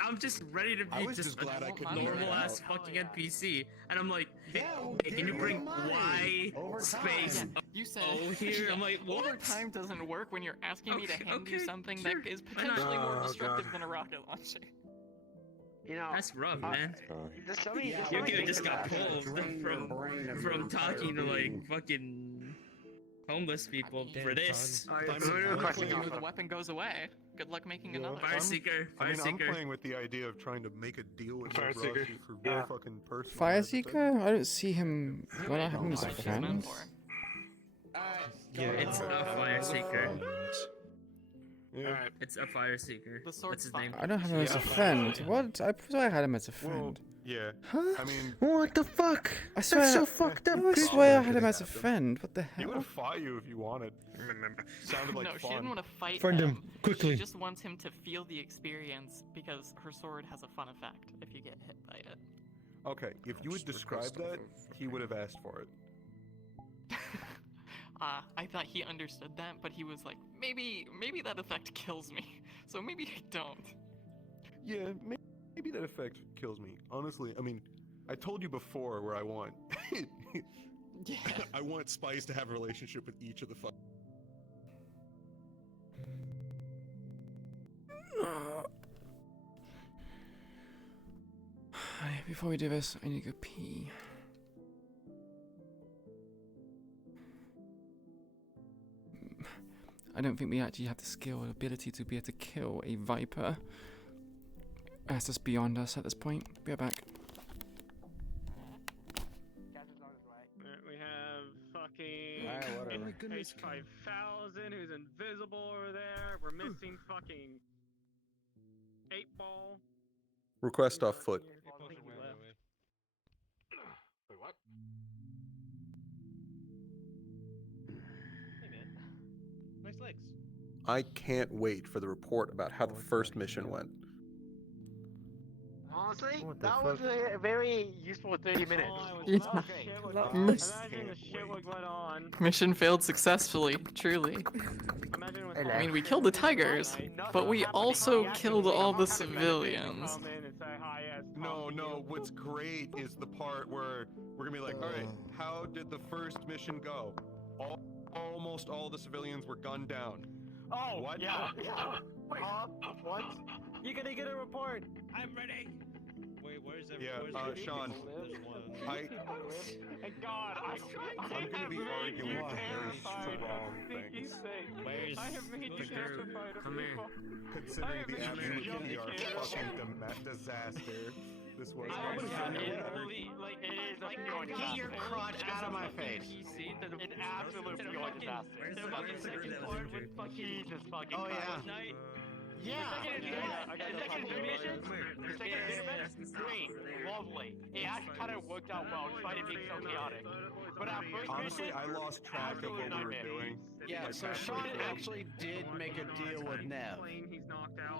I'm just ready to I be was just just glad I a could normal get ass out. fucking NPC, and I'm like, Hey, can you bring Y space You said O here? I'm like, what? overtime doesn't work when you're asking me to hand you something sure. that is Why not? potentially more Oh, destructive God. than a rocket launcher. You know, That's rough, man. Just let me, Your kid just got pulled from talking to like fucking homeless people for this. The weapon goes away. Good luck making another. I'm Fireseeker. playing with the idea of trying to make a deal with Fireseeker. Metaverse for Yeah. fucking personal. Fireseeker? I don't see him. Do I not have him as a friend? Yeah, it's a fire seeker. Yeah. It's a fire seeker. What's his name? I don't have him as a friend. What? I thought I had him as a friend. Yeah. Huh? I mean, What the fuck? I swear. That's so fucked up. I swear I had him as a friend. What the he would hell? have fought you if you wanted. Sounded like No, fun. she didn't want to fight Friend him. him, quickly. She just wants him to feel the experience because her sword has a fun effect if you get hit by it. Okay, if you had described that, he would have asked for it. I thought he understood that, but he was like, maybe that effect kills me, so maybe I don't. Yeah, maybe that effect kills me. Honestly, I mean, I told you before where I want. Yeah. I want Spice to have a relationship with each of the fuck. Before we do this, I need to go pee. I don't think we actually have the skill or ability to be able to kill a viper. That's just beyond us at this point. Be right back. We have fucking whatever. H5000 who's invisible over there. We're missing fucking 8-ball. Request off foot. Wait, what? Hey man, nice legs. I can't wait for the report about how the first mission went. Honestly, that was a very useful 30 minutes. Imagine the shit what went on. Mission failed successfully, truly. I mean, we killed the tigers, but we also killed all the civilians. No, what's great is the part where we're gonna be like, alright, how did the first mission go? Almost all the civilians were gunned down. Oh, What? yeah. What? You're gonna get a report. I'm ready. Wait, where's Sean, Thank God, I'm gonna be arguing very strong things. I have made you terrified of people. Considering the absolute VR fucking disaster this was. Get your crotch out of my face. An absolute pure disaster. Jesus fucking Oh yeah. Great, lovely. It actually kind of worked out well, despite it being so chaotic. But our first Honestly, mission, I lost track of what we were doing. Yeah, so Sean actually did make a deal with Nev.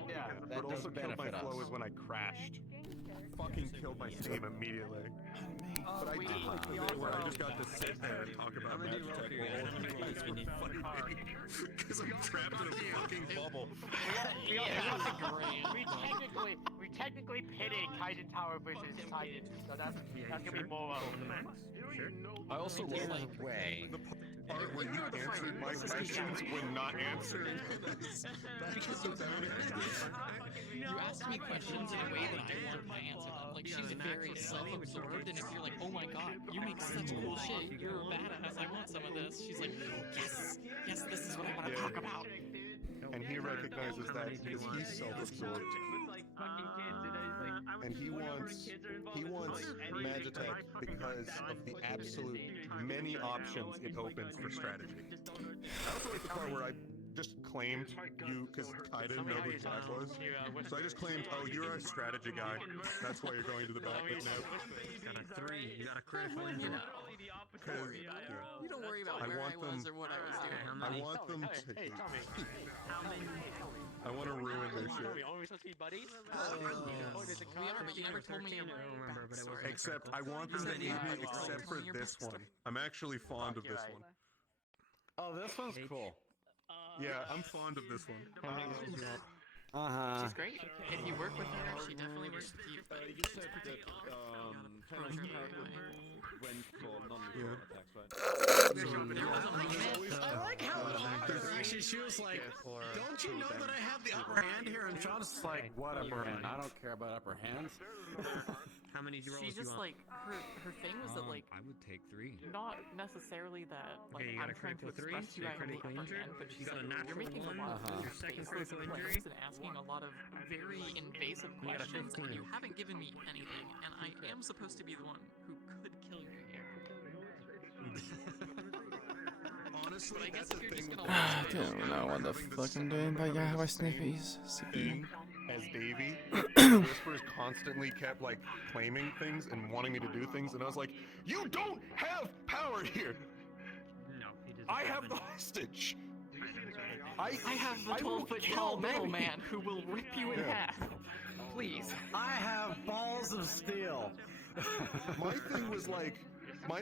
Yeah, that What does also killed my benefit flow us. is when I crashed. Fucking killed my game immediately. But I did like the bit where I just got to sit there and talk about Magitech because I'm trapped in a fucking bubble. we technically pitted Kaijin Tower versus Titan, so that's gonna be more I also love the part where you answered my questions when not answering. You asked me questions in a way that I want to answer them. Like, she's very self-absorbed, and if you're like, oh my god, you make such cool shit, you're a badass, I want some of this, she's like, yes, this is what I want to talk about. And he recognizes that because he's self-absorbed. And he wants Magitech because of the absolute many options it opens for strategy. I also like the part where I just claimed you, because I didn't know who Jack was. So I just claimed, oh, you're a strategy guy. That's why you're going to the back with Nev. Got a 3. You got a critical hit. You don't worry about where I was or what I was doing. I want them to. I want to ruin their shit. Are we supposed to be buddies? We are, but you never told me your backstory. Except I want them to hate me except for this one. I'm actually fond of this one. Oh, this one's cool. Yeah, I'm fond of this one. She's great. If you work with her, she definitely works with you. But You said that went for non-lethal attacks, right? I like how actually she was like, "Don't you know that I have the upper hand here?" And Sean's just like, "What upper hand? I don't care about upper hands." How many rolls She do you just want? like her thing was that like I would take 3. not necessarily that like Okay, you got I'm a trying to critical 3, express so you you're I have the critically upper injured. hand, but You she's got a like, you're natural making a 1, lot of your second faceless critical claims injury. and asking a lot of very invasive You got a questions, and 15. you haven't given me anything, and I am supposed to be the one who could kill you here. Honestly, But I guess that's if the you're just thing. gonna I don't know what the fuck I'm doing, but yeah, my sniffies. Thing as Davey, Whispers constantly kept like claiming things and wanting me to do things, and I was like, "You don't have power here. No, he doesn't. I have the hostage. I have the I will 12-foot kill tall Manny." middleman who will rip you in half. Please. I have balls of steel. My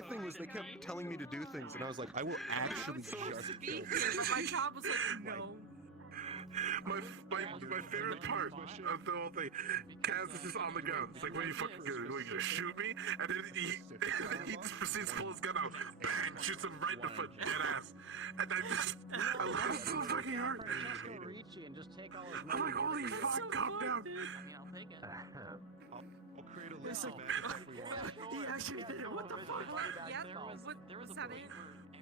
thing was they kept telling me to do things, and I was like, I will actually just kill you. But my job was like, no. My favorite part of the whole thing, Kaz is just on the gun. It's like, what are you fucking gonna do? Are you gonna shoot me? And then he just proceeds to pull his gun out, bang, shoots him right in the foot, dead ass. And I laughed so fucking hard. I'm like, holy fuck, calm down. I'll take it. I'll create a list Listen. of magic if we want. He actually did it. What the fuck? Yeah. There was Was a that point it?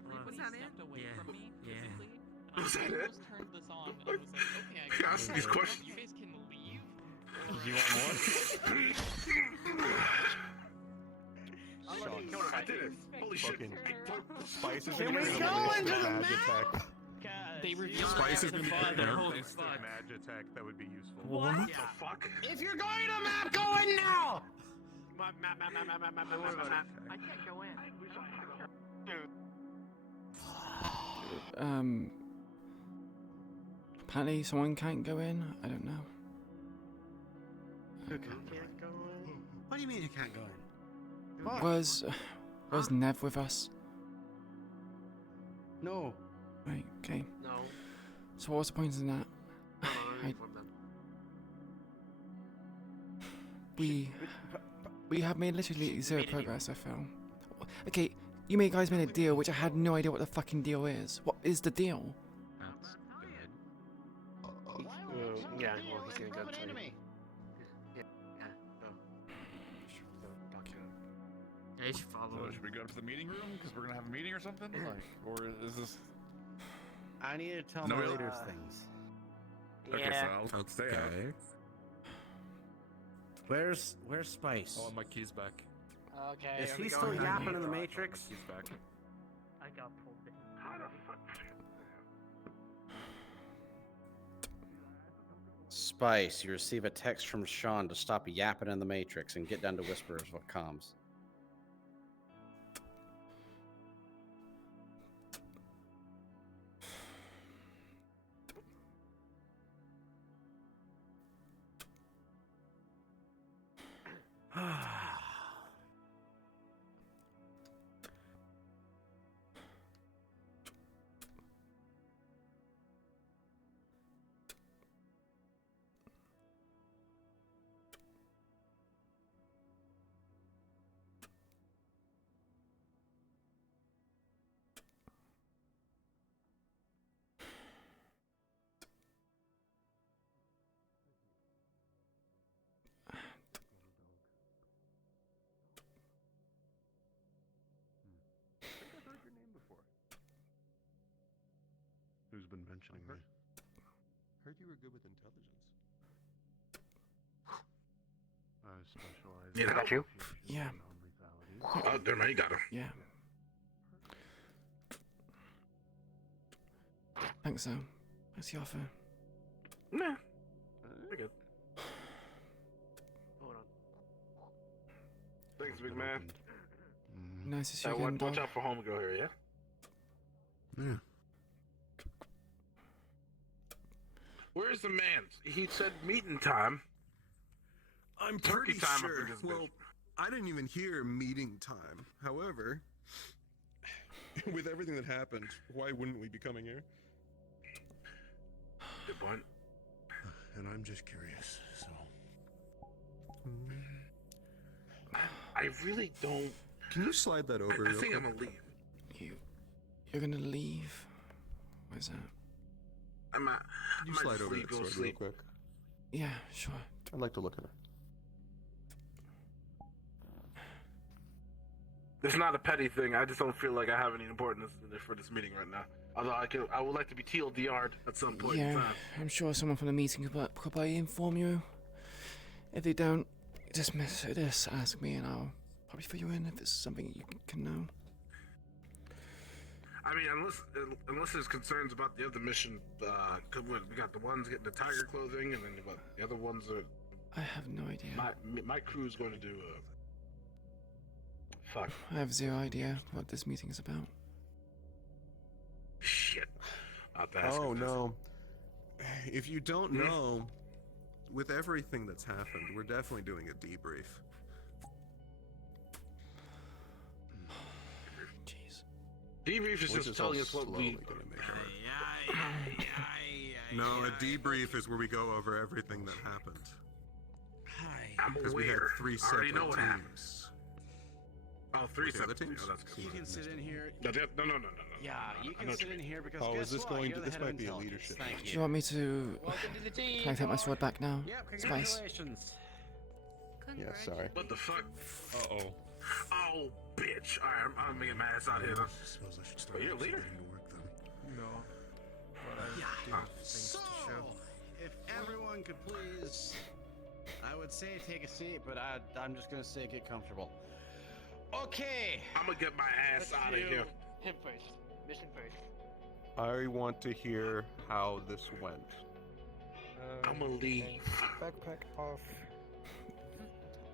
where everybody Was that it? stepped away Yeah. from me Yeah. physically. Was that it? Just turned this on and was like, okay, I Yeah, guess these questions. you guys can leave. You want more? I did it. Holy shit. Fucking Spice is Can gonna we create go a list into of the Magitech. They revealed Spice is that gonna after the create a holy list of fuck. Magitech that would be useful. What the fuck? If you're going to map, go in now. I can't go in. Apparently someone can't go in. I don't know. Who can't go in? What do you mean you can't go in? What? Was Nev with us? No. Right. Okay. No. So what was the point of that? We have made literally zero progress, I feel. Okay, you guys made a deal which I had no idea what the fucking deal is. What is the deal? Yeah, well, he's gonna go to enemy. Yeah, you should follow So him. should we go to the meeting room because we're gonna have a meeting or something? Like, or is this? I need to tell No, my we- leaders things. Okay, Yeah. so I'll stay out. Where's Spice? Oh, my key's back. Okay. Is he still yapping in the Matrix? He's back. I got pulled in. How the fuck? Spice, you receive a text from Sean to stop yapping in the Matrix and get down to whispers what comms. I've heard your name before. Who's been mentioning me? Heard you were good with intelligence. I specialize. Yeah, got you. Yeah. Oh, there, man, you got him. Yeah. Thanks, though. What's the offer? Nah. We're good. Hold on. Thanks, big man. Nice to see you again, Watch dog. out for homegirl here, yeah? Yeah. Where's the man? He said meeting time. I'm Turkey pretty time up sure. in this Well, bitch. I didn't even hear meeting time. However, with everything that happened, why wouldn't we be coming here? Good point. and I'm just curious. So I really don't. Can you slide that over? I real think quick? I'm gonna leave. You're gonna leave? Where's that? I might Can you just slide over leave, that go sword real sleep. quick? Yeah, sure. I'd like to look at her. It's not a petty thing. I just don't feel like I have any importance for this meeting right now. Although I would like to be TLDR'd at some point in Yeah, time. I'm sure someone from the meeting could probably inform you. If they don't, just ask me and I'll probably fill you in if it's something you can know. I mean, unless there's concerns about the other mission, we got the ones getting the tiger clothing, and then the other ones are. I have no idea. My crew's going to do. Fuck. I have zero idea what this meeting is about. Shit. Oh no. If you don't know, with everything that's happened, we're definitely doing a debrief. Jeez. Debrief is just telling us what we. No, a debrief is where we go over everything that happened. I'm Because we had aware. 3 I already separate know what happened. teams. Oh, 3 Okay, other separate teams? Oh, that's good. You can sit in here. No. Yeah, you I can know what sit you in mean. here because Oh, guess is this what? going You're to- the this head of might be a intelligence. leadership Thank Do you want me to... Welcome to the team. Can I take my sword back now? Yep, Spice? congratulations. Yeah, sorry. What the fuck? Uh-oh. Oh, bitch. Alright, I'm making my ass out here. I suppose I should start you're a leader? No. So, if everyone could please, I would say take a seat, but I'm just gonna say get comfortable. Okay. I'm gonna get my ass out of here. Him first. Mission first. I want to hear how this went. I'm gonna leave. Backpack off.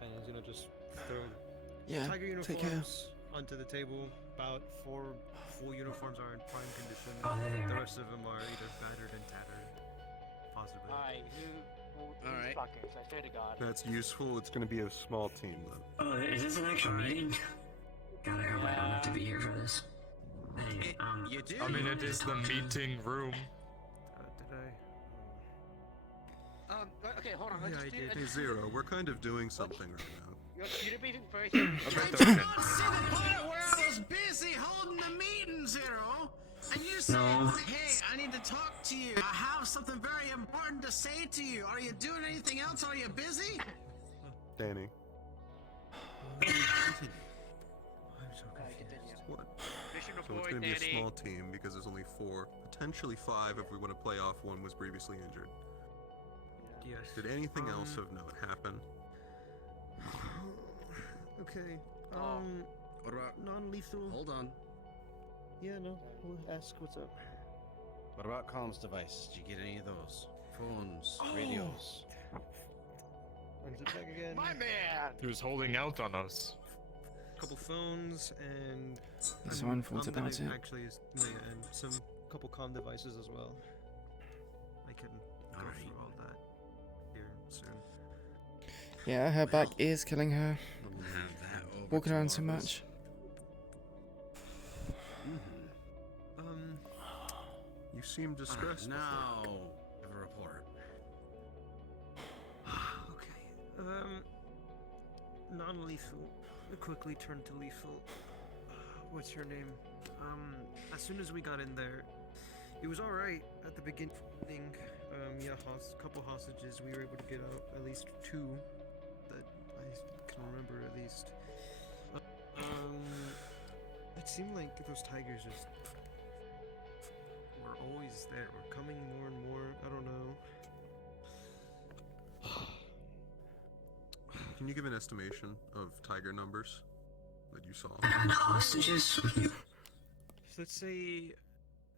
And he's gonna just throw. Yeah, Tiger take care. uniforms onto the table. About 4 full uniforms are in prime condition. Oh, there they The are. rest of them are either battered and tattered. Possibly. Alright, Alright. fuckers, I swear to God. That's useful. It's going to be a small team, then. Oh, is this an actual meeting? God, I hope I don't have to be here for this. Hey, You do? I mean, it is the meeting room. Did I? Okay, hold on. Yeah, I did. Hey, Zero, we're kind of doing something right now. You're briefing first. Did you not see the part where I was busy holding the meeting, Zero? And you said, hey, I need to talk to you. I have something very important to say to you. Are you doing anything else? Are you busy? Danny. What? Mission So it's report, going to be a Danny. small team because there's only 4, potentially 5 if we want to play off one was previously injured. Yes. Did anything else of note happen? Okay. What about non-lethal? Hold on. Yeah, no. We'll ask what's up. What about comms devices? Did you get any of those? Phones, Oh. radios. When's it back again? My man! He was holding out on us. Couple phones and This one phone's gonna about it. actually and some couple comm devices as well. I can go through all that here soon. Yeah, her back is killing her. We'll have that over Walking around so tomorrow. much. You seem distressed. Now, have a report. Okay. Non-lethal. Quickly turn to lethal. What's your name? As soon as we got in there, it was all right at the beginning. Yeah, couple hostages. We were able to get out at least 2 that I can remember at least. It seemed like those tigers just were always there. Were coming more and more. I don't know. Can you give an estimation of tiger numbers that you saw? hostages. Let's say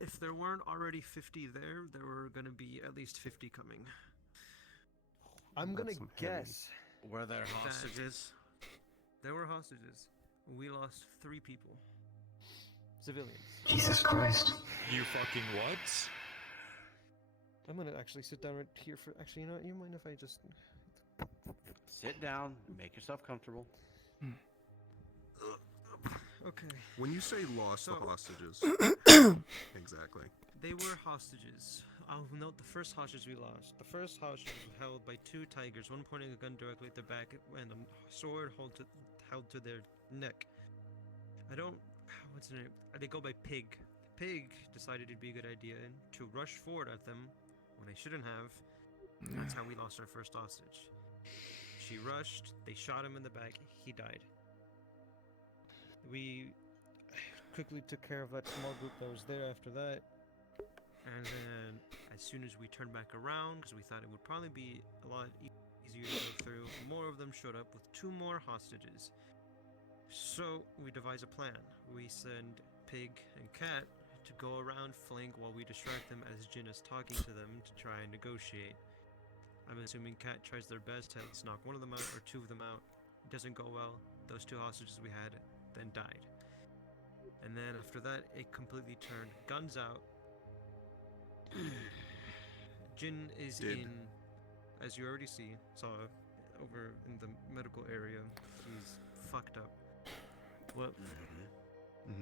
if there weren't already 50 there were gonna be at least 50 coming. I'm gonna guess. Were there that- hostages? There were hostages. We lost 3 people. Civilians. Jesus Christ. You fucking what? I'm gonna actually sit down right here for. Actually, you know what? You mind if I just. Sit down. Make yourself comfortable. Okay. When you say lost the So- hostages, exactly. They were hostages. I'll note the first hostage we lost. The first hostage was held by two tigers, one pointing a gun directly at their back and a sword held to their neck. What's the name? They go by Pig. Pig decided it'd be a good idea to rush forward at them when they shouldn't have. That's how we lost our first hostage. She rushed, they shot him in the back, he died. We quickly took care of that small group that was there after that. And then, as soon as we turned back around, because we thought it would probably be a lot easier to go through, more of them showed up with 2 more hostages. So, we devise a plan. We send Pig and Cat to go around flank while we distract them as Jin is talking to them to try and negotiate. I'm assuming Cat tries their best to knock one of them out or 2 of them out. It doesn't go well. Those 2 hostages we had then died. And then after that, it completely turned. Guns out. Jin is in, as you already saw over in the medical area. He's fucked up. What?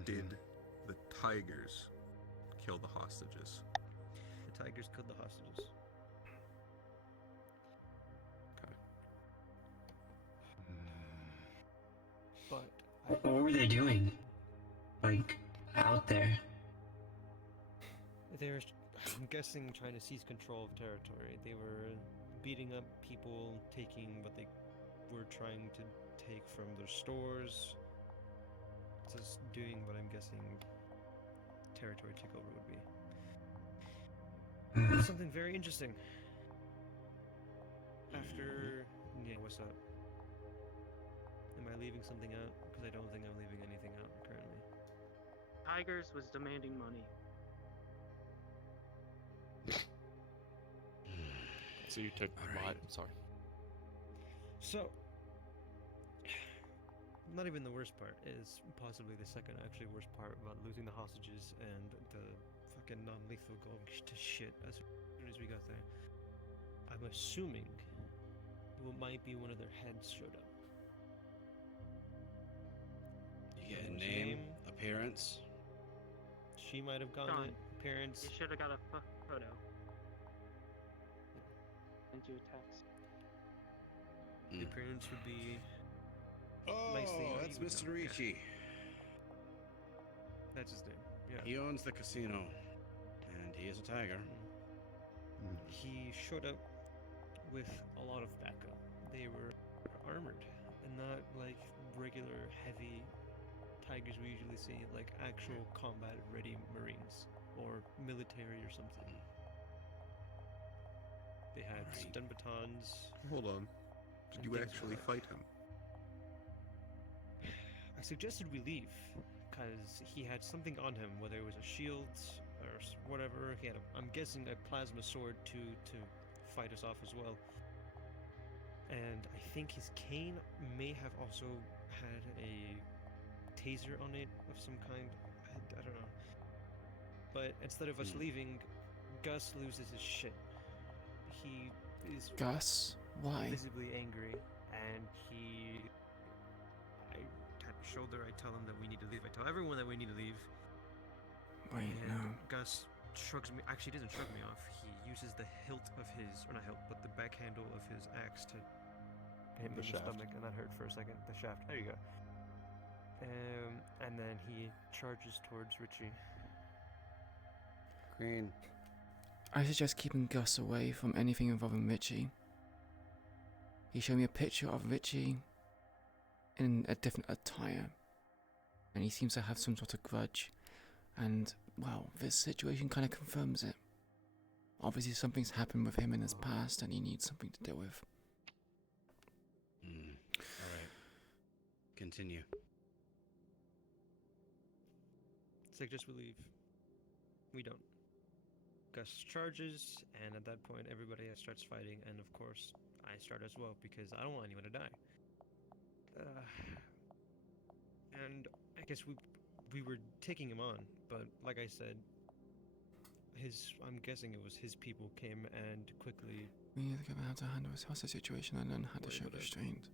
Did the tigers kill the hostages? The tigers killed the hostages. But what were they doing? Like, out there? They were, I'm guessing, trying to seize control of territory. They were beating up people, taking what they were trying to take from their stores. Just doing what I'm guessing territory takeover would be. Something very interesting. After... Yeah, what's up? Am I leaving something out? Because I don't think I'm leaving anything out currently. Tigers was demanding money. So you took my... Sorry. So, not even the worst part is possibly the second actually worst part about losing the hostages and the fucking non-lethal going to shit as soon as we got there. I'm assuming it might be one of their heads showed up. You get a name, appearance. She might have gotten it. Appearance. You should have got a photo. Send you a text. The appearance would be. Oh, that's Mr. Ricci. That's his name. Yeah. He owns the casino, and he is a tiger. He showed up with a lot of backup. They were armored, and not like regular heavy tigers we usually see, like actual combat-ready Marines or military or something. They had stun batons. Hold on. Did you actually fight him? I suggested we leave, because he had something on him, whether it was a shield or whatever. He had, I'm guessing, a plasma sword to fight us off as well. And I think his cane may have also had a taser on it of some kind. I don't know. But instead of us leaving, Gus loses his shit. He is Gus? Why? visibly angry, and I tap his shoulder, I tell him that we need to leave. I tell everyone that we need to leave. Wait, and no. Gus shrugs me, actually doesn't shrug me off. He uses the hilt of his, or not hilt, but the back handle of his axe to hit me in the stomach, and that hurt for a second. The shaft, there you go. And then he charges towards Richie. Green. I suggest keeping Gus away from anything involving Richie. He showed me a picture of Richie in a different attire, and he seems to have some sort of grudge, and, well, this situation kind of confirms it. Obviously something's happened with him in his past, and he needs something to deal with. Alright. Continue. Suggest we leave. We don't. Gus charges, and at that point everybody starts fighting, and of course I start as well, because I don't want anyone to die. And I guess we were taking him on, but like I said, I'm guessing it was his people came and quickly... We need to figure out how to handle this hostage situation and learn how to show restraint.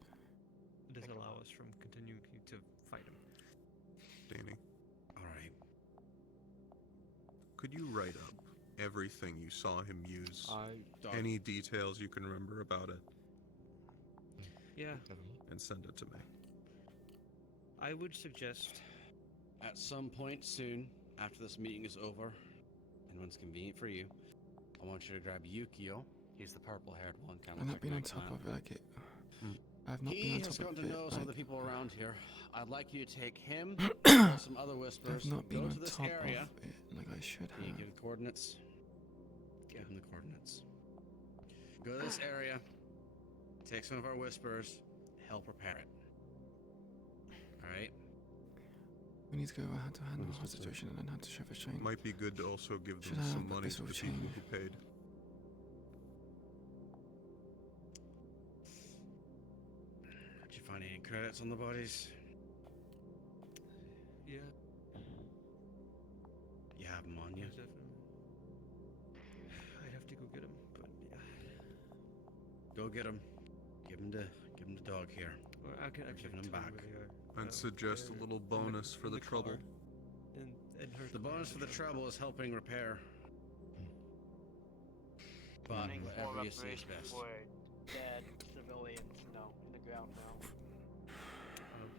It doesn't allow us from continuing to fight him. Danny. Alright. Could you write up everything you saw him use. don't- Any details you can remember about it. Yeah. And send it to me. I would suggest At some point soon, after this meeting is over, and when it's convenient for you, I want you to grab Yukio. He's the purple-haired one. Kind I've not been on top of it like it. I've not been He on has top gotten of to it. know some of the Like, people around here. I'd like you to take him, and some other whispers, I've not been go on to this top area. of it like I should Can you have. give the coordinates? Give him the coordinates. Go to this area, take some of our whispers, help repair it. Alright? We need to go over how to handle the situation and then how to shove a chain. Might be good to also give Should them have, some but money this to will the people change. who paid. Did you find any credits on the bodies? Yeah. You have them on you? Definitely. I'd have to go get him, but yeah. Go get him. Give him the dog here. Or I can actually Giving him tell back. where they are. I'd suggest a little bonus for the trouble. And her The bonus for the trouble is helping repair. But Running whatever for you see is reparations best. for dead civilians, in the ground now.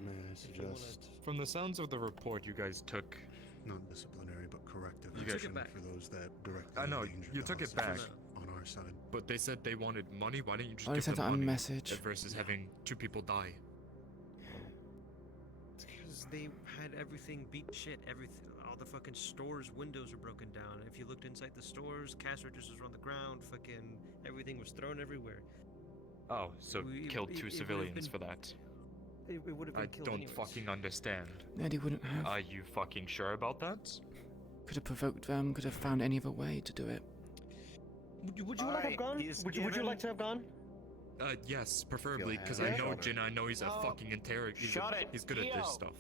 May I suggest? From the sounds of the report, you guys took. Not disciplinary, but corrective You guys- action for those that directly I know endangered you the took it back, hostages on our side. but they said they wanted money. Why didn't you just I give sent them out a money message. versus having 2 people die? Because they had everything beat to shit. Everything, all the fucking stores' windows were broken down. If you looked inside the stores, cash registers were on the ground. Fucking everything was thrown everywhere. Oh, so We- killed it- 2 it would've civilians been- for that. It would have been I killed don't anyways. fucking understand. Eddie wouldn't have. Are you fucking sure about that? Could have provoked them, could have found any other way to do it. Would you like to have gone? Would you like to have gone? Yes, preferably, Feel because happy. I know Yeah. Jin. I know he's a No. fucking interrogator. Shut it, He's good at Theo. this stuff.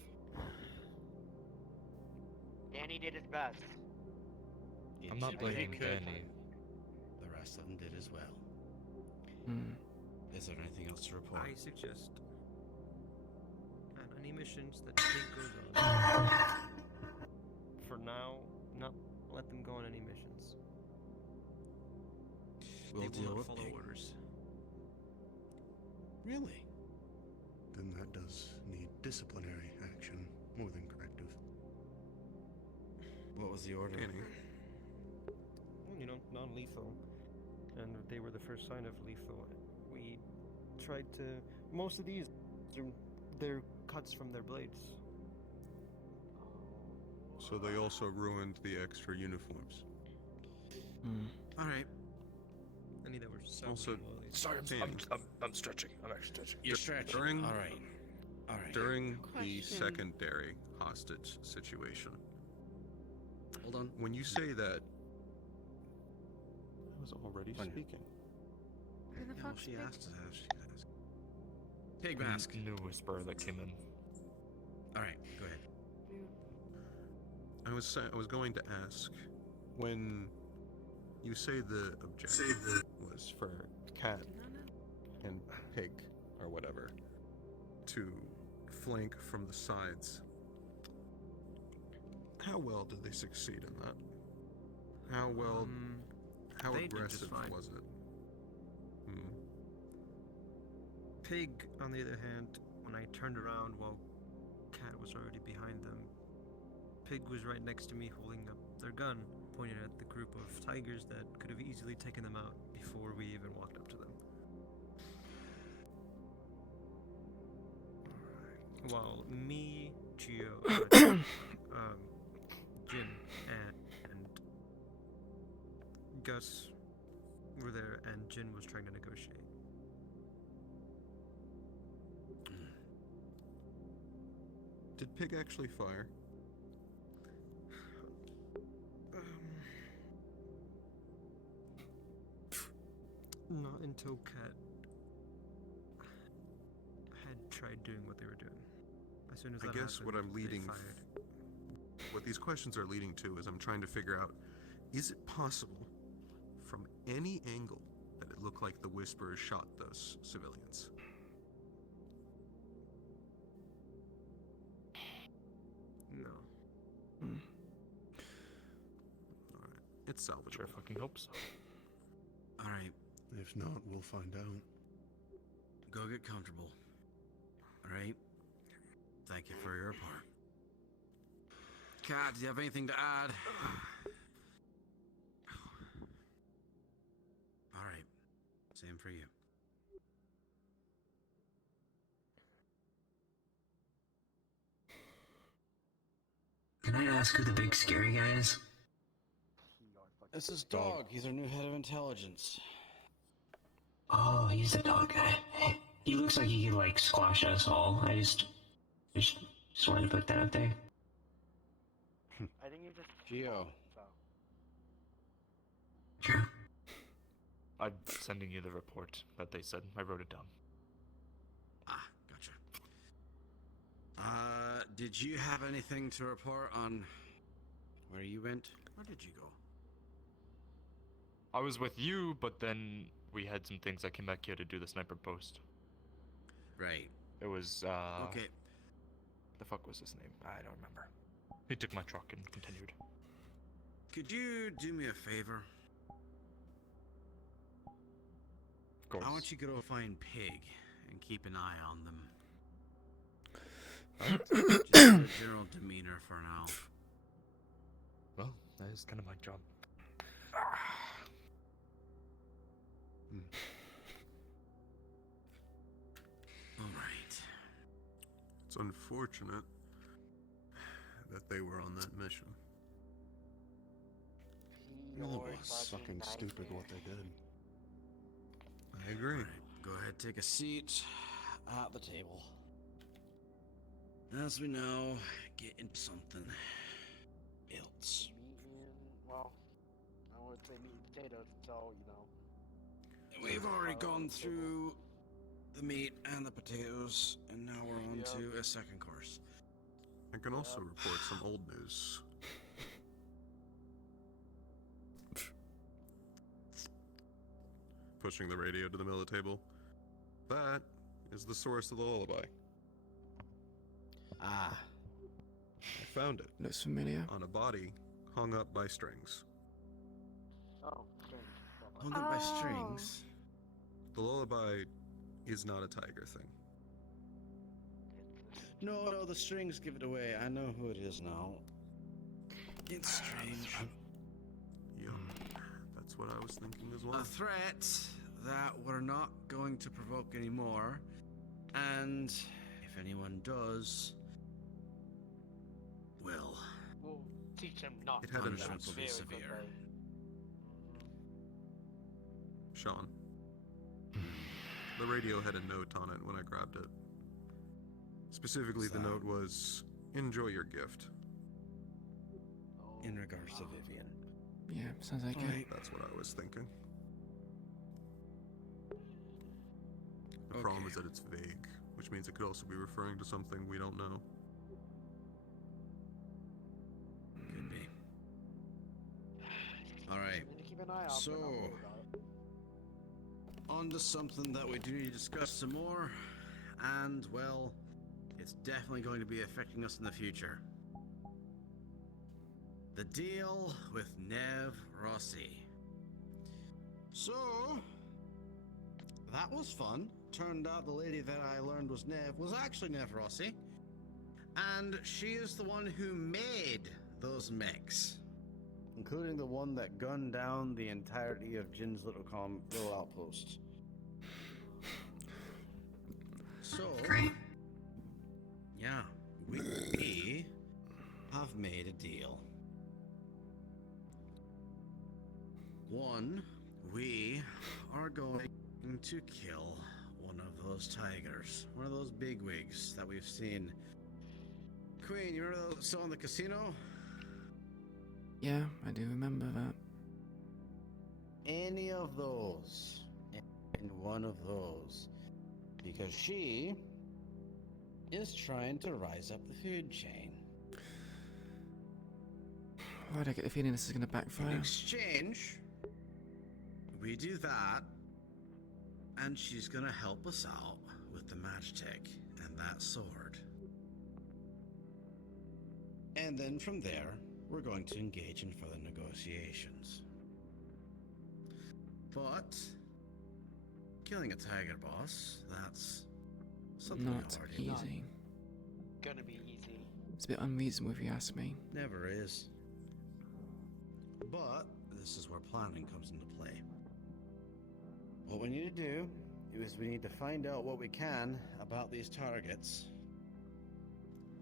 Danny did his best. I'm not blaming Danny. The rest of them did as well. Hmm. Is there anything else to report? I suggest on any missions that Pig goes on. For now, not let them go on any missions. We'll they deal will not with follow Pig. orders. Really? Then that does need disciplinary action more than corrective. What was the order? Danny, Well, non-lethal, and they were the first sign of lethal. We tried to. Most of these, they're cuts from their blades. so they also ruined the extra uniforms. All right. Any that were Also, Sorry, Danny, I'm stretching. I'm actually stretching. You're stretching. During- All right. All right. during the Question. secondary hostage situation, Hold on. when you say that, I was already Fine. speaking. Who the Yeah, well, fuck's she Pig? asked us. She asked. Pig mask. New whisper that came in. All right. Go ahead. I was going to ask, when you say the objective was for Cat and Pig or whatever to flank from the sides, how well did they succeed in that? How well? How they did just aggressive fine. was it? Hmm. Pig, on the other hand, when I turned around while Cat was already behind them, Pig was right next to me holding up their gun, pointed at the group of tigers that could have easily taken them out before we even walked up to them. While me, Gio, Jin, and Gus were there, and Jin was trying to negotiate. Did Pig actually fire? Not until Cat had tried doing what they were doing. As soon as I that guess happened, what I'm they leading, fired. what these questions are leading to is I'm trying to figure out, is it possible from any angle that it looked like the Whisperers shot those civilians? No. Alright. it's salvageable. Sure fucking hope so. Alright, If not, we'll find out. go get comfortable. Alright? Thank you for your part. Kat, do you have anything to add? Alright, same for you. Can I ask who the big scary guy is? This is Dog. He's our new head of intelligence. Oh, he's the dog guy. Hey, he looks like he could like squash us all. I just wanted to put that out there. I think you just. Geo. I'm sending you the report that they said. I wrote it down. Ah, gotcha. Did you have anything to report on where you went? Where did you go? I was with you, but then we had some things I came back here to do the sniper post. Right. It was, Okay. The fuck was his name? I don't remember. He took my truck and continued. Could you do me a favor? Of course. I want you to go find Pig and keep an eye on them. Just their general demeanor for now. Well, that is kind of my job. Alright. It's unfortunate that they were on that mission. It was fucking stupid what they did. I agree. Alright, go ahead, take a seat at the table. As we know, get into something else. Well, I would say meat and potatoes, so, you know. We've already gone through the meat and the potatoes, and now we're on to a second course. I can also report some old news. Pushing the radio to the middle of the table. That is the source of the lullaby. Ah. I found it. Looks familiar. On a body hung up by strings. Oh, hung up by strings? The lullaby is not a tiger thing. No, the strings give it away. I know who it is now. It's strange. Yeah, that's what I was thinking as well. A threat that we're not going to provoke anymore. And if anyone does, well, we'll teach them not It had to an do that punishment will be very severe. quickly. Sean. The radio had a note on it when I grabbed it. Specifically, the note was, "Enjoy your gift." In regards to Vivian. Yeah, sounds like it. That's what I was thinking. The problem is that it's vague, which means it could also be referring to something we don't know. Could be. Alright. Keep an eye out, So, but not worry about it. on to something that we do need to discuss some more. And, well, it's definitely going to be affecting us in the future. The deal with Nev Rossi. So, that was fun. Turned out the lady that I learned was Nev was actually Nev Rossi. And she is the one who made those mechs. Including the one that gunned down the entirety of Jin's little outpost. So, yeah, we have made a deal. One, we are going to kill one of those tigers. One of those bigwigs that we've seen. Queen, you remember those still in the casino? Yeah, I do remember that. Any of those. And one of those. Because she is trying to rise up the food chain. Why do I get the feeling this is going to backfire? In exchange, we do that, and she's gonna help us out with the matchstick and that sword. And then from there, we're going to engage in further negotiations. But killing a tiger boss, that's something we Not already done. easy. Gonna be easy. It's a bit unreasonable if you ask me. Never is. But this is where planning comes into play. What we need to do is we need to find out what we can about these targets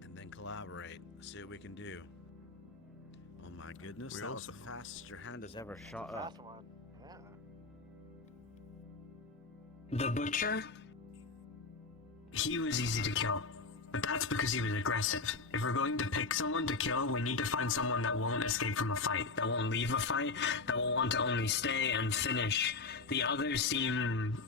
and then collaborate, see what we can do. Oh my goodness, We that was also- the fastest your hand has ever shot up. Last one. The butcher, he was easy to kill, but that's because he was aggressive. If we're going to pick someone to kill, we need to find someone that won't escape from a fight, that won't leave a fight, that will want to only stay and finish. The others seem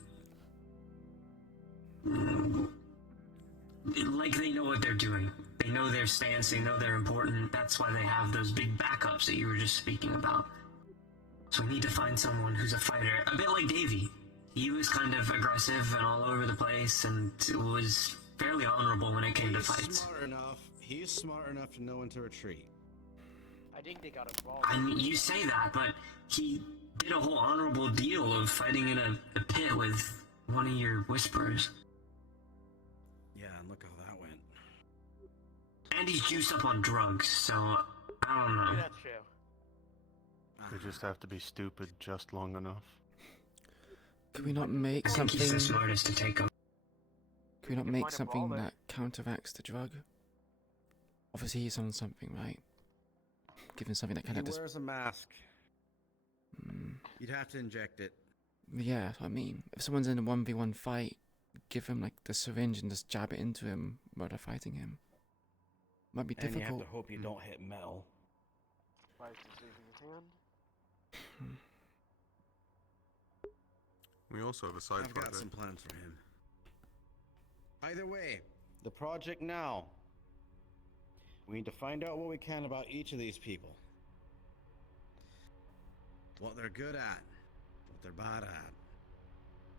like they know what they're doing. They know their stance, they know they're important. That's why they have those big backups that you were just speaking about. So we need to find someone who's a fighter, a bit like Davey. He was kind of aggressive and all over the place, and was fairly honorable when it came to fights. He's smart enough to know when to retreat. I think they got it wrong. I mean, you say that, but he did a whole honorable deal of fighting in a pit with one of your whisperers. Yeah, and look how that went. And he's juiced up on drugs, so I don't know. That's true. They just have to be stupid just long enough. Could we not make I think something? he's the smartest to take him. Could we not make something that counteracts the drug? Obviously, he's on something, right? Give him something that kind He of just. wears a mask. You'd have to inject it. Yeah, that's what I mean. If someone's in a 1v1 fight, give him like the syringe and just jab it into him while they're fighting him. Might be And you have difficult. to hope you don't hit metal. Spice is raising his hand. We also have a side I've got project. some plans for him. Either way, the project now. We need to find out what we can about each of these people. What they're good at, what they're bad at.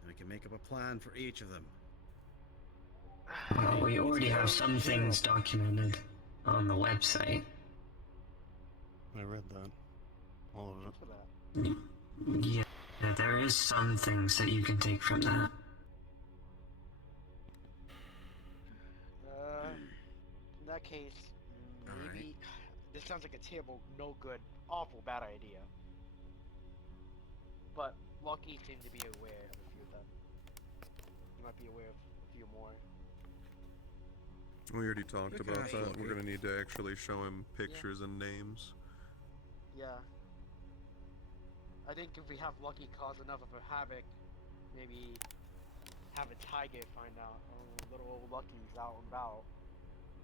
And we can make up a plan for each of them. Well, we already have some things documented on the website. I read that. All of it. Yeah, there is some things that you can take from that. In that case, maybe this sounds like a terrible, no good, awful bad idea. But Lucky seemed to be aware of a few of them. He might be aware of a few more. We already talked Okay. about that. We're gonna need to actually show him pictures and names. Yeah. I think if we have Lucky cause enough of a havoc, maybe have a Tiger find out little old Lucky's out and about.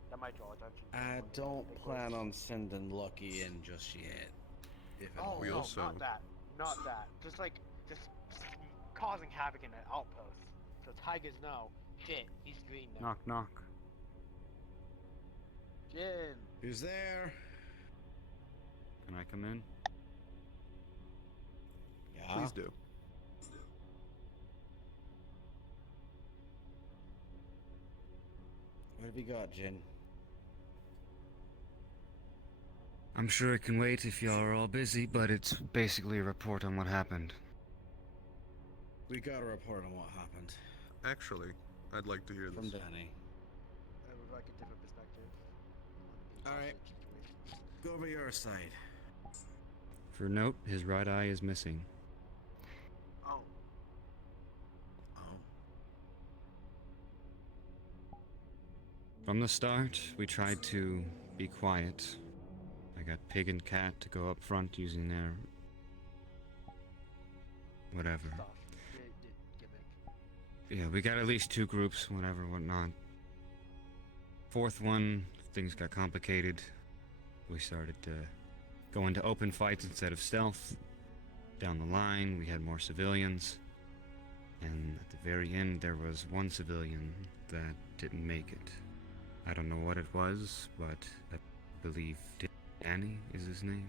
That might draw attention. I don't plan on sending Lucky in just yet. If at all. Oh, no, not that. Not that. Just causing havoc in an outpost. So Tigers know. Shit, he's green now. Knock, knock. Jin. Who's there? Can I come in? Yeah. Please do. What have you got, Jin? I'm sure it can wait if y'all are all busy, but it's basically a report on what happened. We got a report on what happened. Actually, I'd like to hear From this. Danny. I would like a different perspective. Alright. Go over your side. For note, his right eye is missing. Oh. From the start, we tried to be quiet. I got Pig and Cat to go up front using their... whatever. Yeah, we got at least 2 groups, whatever, whatnot. Fourth one, things got complicated. We started to go into open fights instead of stealth. Down the line, we had more civilians. And at the very end, there was one civilian that didn't make it. I don't know what it was, but I believe Danny is his name.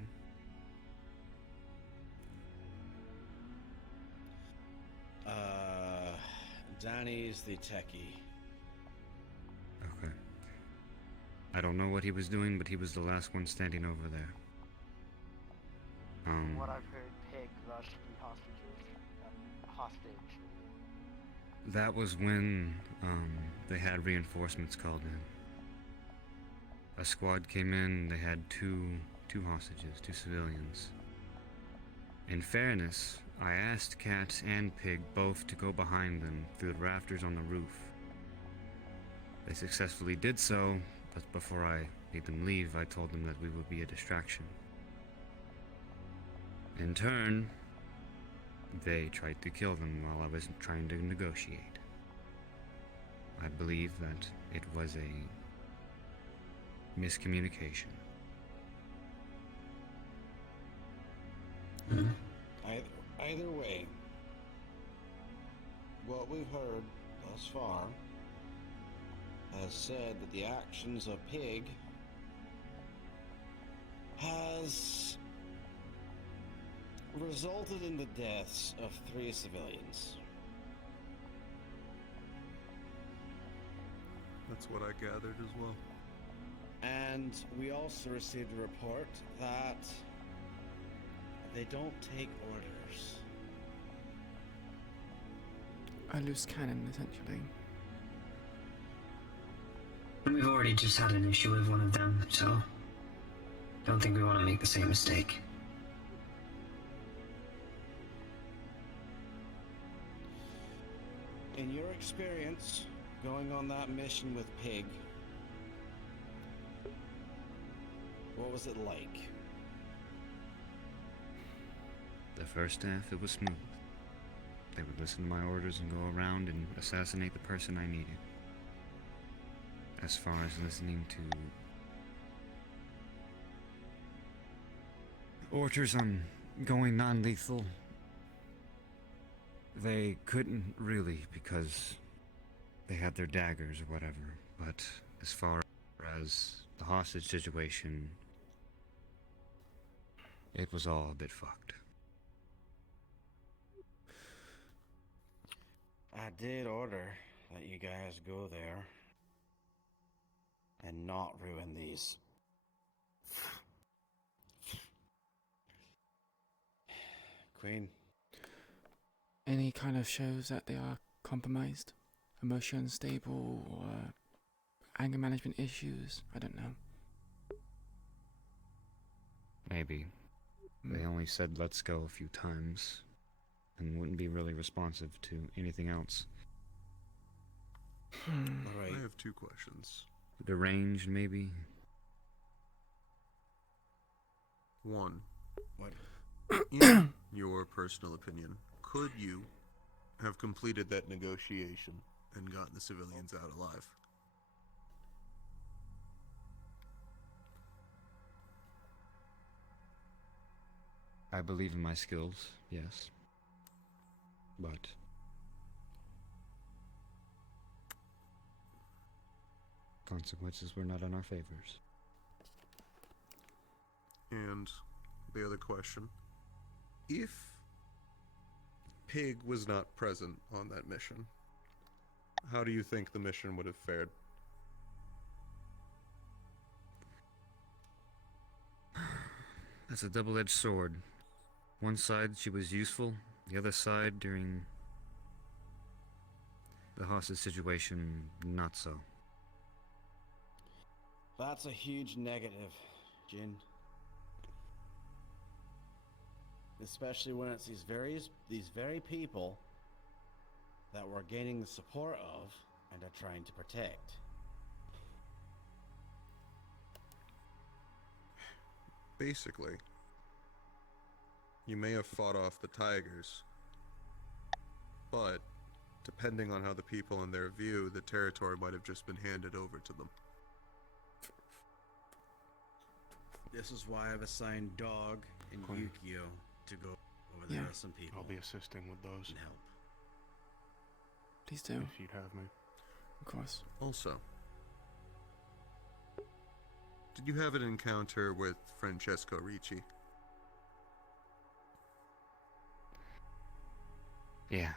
Danny's the techie. Okay. I don't know what he was doing, but he was the last one standing over there. From what I've heard, Pig, the hostage? That was when they had reinforcements called in. A squad came in. They had two hostages, 2 civilians. In fairness, I asked Cat and Pig both to go behind them through the rafters on the roof. They successfully did so, but before I made them leave, I told them that we would be a distraction. In turn, they tried to kill them while I was trying to negotiate. I believe that it was a miscommunication. Either way, what we've heard thus far has said that the actions of Pig has resulted in the deaths of 3 civilians. That's what I gathered as well. And we also received a report that they don't take orders. A loose cannon, essentially. We've already just had an issue with one of them, so don't think we want to make the same mistake. In your experience, going on that mission with Pig, what was it like? The first half, it was smooth. They would listen to my orders and go around and assassinate the person I needed. As far as listening to orders on going non-lethal, they couldn't really because they had their daggers or whatever. But as far as the hostage situation, it was all a bit fucked. I did order that you guys go there and not ruin these. Queen. Any kind of shows that they are compromised, emotionally unstable, or anger management issues? I don't know. Maybe. They only said let's go a few times and wouldn't be really responsive to anything else. Alright. I have 2 questions. Deranged, maybe? 1. What? In your personal opinion, could you have completed that negotiation and gotten the civilians out alive? I believe in my skills, yes. But consequences were not in our favors. And the other question, if Pig was not present on that mission, how do you think the mission would have fared? That's a double-edged sword. One side, she was useful. The other side, during the hostage situation, not so. That's a huge negative, Jin. Especially when it's these very people that we're gaining the support of and are trying to protect. Basically, you may have fought off the tigers, but depending on how the people in their view, the territory might have just been handed over to them. This is why I've assigned Dog and Yukio to go over there with some people. I'll be assisting with those. And help. Please do. If you'd have me. Of course. Also, did you have an encounter with Francesco Ricci? Yeah.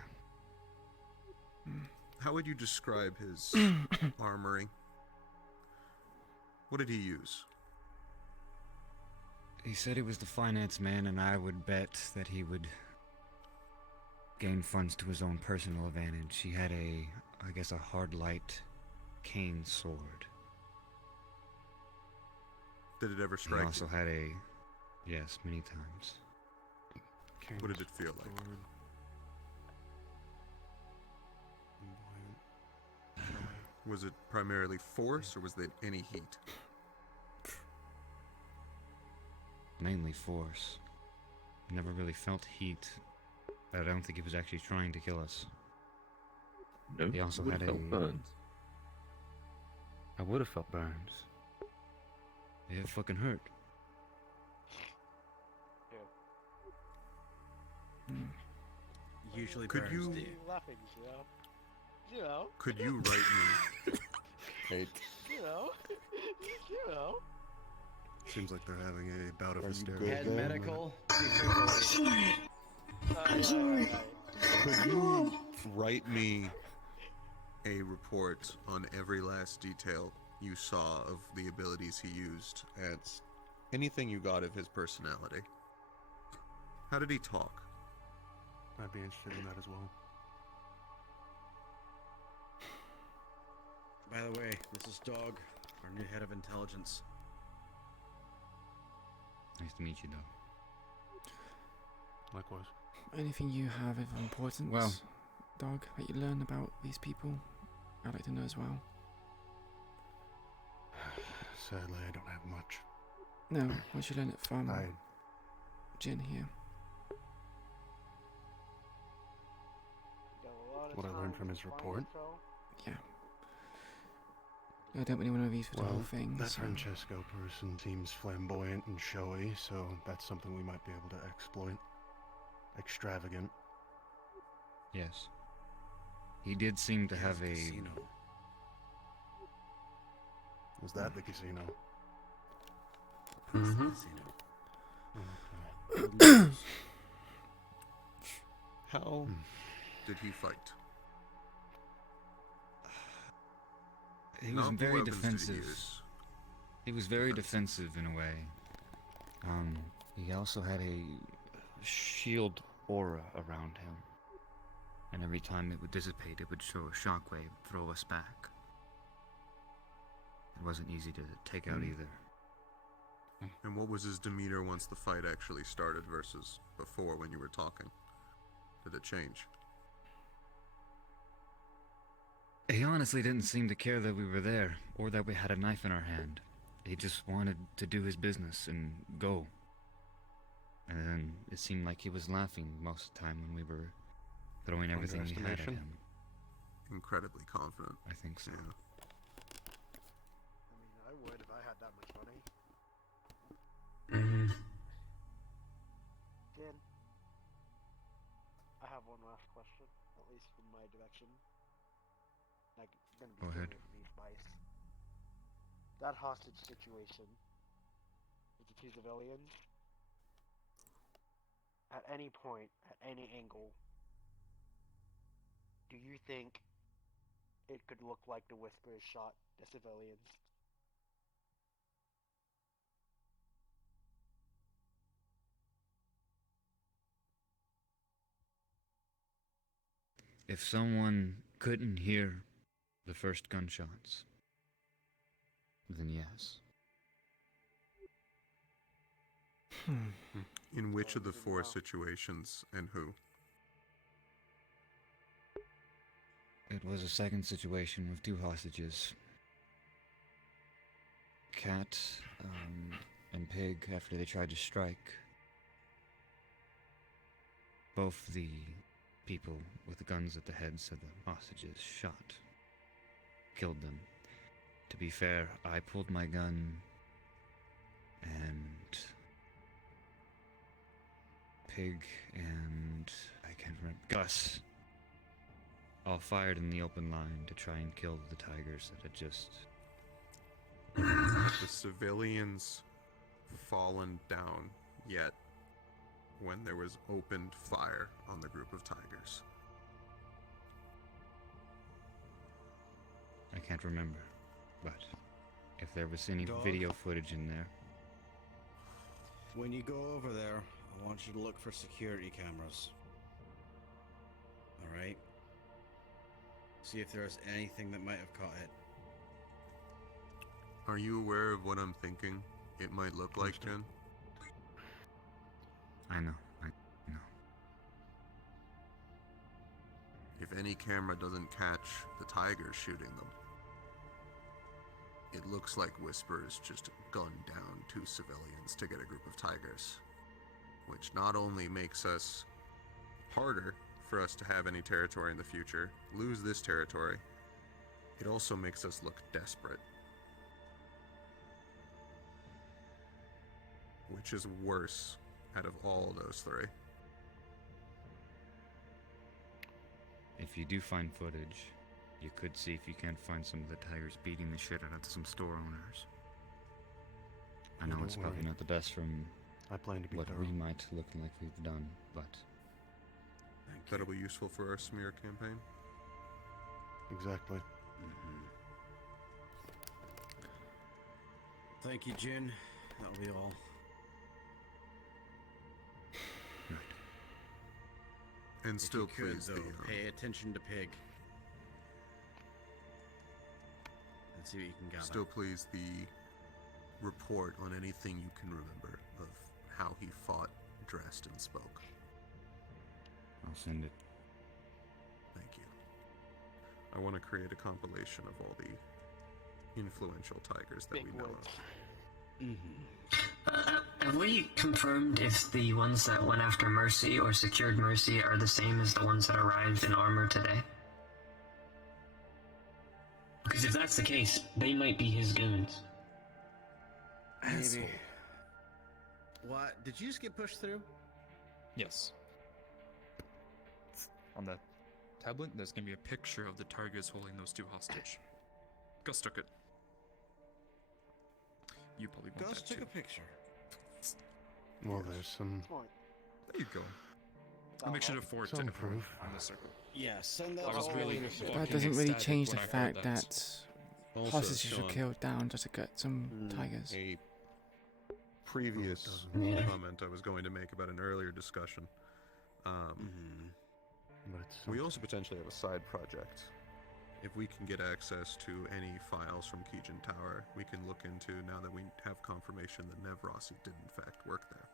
How would you describe his armory? What did he use? He said he was the finance man, and I would bet that he would gain funds to his own personal advantage. He had a, I guess, a hard light cane sword. Did it ever strike He also you? had a, yes, many times. What did it feel like? Was it primarily force, or was there any heat? Mainly force. Never really felt heat. But I don't think he was actually trying to kill us. No, He also would've had a... felt burns. I would have felt burns. It fucking hurt. Usually Could burns you- do. Laughing, you know? Could you write me? Hey, You know? You know? Seems like they're having a bout of Are you hysteria. good Head there? medical. Could you write me a report on every last detail you saw of the abilities he used and anything you got of his personality? How did he talk? I'd be interested in that as well. By the way, this is Dog, our new head of intelligence. Nice to meet you, though. Likewise. Anything you have of importance, Well- Dog, that you learn about these people, I'd like to know as well. Sadly, I don't have much. No, once you learn it from I Jin here. what I learned from his report. Yeah. I don't really want to read through the Well, whole thing. that so- Francesco person seems flamboyant and showy, so that's something we might be able to exploit. Extravagant. Yes. He did seem to have a... Was that the casino? Mm-hmm. How did he fight? He was Not the very weapons did he defensive. use? He was very defensive in a way. He also had a shield aura around him. And every time it would dissipate, it would show a shockwave, throw us back. It wasn't easy to take out either. And what was his demeanor once the fight actually started versus before when you were talking? Did it change? He honestly didn't seem to care that we were there, or that we had a knife in our hand. He just wanted to do his business and go. And then it seemed like he was laughing most of the time when we were throwing everything we had at Underestimation? him. Incredibly confident. I think so. Yeah. I would if I had that much money. Mm-hmm. Jen, I have one last question, at least from my direction. Like, gonna be Go ahead. from me, Spice. That hostage situation with the two civilians. At any point, at any angle, do you think it could look like the Whisperers shot the civilians? If someone couldn't hear the first gunshots, then yes. In which of the four situations and who? It was a second situation with two hostages. Cat and Pig, after they tried to strike. Both the people with the guns at the heads of the hostages shot. Killed them. To be fair, I pulled my gun and Pig and I can't remember, Gus all fired in the open line to try and kill the tigers that had just... Have the civilians fallen down yet when there was opened fire on the group of tigers? I can't remember, but if there was any Dog? video footage in there, When you go over there, I want you to look for security cameras. see if there's anything that might have caught it. Are you aware of what I'm thinking it might look like, Jen? I know. If any camera doesn't catch the tigers shooting them, it looks like Whisper's just gunned down 2 civilians to get a group of tigers. Which not only makes us harder for us to have any territory in the future, lose this territory, it also makes us look desperate. Which is worse out of all those 3. If you do find footage, you could see if you can't find some of the tigers beating the shit out of some store owners. I know Don't it's probably worry. not the best from I plan to be what thorough. we might look like we've done, but That'll be useful for our smear campaign. Exactly. Thank you, Jin. That'll be all. And If still you could, please though, the, pay attention to Pig. And see what you can gather. Still please the report on anything you can remember of how he fought, dressed, and spoke. I'll send it. Thank you. I want to create a compilation of all the influential tigers that we know of. Have we confirmed if the ones that went after Mercy or secured Mercy are the same as the ones that arrived in armor today? Because if that's the case, they might be his goons. Maybe. What? Did you just get pushed through? Yes. On the tablet, there's gonna be a picture of the tigers holding those 2 hostage. Gus took it. You probably want Gus that took too. a picture. Well, there's some There you go. I'll make sure to forward to some everyone proof. on the circle. Yeah, send that I was all really over. fucking That doesn't really ecstatic change the when I heard fact that. that Also, hostages were Sean, killed down just to get some tigers. A previous Yeah. comment I was going to make about an earlier discussion. But it's We also potentially have a side project. If we can get access to any files from Keegan Tower, we can look into, now that we have confirmation that Nevrossi did in fact work there.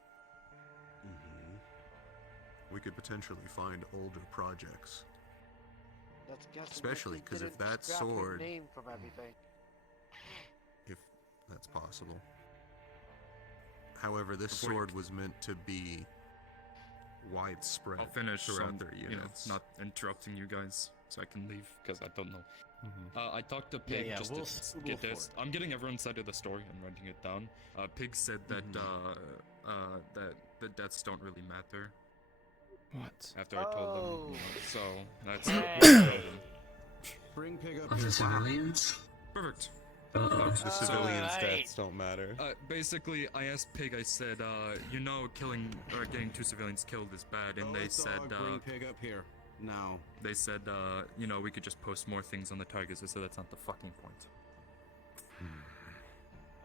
We could potentially find older projects. That's guessing Especially he 'cause if didn't that scrap his sword- name from everything. If that's possible. However, this Before you- sword was meant to be widespread I'll finish throughout so, their you know, units. not interrupting you guys so I can leave because I don't know. I talked to Yeah, Pig yeah, just we'll to we'll get this. I'm getting everyone's side of the story and writing it down. Pig said that that the deaths don't really matter. What? After I told them, you know, so that's Hey. Bring Pig up Of here. the civilians? perfect. The So, civilians' Alright. deaths don't matter. Basically, I asked Pig. I said, you know, killing or getting 2 civilians killed is bad, and they Dog, said, bring Pig up here. Now. they said, you know, we could just post more things on the tigers. I said that's not the fucking point.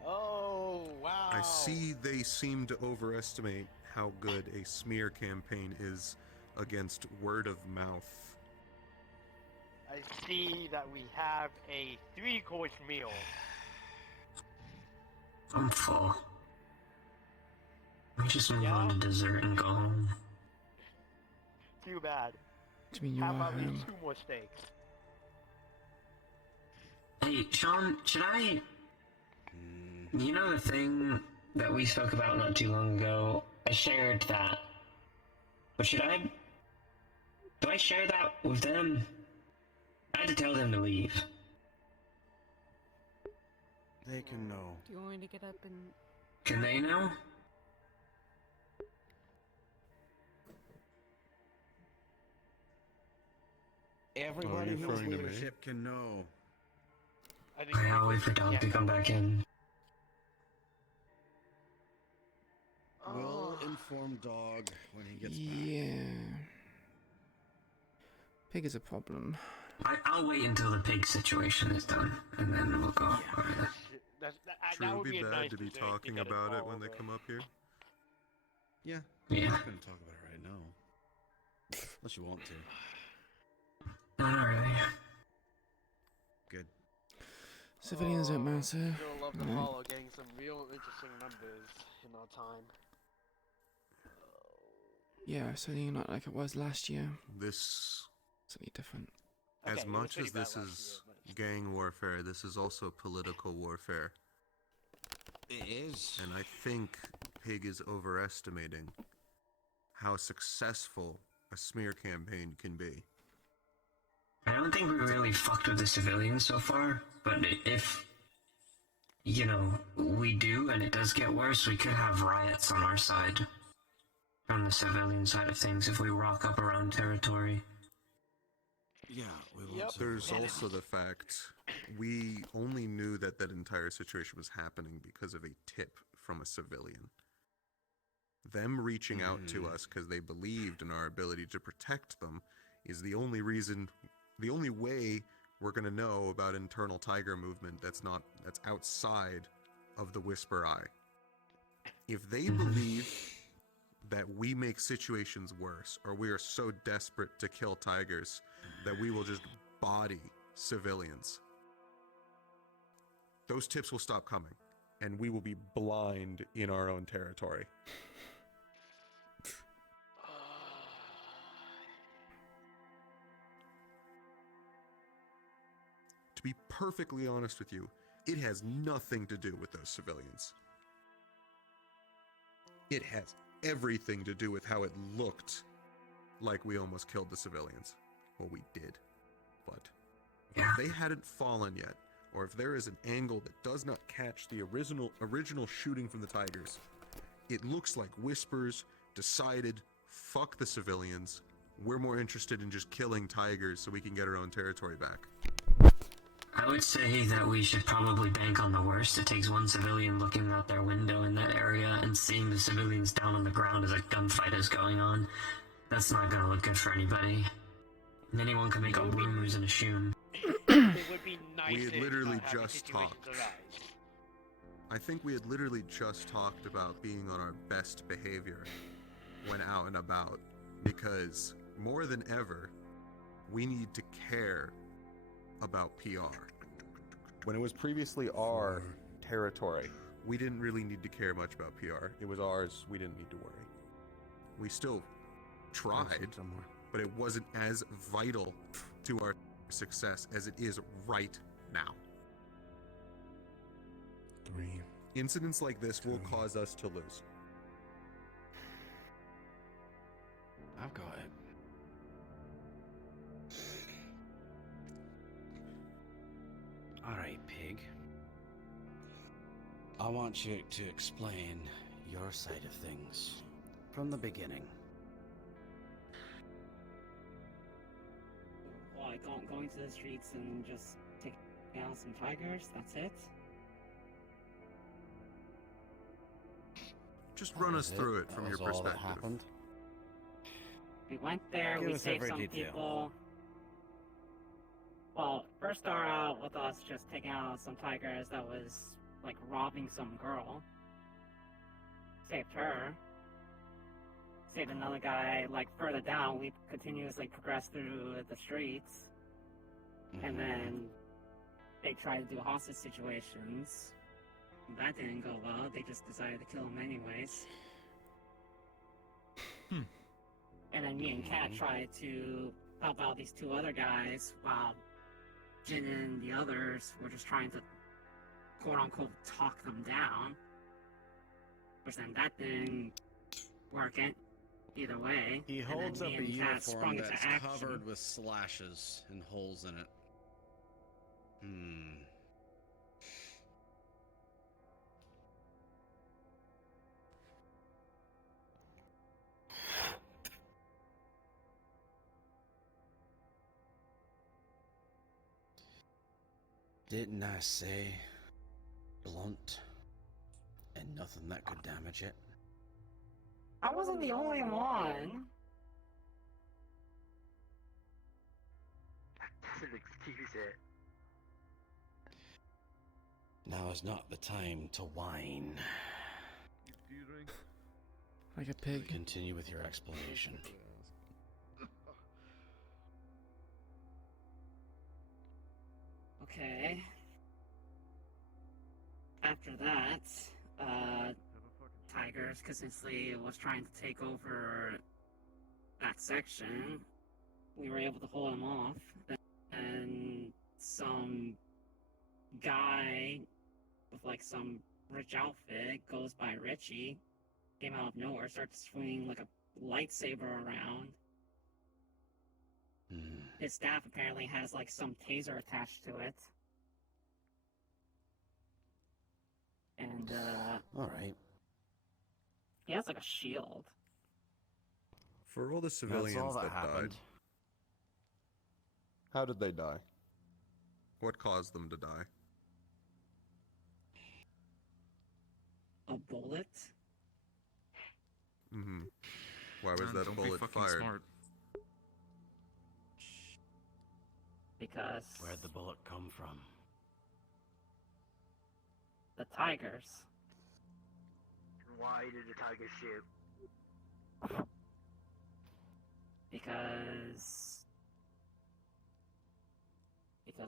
Oh, wow. I see they seem to overestimate how good a smear campaign is against word of mouth. I see that we have a 3-course meal. I'm full. We just move on to dessert and go home. Too bad. Do you mean you How are about we home? 2 more steaks? Hey, Sean, should I... You know the thing that we spoke about not too long ago? I shared that. But should I... Do I share that with them? I had to tell them to leave. They can know. Do you want me to get up and... Can they know? Everybody knows referring to me? leadership can know. I think I'll wait for Dog to come back in. We'll inform Dog when he gets back. Yeah. Pig is a problem. I'll wait until the pig situation is done, and then we'll go over that. True, that it would would be be a bad nice to be dessert talking get about it all when they over. come up here. Yeah. Yeah. I'm not gonna talk about it right now. Unless you want to. Not really. Civilians don't matter. Sure love to No. follow getting some real interesting numbers in our time. Yeah, certainly not like it was last year. This, Something different. as Okay, it much was as pretty this bad last is year, gang warfare, this is also political warfare. It is. And I think Pig is overestimating how successful a smear campaign can be. I don't think we really fucked with the civilians so far, but if, you know, we do and it does get worse, we could have riots on our side. From the civilian side of things, if we rock up around territory. Yeah, we want to. There's also the fact we only knew that that entire situation was happening because of a tip from a civilian. Them reaching out to us because they believed in our ability to protect them is the only reason, the only way we're going to know about internal tiger movement that's outside of the Whisper Eye. If they believe that we make situations worse, or we are so desperate to kill tigers that we will just body civilians, those tips will stop coming, and we will be blind in our own territory. To be perfectly honest with you, it has nothing to do with those civilians. It has everything to do with how it looked like we almost killed the civilians. Well, we did. But if they hadn't fallen yet, or if there is an angle that does not catch the original shooting from the tigers, it looks like Whispers decided, fuck the civilians, we're more interested in just killing tigers so we can get our own territory back. I would say that we should probably bank on the worst. It takes one civilian looking out their window in that area and seeing the civilians down on the ground as a gunfight is going on. That's not gonna look good for anybody. And anyone can make up rumors and assume. It would be nice We had if literally not having just situations talked. arise. I think we had literally just talked about being on our best behavior when out and about, because more than ever, we need to care about PR. When it was previously our territory, we didn't really need to care much about PR. It was ours, we didn't need to worry. We still tried, but it wasn't as vital to our success as it is right now. Incidents like this will cause us to lose. I've got it. Alright, Pig. I want you to explain your side of things from the beginning. What, going to the streets and just taking down some tigers? That's it? Just run us through it from your perspective. We went there, Give we us saved every some detail. people. Well, first started out with us just taking out some tigers that was, like, robbing some girl. Saved her. Saved another guy, like, further down. We continuously progressed through the streets. And then they tried to do hostage situations. That didn't go well. They just decided to kill him anyways. And then me and Kat tried to help out these two other guys while Jin and the others were just trying to quote-unquote talk them down. Which then that didn't work either way. He And then holds up me a and Kat sprung uniform into that's action. covered with slashes and holes in it. Didn't I say blunt and nothing that could damage it? I wasn't the only one. Doesn't excuse it. Now is not the time to whine. Like a pig. Continue with your explanation. Okay. after that, Tigers consistently was trying to take over that section. We were able to hold him off, and some guy with like some rich outfit goes by Richie, came out of nowhere, starts swinging like a lightsaber around. His staff apparently has like some taser attached to it. And Alright. he has like a shield. For all the civilians that died, how did they die? What caused them to die? A bullet? Mm-hmm. Why was Man, that don't be bullet fucking fired? smart. Because Where'd the bullet come from? the Tigers. Why did the Tigers shoot? Because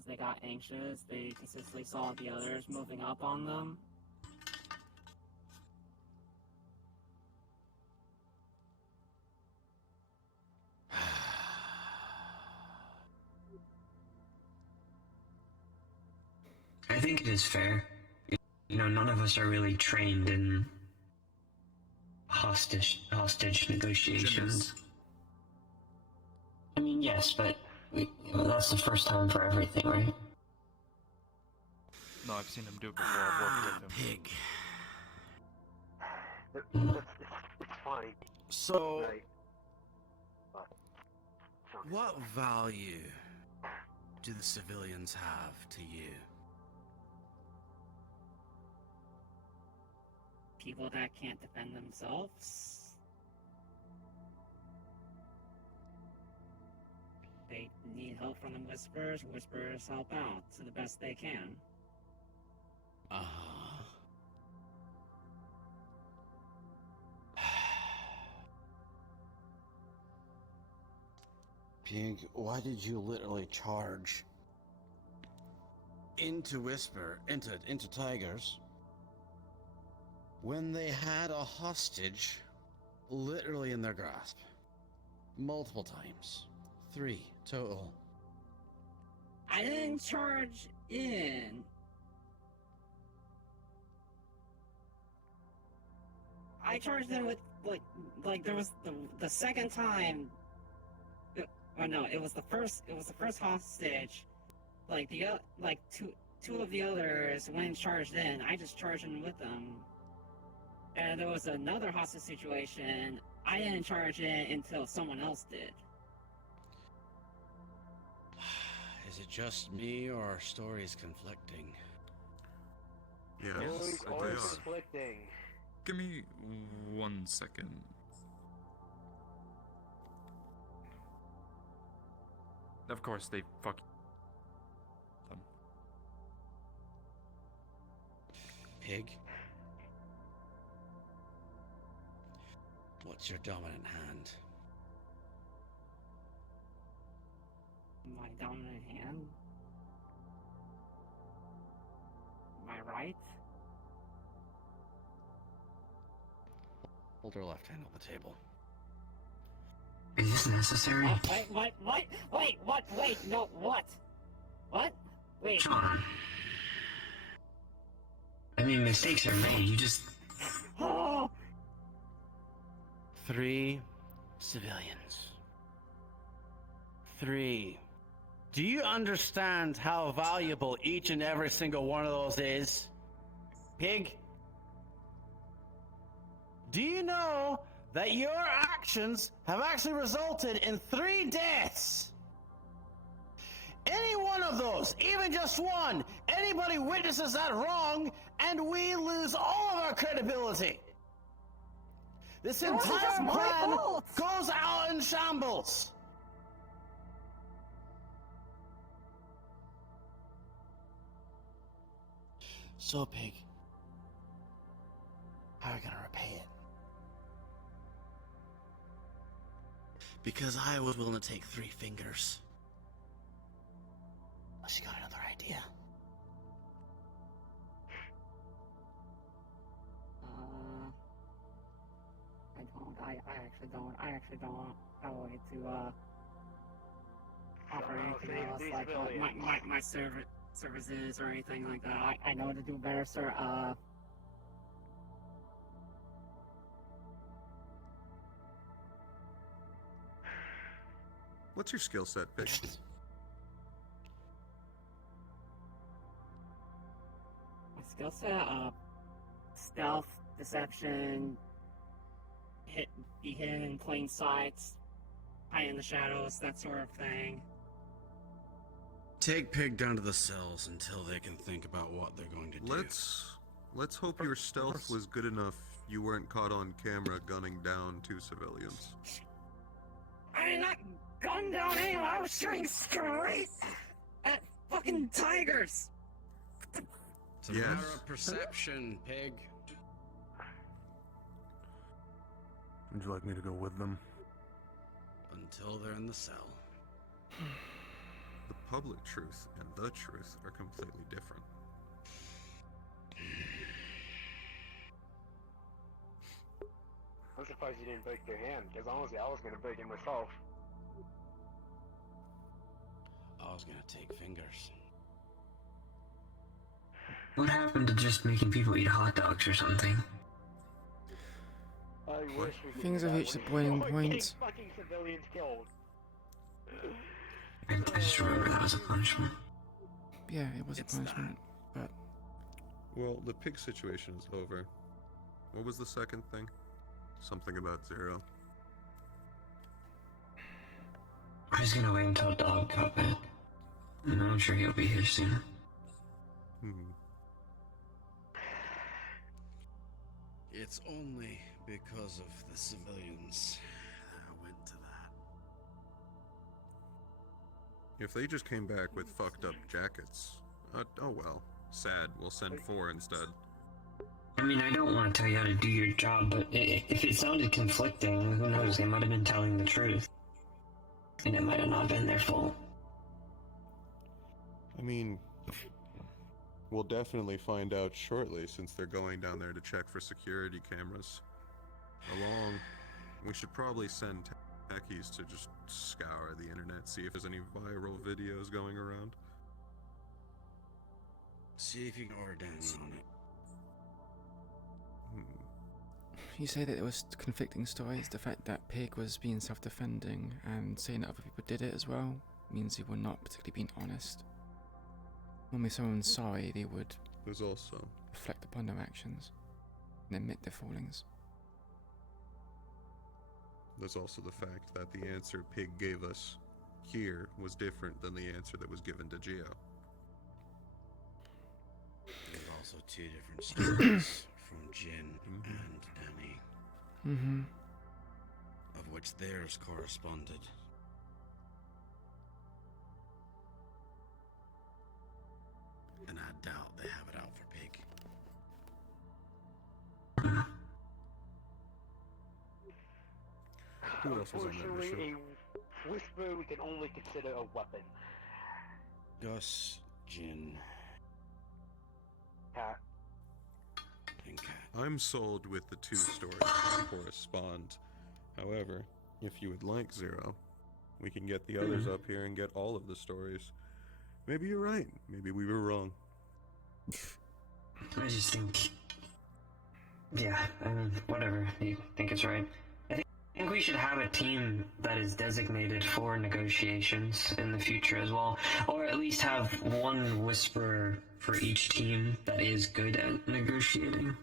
they got anxious, they consistently saw the others moving up on them. I think it is fair. You know, none of us are really trained in hostage negotiations. I mean, yes, but that's the first time for everything, right? No, I've seen him do it before. I've worked with him. Pig. It's fine. So, Right. But, what value do the civilians have to you? People that can't defend themselves. They need help from the Whisperers. Whisperers help out to the best they can. Pig, why did you literally charge into Whisper, into Tigers, when they had a hostage literally in their grasp? Multiple times. 3 total. I didn't charge in. I charged in with like there was the second time. Or no, it was the first hostage. Like two of the others went charged in. I just charged in with them. And there was another hostage situation. I didn't charge in until someone else did. Is it just me or are stories conflicting? Yes, Always conflicting. Give me 1 second. Of course, they fuck them. Pig? What's your dominant hand? My dominant hand? My right? Hold her left hand on the table. Is this necessary? Wait, no, what? What? Wait. Sean. I mean, mistakes are made. You just... Oh! 3 civilians. 3. Do you understand how valuable each and every single one of those is? Pig? Do you know that your actions have actually resulted in 3 deaths? Any one of those, even just one, anybody witnesses that wrong, and we lose all of our credibility. This entire plan goes out in shambles. So, Pig, how are we gonna repay it? Because I was willing to take 3 fingers. Unless you got another idea. I actually don't have a way to offer anything else like my services or anything like that. I know to do better, sir. What's your skill set, Pig? My skill set, stealth, deception, be hidden in plain sight, hide in the shadows, that sort of thing. Take Pig down to the cells until they can think about what they're going to do. Let's hope your stealth was good enough you weren't caught on camera gunning down 2 civilians. I did not gun down anyone, I was shooting straight at fucking tigers! It's a matter of perception, Pig. Would you like me to go with them? Until they're in the cell. The public truth and the truth are completely different. I'm surprised you didn't break your hand, because honestly, I was gonna break it myself. I was gonna take fingers. What happened to just making people eat hot dogs or something? I wish we could Things do have that reached a when boiling getting point. fucking civilians killed. I just remember that was a punishment. Yeah, it was a punishment, but Well, the pig situation is over. What was the second thing? Something about Zero. I was gonna wait until Dog got back. And I'm sure he'll be here soon. It's only because of the civilians that I went to that. If they just came back with fucked up jackets, oh well. Sad, we'll send 4 instead. I mean, I don't want to tell you how to do your job, but if it sounded conflicting, who knows, they might have been telling the truth. And it might have not been their fault. I mean, we'll definitely find out shortly since they're going down there to check for security cameras. We should probably send techies to just scour the internet, see if there's any viral videos going around. See if you can order Danny on it. you say that there was conflicting stories. The fact that Pig was being self-defending and saying that other people did it as well means they were not particularly being honest. Normally someone's sorry, they would There's also reflect upon their actions and admit their fallings. There's also the fact that the answer Pig gave us here was different than the answer that was given to Geo. There's also two different stories from Jin and Danny, Mm-hmm. of which theirs corresponded. And I doubt they have it out for Pig. Who else was on that Unfortunately, mission? a whisper we can only consider a weapon. Gus, Jin, Cat. and Cat. I'm sold with the two stories that correspond. However, if you would like Zero, we can get the others up here and get all of the stories. Maybe you're right. Maybe we were wrong. I just think, yeah, I mean, whatever. You think it's right. I think we should have a team that is designated for negotiations in the future as well, or at least have one whisperer for each team that is good at negotiating.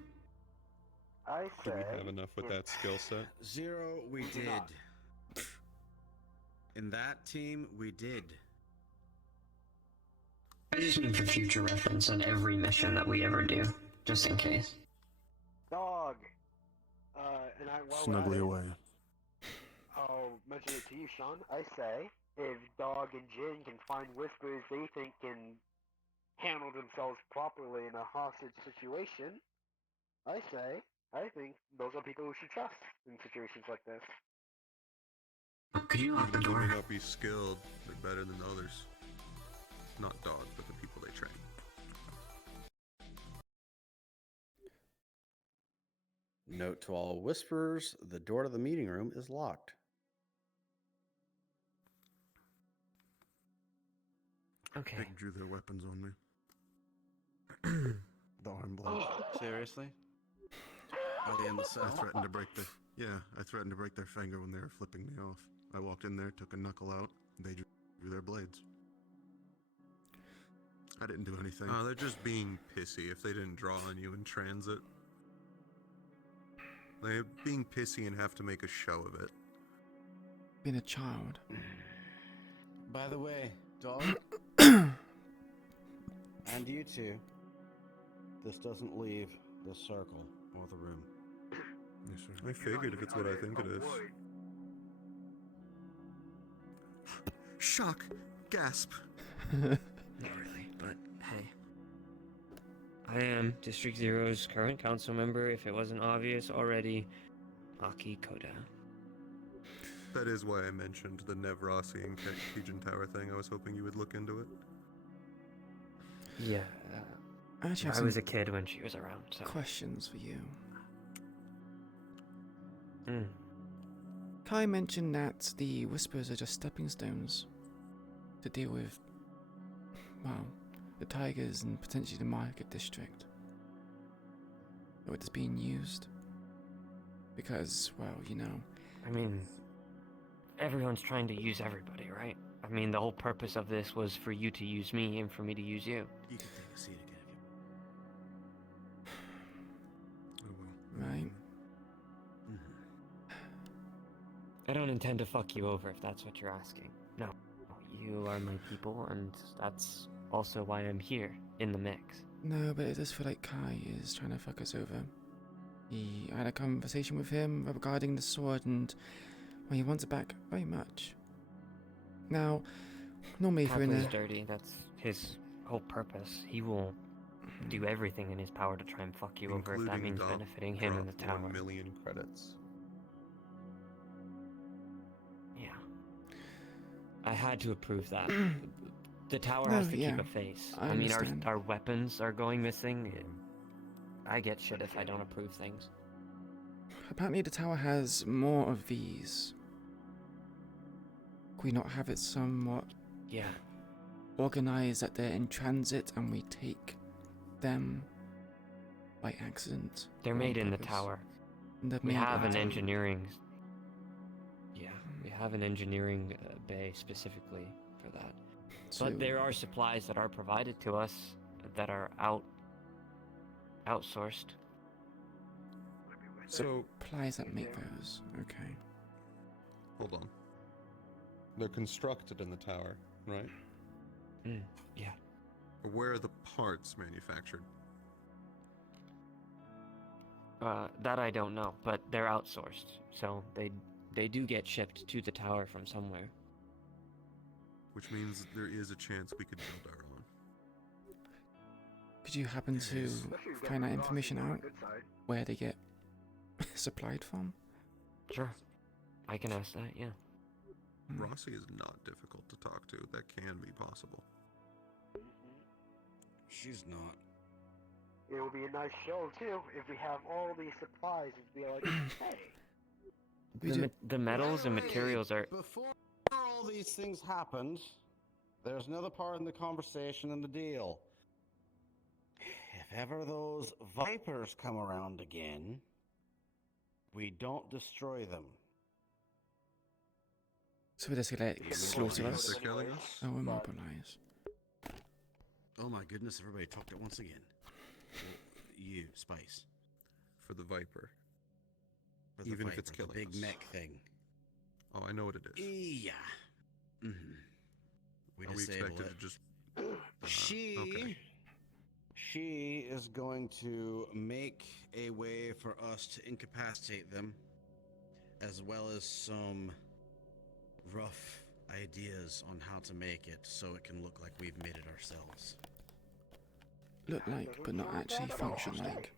I Do say. we have enough with that skill set? Zero, we did. In that team, we did. I just mean for future reference on every mission that we ever do, just in case. Dog. And I while we're Snugly at it, away. I'll mention it to you, Sean. I say, if Dog and Jin can find whispers they think can handle themselves properly in a hostage situation, I think those are people who should trust in situations like this. Could you lock the They door? may not be skilled, they're better than others. Not Dog, but the people they train. Note to all whisperers, the door to the meeting room is locked. Okay. They drew their weapons on me. The arm blade. Seriously? Are they in the cell? I threatened to break their I threatened to break their finger when they were flipping me off. I walked in there, took a knuckle out, they drew their blades. I didn't do anything. Oh, they're just being pissy if they didn't draw on you in transit. They're being pissy and have to make a show of it. Being a child. By the way, dog. And you two. This doesn't leave the circle or the room. Yes, sir. I figured if it's what I think it is. Shock! Gasp! Not really, but hey. I am District Zero's current council member, if it wasn't obvious already, Aki Koda. That is why I mentioned the Nevrossi and Pigeon Tower thing. I was hoping you would look into it. Yeah, I actually have I was some a kid when she was around, so. questions for you. Mm. Kai mentioned that the Whispers are just stepping stones to deal with, well, the Tigers and potentially the Market District. Or it's being used. Because, well, you know. I mean, everyone's trying to use everybody, right? I mean, the whole purpose of this was for you to use me and for me to use you. You can take a seat again if you Right? I don't intend to fuck you over if that's what you're asking. No. You are my people, and that's also why I'm here, in the mix. No, but it does feel like Kai is trying to fuck us over. I had a conversation with him regarding the sword, and well, he wants it back very much. Now, normally if you're in Kaplan's a... dirty, that's his whole purpose. He will do everything in his power to try and fuck you over if that means benefiting him and the tower. 1 million credits. Yeah. I had to approve that. The tower has to keep a face. I mean, understand. our weapons are going missing. I get shit if I don't approve things. Apparently the tower has more of these. Could we not have it somewhat... Yeah. Organized that they're in transit and we take them by accident? They're or on made in the purpose? tower. They're We made have in an the tower. engineering... Yeah, we have an engineering bay specifically for that. So- But there are supplies that are provided to us that are outsourced. So, Supplies that make those. Okay. hold on. They're constructed in the tower, right? Yeah. Where are the parts manufactured? That I don't know, but they're outsourced, so they do get shipped to the tower from somewhere. Which means there is a chance we could build our own. Could you happen to find that information out? Where they get supplied from? Sure. I can ask that, yeah. Rossi is not difficult to talk to. That can be possible. She's not. It will be a nice show too if we have all these supplies. It'd be like, hey. The metals and Wait, materials are... Before all these things happened, there's another part in the conversation and the deal. If ever those vipers come around again, we don't destroy them. So we're just gonna slaughter us? They're killing us? Oh, immobilize. Oh my goodness, everybody talked at once again. You, Spice. For the Viper. For the Even if it's Viper, killing the big us. mech thing. Oh, I know what it is. Yeah. Mm-hmm. We Are we disable expected it. to just... She is going to make a way for us to incapacitate them, as well as some rough ideas on how to make it so it can look like we've made it ourselves. Look like, but not actually function like.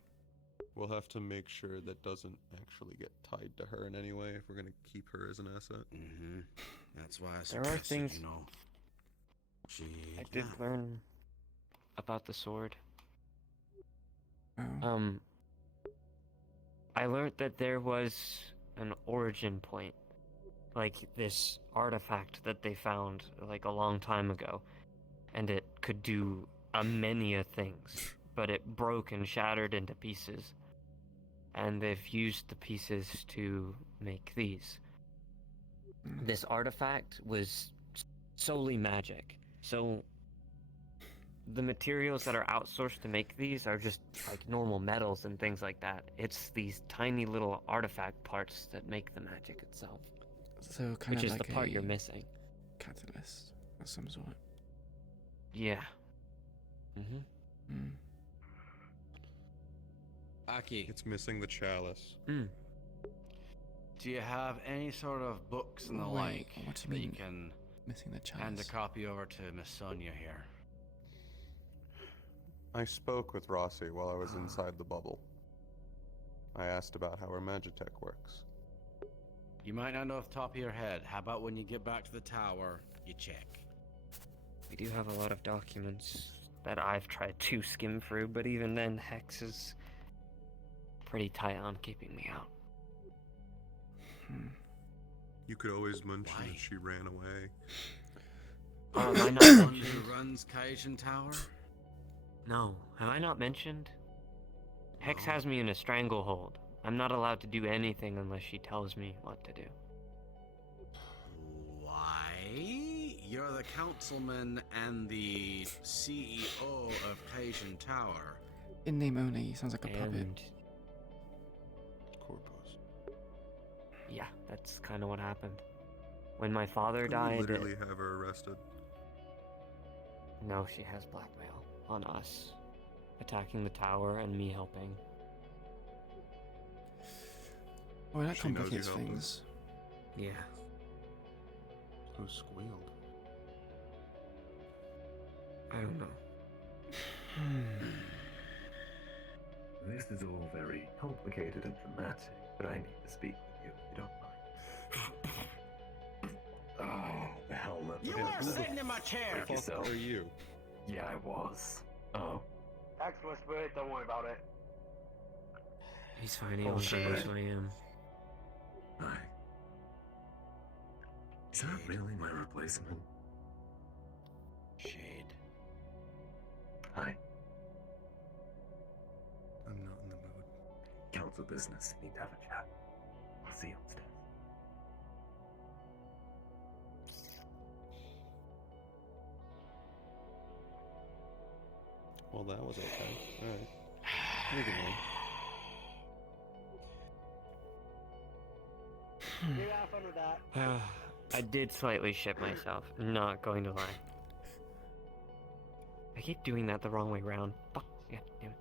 We'll have to make sure that doesn't actually get tied to her in any way if we're going to keep her as an asset. Mm-hmm. That's why I There are suggested, things you know, I did learn about the sword. Oh. I learned that there was an origin point, like this artifact that they found like a long time ago, and it could do a many of things, but it broke and shattered into pieces, and they've used the pieces to make these. This artifact was solely magic, so the materials that are outsourced to make these are just like normal metals and things like that. It's these tiny little artifact parts that make the magic itself. So kind which of is like the part a you're missing. catalyst of some sort. Yeah. Mm-hmm. Hmm. Aki. It's missing the chalice. Do you have any sort of books and the Wait, like what do you that mean, you can missing the hand a chalice? copy over to Miss Sonia here? I spoke with Rossi while I was inside the bubble. I asked about how her Magitech works. You might not know off the top of your head. How about when you get back to the tower, you check? We do have a lot of documents that I've tried to skim through, but even then, Hex is pretty tight on keeping me out. You could always mention that she ran away. Oh, am I not The one mentioned? who runs Kaijin Tower? No, have I not mentioned? Hex has me in a stranglehold. I'm not allowed to do anything unless she tells me what to do. Why? You're the councilman and the CEO of Kaijin Tower. In name only, sounds like a puppet. And Corpus. yeah, that's kind of what happened. When my father Could we died. literally have her arrested? No, she has blackmail on us, attacking the tower and me helping. Oh, that She knows you complicates helped things. Yeah. Who squealed? I don't know. This is all very complicated and dramatic, but I need to speak with you if you don't mind. Oh, the helmet. You are sitting in my chair! Like yourself. Are you? Yeah, I was. Oh. Axe whisper it, don't worry about it. He's fine, he also knows who I am. Hi. Is that really my replacement? Shade. Hi. I'm not in the mood. Council business. Need to have a chat. I'll see you upstairs. Well, that was okay. Alright. Moving on. You have fun with that. I did slightly shit myself, not going to lie. I keep doing that the wrong way round. Fuck, yeah, damn it.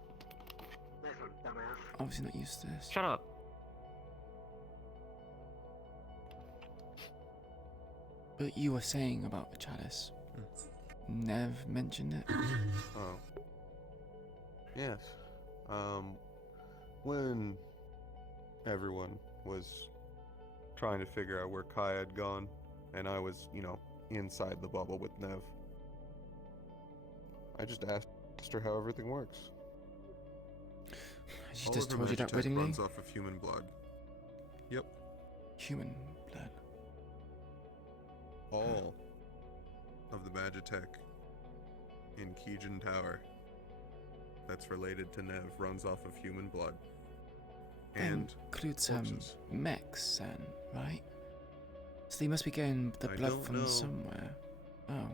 Nice one, dumbass. Obviously not used to this. Shut up. But you were saying about the chalice. Nev mentioned it. Oh. Yes. When everyone was trying to figure out where Kai had gone, and I was, inside the bubble with Nev, I just asked her how everything works. She All just of her told you that Magitech wittingly? runs off of human blood. Yep. Human blood. All of the Magitech in Kaijin Tower that's related to Nev runs off of human blood. And Includes corpses. mechs then, right? So they must be getting the I blood don't from know. somewhere. Oh.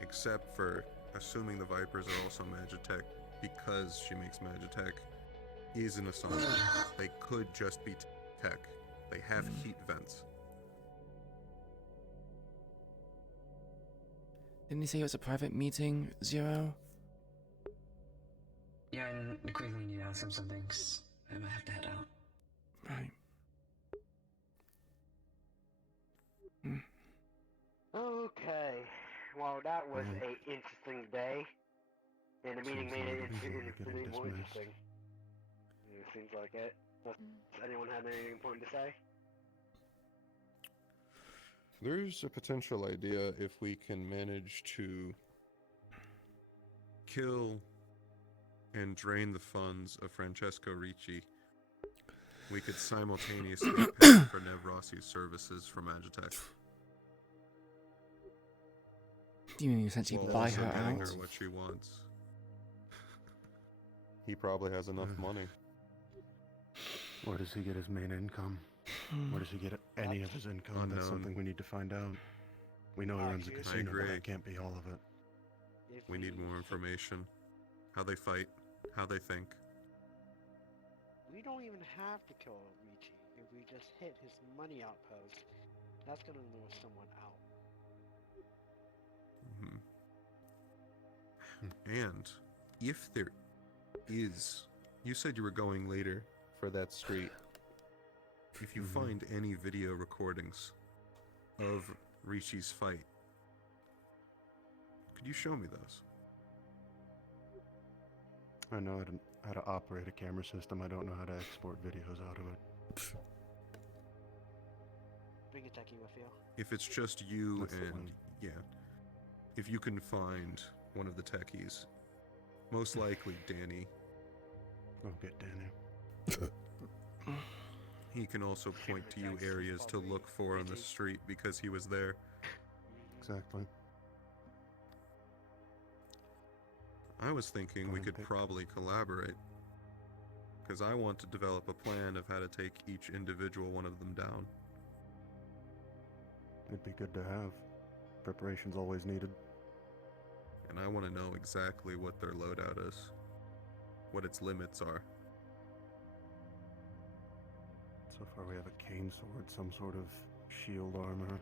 Except for assuming the Vipers are also Magitech because she makes Magitech is an assumption. They could just be tech. They have heat vents. Didn't he say it was a private meeting, Zero? Yeah, I quickly need to ask him some things. I might have to head out. Right. Okay. Well, that was a interesting day. And the meeting made it infinitely more interesting. It seems like it. Does anyone have anything important to say? There's a potential idea if we can manage to kill and drain the funds of Francesco Ricci We could simultaneously pay for Nevrossi's services for Magitech. Do you mean essentially While buy also her getting out? her what she wants. He probably has enough money. Where does he get his main income? Where does he get any of his income? That's something we need to find out. We know he runs a casino, but that can't be all of it. We need more information. How they fight, how they think. We don't even have to kill Ricci. If we just hit his money outpost, that's gonna lure someone out. And if there is, you said you were going later for that street. If you find any video recordings of Ricci's fight, could you show me those? I know how to operate a camera system. I don't know how to export videos out of it. Bring a techie with you. If it's just you That's the and, one. yeah. If you can find one of the techies, most likely Danny. I'll get Danny. He can also point to you areas to look for on the street because he was there. Exactly. I was thinking we could probably collaborate. Because I want to develop a plan of how to take each individual one of them down. It'd be good to have. Preparation's always needed. And I want to know exactly what their loadout is. What its limits are. So far we have a cane sword, some sort of shield armor.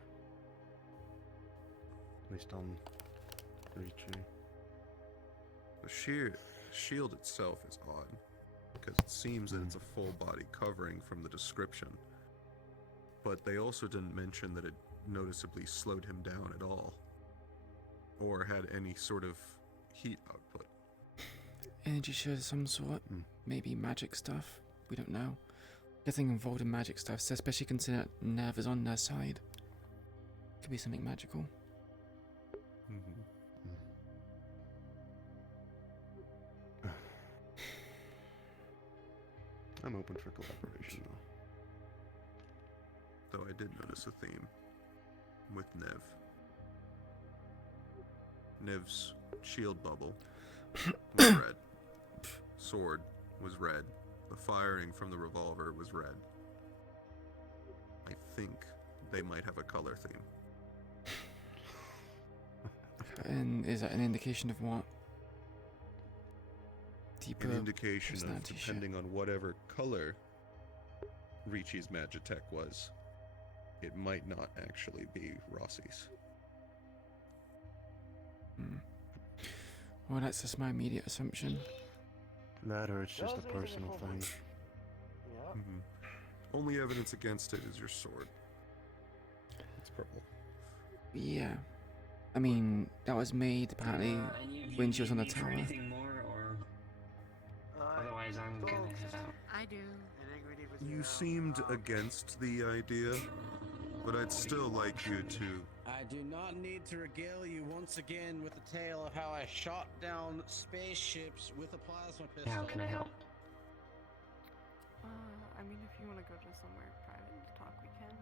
At least on Ricci. The shield itself is odd. Because it seems that it's a full body covering from the description. But they also didn't mention that it noticeably slowed him down at all. Or had any sort of heat output. Energy shield of some sort. Maybe magic stuff. We don't know. Nothing involved in magic stuff, so especially considering Nev is on their side. Could be something magical. I'm open for collaboration, though. Though I did notice a theme with Nev. Nev's shield bubble was red. Sword was red. The firing from the revolver was red. I think they might have a color theme. And is that an indication of what? Deeper An indication of, personality shit. depending on whatever color Ricci's Magitech was, it might not actually be Rossi's. Well, that's just my immediate assumption. That or it's just a personal thing. Only evidence against it is your sword. It's purple. Yeah. I mean, that was made apparently when she was on the tower. Anything more, or otherwise I'm gonna head out. I do. You seemed against the idea, but I'd still like you to. I do not need to regale you once again with the tale of how I shot down spaceships with a plasma pistol. How can I help? I mean, if you want to go to somewhere private to talk, we can.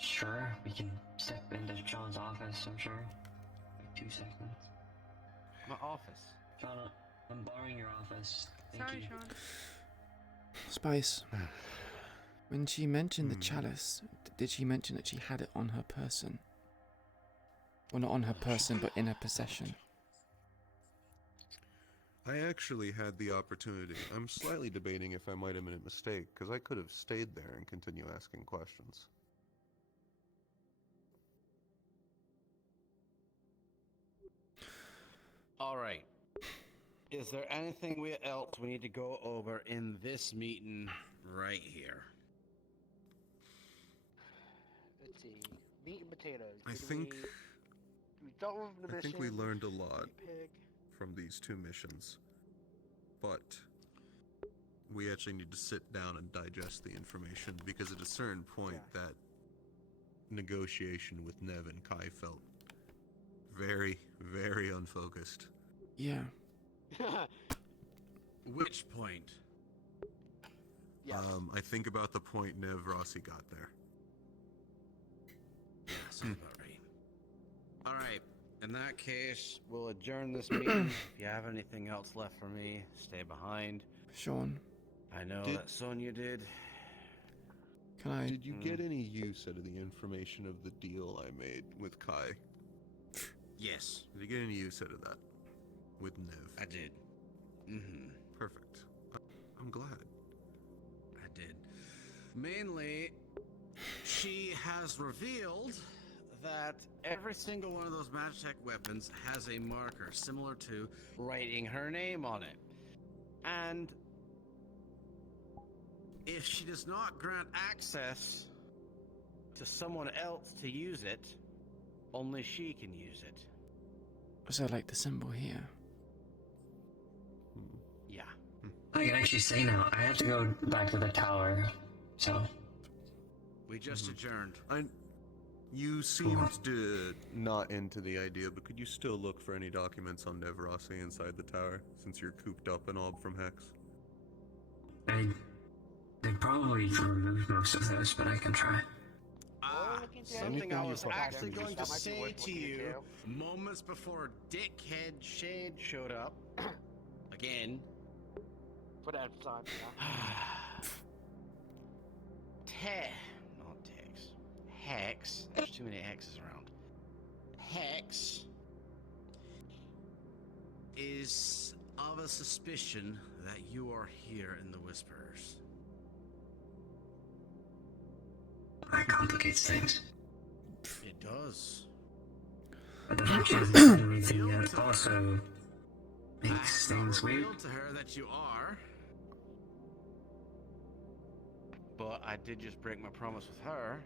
Sure, we can step into John's office, I'm sure. Like 2 seconds. My office. John, I'm borrowing your office. Thank Sorry, you. Sean. Spice. When she mentioned the chalice, did she mention that she had it on her person? Well, not on her person, but in her possession. I actually had the opportunity. I'm slightly debating if I might have made a mistake, because I could have stayed there and continue asking questions. All right. Is there anything else we need to go over in this meeting right here? Let's see. Meat and potatoes. I Did think. we dealt with the I think we mission, learned a lot pig. from these 2 missions, but we actually need to sit down and digest the information, because at a certain point that negotiation with Nev and Kai felt very, very unfocused. Yeah. Which point? Yes. I think about the point Nev Rossi got there. Yeah, sounds about right. All right. In that case, we'll adjourn this meeting. If you have anything else left for me, stay behind. Sean. I know that Sonia did. Can I? Did you get any use out of the information of the deal I made with Kai? Yes. Did you get any use out of that with Nev? I did. Mm-hmm. Perfect. I'm glad. I did. Mainly, she has revealed that every single one of those Magitech weapons has a marker similar to writing her name on it. And if she does not grant access to someone else to use it, only she can use it. So like the symbol here. Yeah. I can actually say now, I have to go back to the tower, so... We just adjourned. You seemed to not into the idea, but could you still look for any documents on Nev Rossi inside the tower, since you're cooped up and all from Hex? They probably removed most of those, but I can try. Something I was actually going to say to you moments before Dickhead Shade showed up. Again. Put that on. Not Tex. Hex. There's too many X's around. Hex is of a suspicion that you are here in the Whisperers. That complicates things. It does. But the fact she hasn't said anything yet also makes things weird. Revealed to her that you are. But I did just break my promise with her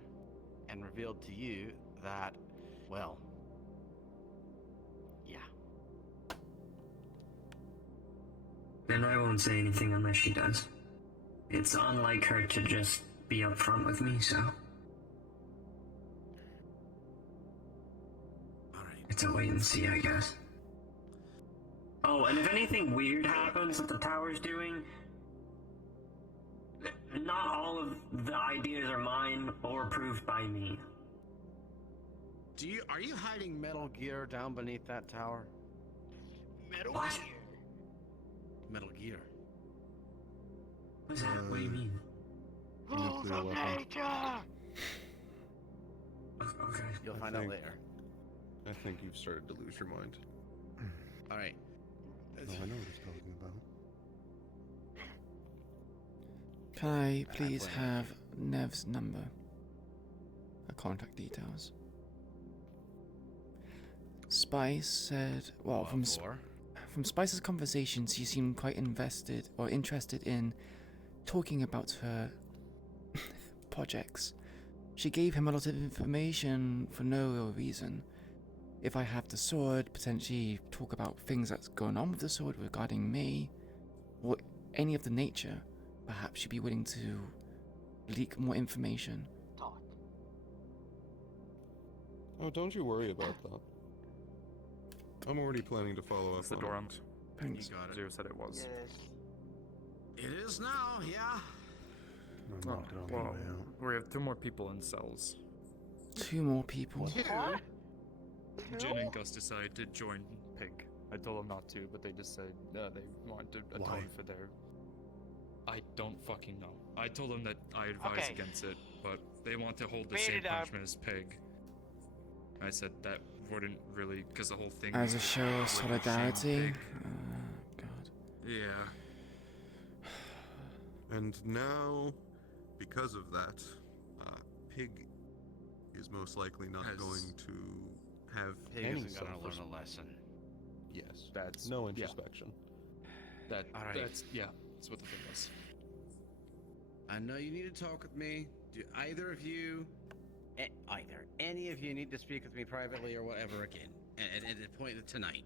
and revealed to you that, well, yeah. Then I won't say anything unless she does. It's unlike her to just be upfront with me, so... It's a wait and see, I guess. Oh, and if anything weird happens that the tower's doing, not all of the ideas are mine or approved by me. Are you hiding Metal Gear down beneath that tower? Metal What? Gear. Metal Gear. What's that? What do you mean? Nuclear weapon. Okay. You'll find out later. I think you've started to lose your mind. All right. Oh, I know what he's talking about. Can I please have Nev's number? Her contact details. Spice said, well, from Spice's conversations, she seemed quite invested or interested in talking about her projects. She gave him a lot of information for no real reason. If I have the sword, potentially talk about things that's going on with the sword regarding me, or any of the nature, perhaps she'd be willing to leak more information. Oh, don't you worry about that. I'm already planning to follow up It's the on door. it. Thanks. You got it. Zero said it was. It is now, yeah. I knocked it on the Well, way out. we have 2 more people in cells. 2 more people. Jin and Gus decided to join Pig. I told them not to, but they just said they wanted to atone Why? for their... I don't fucking know. I told them that I advise Okay. against it, but they want to hold the Beat same it up. punishment as Pig. I said that wouldn't really, because the whole thing... As a show of would shame solidarity. Pig. God. Yeah. And now, because of that, Pig is most likely not going to have Pig any isn't gonna self- learn a lesson. Yes. That's... No yeah. introspection. That's, that's what the thing was. I know you need to talk with me. Do either of you, any of you need to speak with me privately or whatever again, at a point tonight?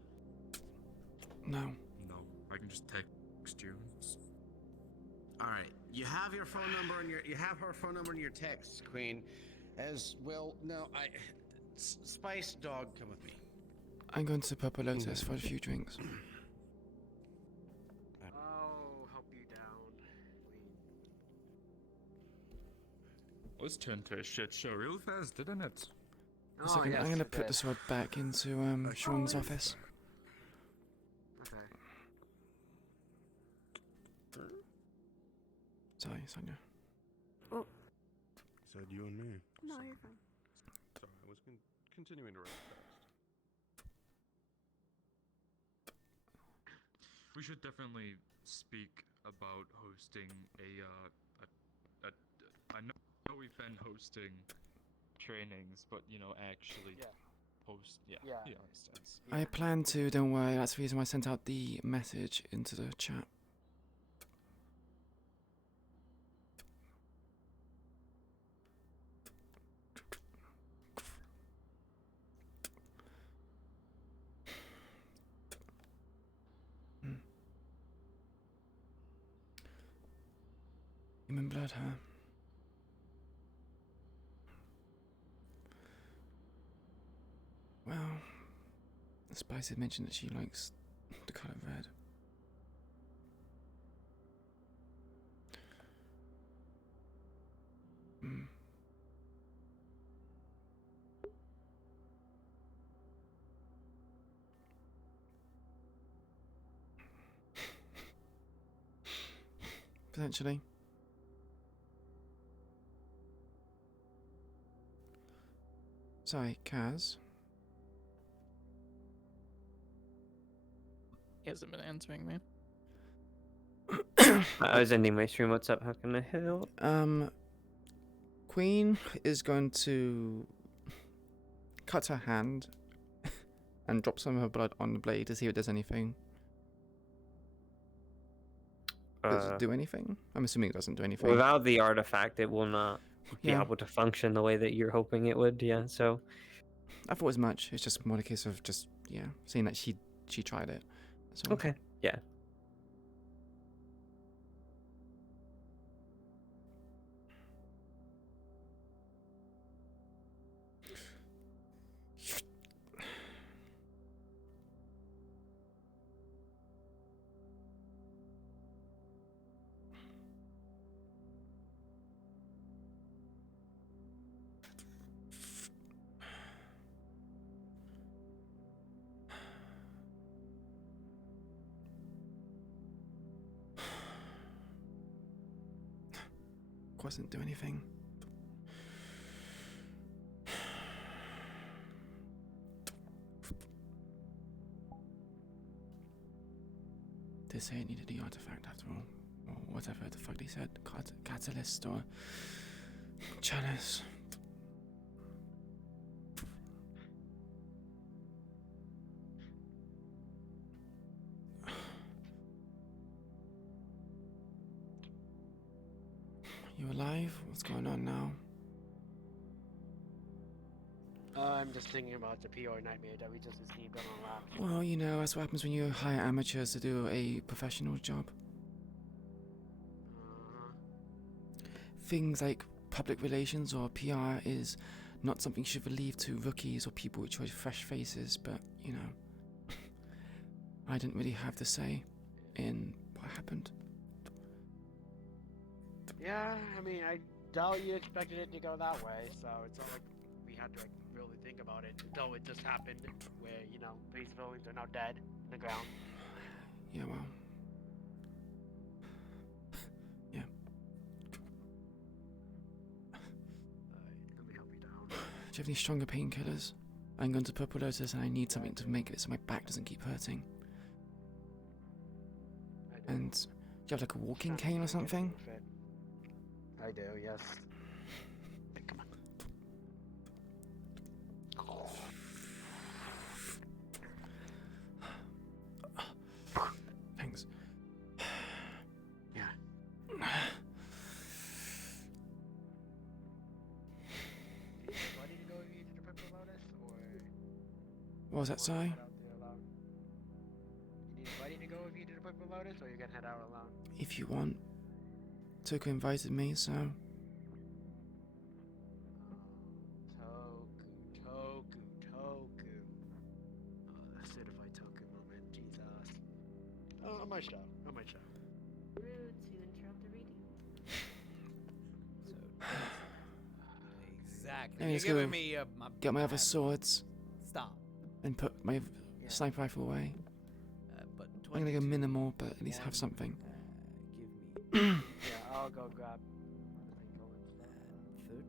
No. No, I can just text you. All right, you have your phone number and you have her phone number in your text, Queen. As well, no, Spice Dog, come with me. I'm going to Purple Lotus for a few drinks. I'll help you down. was turned to a shit show real fast, didn't it? A second, I'm gonna put the sword back into Sean's office. Okay. Sorry, Sonia. Oh. Said you and me. No, you're fine. Sorry, I was continuing to write fast. We should definitely speak about hosting I know we've been hosting trainings, but you know, actually host. Yeah, he understands. I plan to, don't worry, that's the reason why I sent out the message into the chat. Human blood, huh? Well, Spice had mentioned that she likes the colour red. Hmm. Potentially. Sorry, Kaz. He hasn't been answering me. I was ending my stream. What's up? How can I help? Queen is going to cut her hand and drop some of her blood on the blade to see if it does anything. Does it do anything? I'm assuming it doesn't do anything. Without the artifact, it will not be Yeah. able to function the way that you're hoping it would. Yeah. So. I thought as much. It's just more a case of just seeing that she tried it. So. Okay. Yeah. Of course, didn't do anything. They say it needed the artifact after all, or whatever the fuck they said, catalyst or chalice. You alive? What's going on now? I'm just thinking about the PR nightmare that we just received on our lap. Well, you know, that's what happens when you hire amateurs to do a professional job. Things like public relations or PR is not something you should leave to rookies or people with fresh faces, but, you know, I didn't really have to say in what happened. Yeah, I mean, I doubt you expected it to go that way, so it's not like we had to really think about it until it just happened, where, you know, these buildings are now dead in the ground. Yeah, well. Yeah. Let me help you down. Do you have any stronger painkillers? I'm going to Purple Lotus and I need something to make it so my back doesn't keep hurting. And do you have like a walking cane or something? I do, yes. Come on. Thanks. Yeah. Ready to go with you to the Purple Lotus, or What was that, sorry? you need Buddy to go with you to the Purple Lotus, or you gonna head out alone? If you want. Tuka invited me, so. Toku. Oh, that certified token moment, Jesus. Oh, on my show. Rude to interrupt the reading. back. Let me You're just go giving me my get my other bad. swords. Stop. And put my sniper rifle away. But I'm gonna go minimal, but at least have something. Yeah, I'll go grab. 13.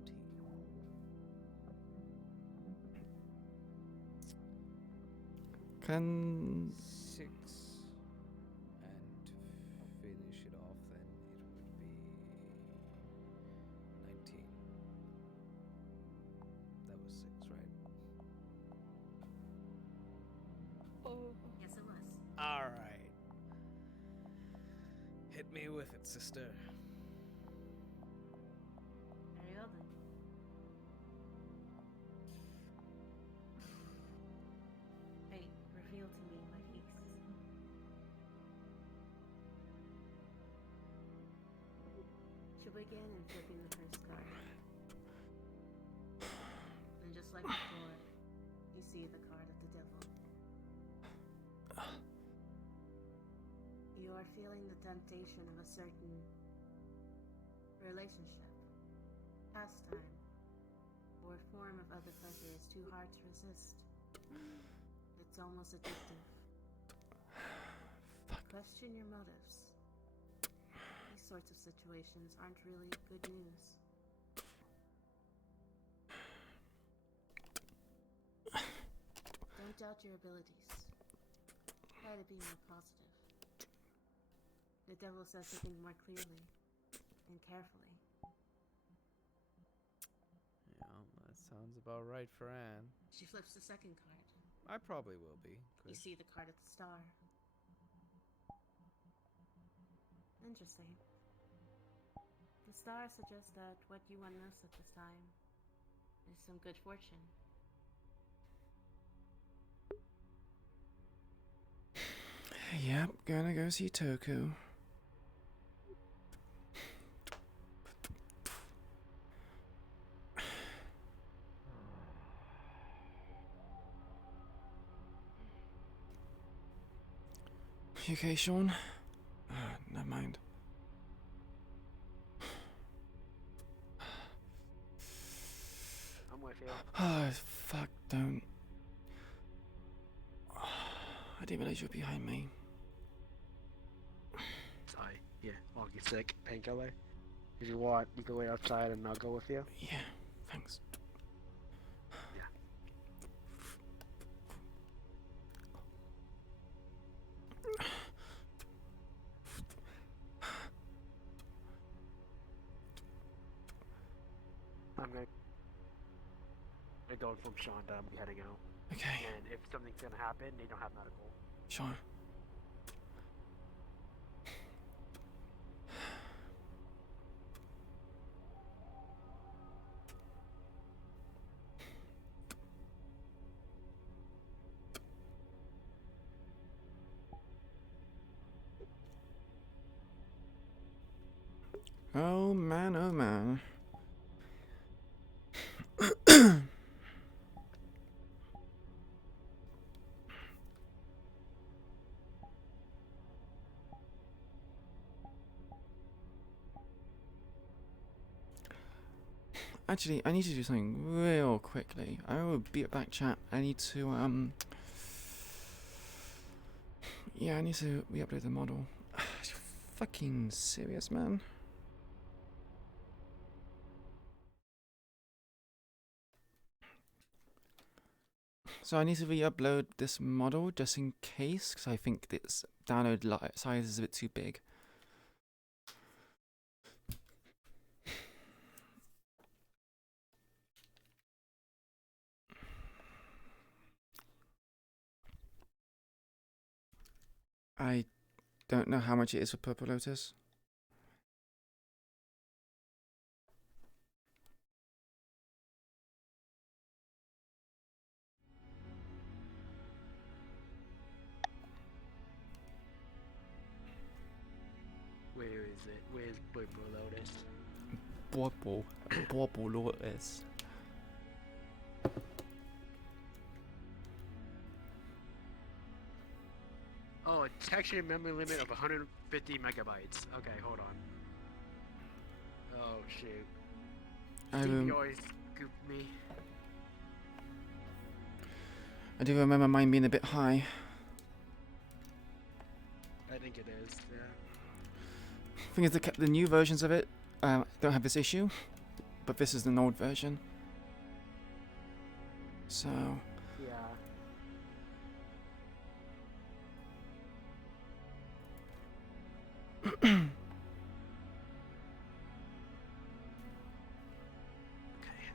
Can 6. And to finish it off, then it would be 19. That was 6, right? Yes, it was. Alright. Hit me with it, sister. Very well then. Fate, reveal to me my peace. She'll begin in flipping the first card. And just like before, you see the card of the devil. You are feeling the temptation of a certain relationship, pastime, or form of other pleasure is too hard to resist. It's almost addictive. Question your motives. These sorts of situations aren't really good news. Don't doubt your abilities. Try to be more positive. The devil says to think more clearly and carefully. Yeah, that sounds about right for Anne. She flips the second card. I probably will be. You see the card of the star. Interesting. The star suggests that what you want most at this time is some good fortune. Yep, gonna go see Toku. You okay, Sean? Never mind. I'm with you. Oh, fuck, don't. I didn't realize you were behind me. Sorry. Yeah, I'll get sick. Painkiller. If you want, you can wait outside and I'll go with you. Yeah, thanks. Yeah. I'm gonna go from Shonda. I'm heading out. Okay. And if something's gonna happen, they don't have medical. Sure. Oh man, oh man. Actually, I need to do something real quickly. I will be back, chat. I need to, yeah, I need to re-upload the model. Fucking serious, man. So I need to re-upload this model just in case, because I think its download size is a bit too big. I don't know how much it is for Purple Lotus. Where is it? Where's Purple Lotus? Purple Lotus. Oh, it's actually a memory limit of 150 megabytes. Okay, hold on. Oh shoot. I Stevie always scoop me. I do remember mine being a bit high. I think it is, yeah. Thing is, the new versions of it don't have this issue, but this is an old version. So. Yeah.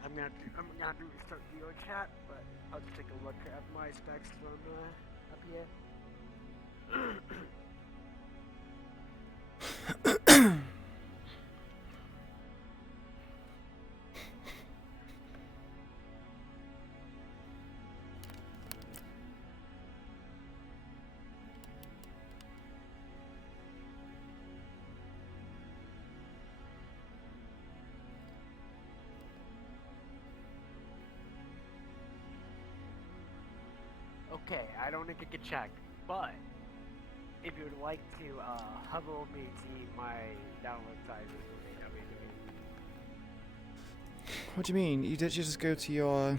I'm gonna have to restart the chat, but I'll just take a look at my specs from up here. Okay, I don't need to get checked, but if you would like to hover over me and see my download sizes, that would be great. What do you mean? You did just go to your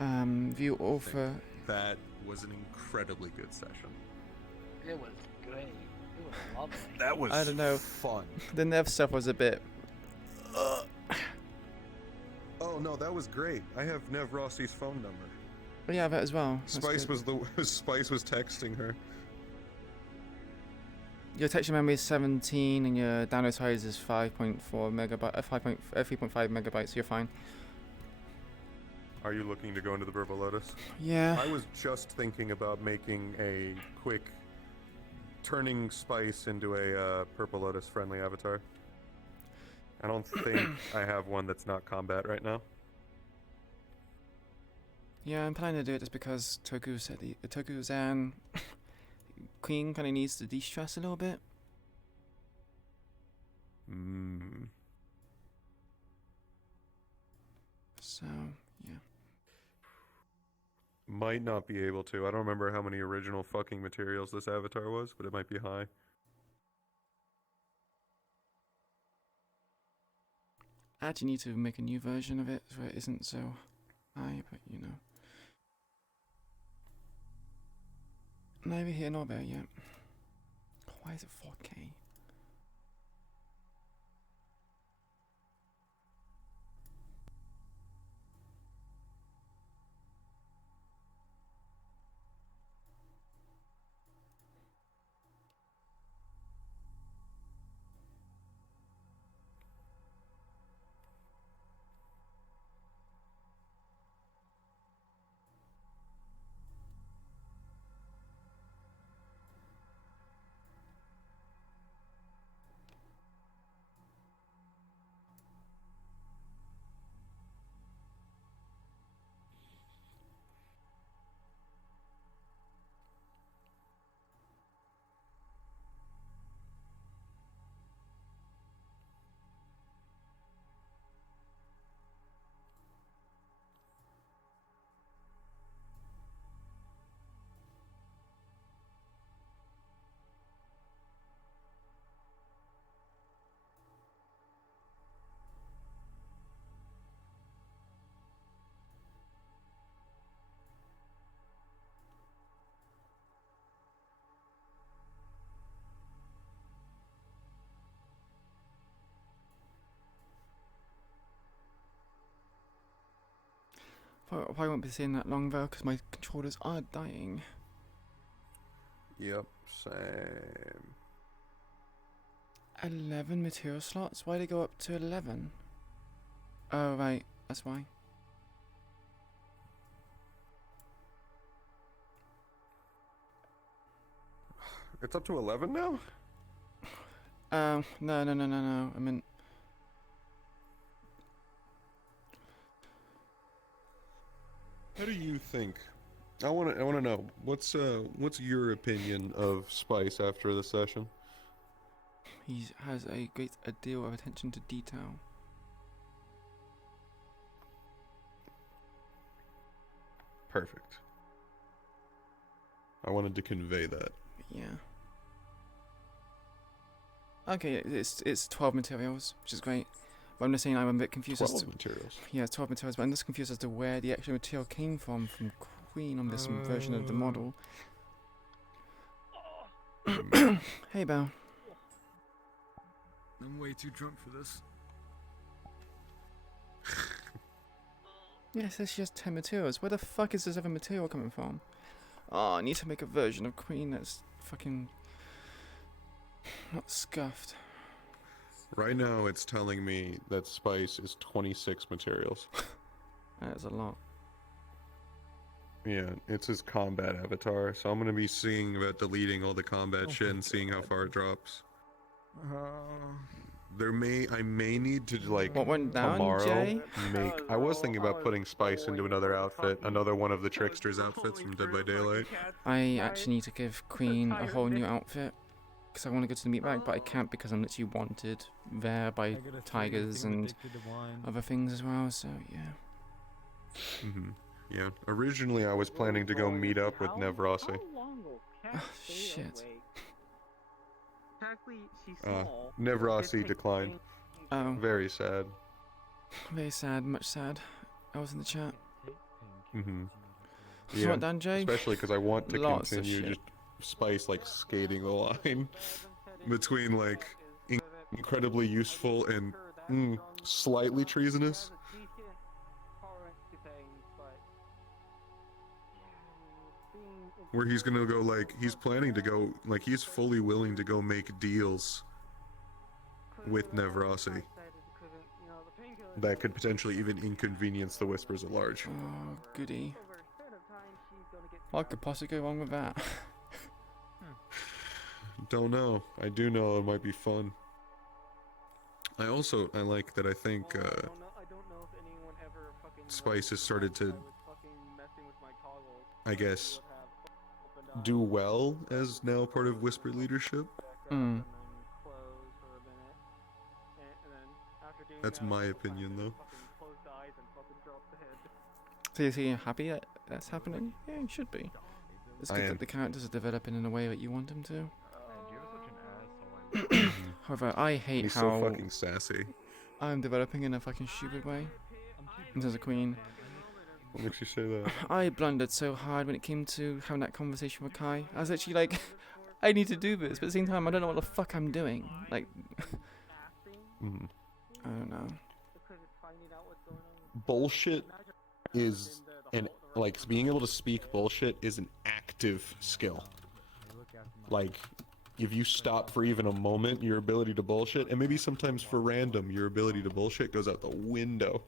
view author. That was an incredibly good session. It was great. It was lovely. That was I don't know. fun. The Nev stuff was a bit. Oh no, that was great. I have Nev Rossi's phone number. Oh, yeah, that as well. That's Spice good. Spice was texting her. Your texture memory is 17 and your download size is 5.4 megabyte, 3.5 megabytes. You're fine. Are you looking to go into the Purple Lotus? Yeah. I was just thinking about making a quick turning Spice into a Purple Lotus friendly avatar. I don't think I have one that's not combat right now. Yeah, I'm planning to do it just because Toku-san Queen kind of needs to de-stress a little bit. So, yeah. Might not be able to. I don't remember how many original fucking materials this avatar was, but it might be high. I actually need to make a new version of it so it isn't so high, but you know. Neither here nor there yet. Why is it 4K? Probably won't be seeing that long though, because my controllers are dying. Yep, same. 11 material slots? Why did they go up to 11? Oh, right, that's why. It's up to 11 now? No. I mean, How do you think? I want to know what's your opinion of Spice after the session? he has a deal of attention to detail. Perfect. I wanted to convey that. Yeah. Okay, it's 12 materials, which is great. But I'm just saying I'm a bit confused as 12 to materials. Yeah, 12 materials, but I'm just confused as to where the actual material came from Queen on this version of the model. Hey, Belle. I'm way too drunk for this. Yeah, it says she has 10 materials. Where the fuck is this other material coming from? Oh, I need to make a version of Queen that's fucking not scuffed. Right now, it's telling me that Spice is 26 materials. That is a lot. Yeah, it's his combat avatar, so I'm gonna be seeing about deleting all the combat shit and seeing how far it drops. I may need to like What went down, tomorrow Jay? make. I was thinking about putting Spice into another outfit, another one of the Trickster's outfits from Dead by Daylight. I actually need to give Queen a whole new outfit because I want to go to the meat bag, but I can't because I'm literally wanted there by tigers and other things as well. So yeah. Yeah. Originally, I was planning to go meet up with Nevrossi. Oh, shit. Nevrossi declined. Oh. Very sad. Very sad, much sad. I was in the chat. Yeah, What, Dan Jay? especially because I want to Lots of continue shit. just Spice like skating the line between like incredibly useful and slightly treasonous. Where he's gonna go like he's planning to go like he's fully willing to go make deals with Nevrossi that could potentially even inconvenience the Whispers at large. Oh, goody. What could possibly go wrong with that? Don't know. I do know it might be fun. I like that I think Spice has started to, I guess, do well as now part of Whisper leadership. That's my opinion, though. So is he happy that that's happening? Yeah, he should be. It's good that the characters are developing in a way that you want them to. However, I hate He's how so fucking sassy. I'm developing in a fucking stupid way. In terms of Queen. What makes you say that? I blundered so hard when it came to having that conversation with Kai. I was actually like, I need to do this, but at the same time, I don't know what the fuck I'm doing. Like, I don't know. Bullshit is being able to speak bullshit is an active skill. Like, if you stop for even a moment, your ability to bullshit, and maybe sometimes for random, your ability to bullshit goes out the window.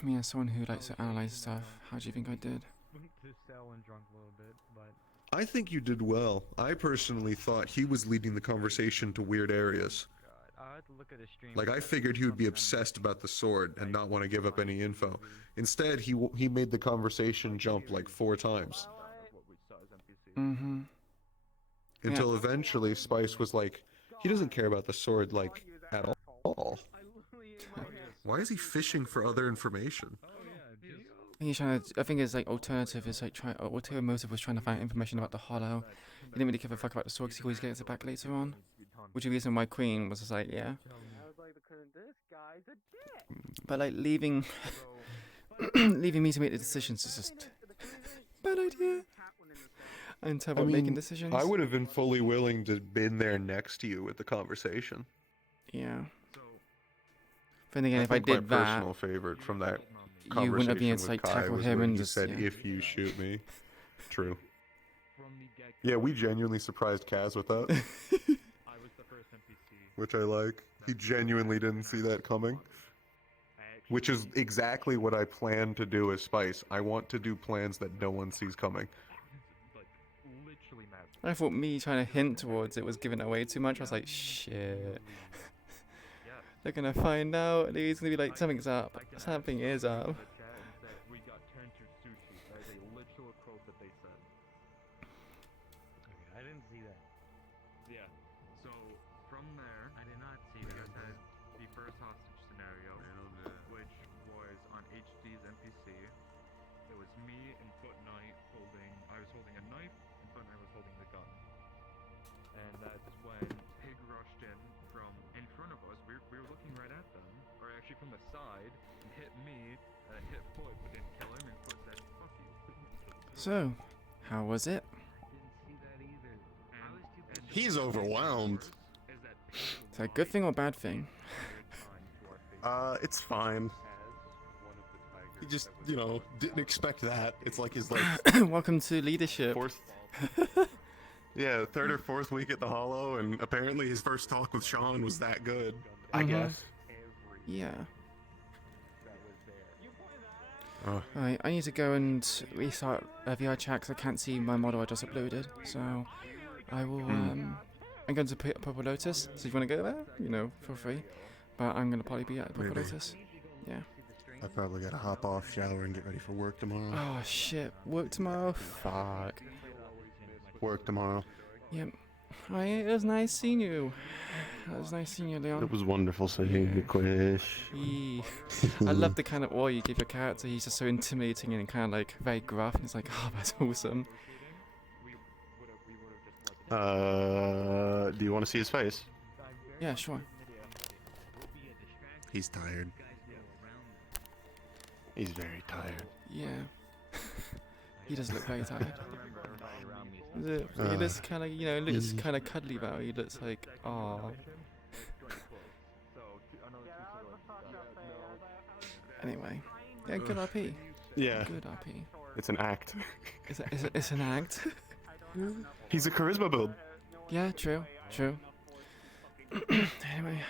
I mean, as someone who likes to analyze stuff, how do you think I did? I think you did well. I personally thought he was leading the conversation to weird areas. Like, I figured he would be obsessed about the sword and not want to give up any info. Instead, he made the conversation jump like 4 times. Until eventually Spice was like, he doesn't care about the sword, like, at all. Why is he fishing for other information? I think his like alternative is like ulterior motive was trying to find information about the Hollow. He didn't really give a fuck about the sword because he always gets it back later on. Which is the reason why Queen was just like, yeah. But like leaving me to make the decisions is just bad idea. I'm terrible at making decisions. I would have been fully willing to been there next to you with the conversation. Yeah. Then again, if I think my did that, personal favorite from that you wouldn't have been able conversation to like with Kai tackle was him when and he just said, "If you shoot me." True. Yeah, we genuinely surprised Kaz with that. Which I like. He genuinely didn't see that coming. Which is exactly what I plan to do as Spice. I want to do plans that no one sees coming. I thought me trying to hint towards it was giving away too much. I was like, shit. They're gonna find out. He's gonna be like, something's up. Something is up. I didn't see that. Yeah. So from there, I did not see that. Had the first hostage scenario, which was on HD's NPC. It was me and Foot Knight holding. I was holding a knife, and Foot Knight was holding the gun. And that's when Pig rushed in from in front of us. We were side and hit me, hit Foot, but didn't kill him, and Foot said, fuck you. So, how was it? He's overwhelmed. Is that a good thing or bad thing? It's fine. He just, you know, didn't expect that. It's like his Welcome to leadership. Yeah, third or fourth week at the Hollow, and apparently his first talk with Sean was that good. I Mhm. guess. Yeah. Oh. Right, I need to go and restart VR chat because I can't see my model I just uploaded. So I will. I'm going to put up Purple Lotus. So if you want to go there, you know, feel free. But I'm going to probably be at Purple Maybe. Lotus. Yeah. I probably gotta hop off, shower, and get ready for work tomorrow. Oh shit! Work tomorrow? Fuck. Work tomorrow. Yep. Alright, it was nice seeing you. It was nice seeing you, Leon. It was wonderful seeing you, Quish. Yee. I love the kind of awe you give your character. He's just so intimidating and kind of like very gruff. And it's like, oh, that's awesome. Do you want to see his face? Yeah, sure. He's tired. He's very tired. Yeah. He does look very tired. He looks kind of, you know, looks kind of cuddly though. He looks like, aw. Anyway, yeah, good RP. Yeah. Good RP. It's an act. It's an act. He's a charisma build. Yeah, true, true. Anyway,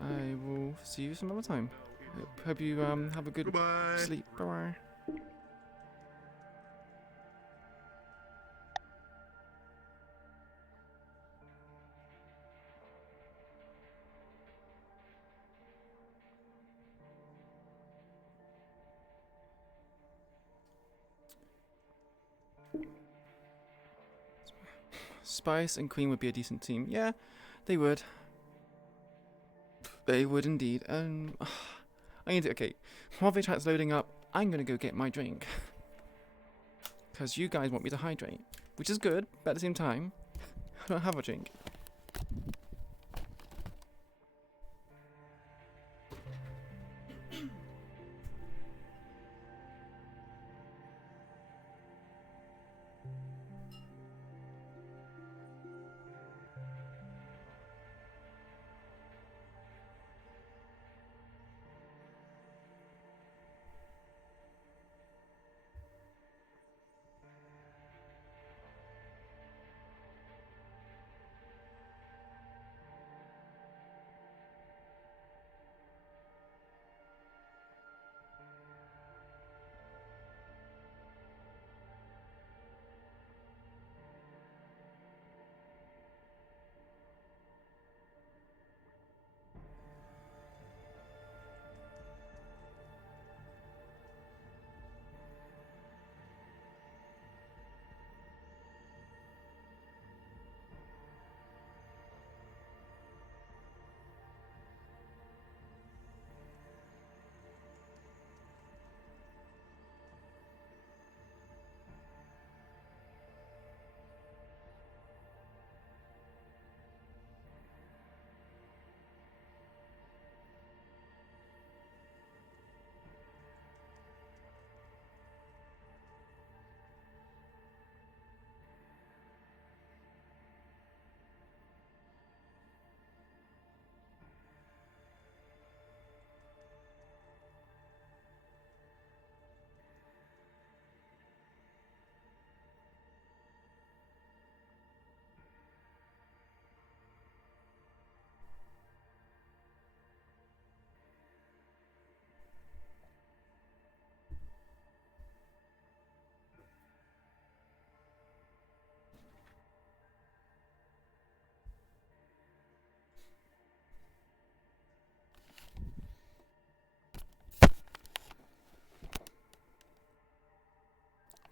I will see you some other time. Hope you have a good sleep. Bye bye. Spice and Queen would be a decent team. Yeah, they would. They would indeed. I need to. Okay, while the chat's loading up, I'm gonna go get my drink. Because you guys want me to hydrate. Which is good, but at the same time, I don't have a drink.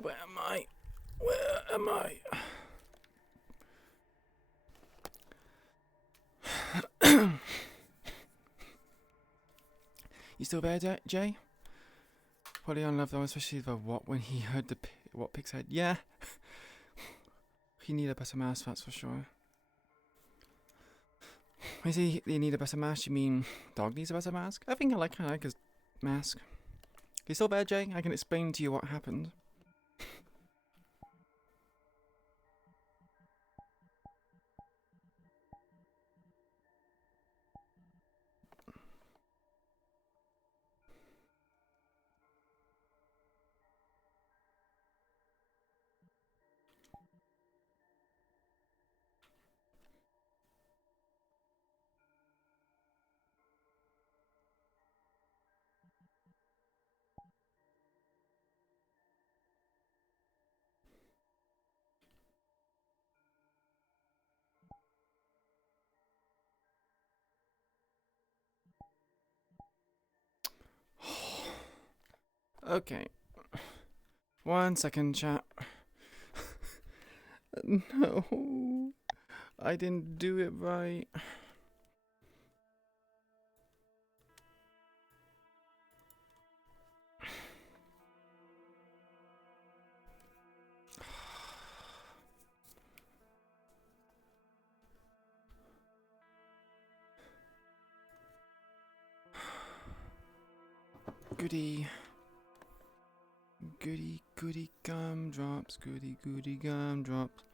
Where am I? Where am I? You still there, Jay? Probably unloved though, especially the what when he heard the what Pig said. Yeah. He need a better mask, that's for sure. When you say you need a better mask, you mean dog needs a better mask? I think I like his Mask. You still there, Jay? I can explain to you what happened. Okay. 1 second, chat. No. I didn't do it right. Goody. Goody, goody gumdrops. Goody, goody gumdrops.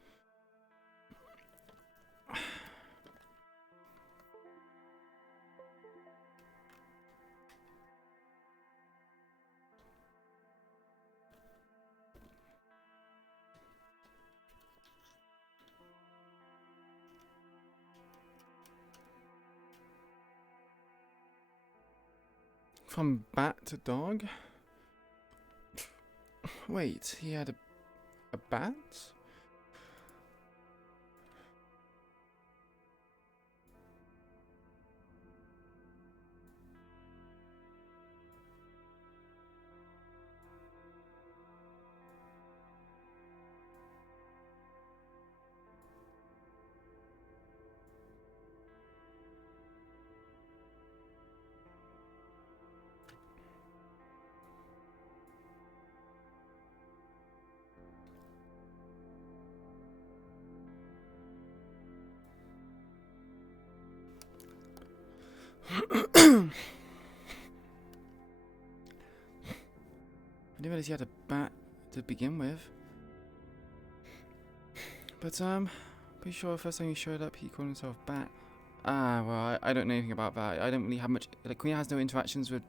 From bat to dog? Wait, he had a bat? I didn't realize he had a bat to begin with. But, pretty sure the first time he showed up, he called himself Bat. Ah, well, I don't know anything about that. I don't really have much... Like, Queen has no interactions with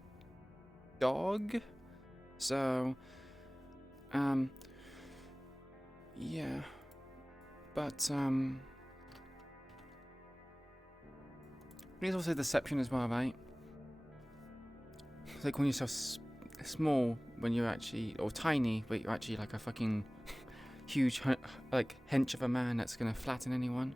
dog. So, yeah. But, Queen's also deception as well, right? It's like calling yourself small when you're actually... Or tiny, but you're actually like a fucking... huge, like, hench of a man that's gonna flatten anyone.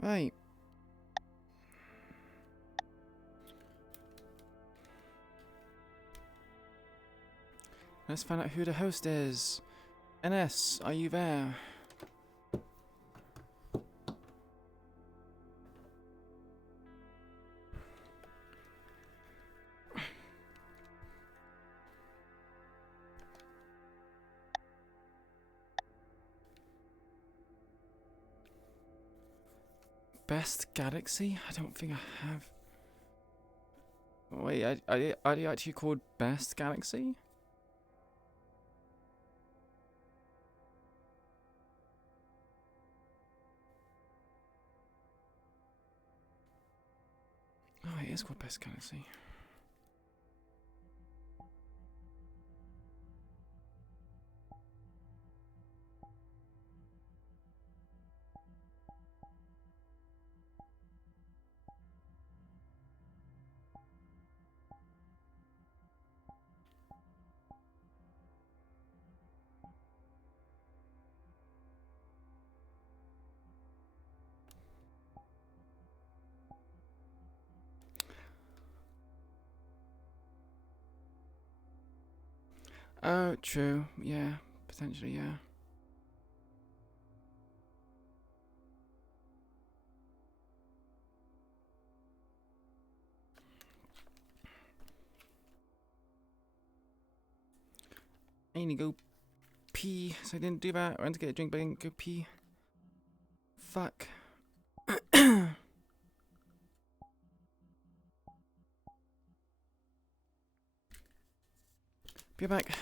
Right. Let's find out who the host is. NS, are you there? Best Galaxy? I don't think I have. Wait, are they actually called Best Galaxy? Oh, it is called Best Galaxy. Oh, true. Yeah, potentially, yeah. I need to go pee, so I didn't do that. I went to get a drink, but I didn't go pee. Fuck. Be back.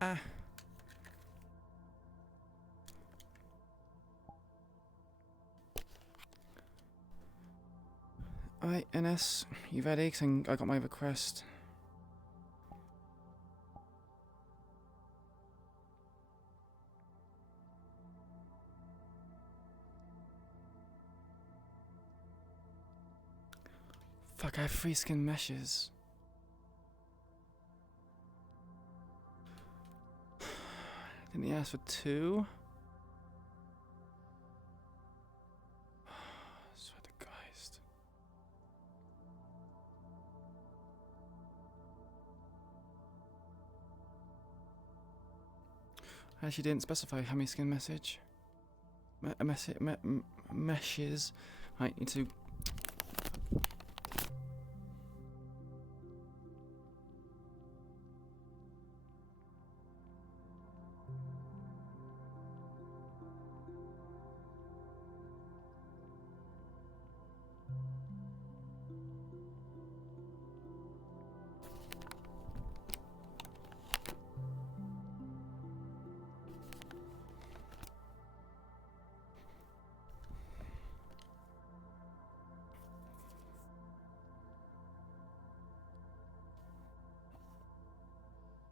Ah. Alright, NS, you've had eggs and I got my request. Fuck, I have 3 skin meshes. Didn't he ask for 2? Swear to Christ. I actually didn't specify how many skin meshes. Right, need to.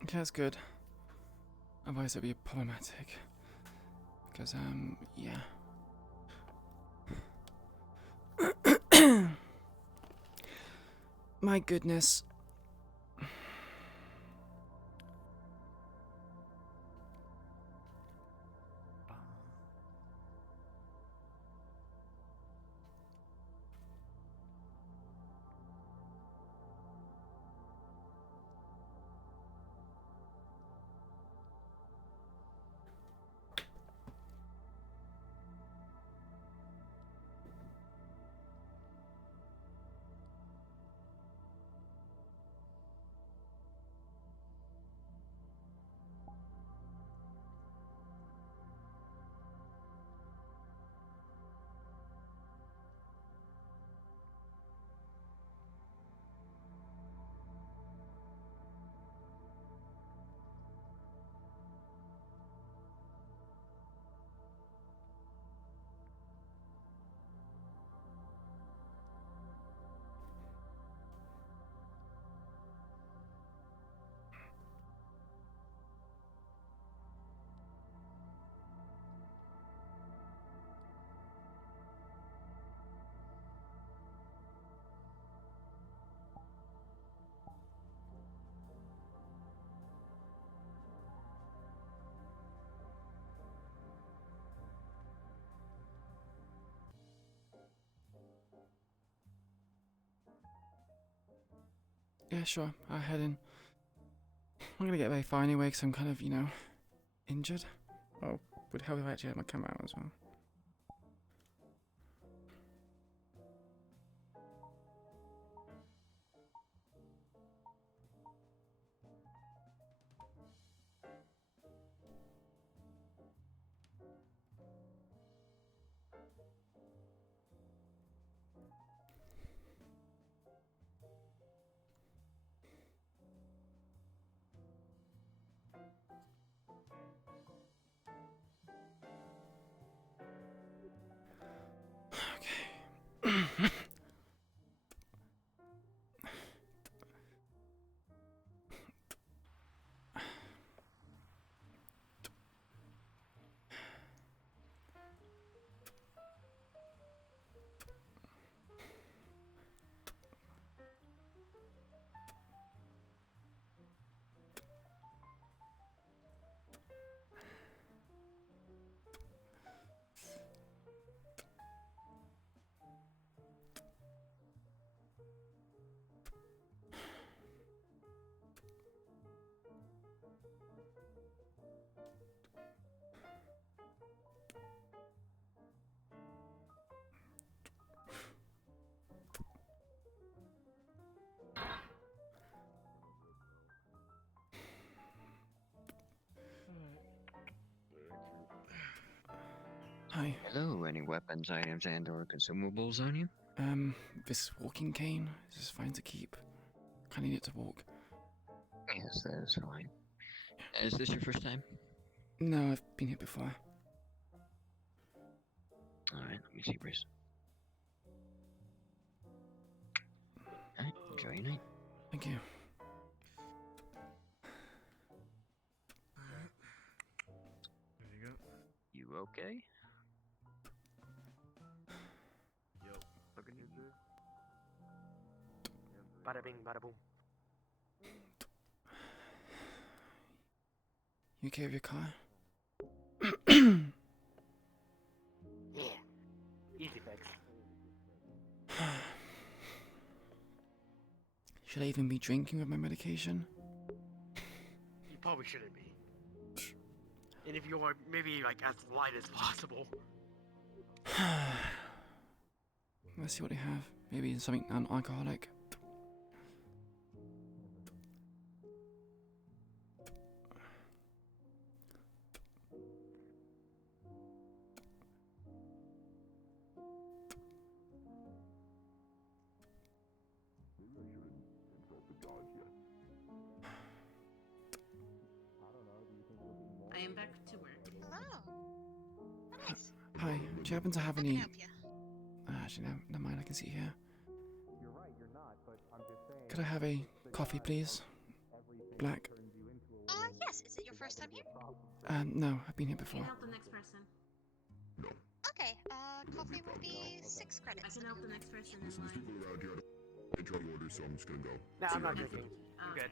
Okay, that's good. Otherwise it'd be problematic. Because, yeah. My goodness. Yeah, sure. I'll head in. I'm gonna get very far anyway, because I'm kind of, injured. Oh, would help if I actually had my camera out as well. Hi. Hello, any weapons, items, and/or consumables on you? This walking cane is just fine to keep. Kinda need it to walk. Yes, that is fine. Is this your first time? No, I've been here before. Alright, let me see, Bruce. Alright, enjoy your night. Thank you. There you go. You okay? Yep. Looking good. Bada bing, bada boom. You okay with your car? Yeah. Easy fix. Should I even be drinking with my medication? You probably shouldn't be. And if you are, maybe like as light as possible. Let's see what they have. Maybe something non-alcoholic. I am back to work. Hello. Nice. Hi, do you happen to have any... help you? Actually, no, never mind, I can see here. You're right, you're not, but I'm just saying. Could I have a coffee, please? Black. Yes. Is it your first time here? No, I've been here I before. can help the next person. Okay. Coffee will be 6 credits. I can help the next person in line. People around here I tried to order, so I'm just gonna go. Nah, See I'm you not later. drinking. I'm good.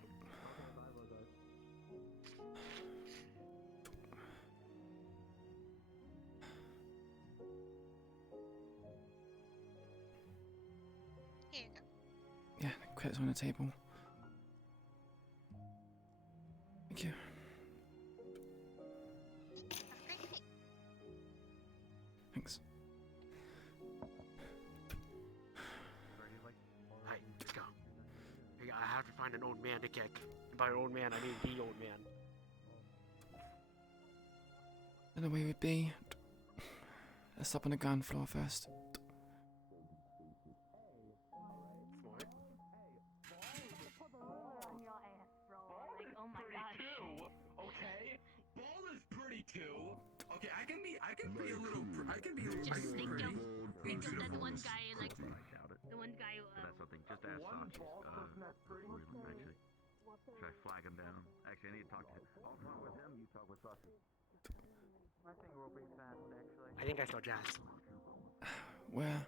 Here you go. Yeah, the credit's on the table. Thank you. Thanks. Hey, let's go. Hey, I have to find an old man to kick. And by old man, I mean the old man. And the way would be... Let's stop on the ground floor first. Smart. Oh my god. Okay? Ball is pretty too. Okay, I can be a little, I can be a little Just pretty. think of that one guy, like, the one guy, That's something. Just ask Sachi. Actually, should I flag him down? Actually, I need to talk to him. I'll talk with him. You talk with Sachi. I think we'll be fast, actually. I think I saw Jazz. Where?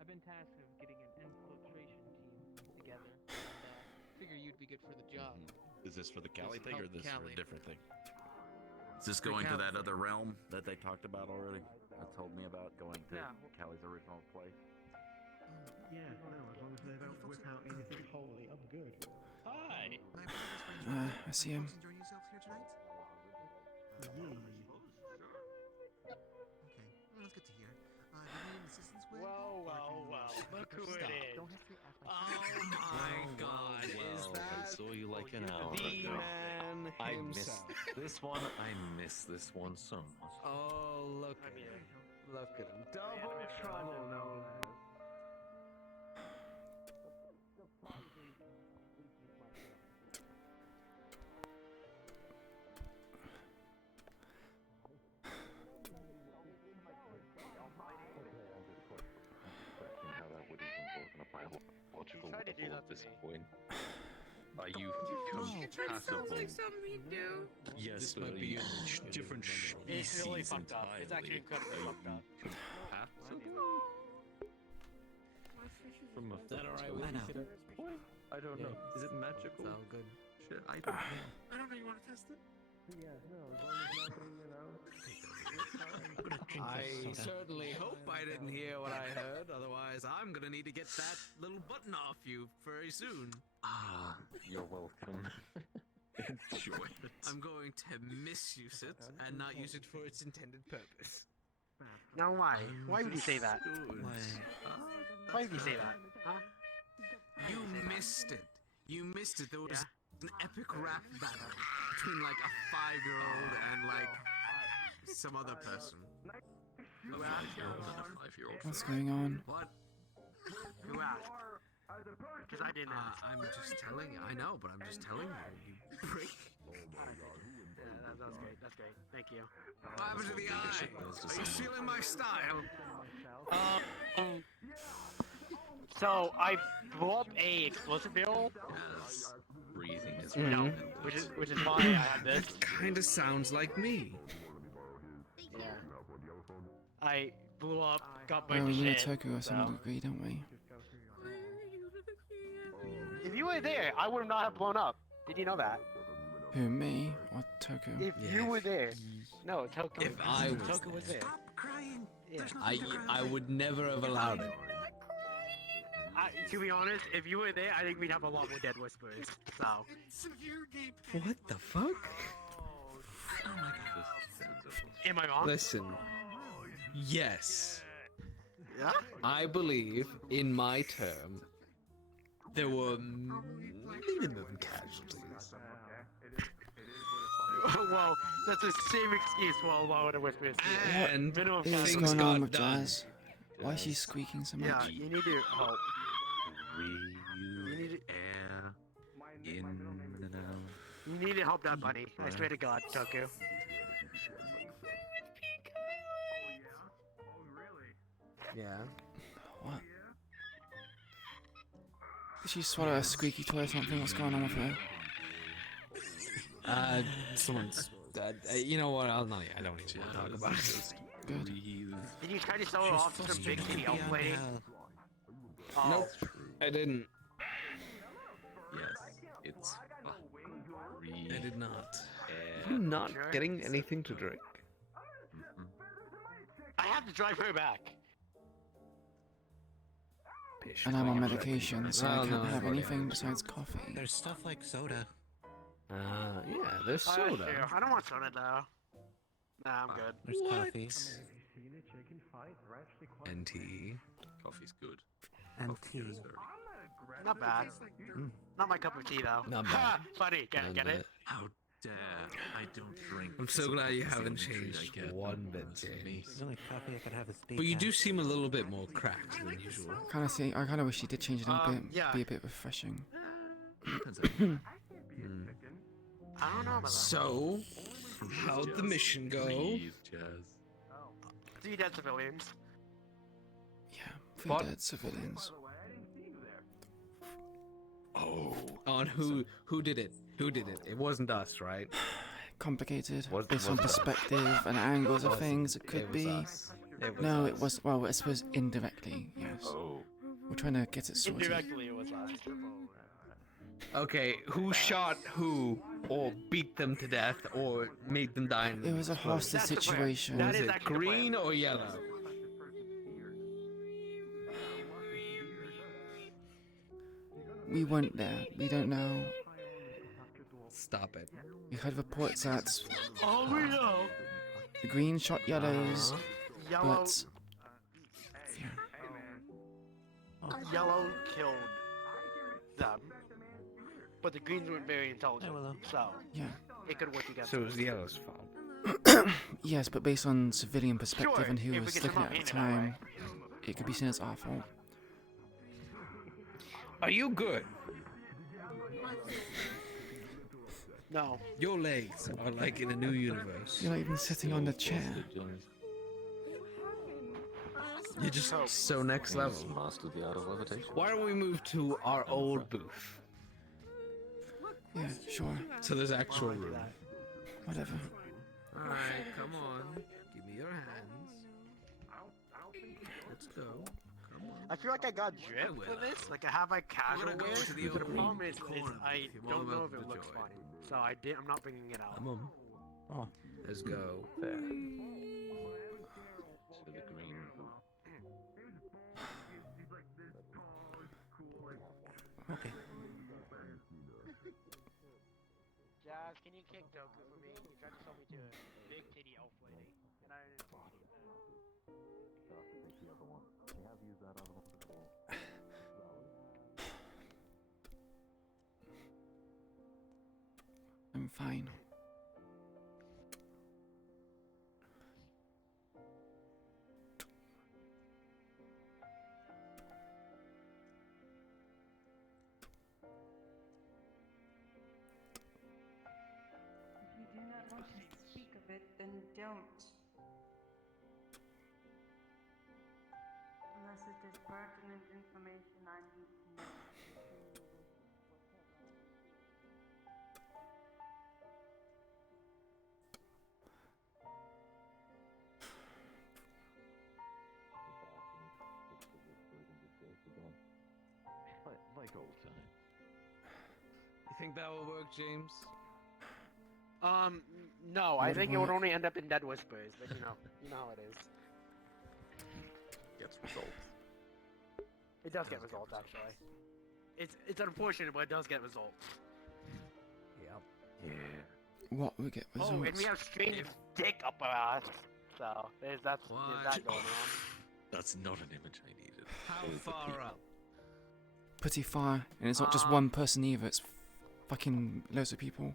I've been tasked with getting an infiltration team together, and figure you'd be good for the job. Is this for the Cali This thing or help this for a Cali. different thing? Is this For going to Cali that thing. other realm that they talked about already? That told me about going to Yeah. Cali's original place. Yeah, no, as long as they don't whip out anything holy, I'm good. Hi. I see him. Enjoying yourselves here tonight? Okay, well, that's good to hear. Do you need any assistance with? Well. Look who it is. Don't have to act like Oh my God! Is I that saw you like an hour the ago. man I himself? missed this one. I miss this one so much. Oh, look at him. Look at him. Double trouble, no less. How that would even work on a biological tried to do level that at to this me. point. Are you That sounds compatible? like something we do. Yes, This but might are be you a different It's really species fucked up. It's actually entirely? incredibly Are fucked up. you compatible? From a Is that alright with I you? know. Peter? I don't know. Is it magical? It's all good. Shit, I don't know. I don't know. You want to test it? Yeah, no, as long as nothing, you know. I certainly hope I didn't hear what I heard. Otherwise, I'm gonna need to get that little button off you very soon. Ah, you're welcome. Enjoy it. I'm going to misuse it and not use it for its intended purpose. Now why? Why would you say that? Why would you say that? Huh? You missed it. You missed it. There was an epic rap battle between like a 5-year-old and like some other person. A 5-year-old and a 5-year-old. What's going on? What? Who asked? Because I didn't ask. I'm just telling you. I know, but I'm just telling you. You prick. Yeah, that's great. That's great. Thank you. What happened to the eye? Are you stealing my style? So I blew up a explosive barrel. Yes. Breathing is No, which is why I had this. That kind of sounds like me. Yeah. I blew up, got Oh, bunch of we need a shit. Toku or some so- degree, don't we? If you were there, I would not have blown up. Did you know that? Who, me or Toku? If you were there. No, Toku. If I was Toku was there. crying. Yeah. I would never have allowed it. To be honest, if you were there, I think we'd have a lot more dead whispers. So. What the fuck? Oh my god. Am I wrong? Listen. Yes. Yeah? I believe, in my term, there were minimum casualties. Well, that's the same excuse for a lot of the whispers. What minimum is casualties. going on with Jazz? Why is she squeaking so much? Yeah, you need to help. Breathe air in and out. You need to help that bunny. I swear to God, Toku. Yeah. What? Did she swallow a squeaky toy or something? What's going on with her? Someone's. You know what? I don't even want to talk about it. Good. Did you try to sell it off to some big city elf lady? Oh. Nope. I didn't. Yes, it's breathe. I did not. Air. I'm not getting anything to drink. I have to drive her back. And I'm on medication, so I Oh, can't no, have okay. anything besides coffee. There's stuff like soda. Yeah, there's soda. Sure. I don't want soda though. Nah, I'm good. There's coffee. And tea. Coffee's good. And Coffee tea. is very Not bad. Not my cup of tea though. Not Ha! bad. Funny. Get it? Get it? How dare I don't drink. I'm so glad you physical haven't imagery I changed get one bit, to me. The only coffee I could have is But you do seem a little bit more cracked than usual. I kind of wish she did change it up a bit, yeah. be a bit refreshing. I don't know about that. So, how'd the mission go? Breathe, Jazz. 3 dead civilians. Yeah, 3 What? dead civilians. Oh. On who did it? Who did it? It wasn't us, right? Complicated, Was- based on was us. perspective and angles of Wasn't. things. It could It was be. us. It was No, us. it was. Well, I suppose indirectly, yes. Oh. We're trying to get it sorted. Indirectly, it was us. Okay, who shot who, or beat them to death, or made them die in the It was a explosion? hostage situation. Was it green or yellow? We weren't there. We don't know. Stop it. We heard reports that Oh, we know. the green shot yellows, Yellow. but Yellow killed them, but the greens weren't very intelligent, so yeah. it could work against So it us. was the yellow's fault. Yes, but based on civilian perspective Sure, and who if we was get looking them at it up at the in that time, it could be seen as our fault. Are you good? No. Your legs are like in a new universe. You're not even sitting on the chair. You're just so next level. Mastered the art of levitation. Why don't we move to our old booth? Yeah, sure. So there's actual room. Whatever. Alright, come on. Give me your hands. Let's go. Come on. I feel like I got drip for this. Like I have my casual gonna go wear. to the The old problem is corner I if you don't want know about if it the looks joy. funny, so I'm not bringing it out. Come on. Oh, Let's go. there. To the green. Okay. Jazz, can you kick Doku for me? You tried to sell me to a big titty elf lady, and I didn't appreciate that. I'm fine. If you do not want to speak of it, then don't. Unless it is pertinent information I need to know. Like old times. You think that will work, James? No, I Would think it would work. only end up in Dead Whispers, but you know how it is. Gets results. It does get results, actually. It's unfortunate, but it does get results. Yep. Yeah. What we get Oh, and we results. have strange dick up our ass. So there's that going on. That's not an image I needed. How far up? Pretty far, and it's not just one person either. It's fucking loads of people.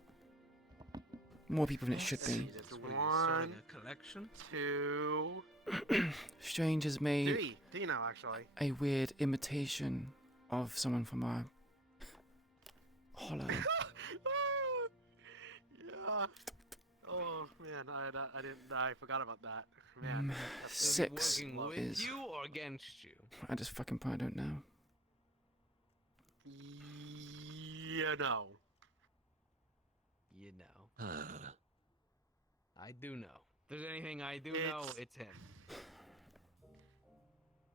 More people than it should be. One, A collection? 2, Strange has made 3 now, actually. a weird imitation of someone from our hollow. Yeah. Oh man, I forgot about that. Man. that's- Is it 6 working with is. you or against you? I just fucking probably don't know. Yeah, no. You know. I do know. If there's anything I do know, it's him.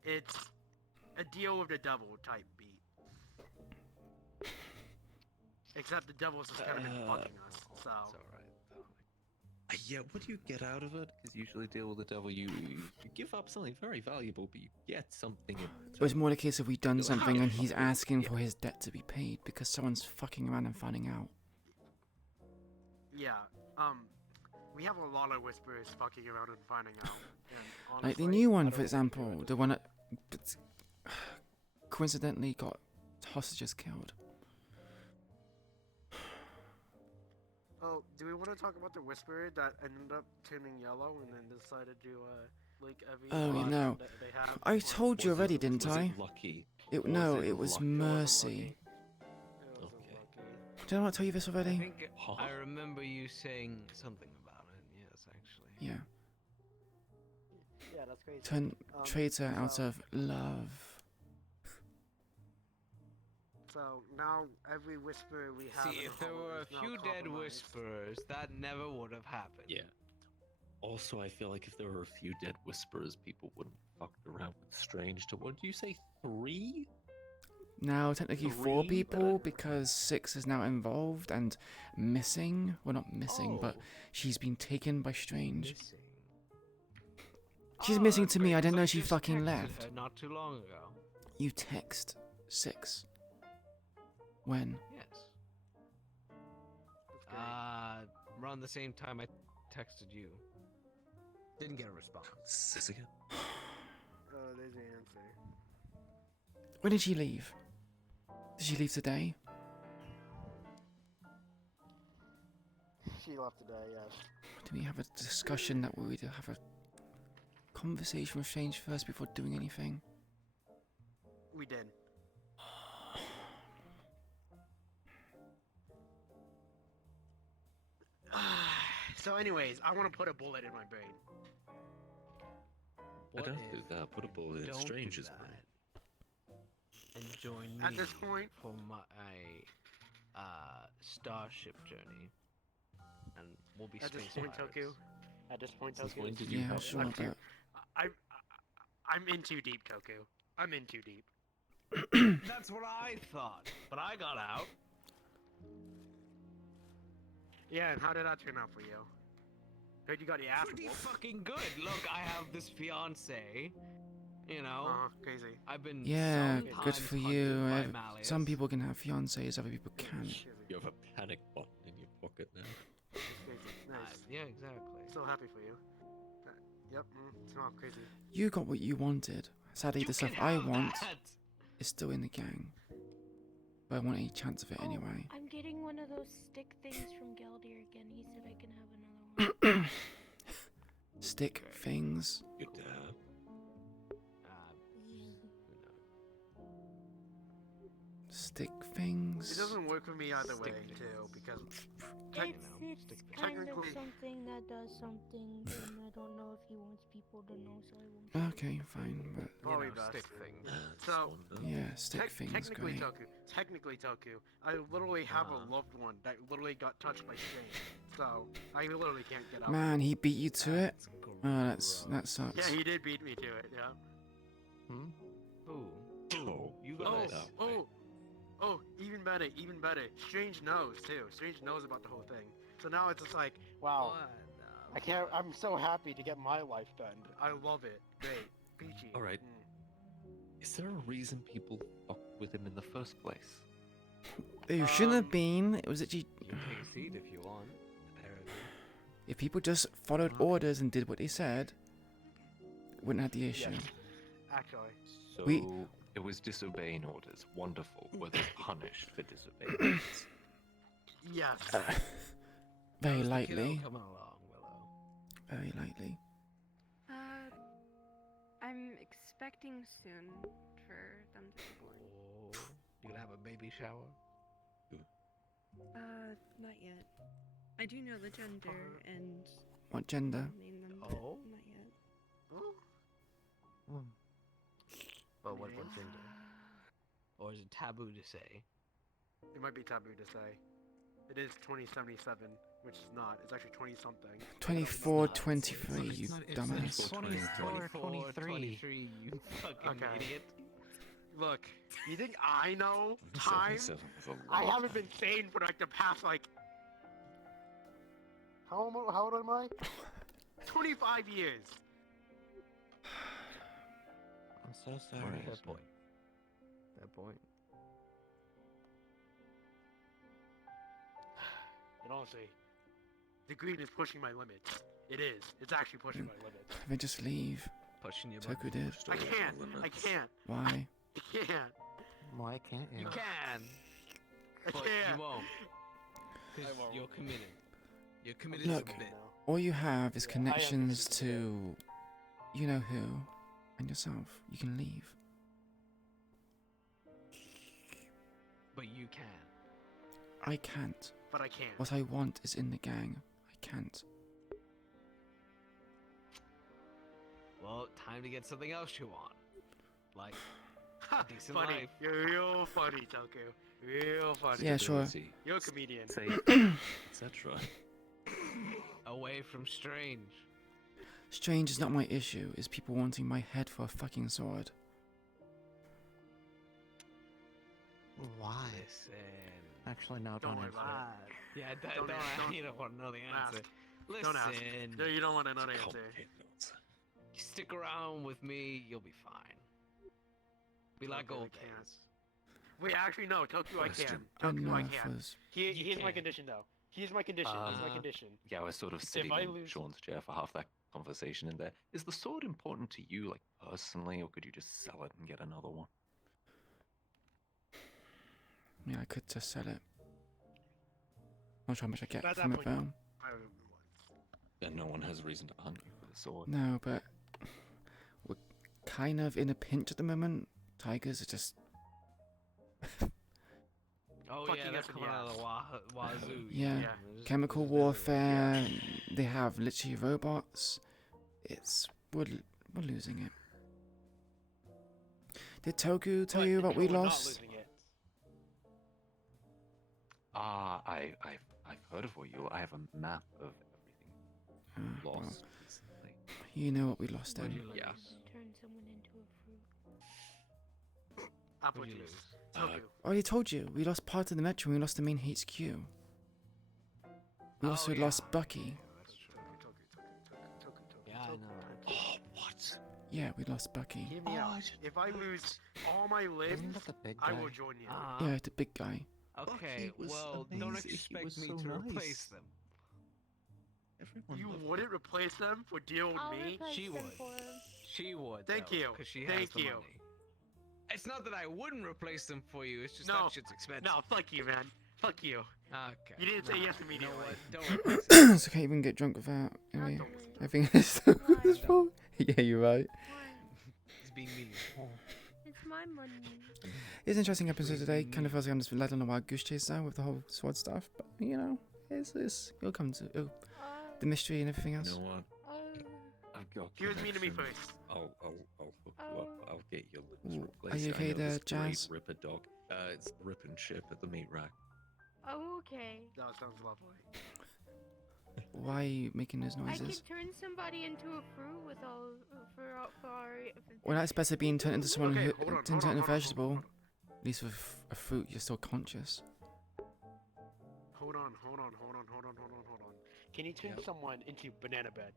It's a deal with the devil type beat. Except the devil's just kind of been fucking us, so. Yeah, what do you get out of it? Because usually deal with the devil, you give up something very valuable, but you get something in It was more the case of we've done something and he's asking for his debt to be paid because someone's fucking around and finding out. Yeah, we have a lot of whispers fucking around and finding out. And Like the honestly, new I one, don't for example, the one that coincidentally got hostages killed. Oh, do we want to talk about the whisperer that ended up turning yellow and then decided to like every? Oh bot no, that they have? I told you already, didn't was I? it lucky? No, Was it it was lucky? Mercy. Did I not tell you this I already? think I remember you saying something about it. Yes, actually. Yeah. Yeah, that's crazy. Turn traitor out so- of love. So now every whisperer we have. See, in if the there Hollow were is a now few dead compromised. whisperers, that never would have happened. Yeah. Also, I feel like if there were a few dead whisperers, people wouldn't fuck around with Strange to, what did you say, 3? Now technically 4 Three, people because 6 is now involved and missing. Well, not missing, but she's been taken by Strange. She's missing to me. I didn't know she fucking left. Not too long ago. You text 6. When? Yes. Around the same time I texted you. Didn't get a response. Again? Oh, there's the answer. When did she leave? Did she leave today? She left today, yes. Do we have a discussion that we would have a conversation with Strange first before doing anything? We did. So, anyways, I want to put a bullet in my brain. I don't do that. Put a bullet in don't do Strange's that? brain. And join me At this point, for my starship journey, and we'll be at this space point, pirates. Toku. At this point, Since Toku. when did you Yeah, have sure, one? but I'm in too deep, Toku. I'm in too deep. That's what I thought, but I got out. Yeah, and how did that turn out for you? Heard you got your ass Pretty whooped. fucking good. Look, I have this fiance. You know, crazy. I've been yeah, good sometimes for hunted you. by Some Malleus. people can have fiancés, other people can't. You have a panic button in your pocket now. Crazy. Nice. Yeah, exactly. So happy for you. Yep. Smell crazy. You got what you wanted. Sadly, the stuff I want is still in the gang. But I want any chance of it anyway. I'm getting one of those stick things from Galdir again. He said I can have another one. Stick things. Good to have. Stick things. It doesn't work for me either way, too, because It's kind of technically- something that does something, and I don't know if he wants people to know, so I won't. say Okay, fine, but probably best. So, yeah, stick things. technically, Great. Toku, I literally have a loved one that literally got touched by Strange, so I literally can't get out. Man, he beat you to it. Oh, that sucks. Yeah, he did beat me to it. Yeah. Who? You Oh, got this. even better, even better. Strange knows too. Strange knows about the whole thing. So now it's just like, wow, I can't. I'm so happy to get my life done. I love it. Great, peachy. All right. Is there a reason people fucked with him in the first place? There shouldn't have been. It was actually. You can take a seat if you want. Apparently. If people just followed orders and did what they said, wouldn't have the issue. Actually. So We- it was disobeying orders. Wonderful. Were they punished for disobeying orders? Yes. Very lightly. Coming along, Willow. Very lightly. I'm expecting soon for them to be born. Oh, you gonna have a baby shower? Not yet. I do know the gender and What gender? name them, but Oh. not yet. But what gender? Or is it taboo to say? It might be taboo to say. It is 2077, which is not. It's actually 20 something. 24, 23, you dumbass. 24, 23, you fucking idiot. Look, you think I know time? 77 was a I lot. haven't been sane for like the past like. How old am I? 25 years. I'm so sorry. Fair point. Fair point. And honestly, the green is pushing my limits. It is. It's actually pushing my limits. Let me just leave. Pushing your Toku did. I can't. I can't. Why? I can't. Why can't you? You can, I but can't. you won't. Because you're committed. You're committed Look, to the bit. all you have is connections to you know who and yourself. You can leave. But you can. I can't. But I can't. What I want is in the gang. I can't. Well, time to get something else you want. Like a decent Funny. life. You're real funny, Toku. Real funny. Yeah, sure. You're a comedian. Etc. Away from Strange. Strange is not my issue. It's people wanting my head for a fucking sword. Why? Listen. Actually, no, don't answer. Yeah, Don't ask. you don't want to know the Ask. answer. Don't ask. Listen. No, you don't want to know the answer. You stick around with me, you'll be fine. Be like Okay, I old can't. days. Wait, actually, no. Toku, I can. And Toku, I Nerf can. was. Here's my condition, though. Here's my condition. Here's my condition. Yeah, I was sort of sitting I in lose- Sean's chair for half that conversation in there. Is the sword important to you, like personally, or could you just sell it and get another one? Yeah, I could just sell it. Not sure how much I get At that from it point, though. Then no one has reason to hunt you with a sword. No, but we're kind of in a pinch at the moment. Tigers are just. Oh Fucking yeah, they're up in coming the out of the wazoo. Yeah, they're just- chemical they're just warfare. They have literally robots. We're losing it. Did Toku tell you what we lost? I've heard of what you. I have a map of everything Well, lost recently. you know what we lost then. Yeah. Turn someone into a fruit. Apple juice. Toku. I already told you. We lost part of the metro. We lost the main HQ. We also lost Bucky. Yeah, I know. Oh, what? Yeah, we lost Bucky. Hear me out. If I lose all my limbs, I will join you. Yeah, the big guy. Okay, was well, don't amazing. He expect was me so to nice. replace them. Everyone You loved wouldn't replace them for deal with I'll me? replace She them would. for him. She would. Thank you. Because she has Thank the you. money. It's not that I wouldn't replace them for you. It's just No. that shit's expensive. No, fuck you, man. Fuck you. Okay. You didn't say Nah, yes you know immediately. what? Don't replace So can't even get drunk without. Anyway, I think it's his fault. Yeah, you're right. He's being mean. It's my money. It's an interesting episode today. Kind of feels like I'm just led on a wild goose chase now with the whole sword stuff. But you know, it'll come to the mystery and everything else. You know what? I've got. He was mean to me connections. first. I'll hook you up. I'll get your limbs Ooh, replaced. are you I okay know there, this great Jazz? Ripper dog. It's the Rip and Ship at the meat rack. Oh, okay. That sounds lovely. Why are you making those I noises? can turn somebody into a fruit with all for our. Well, that's better being turned into someone Okay, who hold on, turned hold on, into a hold on, vegetable. At least with a fruit, you're still conscious. Hold on. Can you turn someone into banana bread?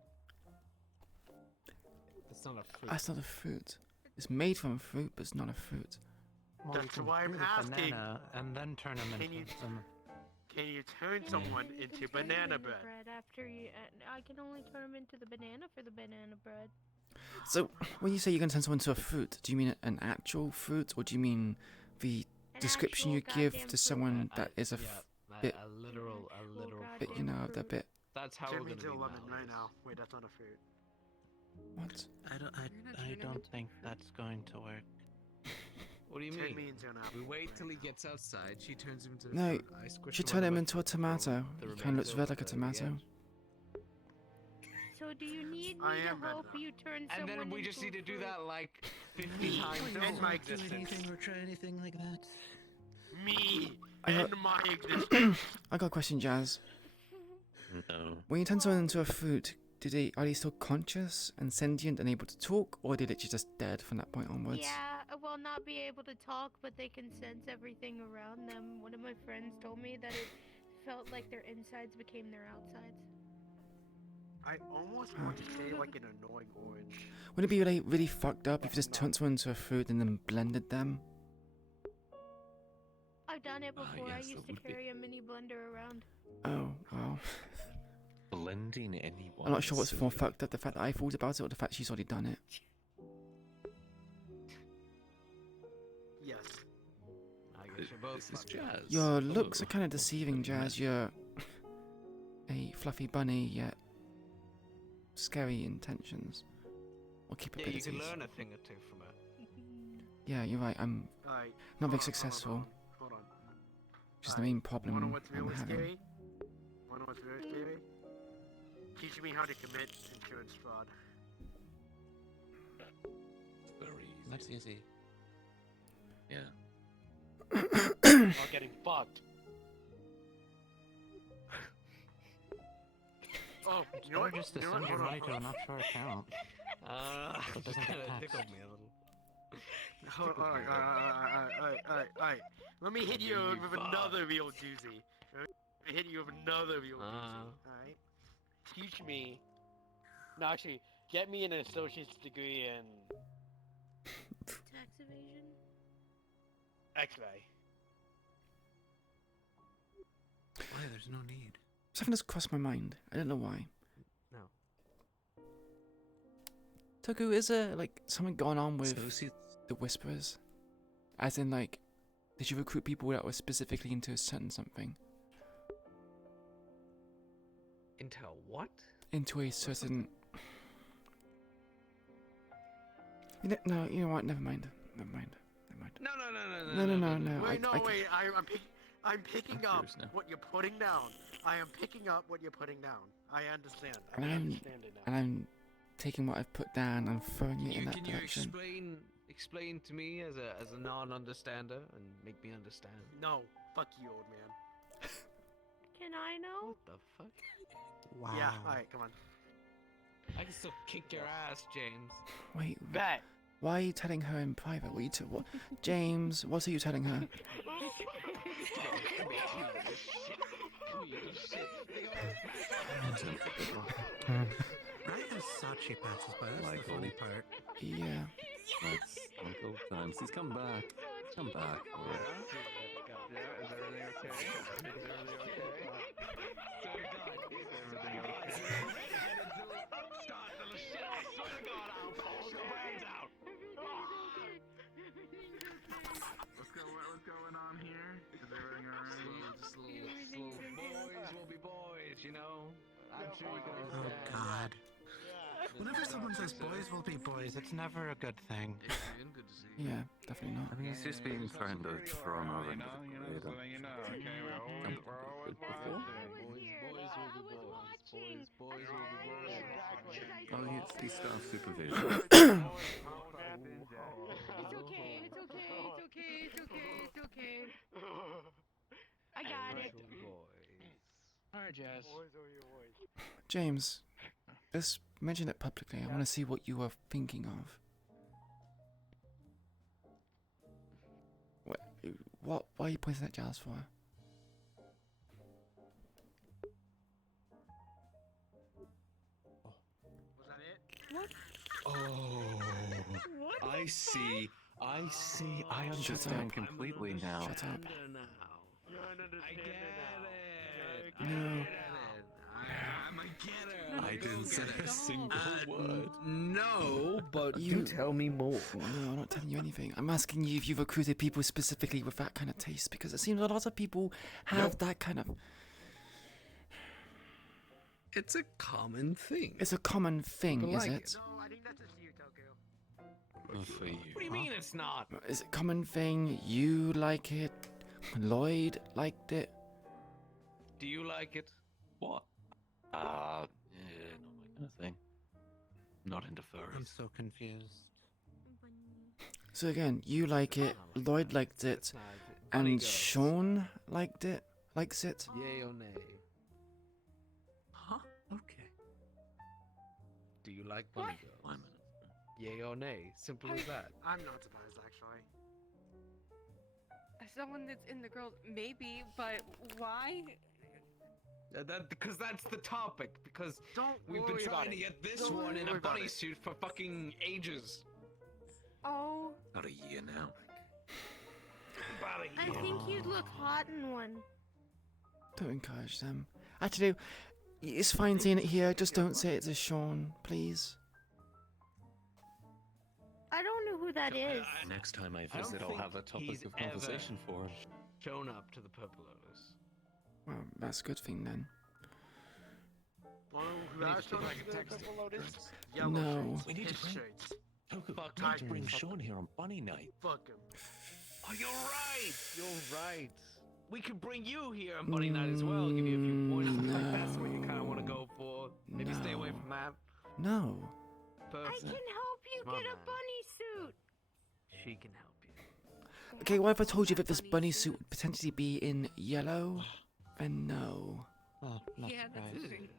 That's not a fruit. That's not a fruit. It's made from a fruit, but it's not a fruit. Well, you That's can why I'm do the asking. banana and then turn them Can into you- some. Can you turn someone You into can turn banana them into bread? after you. I can only turn them into the banana for the banana bread. So, when you say you're going to turn someone into a fruit, do you mean an actual fruit, or do you mean the description you actual give goddamn to fruit. someone that is a bit, a literal bit, you know, they're a bit. That's how Turn we're me gonna into be a lemon right nowadays. now. Wait, that's not a fruit. What? I don't think that's going to work. What do you Turn mean? me into an apple. We wait till he gets outside. She turns him into. No, I squish you him turn under him my into a foot, throw tomato. the He kind of looks remains red like a over the tomato. edge. So do you need me I to am help banana. you turn And someone then we just into need a to do fruit? that like 50 times and over my existence. or try anything like that? Me I got- and my existence. I got a question, Jazz. No. When you turn someone into a fruit, are they still conscious and sentient and able to talk, or are they literally just dead from that point onwards? Yeah, well, not be able to talk, but they can sense everything around them. One of my friends told me that it felt like their insides became their outsides. I almost want to say like an annoying orange. Wouldn't it be really fucked up if you just turned someone into a fruit and then blended them? I've done it before. I yes, used it to would be. carry a mini blender around. Oh, wow. Blending anyone. I'm not sure is what's more silly. fucked up, the fact that I thought about it or the fact she's already done it. Yes. I guess you're both This is fucked up. Jazz. Your looks Hello. are kind of deceiving, Jazz. You're a fluffy bunny, yet scary intentions or Yeah, you capabilities. can learn a thing or two from her. Yeah, you're right. I'm Alright. not very hold on, successful. Hold on. Which is the main problem Wanna know what's I'm really having. scary? Wanna know what's really scary? Teach me how to commit insurance fraud. Very easy. That's easy. Yeah. While getting fucked. Oh, you know Or what? just to You know send what? your Hold on, money to hold an on. offshore account. That doesn't get taxed. tickled me a little. Alright. Let me hit you with another real doozy. Let me hit you with another real doozy. Alright? Teach me. No, actually, get me an associate's degree in Tax evasion? X-ray. Why? There's no need. Something has crossed my mind. I don't know why. No. Toku, is there like something going on with the Whisperers? As in, like, did you recruit people that were specifically into a certain something? Into what? Into a certain. You know what? Never mind. No. Wait, I'm picking up what you're putting down. I am picking up what you're putting down. I understand. I understand it now. And I'm taking what I've put down and throwing it in that Can direction. you explain to me as a non-understander and make me understand? No, fuck you, old man. Can I know? What the fuck? Wow. Yeah, alright, come on. I can still kick your ass, James. Wait. Bet. Why are you telling her in private? What? James, what are you telling her? Right as Sachi passes by, that's the funny part. Yeah. That's Uncle Times. He's come back. Come back. Yeah, is everything okay? Is everything okay? Everything okay? Start the shit, I swear to God, I'll pull your brains out! What's going on here? Is everything alright? Just little boys will be boys, you know? I'm sure you can Oh understand. God. Whenever someone says boys will be boys, it's never a good thing. Yeah, definitely not. I mean, he's just being trying to throw him over into the crater. Oh, he's staff supervision. It's okay. I got it. Alright, Jazz. James, let's mention it publicly. I want to see what you are thinking of. What? Why are you pointing at Jazz for? Was that it? What? Oh, I see. I understand completely now. Shut up. I get it. No. I didn't say a single word. No, but You- tell me more. No, I'm not telling you anything. I'm asking you if you've recruited people specifically with that kind of taste, because it seems a lot of people have that kind of. It's a common thing. It's a common thing, People is like it? No, I think that's just you, Tokyo. Not for you. What do you mean it's not? Is it a common thing? You like it? Lloyd liked it? Do you like it? What? Yeah, not my kind of thing. Not into I'm furries. so confused. So again, you like it, Lloyd liked it, Bunny and girls. Sean liked it, likes it. Yay or nay? Huh? Okay. Do you like bunny girls? Wait a minute. Yay or nay? Simple as that. I'm not surprised, actually. As someone that's in the girls, maybe, but why? Because that's the topic. Because Don't we've been worry trying about to it. get this Don't one in worry a about bunny it. suit for fucking ages. Oh, About a year now. About a I year. think you'd look hot in one. Don't encourage them. Actually, it's fine seeing it here. Just don't say it's a Sean, please. I don't know who that is. Next time I don't visit, I'll think have a topic he's of conversation for him. Shown up to the Purpleos. Well, that's a good thing then. Well, who We need has to shown put up like to a the text Purple Lotus? first. Yellow No. shirts. We need to His bring- shirts. Toku, Fuck we need to Tigers. bring Fuck Sean here on Bunny Night. Fuck him. Oh, you're right. You're right. We could bring you here on Bunny Night as well. Give you a few points. If that's what you kind of want to go for. Maybe stay away from that. No. I Perfect. can help you Come on, get a man. bunny suit. She can help you. Okay, what if I told you that this bunny suit would potentially be in yellow? Then no. Oh, not yeah, that's surprised. the thing.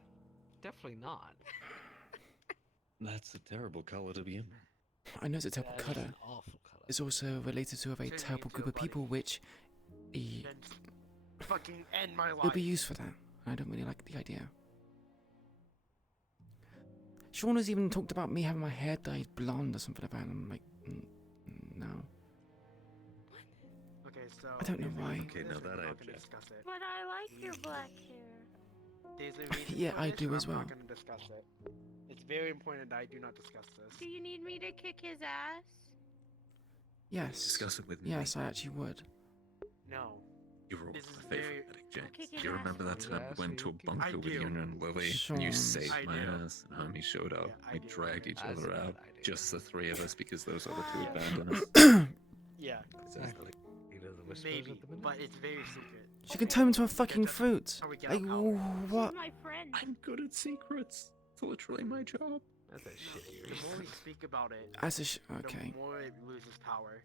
Definitely not. That's a terrible color to be in. I know it's a terrible That is colour. an awful color. It's also related to a very Turn you terrible into group a of people, which Then fucking end my it'll life. be used for that. I don't really like the idea. Sean has even talked about me having my hair dyed blonde or something like that. And I'm like, no. Okay, so. I don't know why. Okay, now that I object. Discuss it. But I like your black hair. There's a reason Yeah, for I this, do but as I'm well. not gonna discuss it. It's very important that I do not discuss this. Do you need me to kick his ass? Yes. Discuss it with me. Yes, I actually would. No. You were This is my very. favorite medic, James. Kick his Do you remember that ass. time we went to a bunker I with do. you and Lily? Sure. And you saved I my do. ass, and Homie showed up. Yeah, I we do. dragged each That's other a out, bad idea. just the three of us, because those other two Yeah. abandoned us. Yeah, Exactly. He does the whispers maybe, at the minute. but it's very secret. She can turn him into a fucking fruit. How we get Like, our power. what? She's my friend. I'm good at secrets. It's literally my job. That's a shitty The more we speak about it, As a okay. the more it loses power.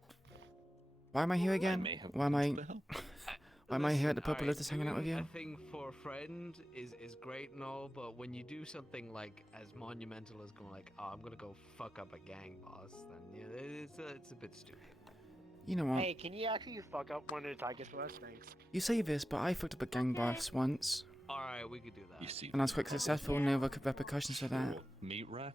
Why am I here again? may have Why am I? to help. Why am I here at the Listen, Purple alright, Lotus hanging out with doing you? A thing for a friend is great and all, but when you do something like as monumental as going like, oh, I'm gonna go fuck up a gang boss, then yeah, it's a bit stupid. You know what? Hey, can you actually fuck up one of the tigers for us? Thanks. You say this, but I fucked up a gang boss once, All right, we could do that. You see, and I was quite successful. No repercussions for that. Cool. Meat rack?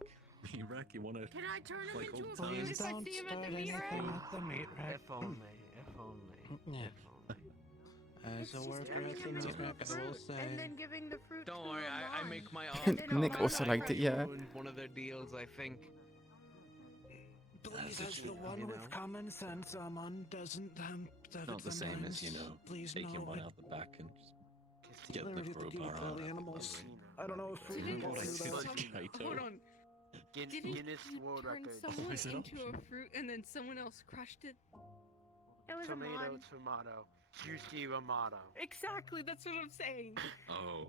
Meat rack, you wanna... Can I turn him Like into a old fruit times. if I see him at the meat rack? The meat rack. If only, if only, Yeah. if only. As It's a just worker turning at the him meat into a rack, I will fruit say. and then giving the fruit Don't to worry, I Lamont. make my And own. then Nick also liked it, yeah. Ruined one of their deals, I think. Please, That's as a the shit, one you with know? common sense, Amon doesn't Not the same as, you know, please taking know one that out the back and just get the Literally the crowbar deal on with the it. animals. I don't know if we Didn't can What I do did that. to Kaito. Hold on. Guinness You World turned Record. someone Is it into a fruit and then someone else crushed it? It was a Tomato, mod. tomato. Juicy Ramato. Exactly, that's what I'm saying. Oh.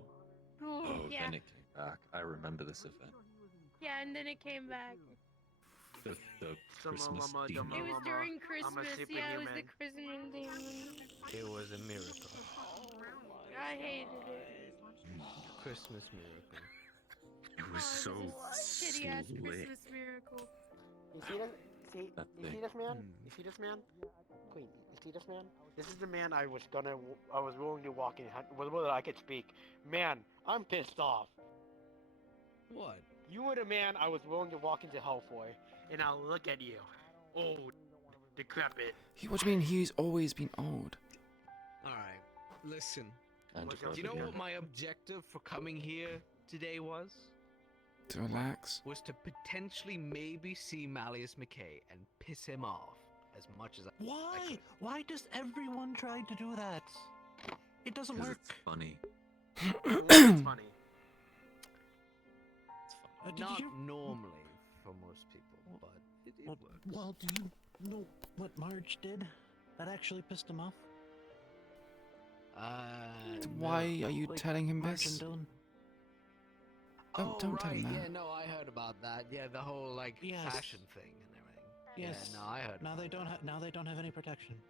Oh, Oh, Yeah. then it came back. I remember this event. Yeah, and then it came back. The Some Christmas mama, demon. dumma. It was Mama, during I'm a Christmas. Yeah, it was the superhuman. Christmas thing. It was a miracle. I hated it. Christmas miracle. It was so Shitty ass slick. Christmas miracle. You see this? See, That you see thing. this man? You see this man? Queen, you see this man? This is the man I was willing to walk in, whether I could speak. Man, I'm pissed off. What? You were the man I was willing to walk into hell for, and now look at you. Old, decrepit. What do you mean? He's always been old. Alright, listen. And What's to up? Do you know again. what my objective for coming here today was? To relax. Was to potentially maybe see Malleus McKay and piss him off as much as I Why? Why does everyone try to do that? It doesn't 'Cause work. it's funny. It's funny. Did Not you? normally for most people, but it Well, works. well, do you know what Marge did? That actually pissed him off. Why are you Like, telling him Marge this? and Dylan. Don't tell right, him that. yeah, no, I heard about that. Yeah, the whole like Yes. fashion thing and everything. Yes. Yeah, no, I heard. Now about they don't. that. Now they don't have any protection.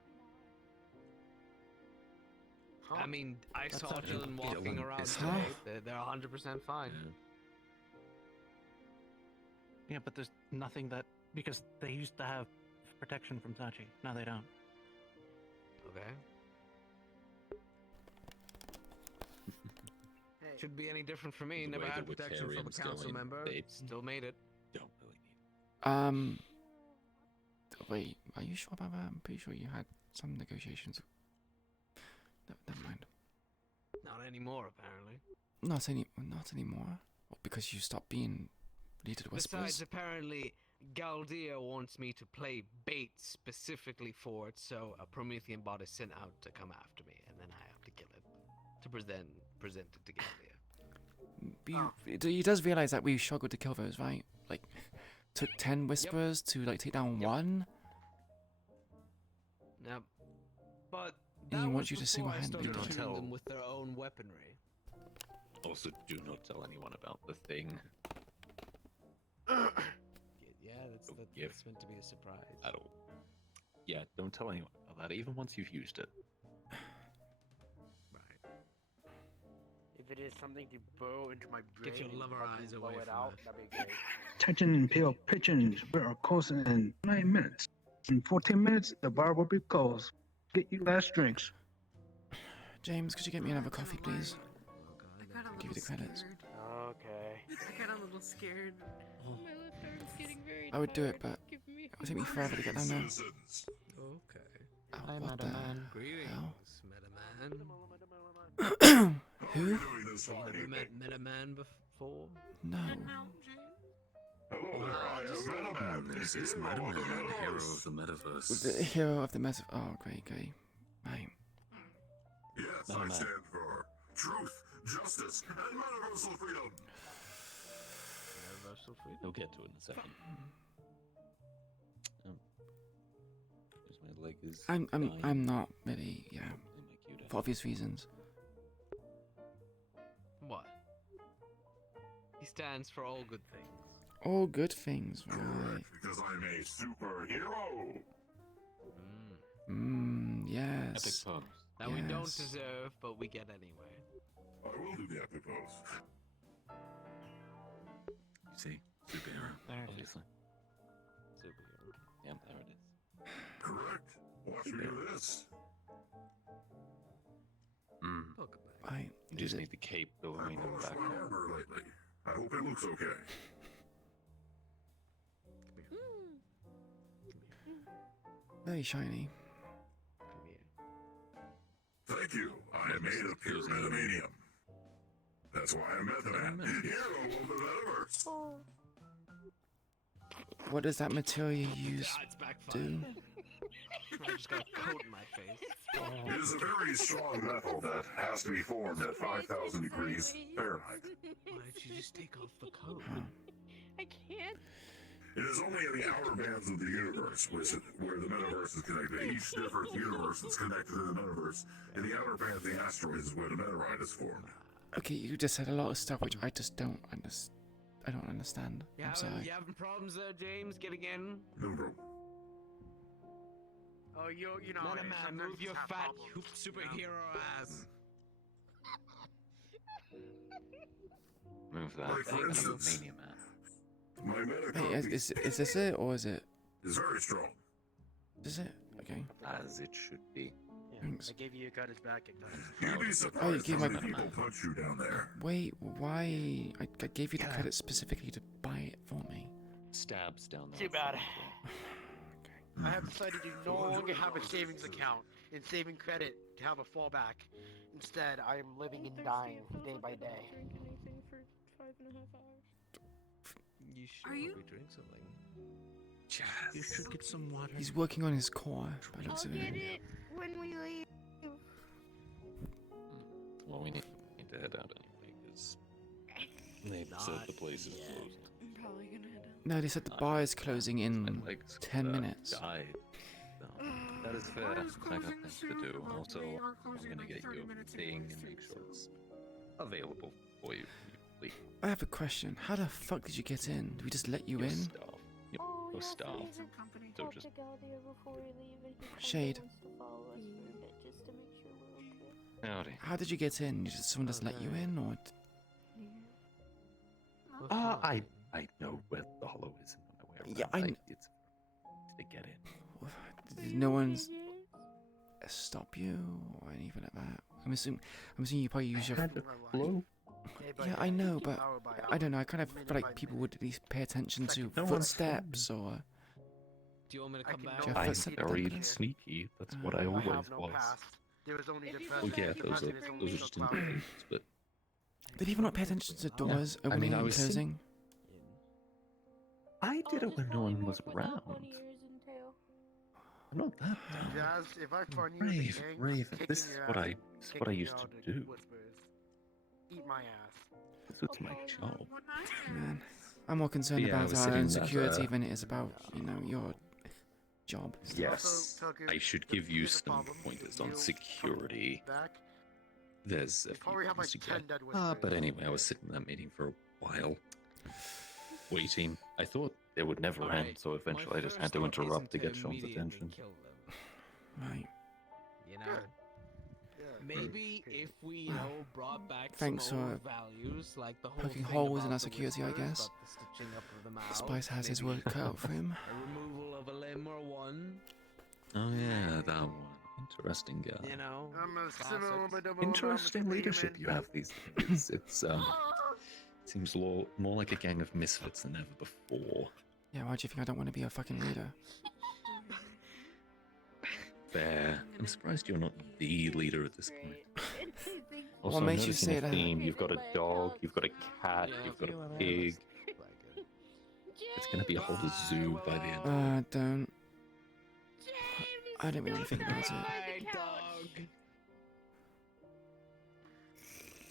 I mean, I That's saw actually Dylan Dylan walking around pissed today. off. They're 100% fine. Yeah, but there's nothing that because they used to have protection from Sachi. Now they don't. Okay. Hey, Shouldn't be any different for me. The Never way had the protection from a Wicarium's council going, member. they Still made it. Don't really need Wait, are you sure about that? I'm pretty sure you had some negotiations. No, never mind. Not anymore, apparently. Not anymore. Well, because you stopped being bleated whispers. Besides, apparently, Galdia wants me to play bait specifically for it, so a Promethean bot is sent out to come after me, and then I have to kill it to present it to Galdia. He does realize that we struggled to kill those, right? Like, took 10 whispers to like take down one. Yep. But And he that wants was you to before I single-handedly started do it. shooting them with their own weaponry. Also, do not tell anyone about the thing. Yeah, that's Yep. that's meant to be a surprise. At all. Yeah, don't tell anyone about that, even once you've used it. if it is something to burrow into my brain, Get your and lover fucking eyes blow away it from out, it. that'd be great. Attention, pale pigeons. We are closing in 9 minutes. In 14 minutes, the bar will be closed. Get your last drinks. James, could you get me another coffee, please? I got a Give you little the credits. scared. Okay. I got a little scared. My left arm's getting very I would do it, tired. but Give me it would take me forever to get down there. Okay. Hi, what the Metaman. Greetings, hell? Metaman. Who? Have you met Metaman before? No. Hello there, I am Metaman. This is Metaman, hero of the Metaverse. The hero of the Metaverse. Oh, great. Right. Yes, I Metaman. stand for truth, justice, and universal freedom. Universal freedom. We'll get to it in a second. Here's my leg is dying. I'm not really, yeah. They make you die. For obvious reasons. What? He stands for all good things. All good things, right? Correct, because I'm a superhero. Yes. Epic pose. That we don't Yes. deserve, but we get anyway. I will do the epic pose. You see? Superhero. There it is. Obviously. Superhero. Yep, there it is. Correct. Watch me do this. I You just need the cape billowing in the Polished my background. armor lately. I hope it looks okay. very shiny. Thank you. I am made of pure metamanium. That's why I'm Metaman, hero of the Metaverse. What does that material you use It's do? I just got a coat in my face. It is a very strong metal that has to be formed at 5,000 degrees Fahrenheit. Why don't you just take off the coat? I can't. It is only in the outer bands of the universe where the metaverse is connected. Each different universe is connected to the metaverse. In the outer bands, the asteroids is where the meteorite is formed. Okay, you just said a lot of stuff which I just don't understand. I don't understand. I'm sorry. You having problems there, James? Getting in? No problem. Oh, you know. Man, move your fat superhero ass. Move that. Like, for instance, Mania Man. my meta Hey, is this it or is it? is very strong. Is it? Okay. As it should be. Thanks. I gave you a cut his back at times. You'd be you surprised gave how my- many people punch you down there. Wait, why? I gave you the credit specifically to buy it for me. Stabs down there. Too bad. I have decided to no longer have a savings account and saving credit to have a fallback. Instead, I am living and dying day by day. Drink anything for 5.5 hours. You should Are you- probably drink something. You should get some water. He's working on his core. By the looks I'll of get it. it when we leave. Well, we need to head out anyway, because they said the place is closed. I'm probably gonna head out. No, they said the bar is closing in 10 minutes. Died. So, that is fair. I got things to do. Also, I'm gonna get you a thing and make sure it's available for you. Please. I have a question. How the fuck did you get in? Did we just let you in? You're starved. So Talk just to Galdia before we leave, and he Shade. wants to follow us for a bit just to make sure we're okay. howdy. How did you get in? Someone just let you in, or? I know where the hollow is and know where Yeah, I it's to get in. Did no one's stop you or anything like that? I'm assuming you probably use your. Yeah, I know, but I don't know. I kind of feel like people would at least pay attention to No one's footsteps or. Do you want me to come back? Yeah, I'm footsteps. very sneaky. That's what I always was. There was only the Oh yeah, those are just indications, but Do people not pay attention to doors I opening mean, I and was closing? I did it when no one was around. I'm not that dumb. Jazz, if I find you Brave, in the gang, brave. kicking This is your what ass, I kicking used you to out of do. Whispers. Eat my ass. This was my job. Man, I'm more concerned Yeah, I about was our sitting own that, security than it is about your job. Yes, I should give you some pointers on security. There's a few probably have things like to 10 get. dead But whispers. anyway, I was sitting in that meeting for a while, waiting. I thought they would never end, so eventually I just had to interrupt to get Sean's attention. Right. You know, maybe if we, brought back Thanks some for old values, like the whole poking thing holes in about our the security, I whispers, guess. about the stitching up of the mouth, Spice has his maybe work cut out for him. a removal of a limb or one. Oh yeah, that one. Interesting guy. You know, I'm a similar Interesting leadership you have these days. It's seems more like a gang of misfits than ever before. Yeah, why do you think I don't want to be a fucking leader? fair. I'm surprised you're not the leader at this point. Also, What I'm makes you noticing say a that? theme. You've got a dog, you've got a cat, you've got a pig. It's gonna be a whole zoo by the end. Don't. I don't really think about it.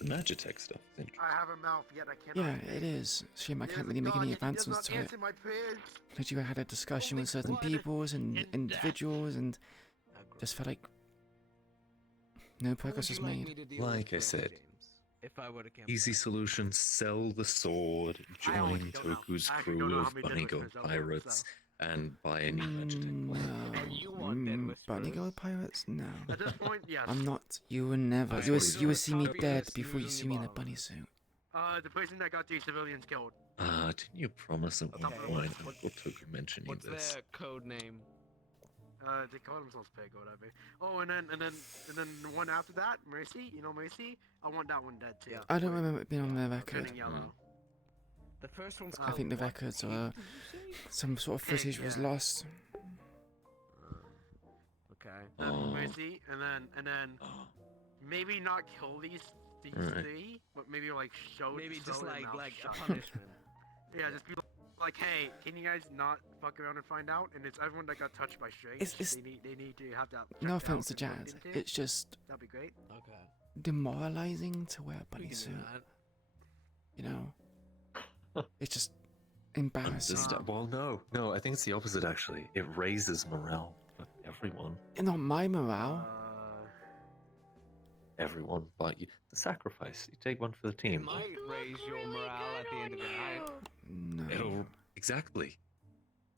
The Magitech stuff is interesting. I have a mouth, yet I cannot. Yeah, it is. Shame I can't really make any advancements to it. Because you had a discussion with certain peoples and individuals, and just felt like no progress was made. Like I said, If I were to camp easy solution: sell the sword, join Toku's crew of Bunny Go pirates, and buy a new Magitech plane. Bunny Go pirates? No. At this point, yes. I'm not. You will never. You will see me dead before you see me in a bunny suit. The person that got 3 civilians killed. Didn't you promise at one point? I thought Toku mentioned you What's this. their code name? They call themselves Pig or whatever. Oh, and then the one after that, Mercy. You know Mercy? I want that one dead too. I don't remember it being on their record. Turning yellow. The first one's I think the records are some sort of footage was lost. Okay. Mercy, and then maybe not kill these three, but maybe like show. Maybe just them like out a shut. punishment. Yeah, just be like, hey, can you guys not fuck around and find out? And it's everyone that got touched by strange. It's- They need to have that. No checked out offense to and looked Jazz, into. it's just That'd be great. Okay. demoralizing to wear a bunny suit. You know, it's just embarrassing. Well, no, I think it's the opposite actually. It raises morale for everyone. And not my morale. Everyone but you. The sacrifice. You take one for the team. Might raise your morale at the end of the night. No. It'll exactly.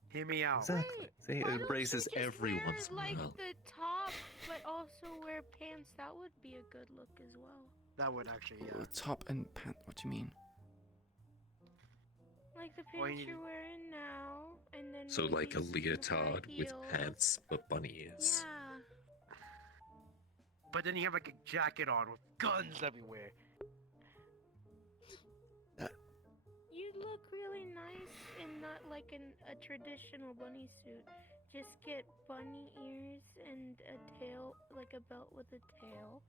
Hear me out. Exactly. See, Why it don't raises you just everyone's wear, like morale. the top, but also wear pants. That would be a good look as well. That would actually, yeah. Top and pant. What do you mean? Like the Well, pants you- you're wearing now, and then So like a maybe some high leotard with heels. pants but bunny ears. Yeah. But then you have like a jacket on with guns everywhere. You look really nice in not like a traditional bunny suit. Just get bunny ears and a tail, like a belt with a tail.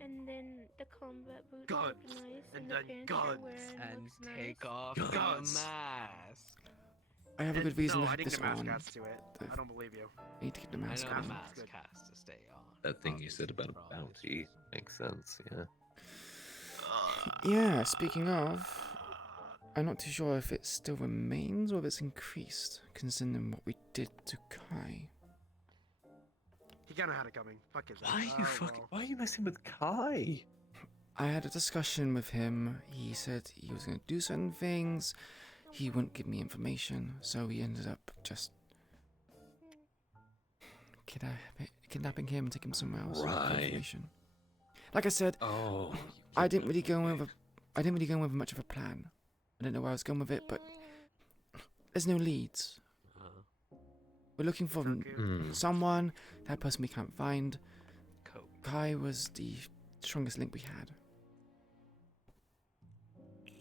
And then the combat boots Guns. look nice, And the then pants guns. you're wearing And looks take nice. off Guns. the mask. I have a good reason No, to I have think this the mask on. has to it. I don't believe you. I need to get the I mask know on. the mask has to stay on. That thing you said about a bounty makes sense, yeah. Yeah, speaking of, I'm not too sure if it still remains or if it's increased, considering what we did to Kai. He kinda had it coming. Fuck his Why ass. are you fucking? Why are you messing with Kai? I had a discussion with him. He said he was going to do certain things. He wouldn't give me information, so we ended up just kidnapping him and taking him somewhere else. with Right. information. Like I said, Oh, I didn't really go in with much of a plan. I don't know where I was going with it, but there's no leads. We're looking for someone. That person we can't find. Kai was the strongest link we had.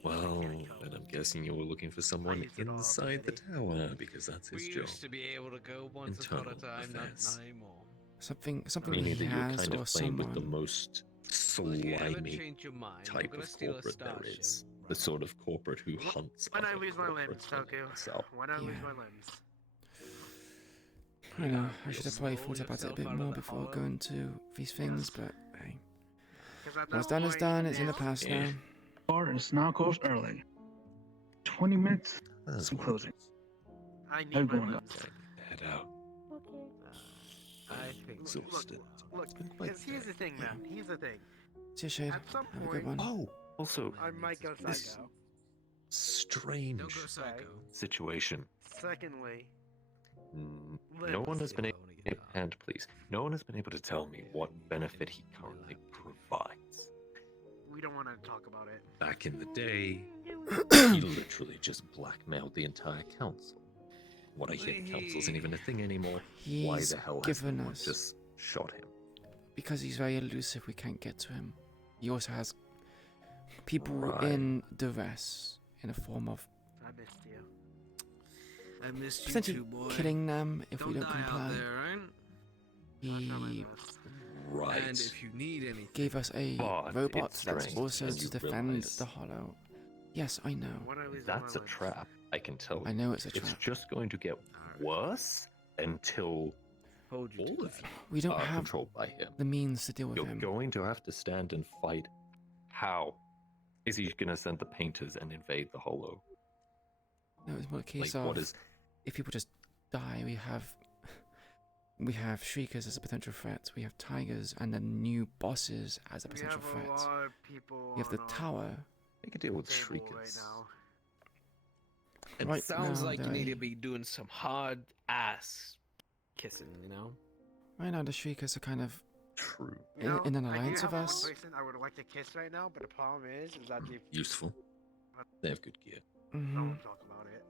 Well, then I'm guessing you were looking for someone inside the tower because that's his We job. used to be able to go once upon a Internal time, not affairs. anymore. Something Meaning he that you're has kind or of playing with the someone. most Well, if you ever slimy change your mind, type we're gonna of steal a corporate there starship. is. The sort of corporate who hunts When I other lose my limbs, corporates Toku. myself. When I lose Yeah. my limbs. I know, I should have probably thought about it a bit more before going to these things, but hey. What's done is done, it's in the past now. Bar is now closed early. 20 minutes That's to closing. I need I'm my going limbs. Head out. I think Exhausted. Look, here's the thing, man. Here's the thing. See you, Shade. At some Have a point, good one. Oh, also, I might go this psycho. strange Don't go psycho. situation. Secondly, No one has been able, and please, no one has been able to tell me what benefit he currently provides. we don't want to talk about it. Back in the day, he literally just blackmailed the entire council. What I hear, the council isn't even a thing anymore. Why He's the hell has given no one us- just shot him? Because he's very elusive, we can't get to him. He also has people Right. in duress in a form of I missed you. I missed you potentially too, boy. killing them if we don't die comply. out there, right? He Right. And if you need anything, gave us a But robot it's that's strange, also and to you defend realize- the Hollow. Yes, I know. That's a trap, I can tell you. I know it's a It's trap. just going to get worse until hold you all of you We don't are have controlled by him. the means to deal with You're him. going to have to stand and fight. How? Is he going to send the painters and invade the Hollow? No, it's more a case Like, of what is- if people just die, we have Shriekers as a potential threat. We have Tigers and then new bosses as a We potential have a threat. lot of people We have the on our tower. We could deal with table Shriekers. right now. it Right sounds now, like you need to they- be doing some hard ass kissing, you know? Right now, the Shriekers are kind of True. You know, in an I do alliance have with one us. person I would like to kiss right now, but the problem is that they Useful. They have good gear. Mm-hmm. don't talk about it.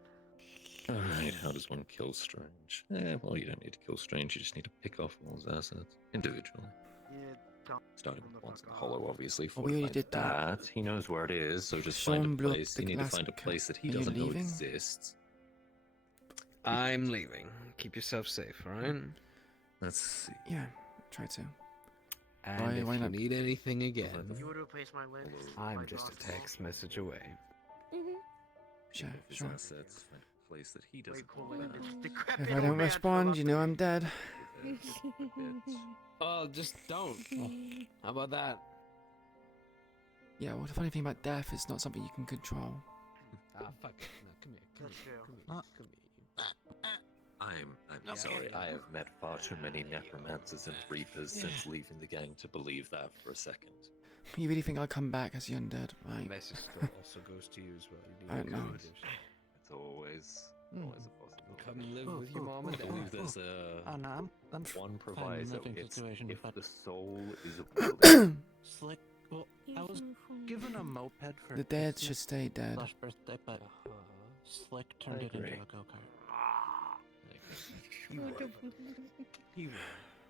Alright, how does one kill Strange? Well, you don't need to kill Strange, you just need to pick off all his assets individually. Yeah, don't. Starting with once in the Hollow, obviously. Well, we already fortify did that. He knows where it is, so just Sean find a blew up place. the You need to glass find a ca- place that he Are you doesn't know leaving? exists. I'm leaving. Keep yourself safe, alright? Let's see. Yeah, try to. And if why you not? need anything again, You would replace my limbs. I'm just a text message away. Sure, Pick up his sure. assets, find a place that he doesn't cool, know like, about. it's If decrepit I old don't man respond, you know I'm dead. Oh, just don't. How about that? Yeah, well, the funny thing about death is not something you can control. Ah, fuck it. No, come here. Come That's here. true. Come here. I'm sorry, I have met far too many necromancers and reapers since leaving the gang to believe that for a second. You really think I'll come back as the undead? Right. Message still also goes to you as well. You do I don't know. It's always a possibility. Come live with your mom and I dad. believe there's a Oh, no, I'm one fine in proviso. living It's situation, if but the soul is a Slick. Well, I was given a moped for The dead Christmas should stay dead. / birthday, but Slick turned I it into agree. a go-kart.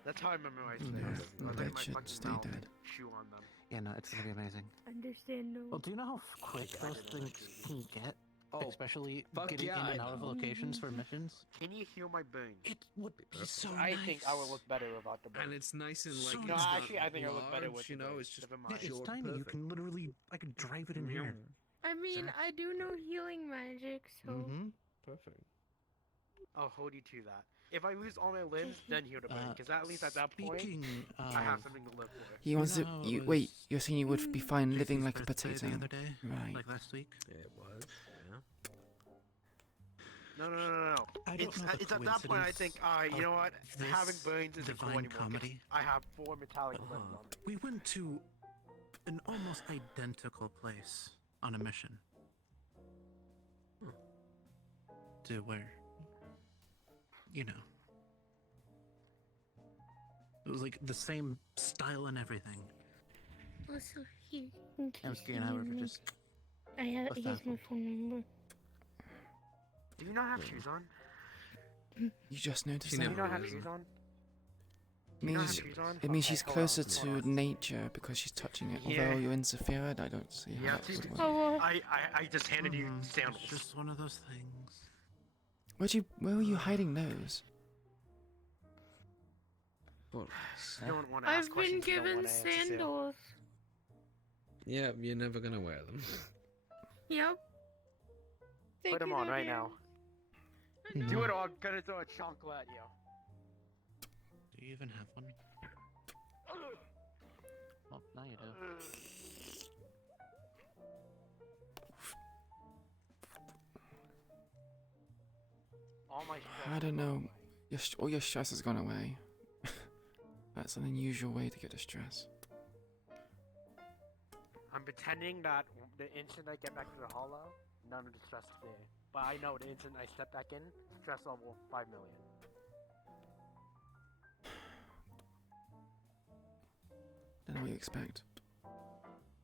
That's how I remember my Yeah, snakes. the I dead let my should fucking stay mouth dead. chew on them. Yeah, no, it's gonna be amazing. Understand no. Well, do you know how quick those things can get? Oh, Especially fuck getting yeah, in and I out of know. locations for missions. Can you heal my burns? It would be so I nice. think I would look better without the burns. And it's nice and like. So it's No, not actually, I think I look better large, with you the know. burns. It's just Never Yeah, mind. it's tiny. You can literally, I could drive it in here. I mean, I do know healing magic, so. Mm-hmm. Perfect. I'll hold you to that. If I lose all my limbs, then heal the burn. Because at least at that point, Speaking I have of- something to live for. He wants to. know how You it wait. was You're saying you would be fine living like a birthday potato, the other day, right? like last week. It was. Yeah. No. I don't It's, know the it's at that point I think, coincidence you know what? of Having this burns isn't cool divine anymore. 'cause comedy. I have 4 metallic limbs on me. We went to an almost identical place on a mission. To where? You know. It was like the same style and everything. Also, here. I'm scared, however, just. I have. What's Here's that? my phone number. Do you not have shoes on? You just noticed Do that. you not have shoes on? It means shoes on? it means Okay, she's hold closer on. to nature because she's touching it. Yeah. Although you're in Saphira, I don't see how Yeah, that would work. Oh, I just handed you It's sandals. just one of those things. Where were you hiding those? You don't want to ask I've been questions you don't given wanna answer to. sandals. Yeah, you're never gonna wear them. Yep. Put them on right now. Mhm. Do it or I'm gonna throw a chocolate at you. Do you even have one? Well, now you do. All my I don't know. All your stress has gone away. That's an unusual way to get distress. I'm pretending that the instant I get back to the hollow, none of the stress is there. But I know the instant I step back in, stress level 5 million. Don't know what you expect.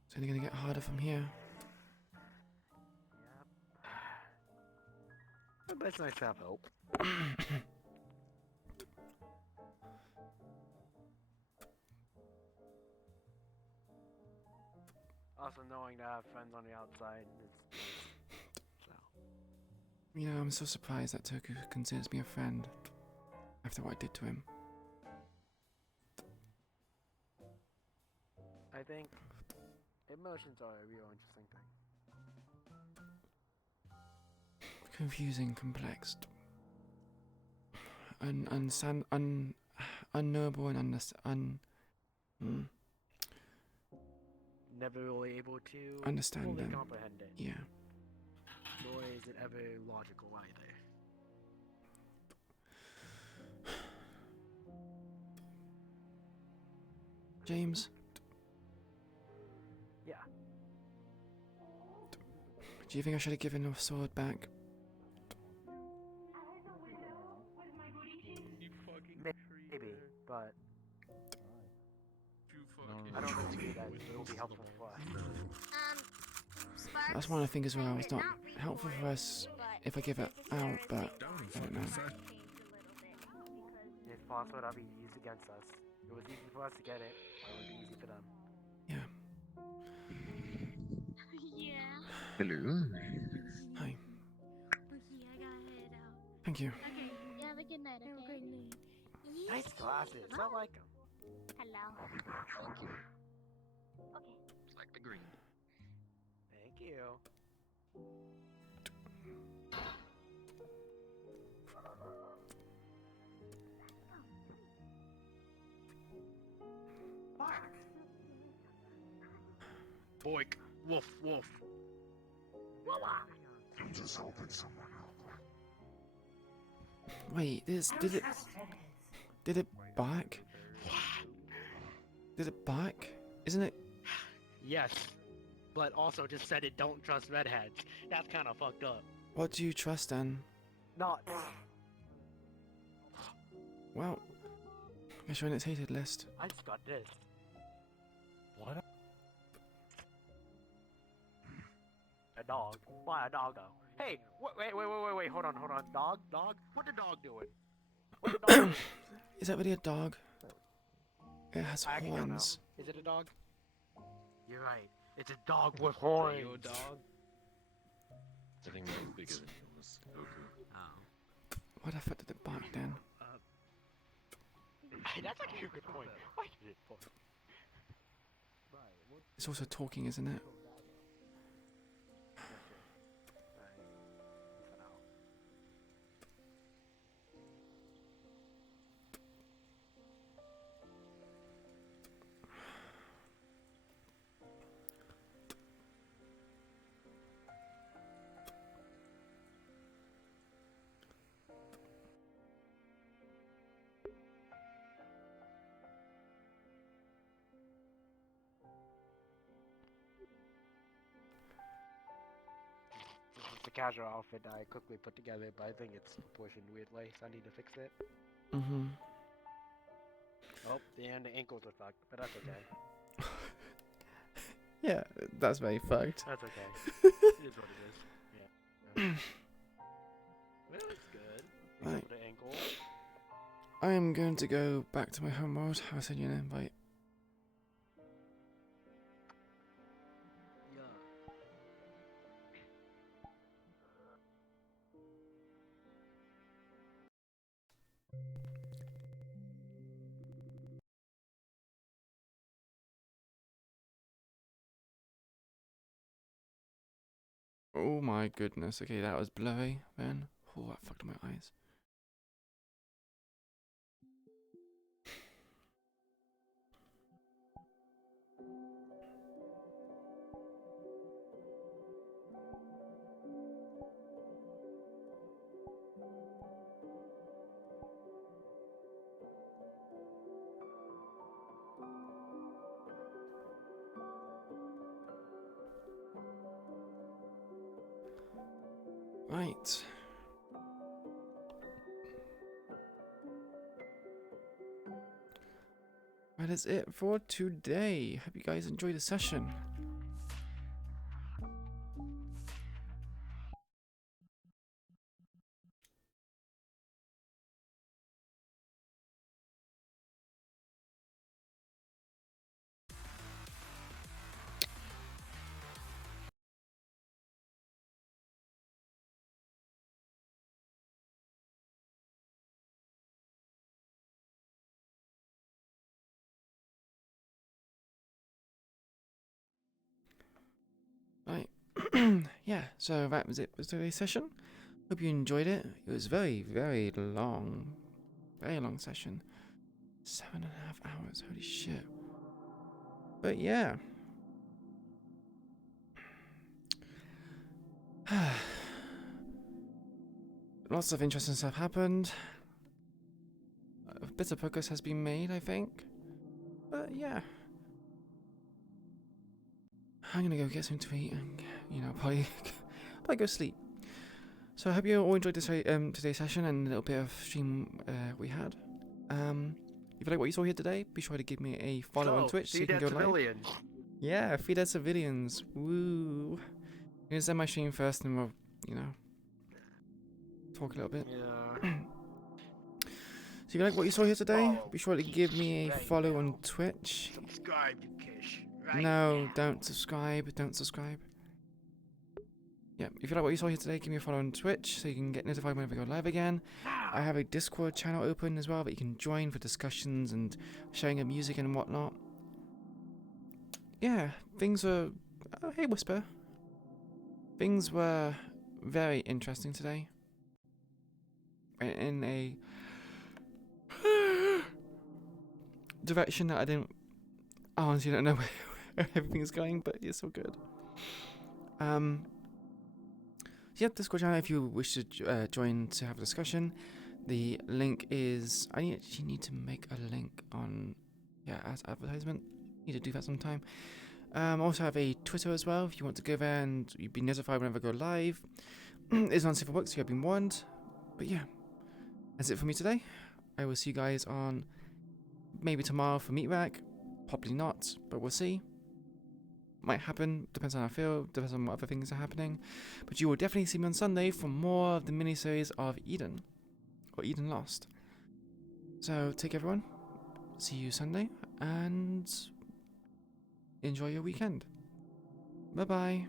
It's only gonna get harder from here. But it's nice to have hope. Also knowing to have friends on the outside, it's nice. So. You know, I'm so surprised that Toku considers me a friend after what I did to him. I think emotions are a real interesting thing. Confusing, complex, unknowable, and Never really able to understand fully them. comprehend it. Yeah. Nor is it ever logical either. James, Yeah. do you think I should have given the sword back? Maybe, but I don't think that it will be helpful for us. That's one I think as well. It's not helpful for us if I give it out, but I don't know. If possible, that'll be used against us. It was easy for us to get it. It would be easy for them. Yeah. Yeah. Hello. Hi. Okay, I gotta head out. Thank you. Okay, you have a good night, okay? Nice glasses. I like them. Hello. Thank you. Okay. It's like the green. Thank you. Boink. Woof, woof. I'm just hoping someone helped. Wait, did it bark? Did it bark? Isn't it? Yes, but also just said it don't trust redheads. That's kind of fucked up. What do you trust then? Not. Well, I guess you're on its hated list. I just got this. What? A dog? Why a doggo? Hey, wait, hold on. Dog? What the dog doing? What the dog doing? Is that really a dog? It has I actually don't know. horns. Is it a dog? You're right. It's a dog with horns. Your dog? I think mine's bigger than yours, Goku. Oh. Why the fuck did it bark then? That's actually a good point. Why did it bark? It's also talking, isn't it? It's a casual outfit that I quickly put together, but I think it's proportioned weirdly, so I need to fix it. Mm-hmm. Oh, and the ankles are fucked, but that's okay. Yeah, that's very fucked. That's okay. It is what it is. Yeah. Well, it's good. Right. Except for the ankle. I am going to go back to my homeworld. I'll send you an invite. Yeah. Oh my goodness. Okay, that was blurry then. Oh, that fucked my eyes. Right. That is it for today. Hope you guys enjoyed the session. yeah, so that was it for today's session. Hope you enjoyed it. It was very, very long session. 7.5 hours, holy shit. But yeah. Lots of interesting stuff happened. A bit of progress has been made, I think. But yeah. I'm gonna go get something to eat and, probably go sleep. So I hope you all enjoyed this today's session and a little bit of stream we had. If you like what you saw here today, be sure to give me a follow on Twitch so you can go live. Civilians. Yeah, feed dead civilians. Woo. I'm gonna send my stream first and we'll, talk a little bit. Yeah. So if you like what you saw here today, be sure to give me a follow on Twitch. Subscribe, you kish. Right No, now. don't subscribe. Don't subscribe. Yeah, if you like what you saw here today, give me a follow on Twitch so you can get notified whenever I go live again. I have a Discord channel open as well that you can join for discussions and sharing of music and whatnot. Yeah, things are... Oh, hey, Whisper. Things were very interesting today. In a direction that I honestly don't know where everything's going, but it's all good. Yep, Discord channel if you wish to join to have a discussion. The link is... I actually need to make a link on... Yeah, as advertisement. Need to do that sometime. Also have a Twitter as well if you want to go there and you'll be notified whenever I go live. It's on Civil Works, so you've been warned. But yeah, that's it for me today. I will see you guys on maybe tomorrow for Meatback. Probably not, but we'll see. Might happen, depends on how I feel, depends on what other things are happening. But you will definitely see me on Sunday for more of the miniseries of Eden. Or Eden Lost. So, take care everyone. See you Sunday, and enjoy your weekend. Bye bye.